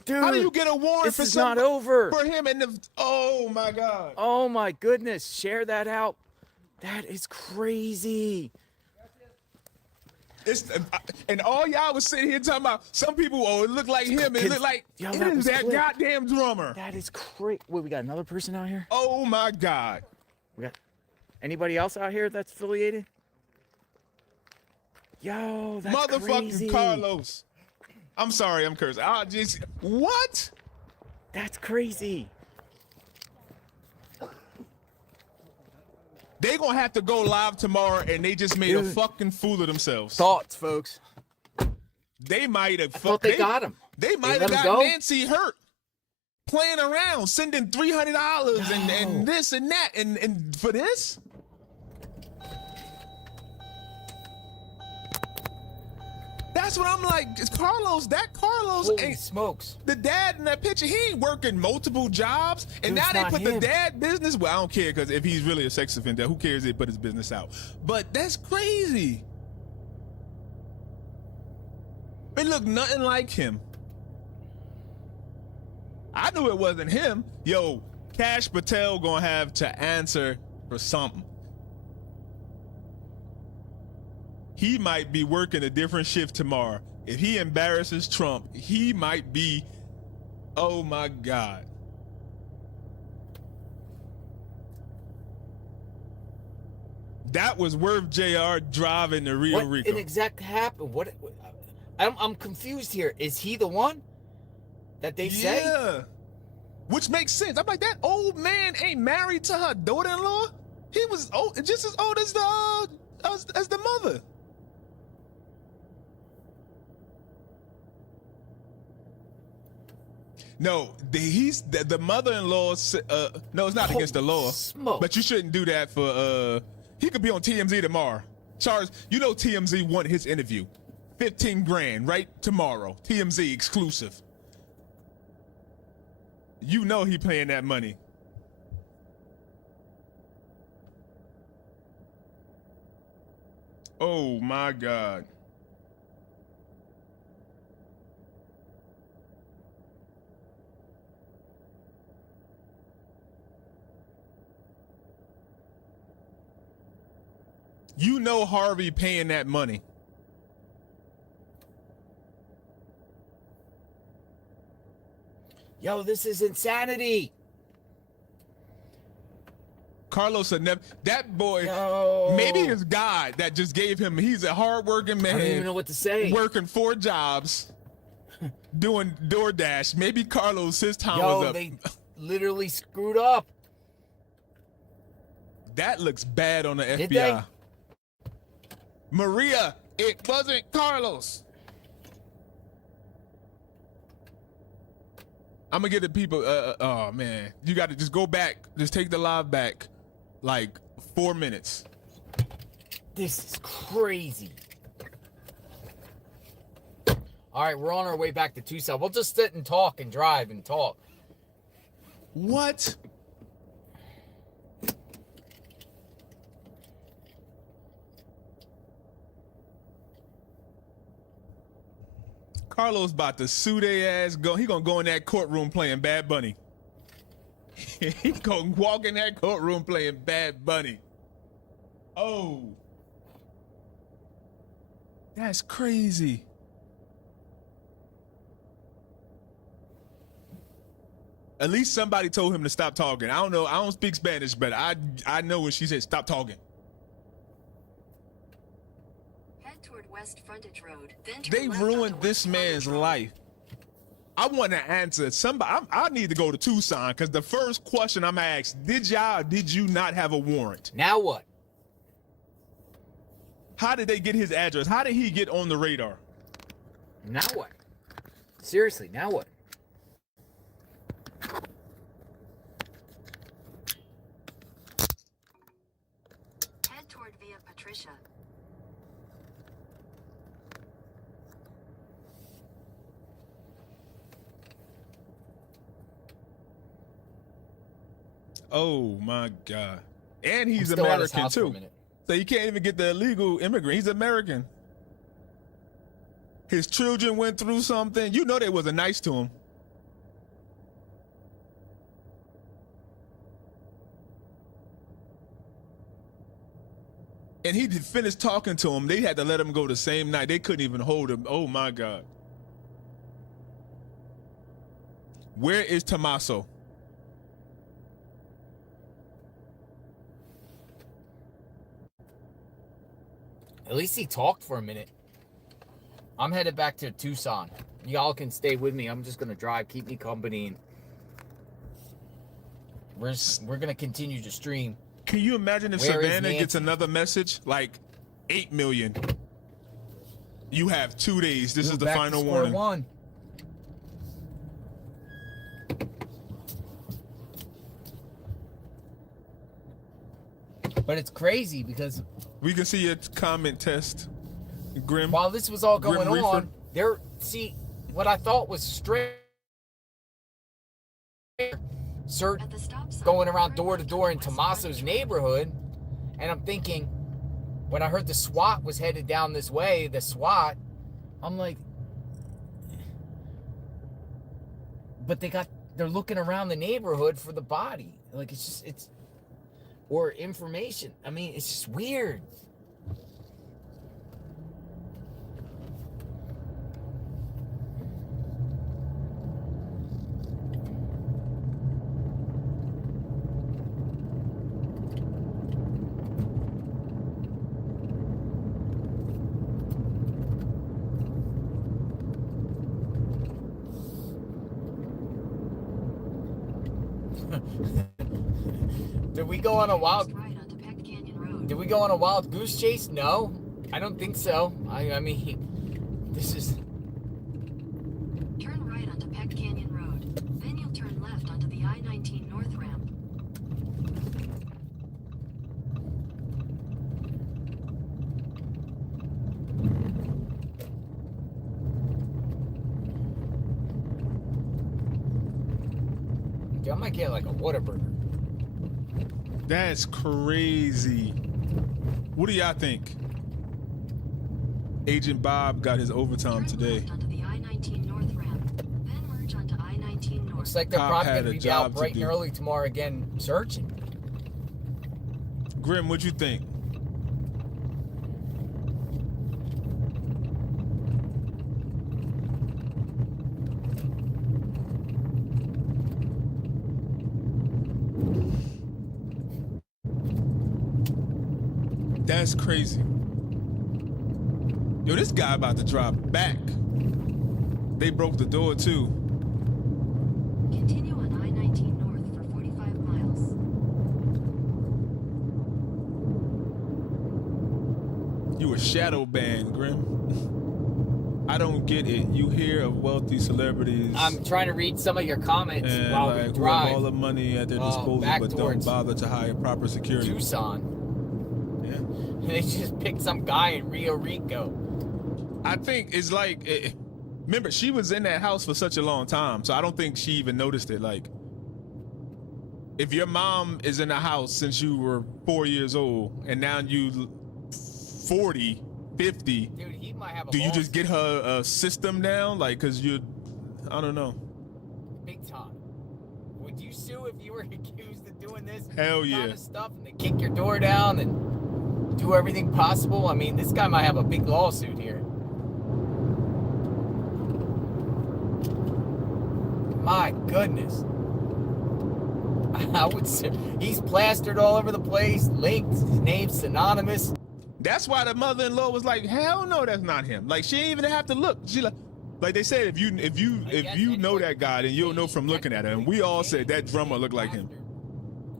Dude, How do you get a warrant this for is not over. for him and the? Oh my God. Oh my goodness. Share that out. That is crazy. It's and all y'all was sitting here talking about some people. Oh, it looked like him. It looked like Yo, it that is was that quick. goddamn drummer. That is crazy. Wait, we got another person out here? Oh my God. We got anybody else out here that's affiliated? Yo, that's Motherfucking crazy. Carlos. I'm sorry, I'm cursing. I just what? That's crazy. They gonna have to go live tomorrow, and they just made a Dude. fucking fool of themselves. Thoughts, folks. They might have. thought they got him. They might let have him got go? Nancy hurt, playing around, sending $300 and this and that, and for this. That's what I'm like. It's Carlos. That Carlos Holy ain't smokes. the dad in that picture. He ain't working multiple jobs, and Dude, now it's they not put him. the dad business. Well, I don't care because if he's really a sex offender, who cares? They put his business out. But that's crazy. It looked nothing like him. I knew it wasn't him. Yo, Cash Patel gonna have to answer for something. He might be working a different shift tomorrow. If he embarrasses Trump, he might be, oh my God. Yo, That was worth JR driving to Rio What Rico. in exact happened? What? I'm confused here. Is he the one that they say? Yeah. Which makes sense. I'm like, that old man ain't married to her daughter-in-law. He was old, just as old as the mother. No, the mother-in-law. No, it's not against the law. But you shouldn't do that for. He could be on TMZ tomorrow. Charles, you know TMZ won his interview. 15 grand right tomorrow. TMZ exclusive. You know he paying that money. Oh my God. You know Harvey paying that money. Yo, this is insanity. Carlos had never. That boy, maybe his God that just gave him. He's a hardworking man. I don't even know what to say. Working 4 jobs, doing DoorDash. Maybe Carlos, his time was up. They literally screwed up. That looks bad on the FBI. Did they? Maria, it wasn't Carlos. I'm gonna get the people. Oh man, you got to just go back. Just take the live back, like 4 minutes. This is crazy. All right, we're on our way back to Tucson. We'll just sit and talk and drive and talk. What? Carlos about to sue their ass. He gonna go in that courtroom playing Bad Bunny. He gonna walk in that courtroom playing Bad Bunny. Oh, that's crazy. At least somebody told him to stop talking. I don't know. I don't speak Spanish, but I know when she said stop talking. West Frontage Road. Then They ruined this man's life. I want to answer somebody. I need to go to Tucson because the first question I'm asked: did you not have a warrant? Now what? How did they get his address? How did he get on the radar? Now what? Seriously, now what? Head toward Via Patricia. Oh my God! And he's still at his American house for a too, minute. so you can't even get the illegal immigrant. He's American. His children went through something. You know they wasn't nice to him. And he finished talking to him. They had to let him go the same night. They couldn't even hold him. Oh my God! Where is Tommaso? At least he talked for a minute. I'm headed back to Tucson. Y'all can stay with me. I'm just gonna drive, keep me company, and we're gonna continue to stream. Can you imagine if Where is Savannah gets Nancy? another message like 8 million? You have 2 days. This We're is the back to final square warning. one. But it's crazy because We can see your comment test, Grim. while this was all Grim going Reaper. on, what I thought was straight going around door to door in Tommaso's neighborhood, and I'm thinking, when I heard the SWAT was headed down this way, I'm like, but they're looking around the neighborhood for the body. Like or information. I mean, it's just weird. Did we go on a wild? Did we go on a wild goose chase? No, I don't think so. I mean, this is. Turn right onto Peck Canyon Road. Then you'll turn left onto the I-19 North ramp. Dude, I might get like a Whataburger. That's crazy. What do y'all think? Agent Bob got his overtime today. Onto the I-19 North ramp. Then merge onto I-19 North. Looks like they're Cop probably had going a to be out job to bright and do. early tomorrow again searching. Grim, what'd you think? That's crazy. Yo, this guy about to drop back. They broke the door too. Continue on I-19 North for 45 miles. You a shadow banned, Grim. I don't get it. You hear of wealthy celebrities I'm trying to read some of your comments and while like we who have drive. all the money at their disposal back but don't towards bother to hire proper security. Tucson. Yeah. And they just picked some guy in Rio Rico. I think it's like, remember, she was in that house for such a long time, so I don't think she even noticed it. Like, if your mom is in the house since you were 4 years old, and now you 40, 50, Dude, he might have a do you lawsuit. just get her a system down? Like, cause you, I don't know. Big time. Would you sue if you were accused of doing this Hell kind yeah. of stuff and they kick your door down and do everything possible? I mean, this guy might have a big lawsuit here. My goodness. I would say he's plastered all over the place, linked, his name's synonymous. That's why the mother-in-law was like, hell no, that's not him. Like, she didn't even have to look. She like they said, if you know that guy, then you'll know from looking at him. And we all said that drummer looked like him.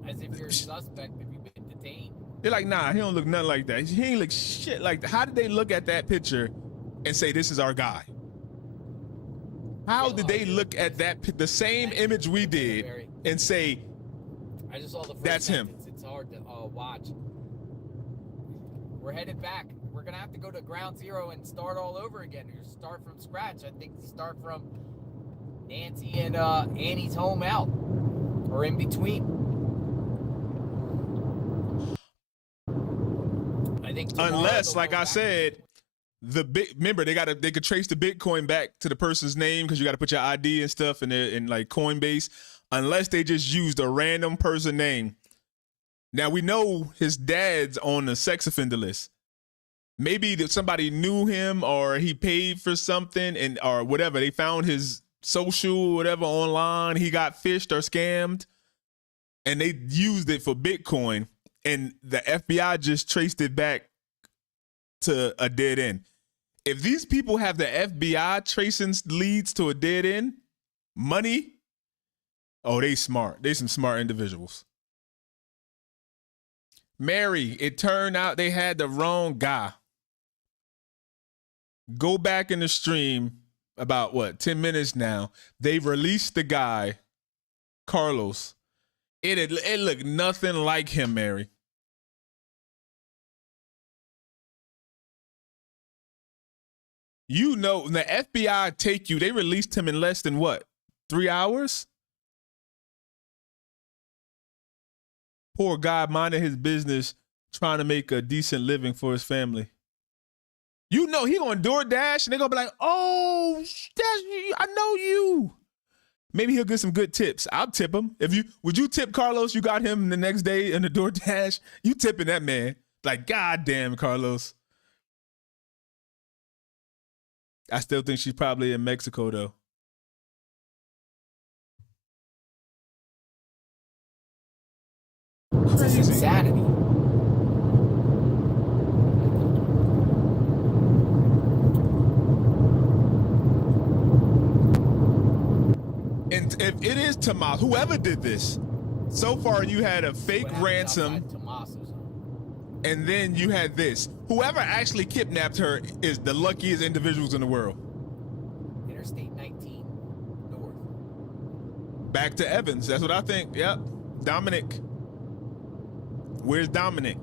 As if you're a suspect if you've been detained. They're like, nah, he don't look nothing like that. He ain't look shit like that. How did they look at that picture and say this is our guy? How did they look at the same image we did and say I just saw the first that's him? sentence. It's hard to watch. We're headed back. We're gonna have to go to ground zero and start all over again. Or start from scratch. I think start from Nancy and Annie's home out, or in between. I think Unless, like I said, remember they could trace the Bitcoin back to the person's name because you got to put your ID and stuff in like Coinbase. Unless they just used a random person name. Now we know his dad's on the sex offender list. Maybe that somebody knew him or he paid for something or whatever. They found his social or whatever online. He got phished or scammed, and they used it for Bitcoin. And the FBI just traced it back to a dead end. If these people have the FBI tracing leads to a dead end, money, oh, they smart. They some smart individuals. Mary, it turned out they had the wrong guy. Go back in the stream about 10 minutes now. They've released the guy, Carlos. It looked nothing like him, Mary. You know, the FBI they released him in less than 3 hours? Poor guy minding his business, trying to make a decent living for his family. You know he gonna DoorDash and they're gonna be like, oh, I know you. Maybe he'll get some good tips. I'll tip him. Would you tip Carlos? You got him the next day in the DoorDash. You tipping that man. Like, God damn, Carlos. I still think she's probably in Mexico though. This is insanity. And if it is Tomas, whoever did this, So far, you had a fake What happens ransom, outside Tommaso's home? and then you had this. Whoever actually kidnapped her is the luckiest individuals in the world. Interstate 19 north. Back to Evans. That's what I think. Yep. Dominic. Where's Dominic?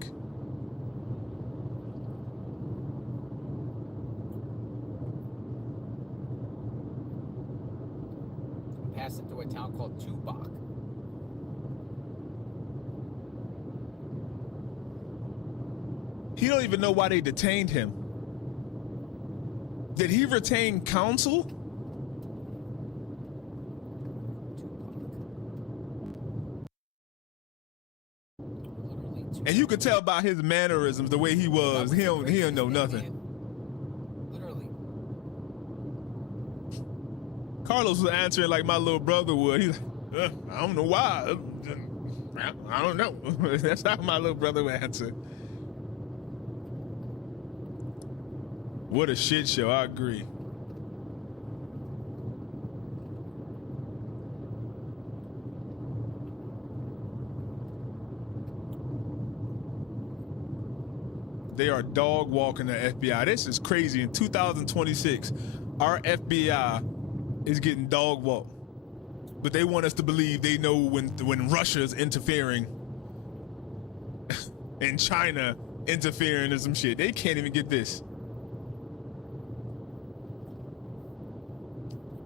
Passing through a town called Tubok. He don't even know why they detained him. Did he retain counsel? And you could tell by his mannerisms, the way he was. He don't know nothing. Literally. Carlos was answering like my little brother would. He's like, I don't know why. I don't know. That's how my little brother would answer. What a shit show. I agree. They are dog walking the FBI. This is crazy. In 2026, our FBI is getting dog walked. But they want us to believe they know when Russia's interfering and China interfering in some shit. They can't even get this.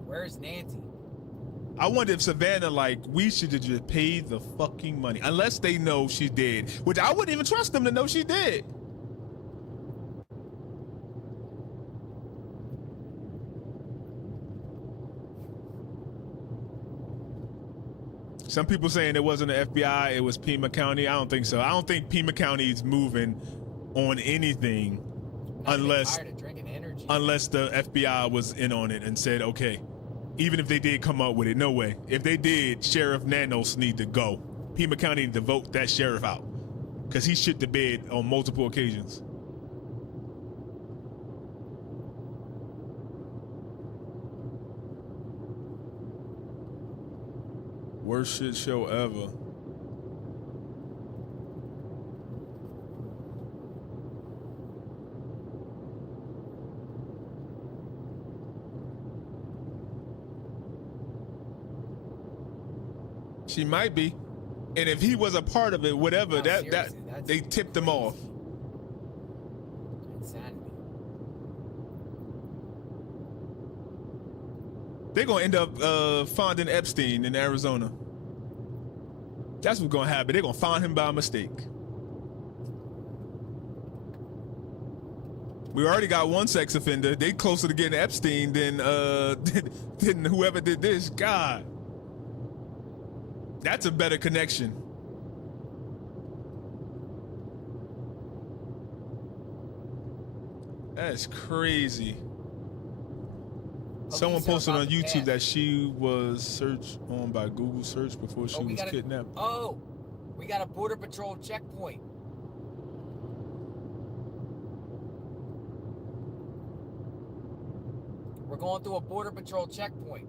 Where's Nancy? I wonder if Savannah, like, we should have just paid the fucking money. Unless they know she's dead. Which I wouldn't even trust them to know she's dead. Some people saying it wasn't the FBI, it was Pima County. I don't think so. I don't think Pima County is moving on anything unless the FBI was in on it and said, okay, even if they did come up with it, no way. If they did, Sheriff Nanos need to go. Pima County need to vote that sheriff out because he shit the bed on multiple occasions. Worst shit show ever. She might be. And if he was a part of it, whatever, that they tipped him off. Insanity. They're gonna end up finding Epstein in Arizona. That's what's gonna happen. They're gonna find him by mistake. We already got one sex offender. They closer to getting Epstein than than whoever did this. God, that's a better connection. That's crazy. Someone posted on YouTube that she was searched on by Google search before she was kidnapped. Oh, we got a Border Patrol checkpoint. We're going through a Border Patrol checkpoint.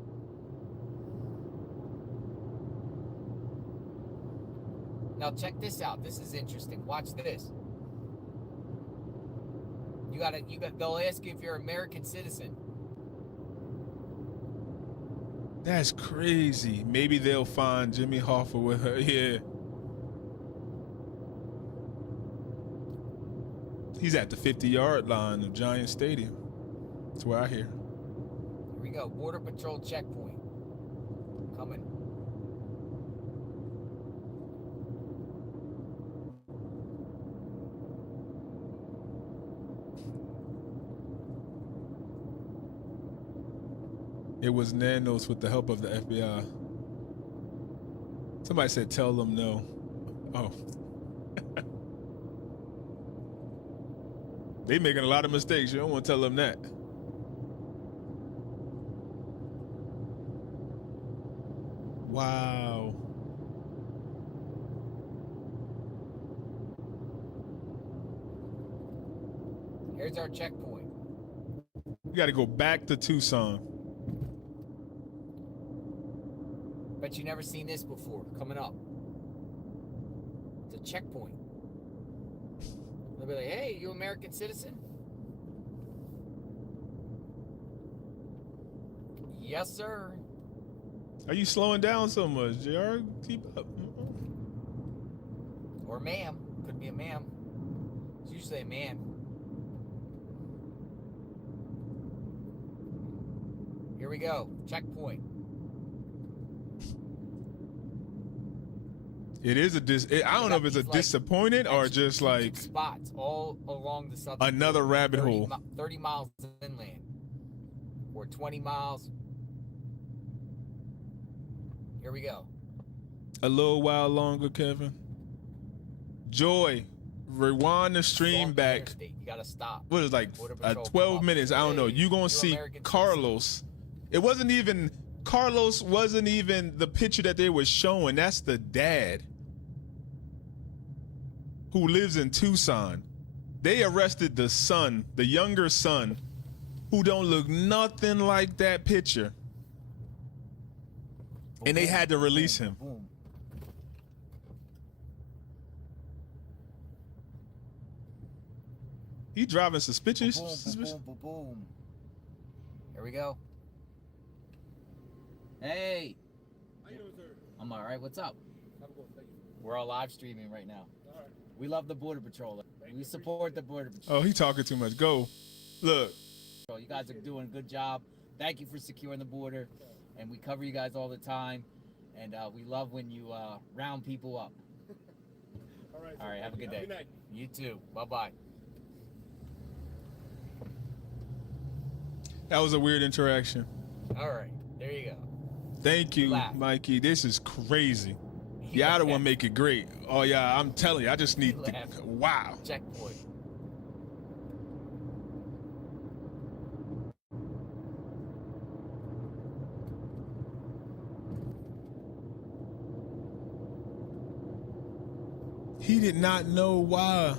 Now check this out. This is interesting. Watch this. They'll ask you if you're an American citizen. That's crazy. Maybe they'll find Jimmy Hoffa with her. Yeah. He's at the 50-yard line of Giant Stadium. That's where I hear. Here we go. Border Patrol checkpoint. Coming. It was Nanos with the help of the FBI. Somebody said, tell them no. Oh. They making a lot of mistakes. You don't want to tell them that. Wow. Here's our checkpoint. We got to go back to Tucson. Bet you never seen this before. Coming up. checkpoint. They'll be like, hey, you American citizen? Yes, sir. Are you slowing down so much, JR? Keep up. Or ma'am. Could be a ma'am. It's usually a man. Here we go. Checkpoint. It is I don't know if it's a disappointed or just like spots all along the southern another rabbit hole. 30 miles inland. Or 20 miles. Here we go. A little while longer, Kevin. Joy, rewind the stream back. You gotta stop. What is it, like 12 minutes? I don't know. You gonna see Carlos. It wasn't even Carlos. Wasn't even the picture that they were showing. That's the dad who lives in Tucson. They arrested the son, the younger son, who don't look nothing like that picture. And they had to release him. He driving suspicious. Boom. Here we go. Hey. How you doing, sir? I'm all right. What's up? We're all live streaming right now. All right. We love the Border Patrol. We support the Border Patrol. Oh, he talking too much. Go. Look. You guys are doing a good job. Thank you for securing the border. And we cover you guys all the time. And we love when you round people up. All right, have a good day. Good night. You too. Bye-bye. That was a weird interaction. All right, there you go. Thank you, Mikey. This is crazy. Y'all the one make it great. Oh yeah, I'm telling you, I just need to, wow. Checkpoint. He did not know why.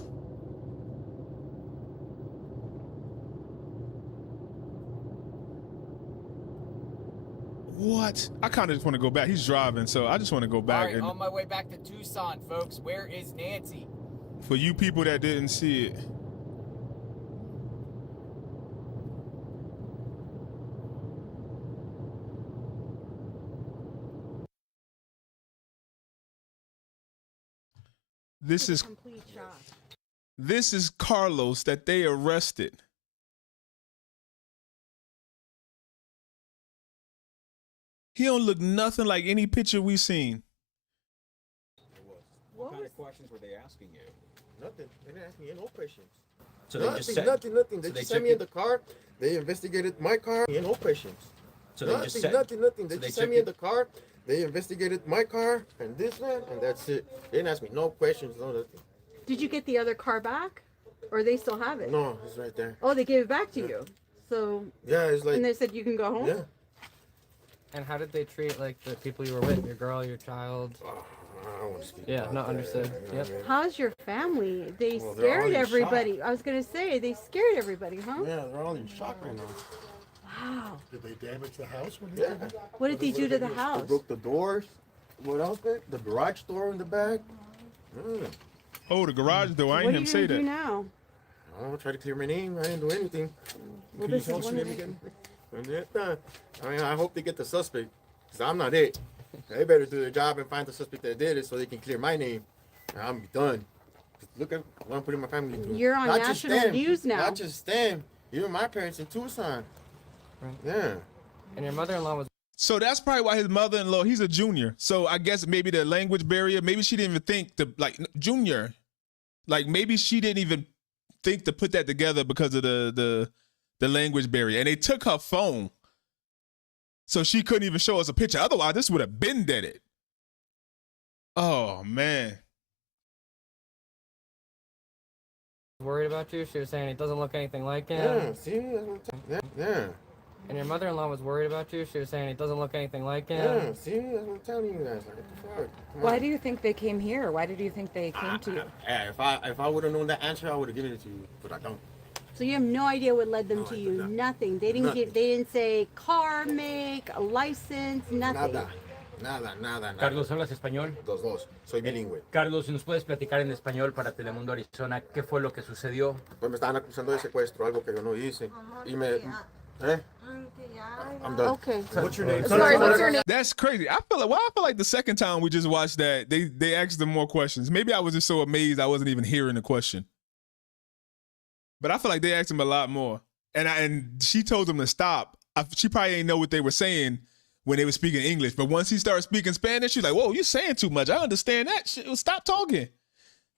What? I kind of just want to go back. He's driving, so I just want to go back. All right, on my way back to Tucson, folks. Where is Nancy? For you people that didn't see it. This is complete shock. This is Carlos that they arrested. He don't look nothing like any picture we seen. What kind of questions were they asking you? Nothing. They didn't ask me no questions. So they just said nothing. They so just sent me in the car. They investigated my car. No questions. So they just said nothing. They so just sent me in the car. They investigated my car and this one, and that's it. They didn't ask me no questions, no nothing. Did you get the other car back, or they still have it? No, it's right there. Oh, they gave it back to you. So yeah, it's like. And they said you can go home. Yeah. And how did they treat like the people you were with, your girl, your child? I don't want to speak. Yeah, not understood. Yep. How's your family? They Well, they're all scared in everybody. I was gonna say they scared everybody, huh? Yeah, they're all in shock right now. Wow. Did they damage the house when Yeah. What did they do to the house? They broke the doors. What else? The garage door in the back. Oh, the garage door. I ain't What are him you say gonna do that. now? I don't try to clear my name. I didn't do anything. Well, Can this you is tell one us of your the- name again? And that's done. I mean, I hope they get the suspect, because I'm not it. They better do their job and find the suspect that did it so they can clear my name. And I'm done. Look at what I'm putting my family through. You're on Not just national them, news now. Not just them. Even my parents in Tucson. Right. Yeah. And your mother-in-law was. So that's probably why his mother-in-law, he's a junior. So I guess maybe the language barrier, maybe she didn't even think to, like, junior. Like, maybe she didn't even think to put that together because of the language barrier. And they took her phone. So she couldn't even show us a picture. Otherwise, this would have been deaded. Oh, man. Worried about you. She was saying it doesn't look anything like him. Yeah, see? That's what I'm telling you. Yeah. And your mother-in-law was worried about you. She was saying it doesn't look anything like him. Yeah, see? That's what I'm telling you guys. Like, what the fuck? Come Why on. do you think they came here? Why did you think they came to you? Yeah, if I would have known that answer, I would have given it to you, but I don't. So you have no idea what led them to you. Nothing. They didn't Nothing. give. They didn't say car make, a license, nothing. Nada. Nada, nada, nada. Carlos, ¿hablas español? Los dos. Soy bilingüe. Carlos, si nos puedes platicar en español para Telemundo Arizona, ¿qué fue lo que sucedió? Pues me estaban acusando de secuestro, algo que yo no hice. Y me... ¿Eh? I'm done. Okay. What's your name? Sorry, what's your name? That's crazy. I feel like the second time we just watched that, they asked them more questions. Maybe I was just so amazed I wasn't even hearing the question. But I feel like they asked him a lot more. And she told them to stop. She probably didn't know what they were saying when they were speaking English. But once he started speaking Spanish, she's like, whoa, you're saying too much. I understand that. Stop talking.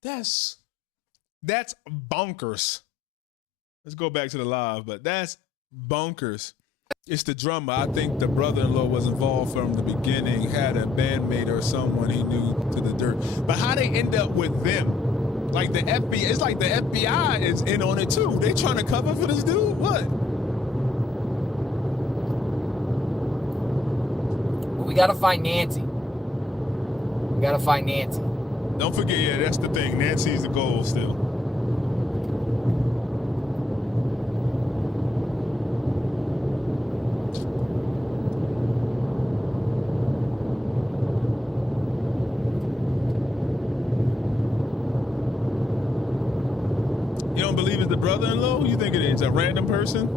That's bonkers. Let's go back to the live, but that's bonkers. It's the drummer. I think the brother-in-law was involved from the beginning, had a bandmate or someone he knew to the dirt. But how they end up with them? Like the FBI, it's like the FBI is in on it too. They trying to cover for this dude? What? We gotta find Nancy. We gotta find Nancy. Don't forget, yeah, that's the thing. Nancy's the goal still. You don't believe it's the brother-in-law? Who you think it is? A random person?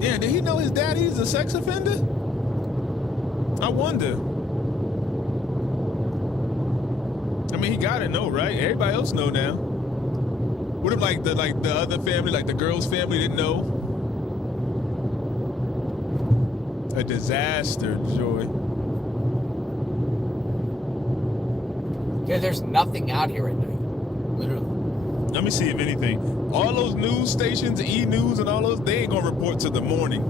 Yeah, did he know his daddy's a sex offender? I wonder. I mean, he gotta know, right? Everybody else know now. What if like the other family, like the girl's family, didn't know? A disaster, Joy. Yeah, there's nothing out here at night. Literally. Let me see if anything. All those news stations, E-News and all those, they ain't gonna report to the morning.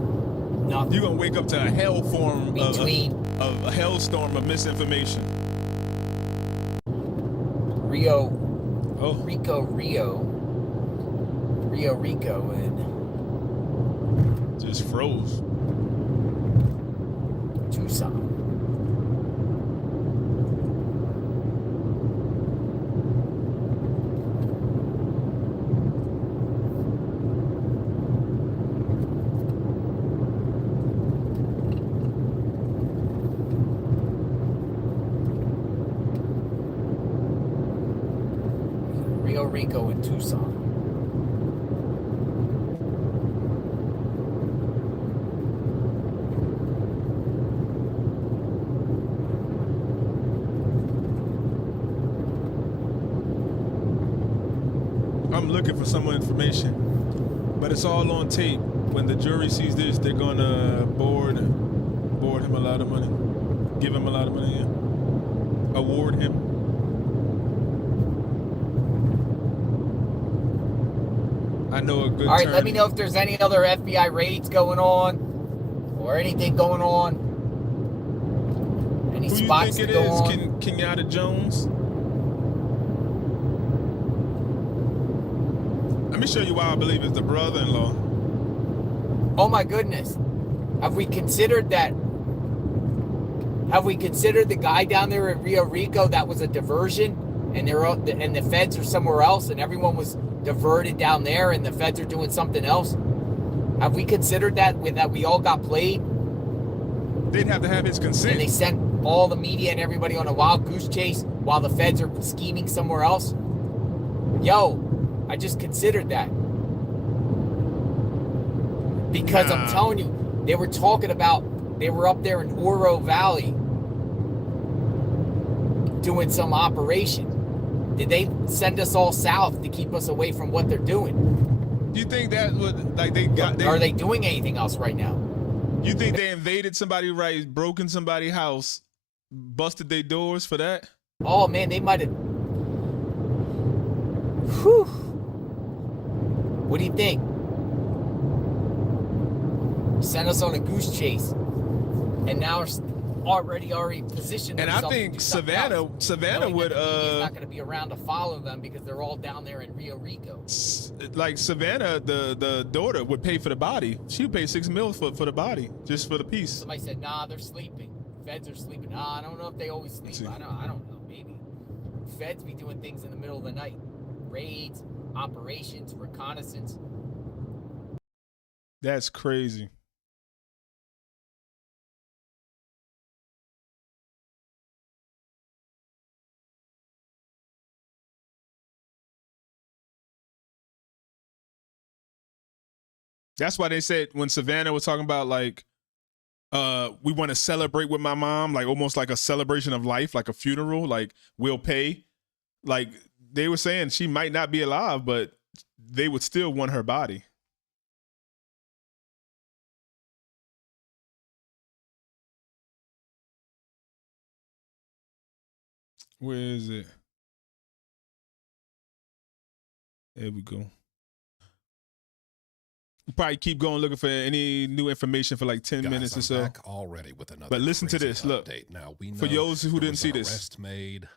Nothing. You're gonna wake up to a hell form of a hellstorm of misinformation. Rio Rico, and just froze. Tucson. Rio Rico and Tucson. I'm looking for some more information, but it's all on tape. When the jury sees this, they're gonna board him a lot of money, give him a lot of money, yeah. Award him. I know a good. All right, let me know if there's any other FBI raids going on, or anything going on. Any Who spots you think to it go is? on? Kenyatta Jones. Let me show you why I believe it's the brother-in-law. Oh my goodness. Have we considered that? Have we considered the guy down there in Rio Rico that was a diversion, and the feds are somewhere else, and everyone was diverted down there, and the feds are doing something else? Have we considered that we all got played? They'd have to have his consent. And they sent all the media and everybody on a wild goose chase while the feds are scheming somewhere else? Yo, I just considered that. Because I'm telling you, they were talking about, they were up there in Oro Valley doing some operation. Did they send us all south to keep us away from what they're doing? Do you think that would, like, are they doing anything else right now? You think they invaded somebody, right? Broke in somebody's house, busted their doors for that? Oh man, they might have. Whew. What do you think? Sent us on a goose chase, and now we're already positioned. And I think Savannah would. It's not going to be around to follow them because they're all down there in Rio Rico. Like Savannah, the daughter would pay for the body. She would pay $6 million for the body, just for the piece. Somebody said, "Nah, they're sleeping. Feds are sleeping." Nah, I don't know if they always sleep. I don't know. Maybe feds be doing things in the middle of the night, raids. operations, reconnaissance. That's crazy. That's why they said when Savannah was talking about like, we want to celebrate with my mom, like almost like a celebration of life, like a funeral, like we'll pay. Like they were saying she might not be alive, but they would still want her body. Where is it? There we go. Probably keep going looking for any new information for like 10 minutes or so. Back already with another. But listen to this. Look, now we know for those who didn't see an this, arrest made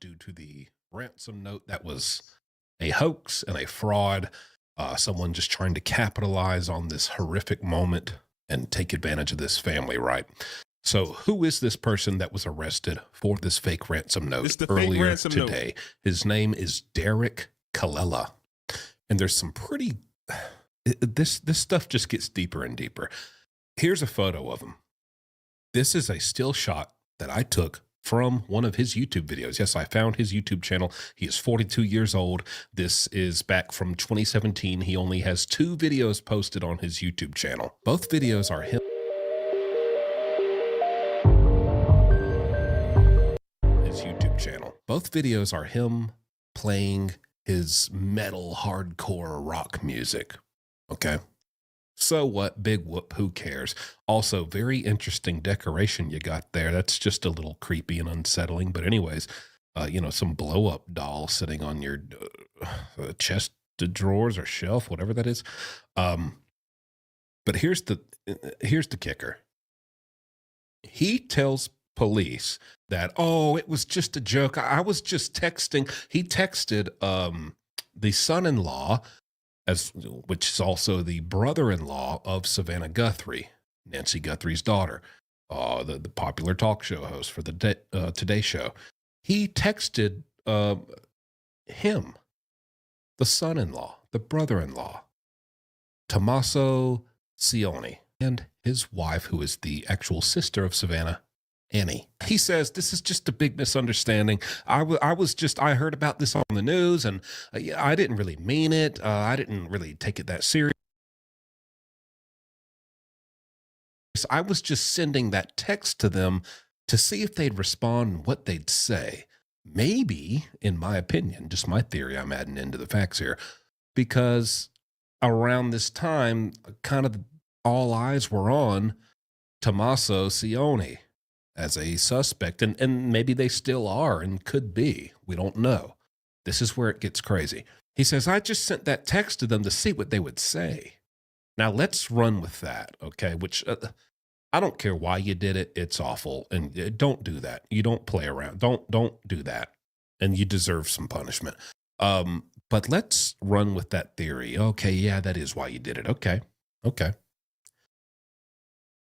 due to the ransom note that was a hoax and a fraud. Someone just trying to capitalize on this horrific moment and take advantage of this family, right? So who is this person that was arrested for this fake ransom note earlier today? His name is Derek Kallela. And there's some pretty, this stuff just gets deeper and deeper. Here's a photo of him. This is a still shot that I took from one of his YouTube videos. Yes, I found his YouTube channel. He is 42 years old. This is back from 2017. He only has 2 videos posted on his YouTube channel. Both videos are him. His YouTube channel. Both videos are him playing his metal hardcore rock music. Okay. So what? Big whoop. Who cares? Also, very interesting decoration you got there. That's just a little creepy and unsettling. But anyways, you know, some blow up doll sitting on your chest of drawers or shelf, whatever that is. But here's the kicker. He tells police that, oh, it was just a joke. I was just texting. He texted the son-in-law, which is also the brother-in-law of Savannah Guthrie, Nancy Guthrie's daughter, the popular talk show host for the Today Show. He texted him, the son-in-law, the brother-in-law, Tommaso Cioni, and his wife, who is the actual sister of Savannah, Annie. He says, this is just a big misunderstanding. I heard about this on the news, and I didn't really mean it. I didn't really take it that serious. I was just sending that text to them to see if they'd respond and what they'd say. Maybe, in my opinion, just my theory I'm adding into the facts here, because around this time, kind of all eyes were on Tommaso Cioni as a suspect, and maybe they still are and could be. We don't know. This is where it gets crazy. He says, I just sent that text to them to see what they would say. Now let's run with that, okay? Which I don't care why you did it. It's awful, and don't do that. You don't play around. Don't do that, and you deserve some punishment. But let's run with that theory. Okay, yeah, that is why you did it. Okay.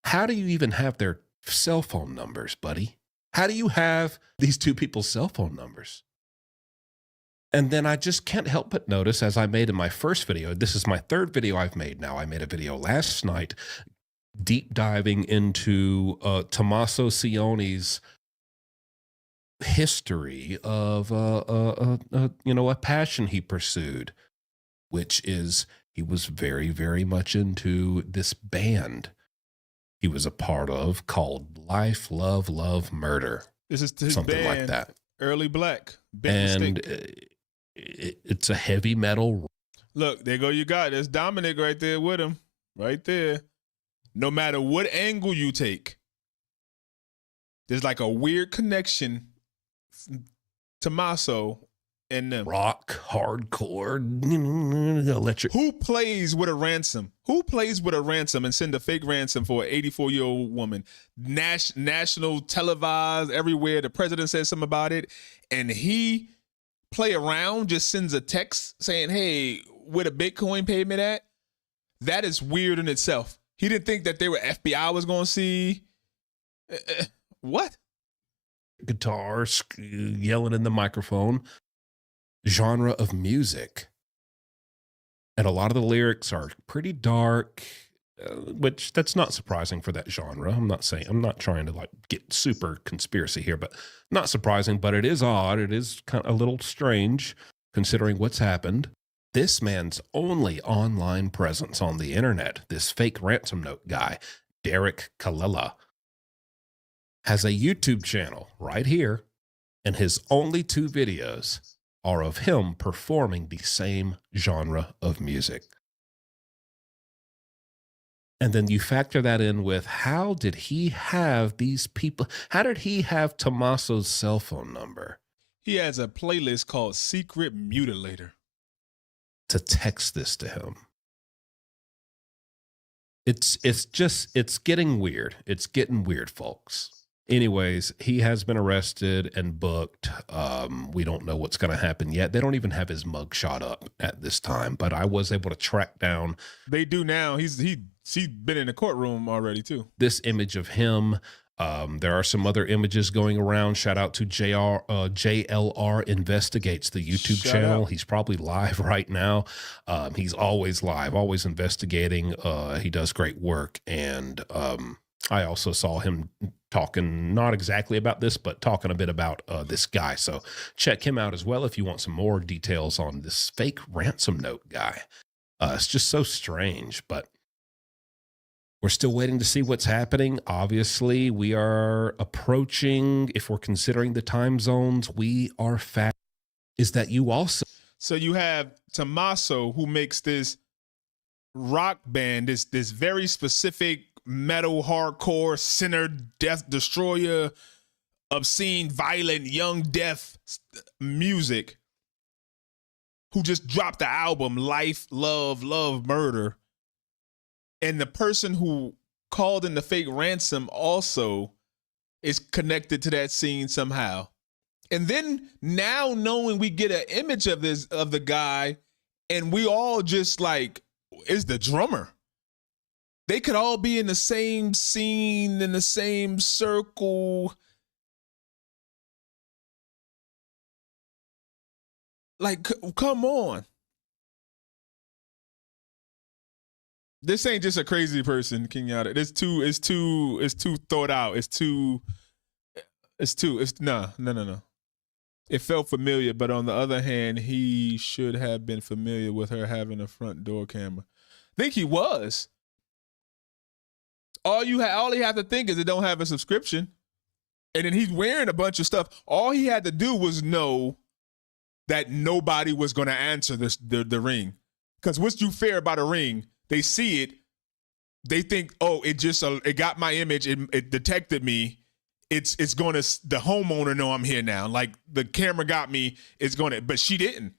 How do you even have their cell phone numbers, buddy? How do you have these two people's cell phone numbers? And then I just can't help but notice, as I made in my first video, this is my 3rd video I've made now. I made a video last night deep diving into Tommaso Cioni's history of a passion he pursued, which is he was very, very much into this band he was a part of called Life, Love, Love, Murder. This is his something band, like that. Early Black. Big and mistake. It's a heavy metal. Look, there go you got. There's Dominic right there with him. Right there. No matter what angle you take, there's like a weird connection. Tommaso and them. Rock, hardcore, electric. Who plays with a ransom? Who plays with a ransom and send a fake ransom for an 84-year-old woman? National televised everywhere. The president says something about it. And he play around, just sends a text saying, hey, where the Bitcoin payment at? That is weird in itself. He didn't think that they were FBI was going to see. What? Guitars, yelling in the microphone. Genre of music. And a lot of the lyrics are pretty dark, which that's not surprising for that genre. I'm not trying to like get super conspiracy here, but not surprising, but it is odd. It is kind of a little strange considering what's happened. This man's only online presence on the internet, this fake ransom note guy, Derek Kalila, has a YouTube channel right here, and his only 2 videos are of him performing the same genre of music. And then you factor that in with how did he have these people? How did he have Tommaso's cell phone number? He has a playlist called Secret Mutilator. To text this to him. It's getting weird. It's getting weird, folks. Anyways, he has been arrested and booked. We don't know what's going to happen yet. They don't even have his mugshot up at this time, but I was able to track down. They do now. He's been in the courtroom already too. This image of him. There are some other images going around. Shout out to JLR Investigates, the YouTube channel. He's probably live right now. He's always live, always investigating. He does great work. And I also saw him talking, not exactly about this, but talking a bit about this guy. So check him out as well if you want some more details on this fake ransom note guy. It's just so strange, but we're still waiting to see what's happening. Obviously, we are approaching, if we're considering the time zones, we are fast. Is that you also? So you have Tommaso, who makes this rock band, this very specific metal, hardcore, sinner, death, destroyer, obscene, violent, young, death music, who just dropped the album Life, Love, Love, Murder. And the person who called in the fake ransom also is connected to that scene somehow. And then now knowing we get an image of the guy, and we all just like, is the drummer. They could all be in the same scene, in the same circle. Like, come on. This ain't just a crazy person, King Yada. It's too thought out. No. It felt familiar, but on the other hand, he should have been familiar with her having a front door camera. I think he was. All he had to think is it don't have a subscription. And then he's wearing a bunch of stuff. All he had to do was know that nobody was going to answer the ring. Because what's you fair about a ring? They see it. They think, oh, it got my image. It detected me. It's going to, the homeowner know I'm here now. Like the camera got me. It's going to, but she didn't.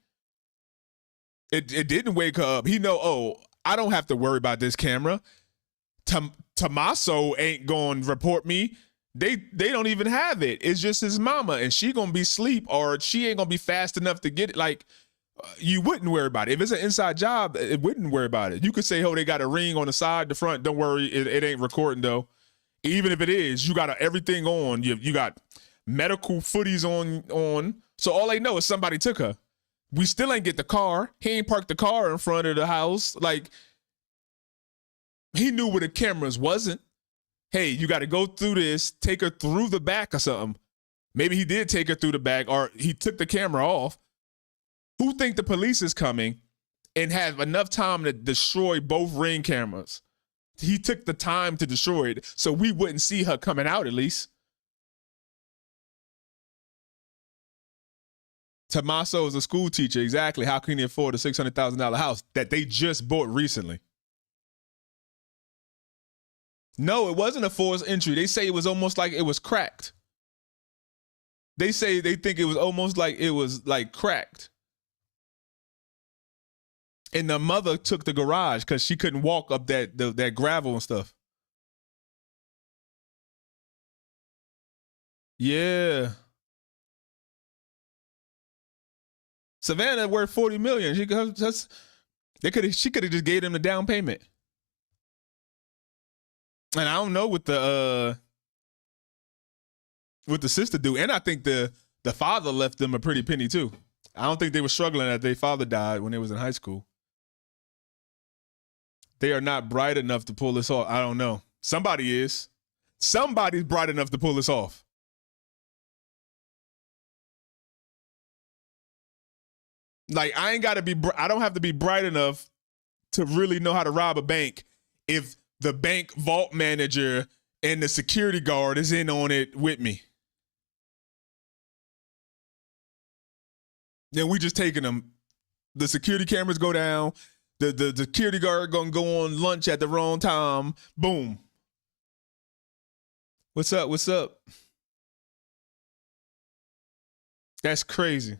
It didn't wake her up. He know, oh, I don't have to worry about this camera. Tommaso ain't going to report me. They don't even have it. It's just his mama, and she going to be asleep, or she ain't going to be fast enough to get it. Like, you wouldn't worry about it. If it's an inside job, it wouldn't worry about it. You could say, oh, they got a ring on the side, the front. Don't worry, it ain't recording though. Even if it is, you got everything on. You got medical footies on. So all they know is somebody took her. We still ain't get the car. He ain't parked the car in front of the house. Like, he knew where the cameras wasn't. Hey, you got to go through this, take her through the back or something. Maybe he did take her through the back, or he took the camera off. Who think the police is coming and have enough time to destroy both ring cameras? He took the time to destroy it so we wouldn't see her coming out at least. Tommaso is a school teacher. Exactly. How can he afford a $600,000 house that they just bought recently? No, it wasn't a forced entry. They say it was almost like it was cracked. They say they think it was almost like it was like cracked. And the mother took the garage because she couldn't walk up that gravel and stuff. Yeah. Savannah worth $40 million. She could have just gave them the down payment. And I don't know what the sister do. And I think the father left them a pretty penny too. I don't think they were struggling that their father died when they was in high school. They are not bright enough to pull this off. I don't know. Somebody is. Somebody's bright enough to pull this off. Like, I don't have to be bright enough to really know how to rob a bank if the bank vault manager and the security guard is in on it with me. Then we just taking them. The security cameras go down. The security guard gonna go on lunch at the wrong time. Boom. What's up? What's up? That's crazy.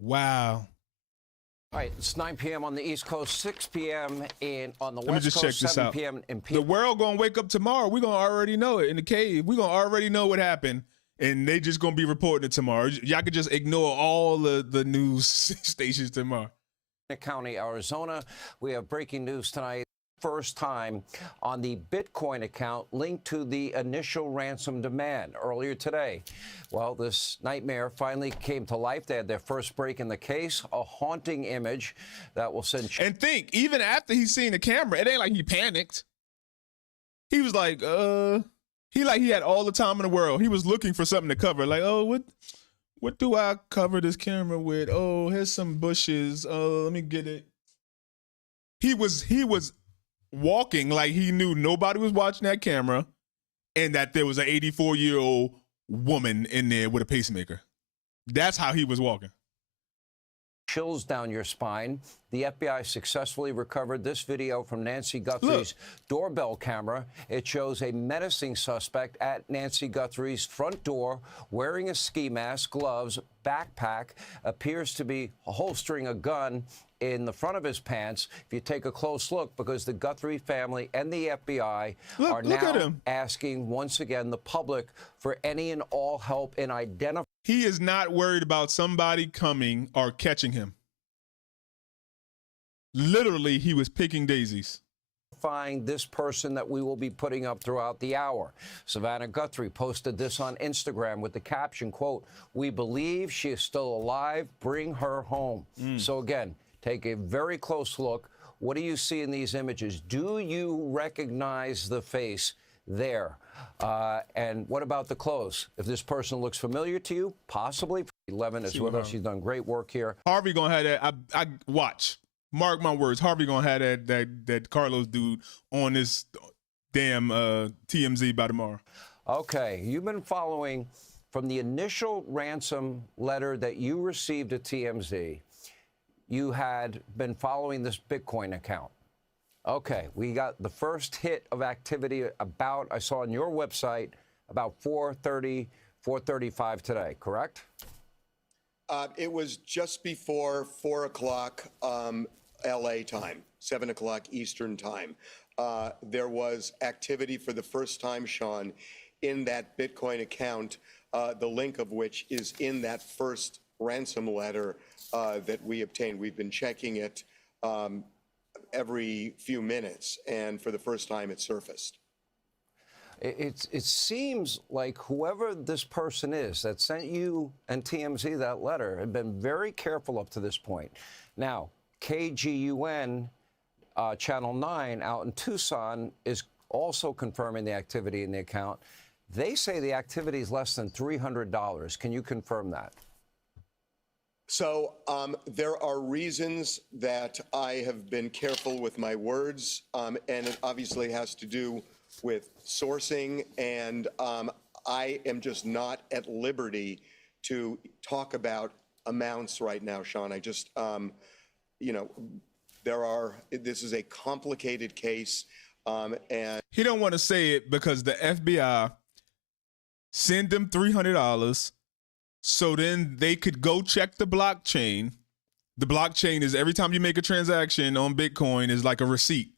Wow. All right, it's 9 p.m. on the East Coast, 6 p.m. on the Let me West just Coast, check this 7 out. p.m. in The world gonna wake up tomorrow. We're gonna already know it in the cave. We're gonna already know what happened, and they just gonna be reporting it tomorrow. Y'all can just ignore all the news stations tomorrow. County, Arizona. We have breaking news tonight. First time on the Bitcoin account linked to the initial ransom demand earlier today. Well, this nightmare finally came to life. They had their first break in the case, a haunting image that will send. And think, even after he's seen the camera, it ain't like he panicked. He was like, he had all the time in the world. He was looking for something to cover. Like, oh, what do I cover this camera with? Oh, here's some bushes. Oh, let me get it. He was walking like he knew nobody was watching that camera and that there was an 84-year-old woman in there with a pacemaker. That's how he was walking. Chills down your spine. The FBI successfully recovered this video from Nancy Guthrie's doorbell camera. It shows a menacing suspect at Nancy Guthrie's front door wearing a ski mask, gloves, backpack, appears to be holstering a gun in the front of his pants. If you take a close look, because the Guthrie family and the FBI are now asking once again the public for any and all help in identifying. He is not worried about somebody coming or catching him. Literally, he was picking daisies. This person that we will be putting up throughout the hour. Savannah Guthrie posted this on Instagram with the caption, quote, "We believe she is still alive. Bring her home." So again, take a very close look. What do you see in these images? Do you recognize the face there? And what about the clothes? If this person looks familiar to you, possibly. 11 is with us. She's done great work here. Harvey gonna have that. I watch. Mark my words. Harvey gonna have that Carlos dude on this damn TMZ by tomorrow. Okay, you've been following from the initial ransom letter that you received at TMZ. You had been following this Bitcoin account. Okay, we got the first hit of activity about, I saw on your website, about 4:30, 4:35 today, correct? It was just before 4 o'clock LA time, 7 o'clock Eastern time. There was activity for the first time, Sean, in that Bitcoin account, the link of which is in that first ransom letter that we obtained. We've been checking it every few minutes, and for the first time it surfaced. It seems like whoever this person is that sent you and TMZ that letter had been very careful up to this point. Now, KGUN Channel 9 out in Tucson is also confirming the activity in the account. They say the activity is less than $300. Can you confirm that? So there are reasons that I have been careful with my words, and it obviously has to do with sourcing, and I am just not at liberty to talk about amounts right now, Sean. I just, this is a complicated case, and he don't want to say it because the FBI sent them $300 so then they could go check the blockchain. The blockchain is every time you make a transaction on Bitcoin is like a receipt.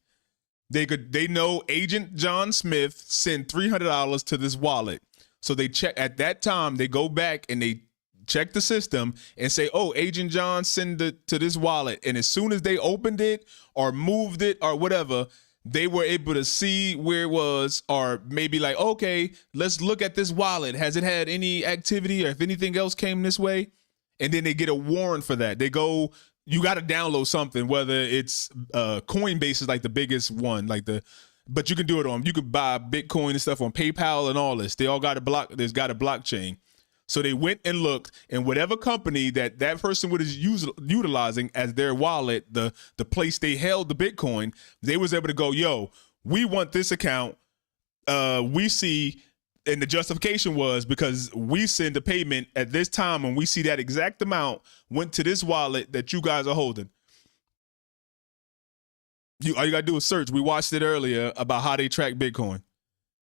They know Agent John Smith sent $300 to this wallet. So they check at that time, they go back and they check the system and say, oh, Agent John sent it to this wallet. And as soon as they opened it or moved it or whatever, they were able to see where it was, or maybe like, okay, let's look at this wallet. Has it had any activity, or if anything else came this way? And then they get a warrant for that. They go, you got to download something, whether it's Coinbase is like the biggest one, but you can do it on, you can buy Bitcoin and stuff on PayPal and all this. They all got there's got a blockchain. So they went and looked, and whatever company that person was utilizing as their wallet, the place they held the Bitcoin, they was able to go, yo, we want this account. We see, and the justification was because we send a payment at this time, and we see that exact amount went to this wallet that you guys are holding. All you got to do is search. We watched it earlier about how they track Bitcoin.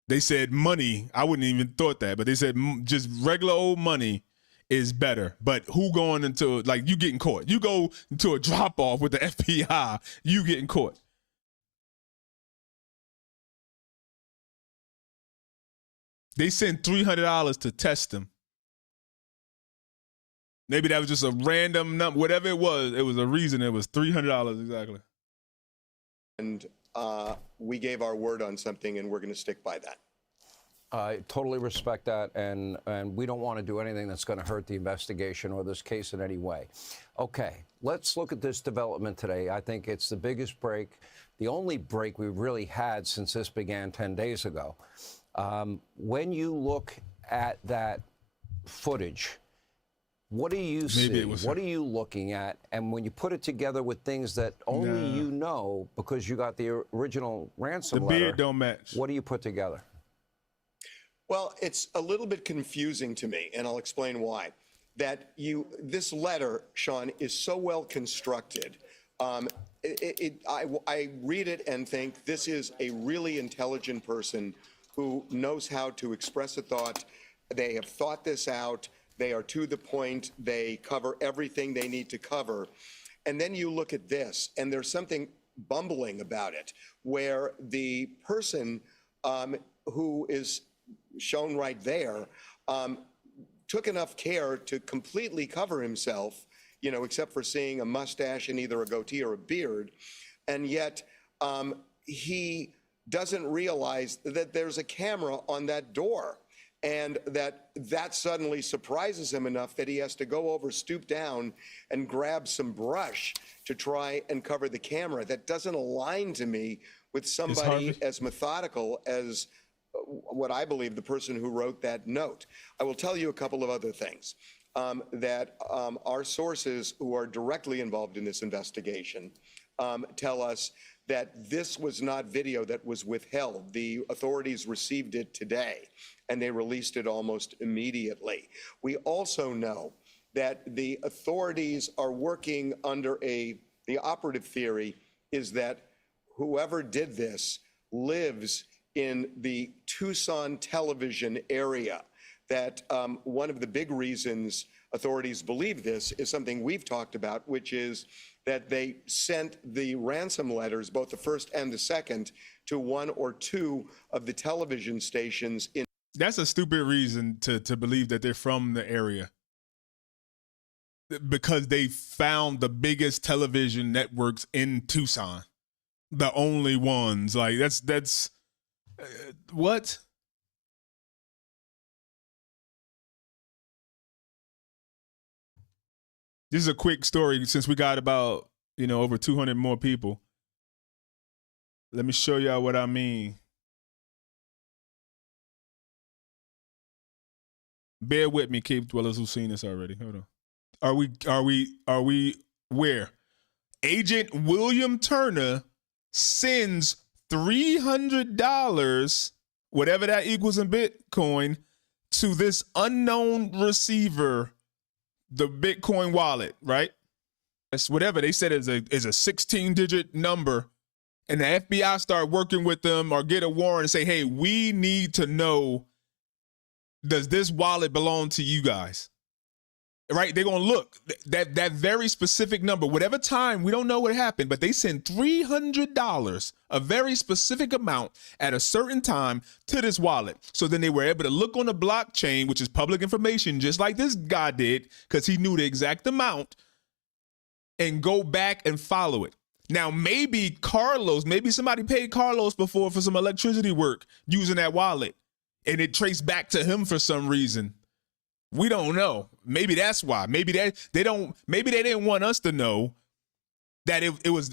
They said money. I wouldn't even thought that, but they said just regular old money is better. But who going into, like, you getting caught? You go into a drop off with the FBI, you getting caught. They sent $300 to test them. Maybe that was just a random number, whatever it was a reason. It was $300 exactly. And we gave our word on something, and we're going to stick by that. I totally respect that, and we don't want to do anything that's going to hurt the investigation or this case in any way. Okay, let's look at this development today. I think it's the biggest break, the only break we've really had since this began 10 days ago. When you look at that footage, what do you see? What are you looking at? And when you put it together with things that only you know because you got the original ransom letter, the beard don't match. What do you put together? Well, it's a little bit confusing to me, and I'll explain why. This letter, Sean, is so well constructed. I read it and think this is a really intelligent person who knows how to express a thought. They have thought this out. They are to the point. They cover everything they need to cover. And then you look at this, and there's something bumbling about it, where the person who is shown right there took enough care to completely cover himself, except for seeing a mustache and either a goatee or a beard. And yet he doesn't realize that there's a camera on that door. And that suddenly surprises him enough that he has to go over, stoop down, and grab some brush to try and cover the camera. That doesn't align to me with somebody as methodical as what I believe the person who wrote that note. I will tell you a couple of other things that our sources who are directly involved in this investigation tell us that this was not video that was withheld. The authorities received it today, and they released it almost immediately. We also know that the authorities are working under the operative theory is that whoever did this lives in the Tucson television area. That one of the big reasons authorities believe this is something we've talked about, which is that they sent the ransom letters, both the first and the second, to one or two of the television stations in. That's a stupid reason to believe that they're from the area. Because they found the biggest television networks in Tucson. The only ones. Like, that's what? This is a quick story since we got about, over 200 more people. Let me show y'all what I mean. Bear with me, cave dwellers who've seen this already. Hold on. Are we where? Agent William Turner sends $300, whatever that equals in Bitcoin, to this unknown receiver, the Bitcoin wallet, right? That's whatever they said is a 16-digit number, and the FBI start working with them or get a warrant and say, hey, we need to know, does this wallet belong to you guys? Right? They're going to look that very specific number, whatever time, we don't know what happened, but they send $300, a very specific amount at a certain time to this wallet. So then they were able to look on the blockchain, which is public information, just like this guy did, because he knew the exact amount, and go back and follow it. Now, maybe somebody paid Carlos before for some electricity work using that wallet, and it traced back to him for some reason. We don't know. Maybe that's why. Maybe they didn't want us to know that it was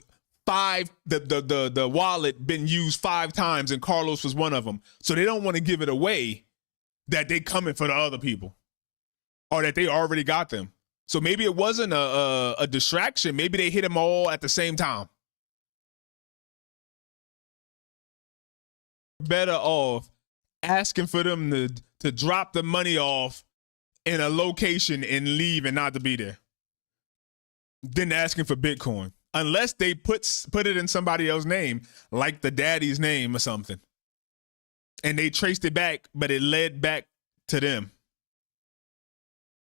the wallet been used 5 times and Carlos was one of them. So they don't want to give it away that they coming for the other people or that they already got them. So maybe it wasn't a distraction. Maybe they hit them all at the same time. Better off asking for them to drop the money off in a location and leave and not to be there than asking for Bitcoin. Unless they put it in somebody else's name, like the daddy's name or something. And they traced it back, but it led back to them.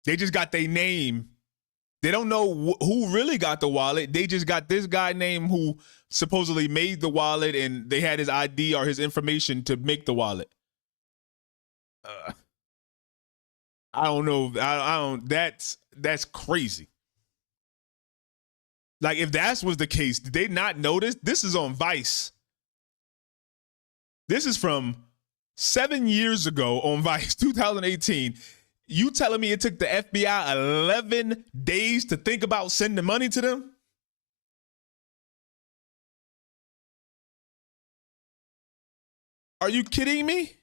They just got their name. They don't know who really got the wallet. They just got this guy name who supposedly made the wallet, and they had his ID or his information to make the wallet. I don't know. I don't. That's crazy. Like, if that was the case, did they not notice? This is on Vice. This is from 7 years ago on Vice, 2018. You telling me it took the FBI 11 days to think about sending money to them? Are you kidding me?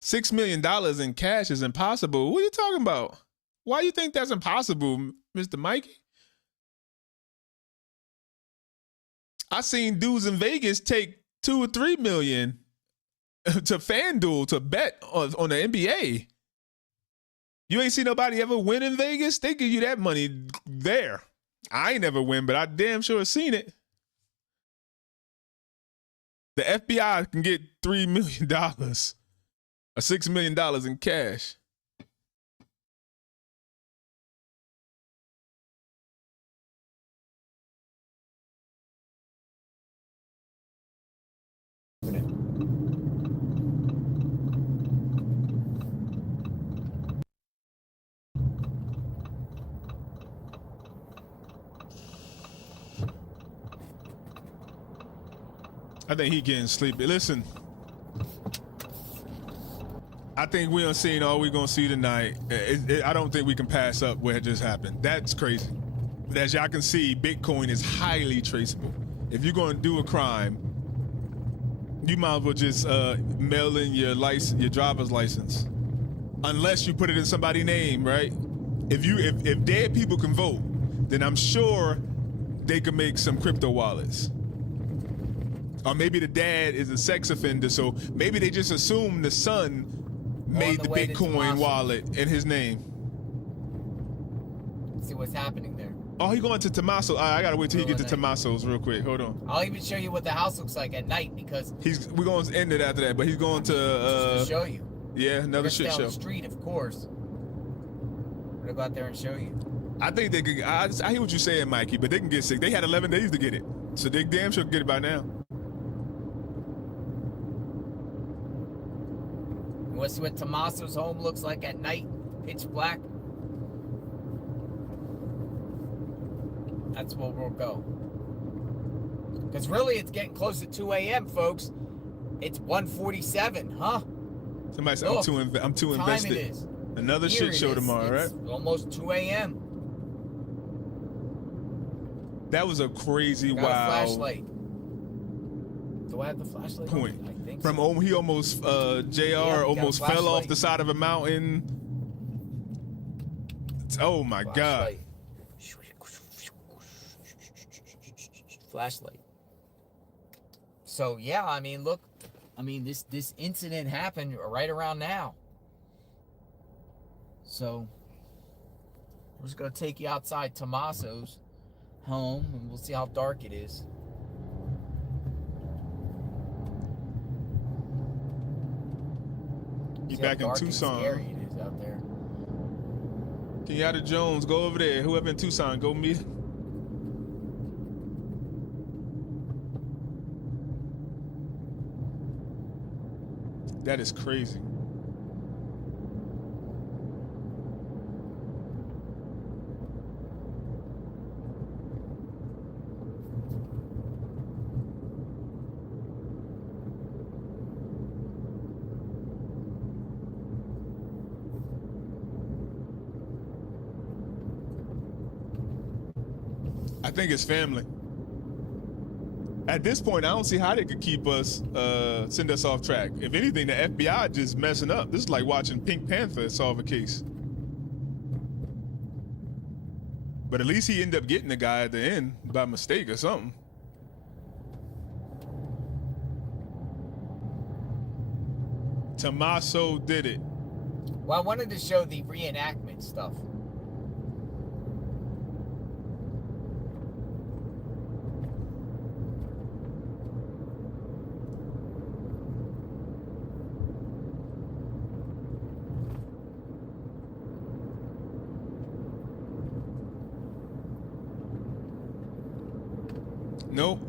$6 million in cash is impossible. What are you talking about? Why do you think that's impossible, Mr. Mikey? I seen dudes in Vegas take $2 or $3 million to FanDuel to bet on the NBA. You ain't seen nobody ever win in Vegas? They give you that money there. I ain't never win, but I damn sure seen it. The FBI can get $3 million or $6 million in cash. I think he getting sleepy. Listen, I think we done seen all we gonna see tonight. I don't think we can pass up what just happened. That's crazy. But as y'all can see, Bitcoin is highly traceable. If you're gonna do a crime, you might as well just mail in your license, your driver's license, unless you put it in somebody's name, right? If dead people can vote, then I'm sure they can make some crypto wallets. Or maybe the dad is a sex offender, so maybe they just assume the son made the Bitcoin wallet in his name. See what's happening there. Oh, he going to Tommaso. I gotta wait till he get to Tommaso's real quick. Hold on. I'll even show you what the house looks like at night because we're going to end it after that, but he's going to just to show you. Yeah, another shit show. On the street, of course. We're gonna go out there and show you. I think they could. I hear what you're saying, Mikey, but they can get sick. They had 11 days to get it, so they damn sure get it by now. You want to see what Tommaso's home looks like at night? Pitch black. That's where we'll go. Because really, it's getting close to 2 a.m., folks. It's 1:47, huh? Somebody said, I'm too invested. It is. Another shit show tomorrow, it's right? Almost 2 a.m. That was a crazy, Got wild a flashlight. Do I have the flashlight? Point. I think From so. he almost JR almost fell off the side of a mountain. Oh my god. Flashlight. So yeah, I mean, look, I mean this incident happened right around now. So we're just gonna take you outside Tommaso's home and we'll see how dark it is. He's back in Tucson. Scary it is out there. Kenyatta Jones, go over there. Whoever in Tucson, go meet him. That is crazy. I think it's family. At this point, I don't see how they could keep us, send us off track. If anything, the FBI just messing up. This is like watching Pink Panther solve a case. But at least he ended up getting the guy at the end by mistake or something. Tommaso did it. Well, I wanted to show the reenactment stuff. Nope.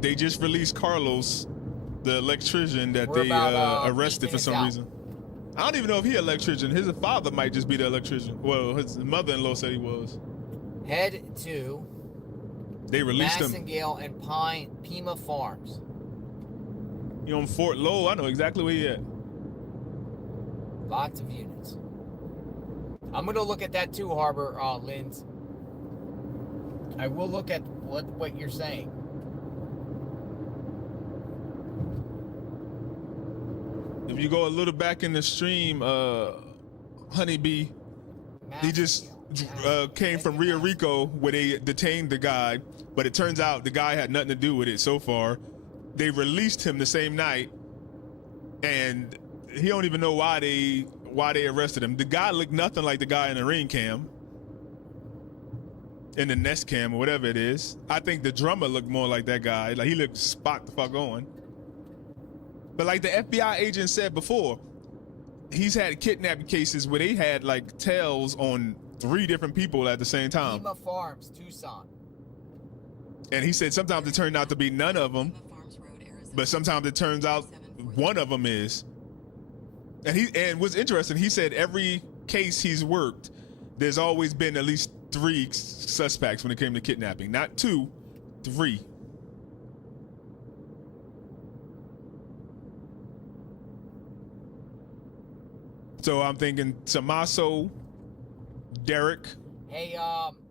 They just released Carlos, the electrician that We're they about, arrested for 8 some minutes reason. I don't even know if he an electrician. His father might just be the electrician. Well, his mother-in-law said he was. Head to They released him. Massengale and Pima Farms. You on Fort Lowe? I know exactly where he at. Lots of units. I'm gonna look at that too, Harbor Linz. I will look at what you're saying. If you go a little back in the stream, Honeybee, he just came from Rio Rico where they detained the guy, but it turns out the guy had nothing to do with it so far. They released him the same night, and he don't even know why they arrested him. The guy looked nothing like the guy in the ring cam, in the Nest cam or whatever it is. I think the drummer looked more like that guy. Like he looked spot the fuck on. But like the FBI agent said before, he's had kidnapping cases where they had like tails on 3 different people at the same time. Pima Farms, Tucson. And he said sometimes it turned out to be none of them, but sometimes it turns out one of them is. And what's interesting, he said every case he's worked, there's always been at least 3 suspects when it came to kidnapping. Not 2, 3. So I'm thinking Tommaso, Derek. Hey,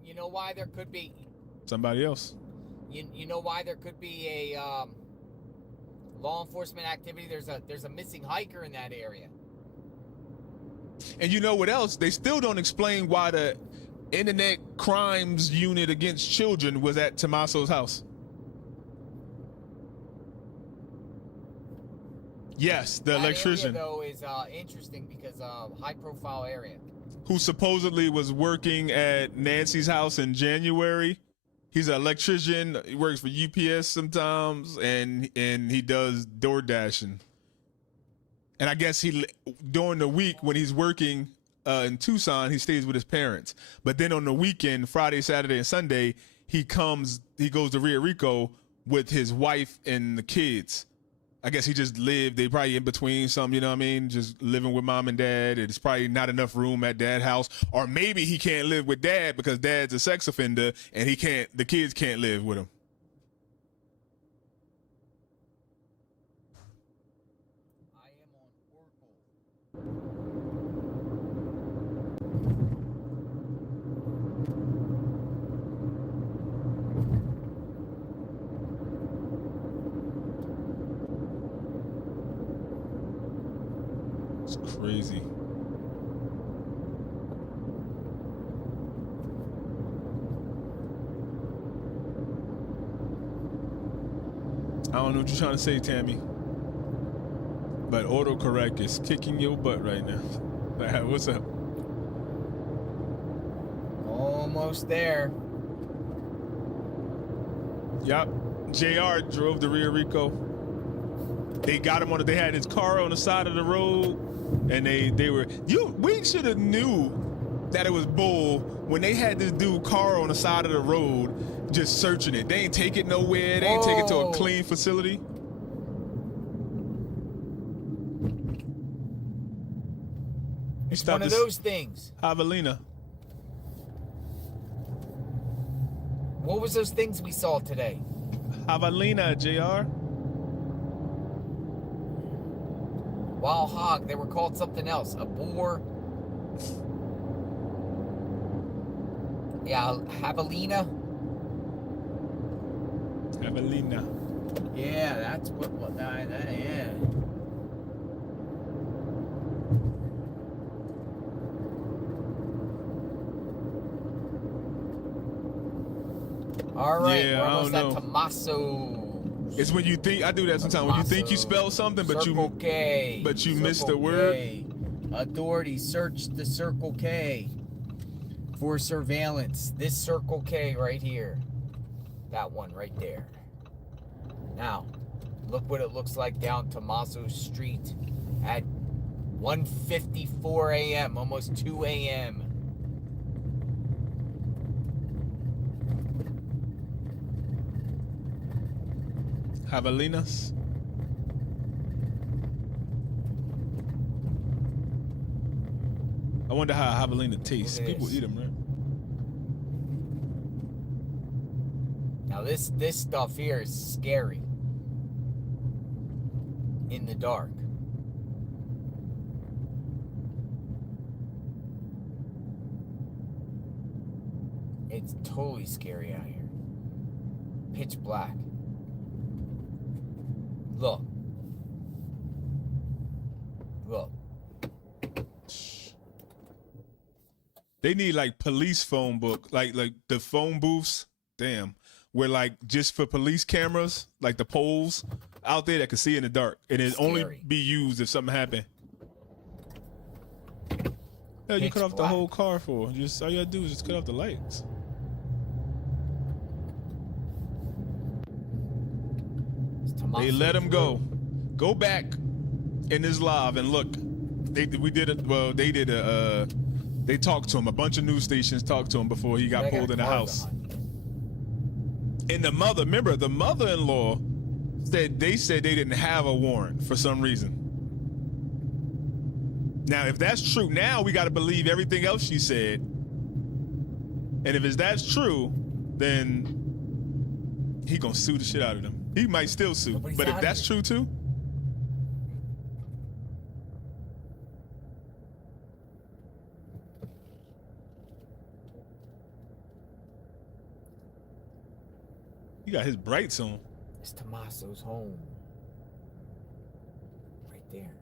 you know why there could be Somebody else. you know why there could be a law enforcement activity? There's a missing hiker in that area. And you know what else? They still don't explain why the internet crimes unit against children was at Tommaso's house. Yes, the electrician. That area, though, is interesting because high-profile area. Who supposedly was working at Nancy's house in January. He's an electrician. He works for UPS sometimes, and he does door dashing. And I guess during the week when he's working in Tucson, he stays with his parents. But then on the weekend, Friday, Saturday, and Sunday, he goes to Rio Rico with his wife and the kids. I guess he just lived, they probably in between some, you know what I mean? Just living with mom and dad. It's probably not enough room at dad's house. Or maybe he can't live with dad because dad's a sex offender and the kids can't live with him. I am on Oracle. It's crazy. I don't know what you're trying to say, Tammy. But autocorrect is kicking your butt right now. What's up? Almost there. Yup. JR drove to Rio Rico. They got him they had his car on the side of the road, and we should have knew that it was bull when they had this dude car on the side of the road just searching it. They ain't take it nowhere. They ain't take it to a clean facility. It's one of those things. Javelina. What was those things we saw today? Javelina, JR. Wild hog. They were called something else. A boar. Yeah, javelina. Javelina. Yeah, that's what yeah. All right, Yeah, we're I almost don't at know. Tommaso. It's when you think, I do that sometimes. When you think you spell something, but Circle K. you missed the Circle word. K. Authorities search the Circle K for surveillance. This Circle K right here. That one right there. Now, look what it looks like down Tommaso Street at 1:54 a.m., almost 2 a.m. Javelinas. I wonder how a javelina tastes. People eat them, right? Now this stuff here is scary. In the dark. It's totally scary out here. Pitch black. Look. Look. They need like police phone book, like the phone booths. Damn, where like just for police cameras, like the poles out there that can see in the dark, and it only be used if something happened. Hell, you cut off the whole car for? Just all you gotta do is just cut off the lights. They let him go. Go back in this live and look. They did a. They talked to him. A bunch of news stations talked to him before he got pulled in the house. And the mother, remember, the mother-in-law said they didn't have a warrant for some reason. Now, if that's true, now we got to believe everything else she said. And if that's true, then he gonna sue the shit out of them. He might still sue, but if that's true too. He got his brights on. It's Tommaso's home. Right there.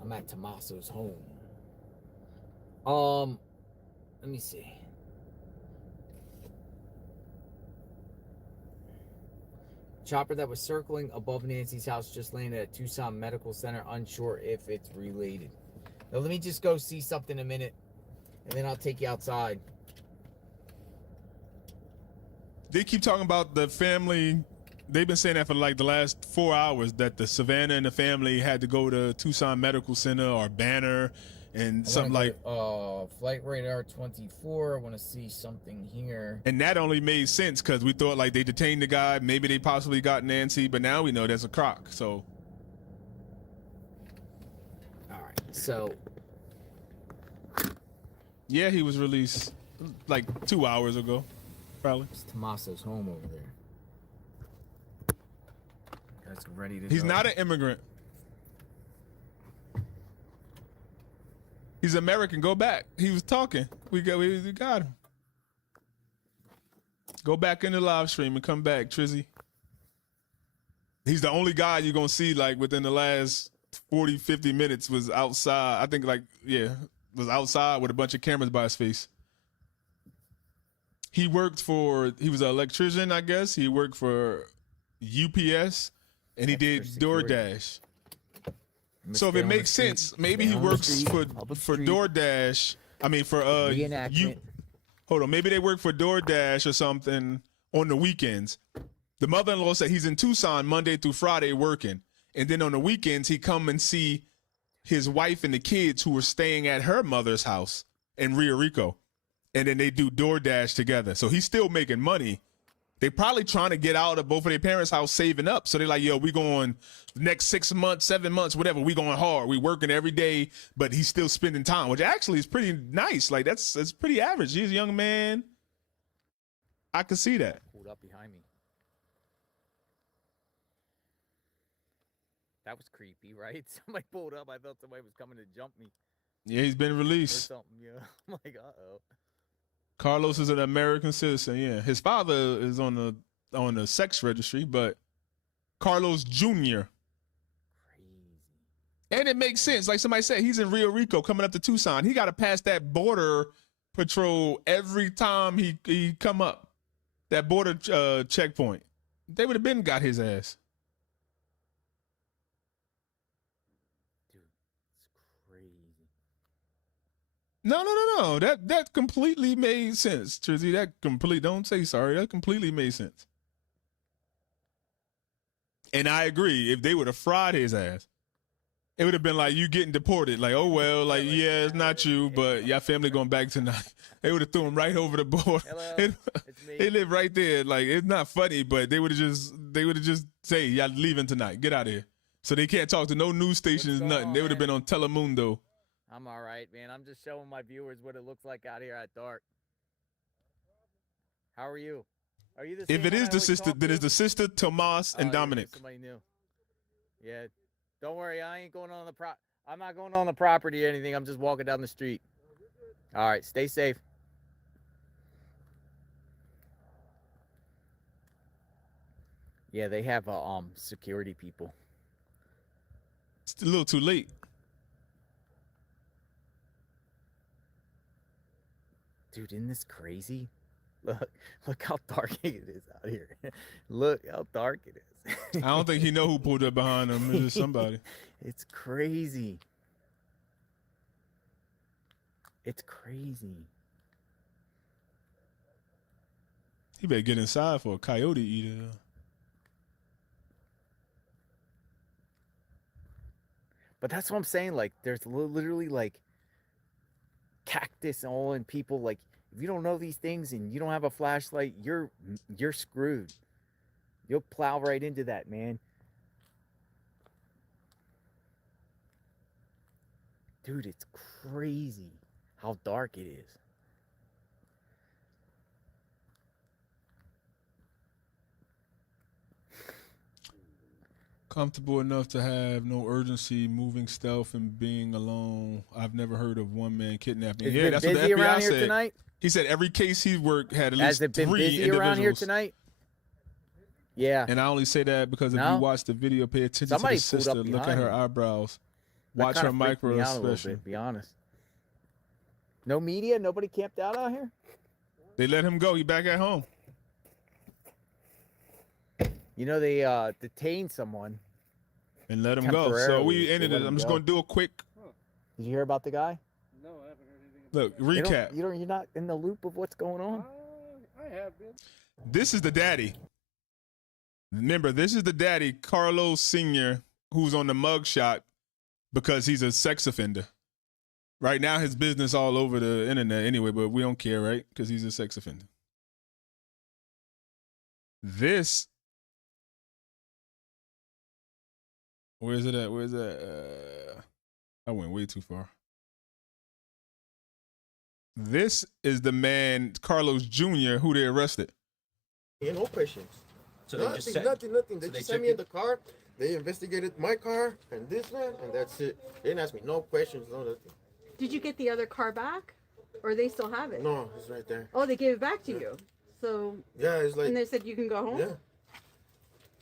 I'm at Tommaso's home. Let me see. Chopper that was circling above Nancy's house just landed at Tucson Medical Center, unsure if it's related. Now let me just go see something a minute, and then I'll take you outside. They keep talking about the family. They've been saying that for like the last 4 hours, that the Savannah and the family had to go to Tucson Medical Center or Banner and something like Flight Radar 24. I want to see something here. And that only made sense because we thought like they detained the guy, maybe they possibly got Nancy, but now we know there's a crock. So all right, so yeah, he was released like 2 hours ago, probably. It's Tommaso's home over there. Guys ready to He's go. not an immigrant. He's American. Go back. He was talking. We got him. Go back in the live stream and come back, Trizzy. He's the only guy you're going to see like within the last 40, 50 minutes was outside. I think like, yeah, was outside with a bunch of cameras by his face. He was an electrician, I guess. He worked for UPS and he did DoorDash. So if it makes sense, maybe he works for DoorDash. I mean for hold on, maybe they work for DoorDash or something on the weekends. The mother-in-law said he's in Tucson Monday through Friday working, and then on the weekends he come and see his wife and the kids who were staying at her mother's house in Rio Rico, and then they do DoorDash together. So he's still making money. They probably trying to get out of both of their parents' house saving up. So they're like, yo, we going next 6 months, 7 months, whatever. We going hard. We working every day, but he's still spending time, which actually is pretty nice. Like that's pretty average. He's a young man. I can see that. Pulled up behind me. That was creepy, right? Somebody pulled up. I thought somebody was coming to jump me Yeah, he's been or released. something. Yeah. I'm like, uh-oh. Carlos is an American citizen. Yeah, his father is on the sex registry, but Carlos Jr. And it makes sense. Like somebody said, he's in Rio Rico coming up to Tucson. He got to pass that border patrol every time he come up. That border checkpoint. They would have been got his ass. No. That completely made sense, Trizzy. Don't say sorry. That completely made sense. And I agree. If they would have fried his ass, it would have been like you getting deported. Like, oh well, like yeah, it's not you, but your family going back tonight. They would have threw him right over the board. Hello, it's me. They live right there. Like it's not funny, but they would have just say, y'all leaving tonight. Get out of here. So they can't talk to no news stations, nothing. They would have been on Telemundo. I'm all right, man. I'm just showing my viewers what it looks like out here at dark. How are you? Are you the same If it one is I the always sister, talk then to? it's the sister, Tomas, and Oh, Dominic. somebody new. Yeah. Don't worry, I ain't going on the I'm not going on the property or anything. I'm just walking down the street. All right, stay safe. Yeah, they have security people. It's a little too late. Dude, isn't this crazy? Look how dark it is out here. Look how dark it is. I don't think he know who pulled up behind him. It's just somebody. It's crazy. It's crazy. He better get inside for a coyote eater. But that's what I'm saying. Like, there's literally like cactus all and people. Like, if you don't know these things and you don't have a flashlight, you're screwed. You'll plow right into that, man. Dude, it's crazy how dark it is. Comfortable enough to have no urgency, moving stealth, and being alone. I've never heard of one man kidnapping. Has it Yeah, been that's what the busy around FBI here said. tonight? He said every case he worked had at least Has it been 3 busy individuals. around here tonight? Yeah. And I only say that because if No? you watch the video, pay attention Somebody to the pulled up sister, look at behind her me. eyebrows, That watch kinda her freaked me micro out a little expression. bit, be honest. No media? Nobody camped out here? They let him go. He back at home. You know, they detained someone. And let him go. So we ended They it. let I'm him just go. going to do a quick Did you hear about the guy? look You recap. you're not in the loop of what's going on? I have been. This is the daddy. Remember, this is the daddy, Carlos Sr., who's on the mugshot because he's a sex offender. Right now, his business all over the internet anyway, but we don't care, right? Because he's a sex offender. This, where's it at? Where's that? I went way too far. This is the man, Carlos Jr., who they arrested. Yeah, no questions. So they just nothing. said- They so they just sent took me in it- the car. They investigated my car and this one, and that's it. They didn't ask me no questions, no nothing. Did you get the other car back? Or they still have it? No, it's right there. Oh, they gave it back to you. So Yeah, it's like. and they said you can go home? Yeah.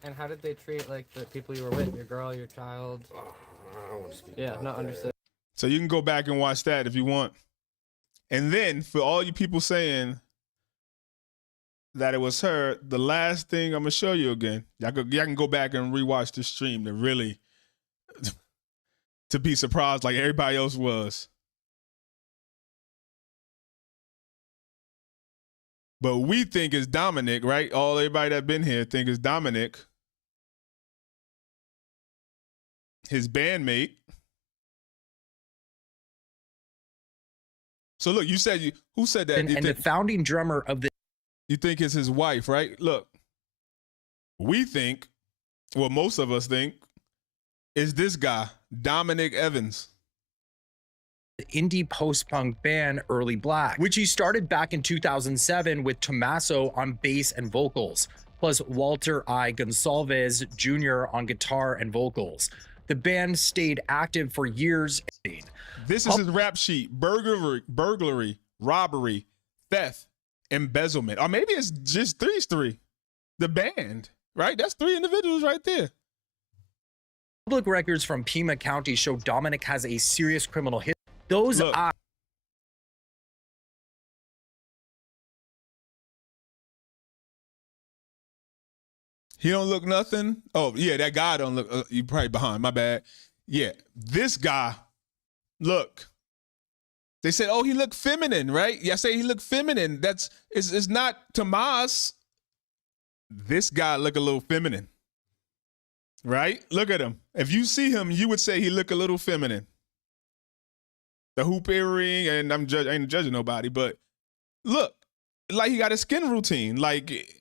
And how did they treat like the people you were with, your girl, your child? I don't want to speak. Yeah, about no, that. understood. So you can go back and watch that if you want. And then for all you people saying that it was her, the last thing I'm gonna show you again. Y'all can go back and rewatch the stream to really to be surprised like everybody else was. But we think it's Dominic, right? Everybody that been here think it's Dominic, his bandmate. So look, you said who said that? And the founding drummer of the You think it's his wife, right? Look, we think, well, most of us think, is this guy, Dominic Evans. indie post-punk band Early Black, which he started back in 2007 with Tommaso on bass and vocals, plus Walter I. Gonsalves Jr. on guitar and vocals. The band stayed active for years. This is his rap sheet: burglary, robbery, theft, embezzlement. Or maybe it's just three. The band, right? That's 3 individuals right there. Public records from Pima County show Dominic has a serious criminal history. Those eyes. He don't look nothing. Oh, yeah, that guy don't look. You probably behind. My bad. Yeah, this guy, look. They said, oh, he looked feminine, right? Yeah, I say he looked feminine. It's not Tomas. This guy look a little feminine, right? Look at him. If you see him, you would say he look a little feminine. The hoop earring, and I ain't judging nobody, but look, like he got a skin routine. Like,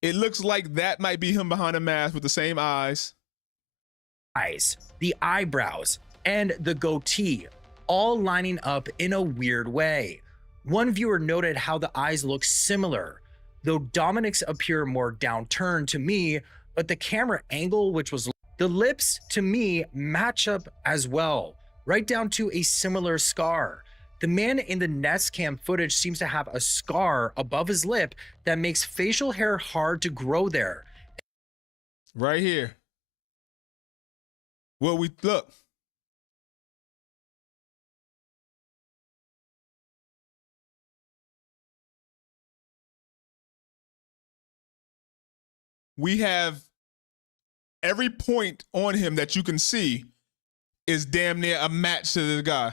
it looks like that might be him behind a mask with the same eyes. The eyebrows, and the goatee, all lining up in a weird way. One viewer noted how the eyes look similar, though Dominic's appear more downturned to me, but the camera angle, which was the lips, to me match up as well, right down to a similar scar. The man in the Nest Cam footage seems to have a scar above his lip that makes facial hair hard to grow there. Right here. Well, look. We have every point on him that you can see is damn near a match to this guy.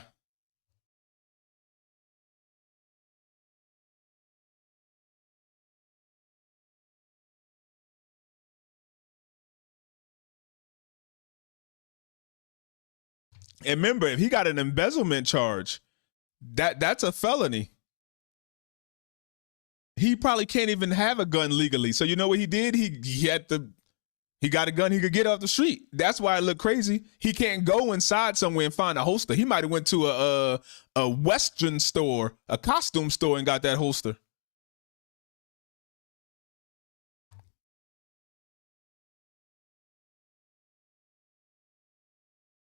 And remember, if he got an embezzlement charge, that's a felony. He probably can't even have a gun legally. So you know what he did? He got a gun he could get off the street. That's why it looked crazy. He can't go inside somewhere and find a holster. He might have went to a Western store, a costume store, and got that holster.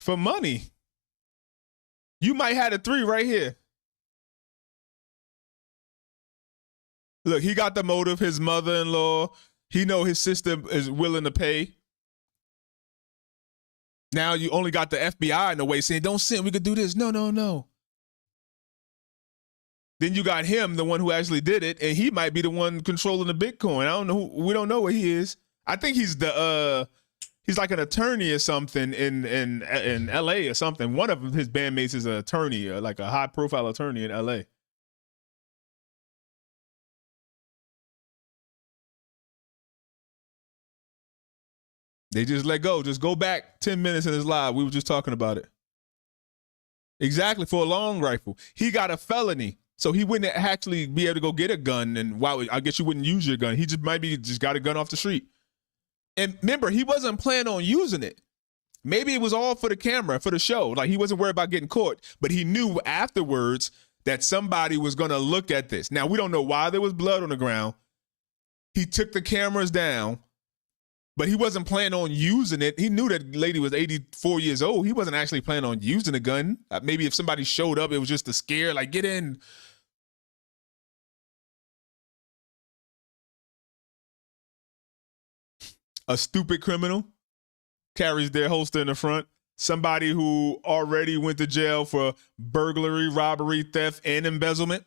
For money. You might have a 3 right here. Look, he got the motive. His mother-in-law, he know his sister is willing to pay. Now you only got the FBI in the way saying, don't sin, we could do this. No. Then you got him, the one who actually did it, and he might be the one controlling the Bitcoin. I don't know. We don't know what he is. I think he's he's like an attorney or something in LA or something. One of his bandmates is an attorney, like a high profile attorney in LA. They just let go. Just go back 10 minutes in his live. We were just talking about it. Exactly, for a long rifle. He got a felony, so he wouldn't actually be able to go get a gun. And wow, I guess you wouldn't use your gun. He just just got a gun off the street. And remember, he wasn't planning on using it. Maybe it was all for the camera, for the show. Like, he wasn't worried about getting caught, but he knew afterwards that somebody was going to look at this. Now, we don't know why there was blood on the ground. He took the cameras down, but he wasn't planning on using it. He knew that lady was 84 years old. He wasn't actually planning on using a gun. Maybe if somebody showed up, it was just a scare, like, get in. A stupid criminal carries their holster in the front. Somebody who already went to jail for burglary, robbery, theft, and embezzlement.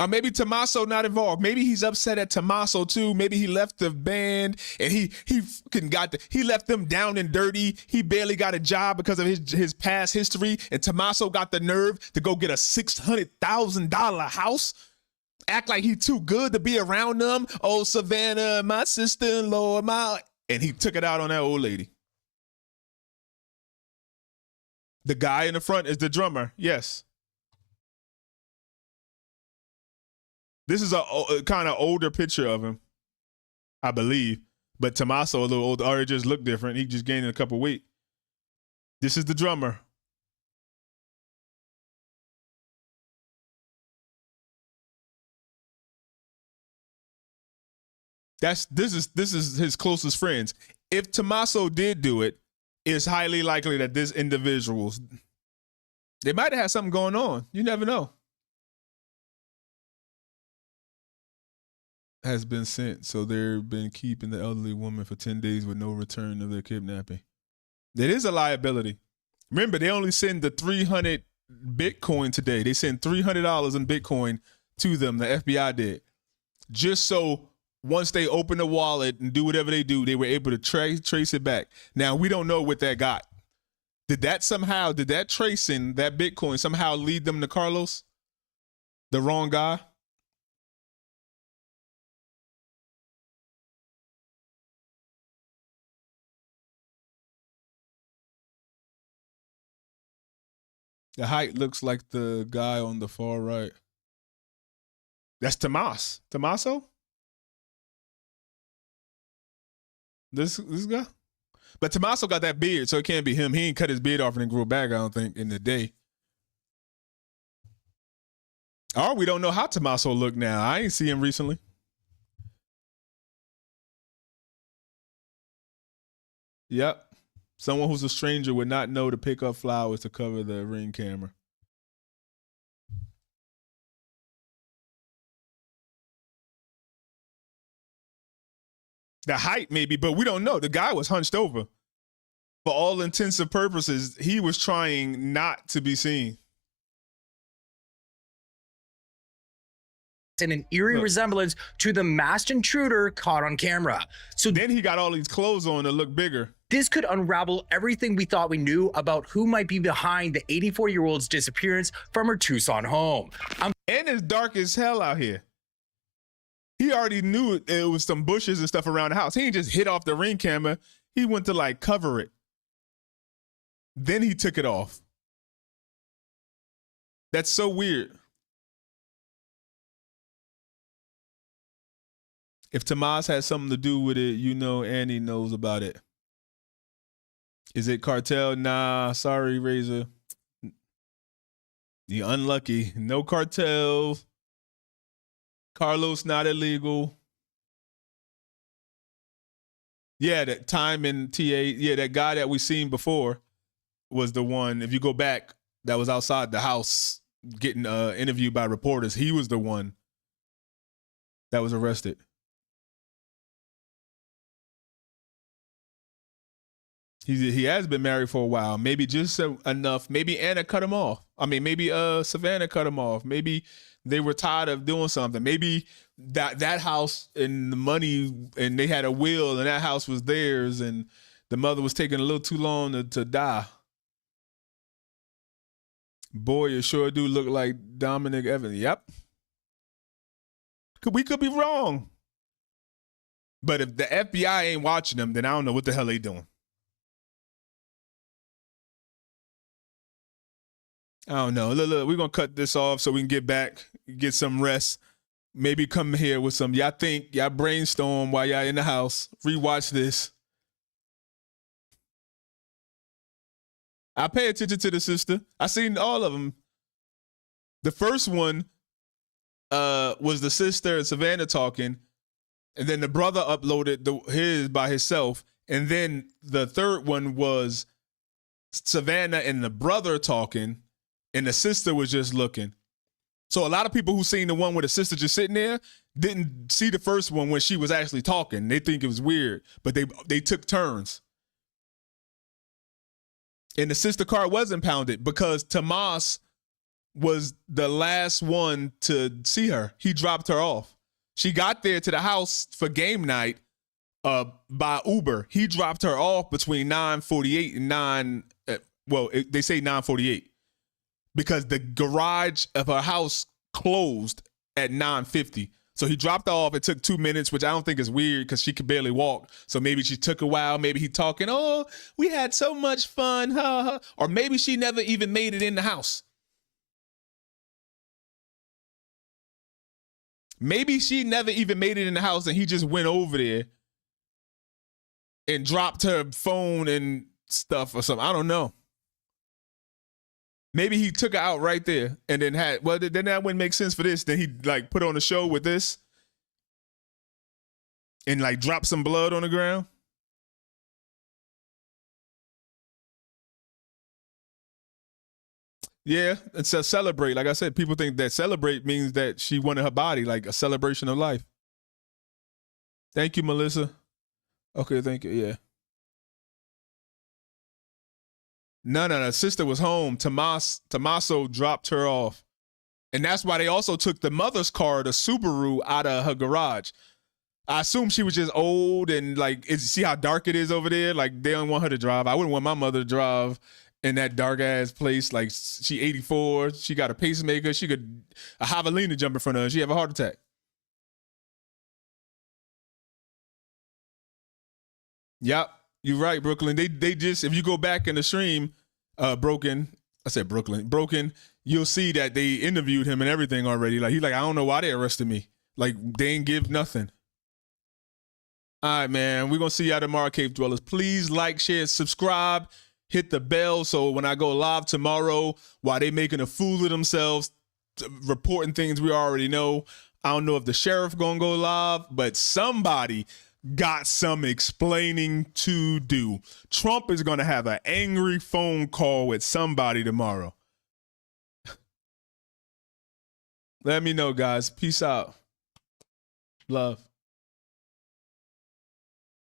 Or maybe Tommaso not involved. Maybe he's upset at Tommaso too. Maybe he left the band and he left them down and dirty. He barely got a job because of his past history. And Tommaso got the nerve to go get a $600,000 house. Act like he too good to be around them. Oh, Savannah, my sister-in-law, and he took it out on that old lady. The guy in the front is the drummer. Yes. This is a kind of older picture of him, I believe. But Tommaso, a little older, or it just looked different. He just gained a couple weight. This is the drummer. This is his closest friends. If Tommaso did do it, it's highly likely that this individuals, they might have had something going on. You never know. Has been sent. So they've been keeping the elderly woman for 10 days with no return of their kidnapping. It is a liability. Remember, they only send the 300 Bitcoin today. They sent $300 in Bitcoin to them. The FBI did. Just so once they open the wallet and do whatever they do, they were able to trace it back. Now, we don't know what that got. Did that tracing, that Bitcoin somehow lead them to Carlos? The wrong guy? The height looks like the guy on the far right. That's Tommaso? This guy? But Tommaso got that beard, so it can't be him. He ain't cut his beard off and then grew it back, I don't think, in the day. Or we don't know how Tommaso look now. I ain't see him recently. Yep. Someone who's a stranger would not know to pick up flowers to cover the Ring camera. The height maybe, but we don't know. The guy was hunched over. For all intents and purposes, he was trying not to be seen. And an eerie resemblance to the masked intruder caught on camera. So then he got all these clothes on to look bigger. This could unravel everything we thought we knew about who might be behind the 84-year-old's disappearance from her Tucson home. And it's dark as hell out here. He already knew it was some bushes and stuff around the house. He didn't just hit off the Ring camera. He went to like cover it. Then he took it off. That's so weird. If Tomas has something to do with it, you know Annie knows about it. Is it cartel? Nah, sorry, Razor. You unlucky. No cartel. Carlos not illegal. Yeah, that time in TA. Yeah, that guy that we seen before was the one. If you go back, that was outside the house getting interviewed by reporters. He was the one that was arrested. He has been married for a while. Maybe just enough. Maybe Anna cut him off. I mean, maybe Savannah cut him off. Maybe they were tired of doing something. Maybe that house and the money, and they had a will, and that house was theirs, and the mother was taking a little too long to die. Boy, you sure do look like Dominic Evans. Yep. We could be wrong. But if the FBI ain't watching them, then I don't know what the hell they doing. I don't know. Look, we're going to cut this off so we can get back, get some rest. Maybe come here with some, y'all brainstorm while y'all in the house. Rewatch this. I pay attention to the sister. I seen all of them. The first one was the sister and Savannah talking. And then the brother uploaded his by himself. And then the third one was Savannah and the brother talking. And the sister was just looking. So a lot of people who seen the one with the sister just sitting there didn't see the first one when she was actually talking. They think it was weird, but they took turns. And the sister card was impounded because Tomas was the last one to see her. He dropped her off. She got there to the house for game night by Uber. He dropped her off between 9:48 and they say 9:48. Because the garage of her house closed at 9:50. So he dropped her off. It took 2 minutes, which I don't think is weird because she could barely walk. So maybe she took a while. Maybe he talking, oh, we had so much fun. Ha, ha. Or maybe she never even made it in the house. Maybe she never even made it in the house and he just went over there and dropped her phone and stuff or something. I don't know. Maybe he took her out right there and then then that wouldn't make sense for this. Then he like put on a show with this. and like drop some blood on the ground? Yeah, it's a celebrate. Like I said, people think that celebrate means that she wanted her body, like a celebration of life. Thank you, Melissa. Okay, thank you. Yeah. No. Sister was home. Tommaso dropped her off. And that's why they also took the mother's car, the Subaru, out of her garage. I assume she was just old and like, see how dark it is over there? Like they don't want her to drive. I wouldn't want my mother to drive in that dark ass place. Like she 84, she got a pacemaker. She could, a javelina jump in front of her. She have a heart attack. Yep, you're right, Brooklyn. They just, if you go back in the stream, Broken, you'll see that they interviewed him and everything already. Like he's like, I don't know why they arrested me. Like they ain't give nothing. All right, man. We're gonna see y'all tomorrow, Cave Dwellers. Please like, share, subscribe, hit the bell so when I go live tomorrow, while they making a fool of themselves, reporting things we already know. I don't know if the sheriff gonna go live, but somebody got some explaining to do. Trump is going to have an angry phone call with somebody tomorrow. Let me know, guys. Peace out. Love.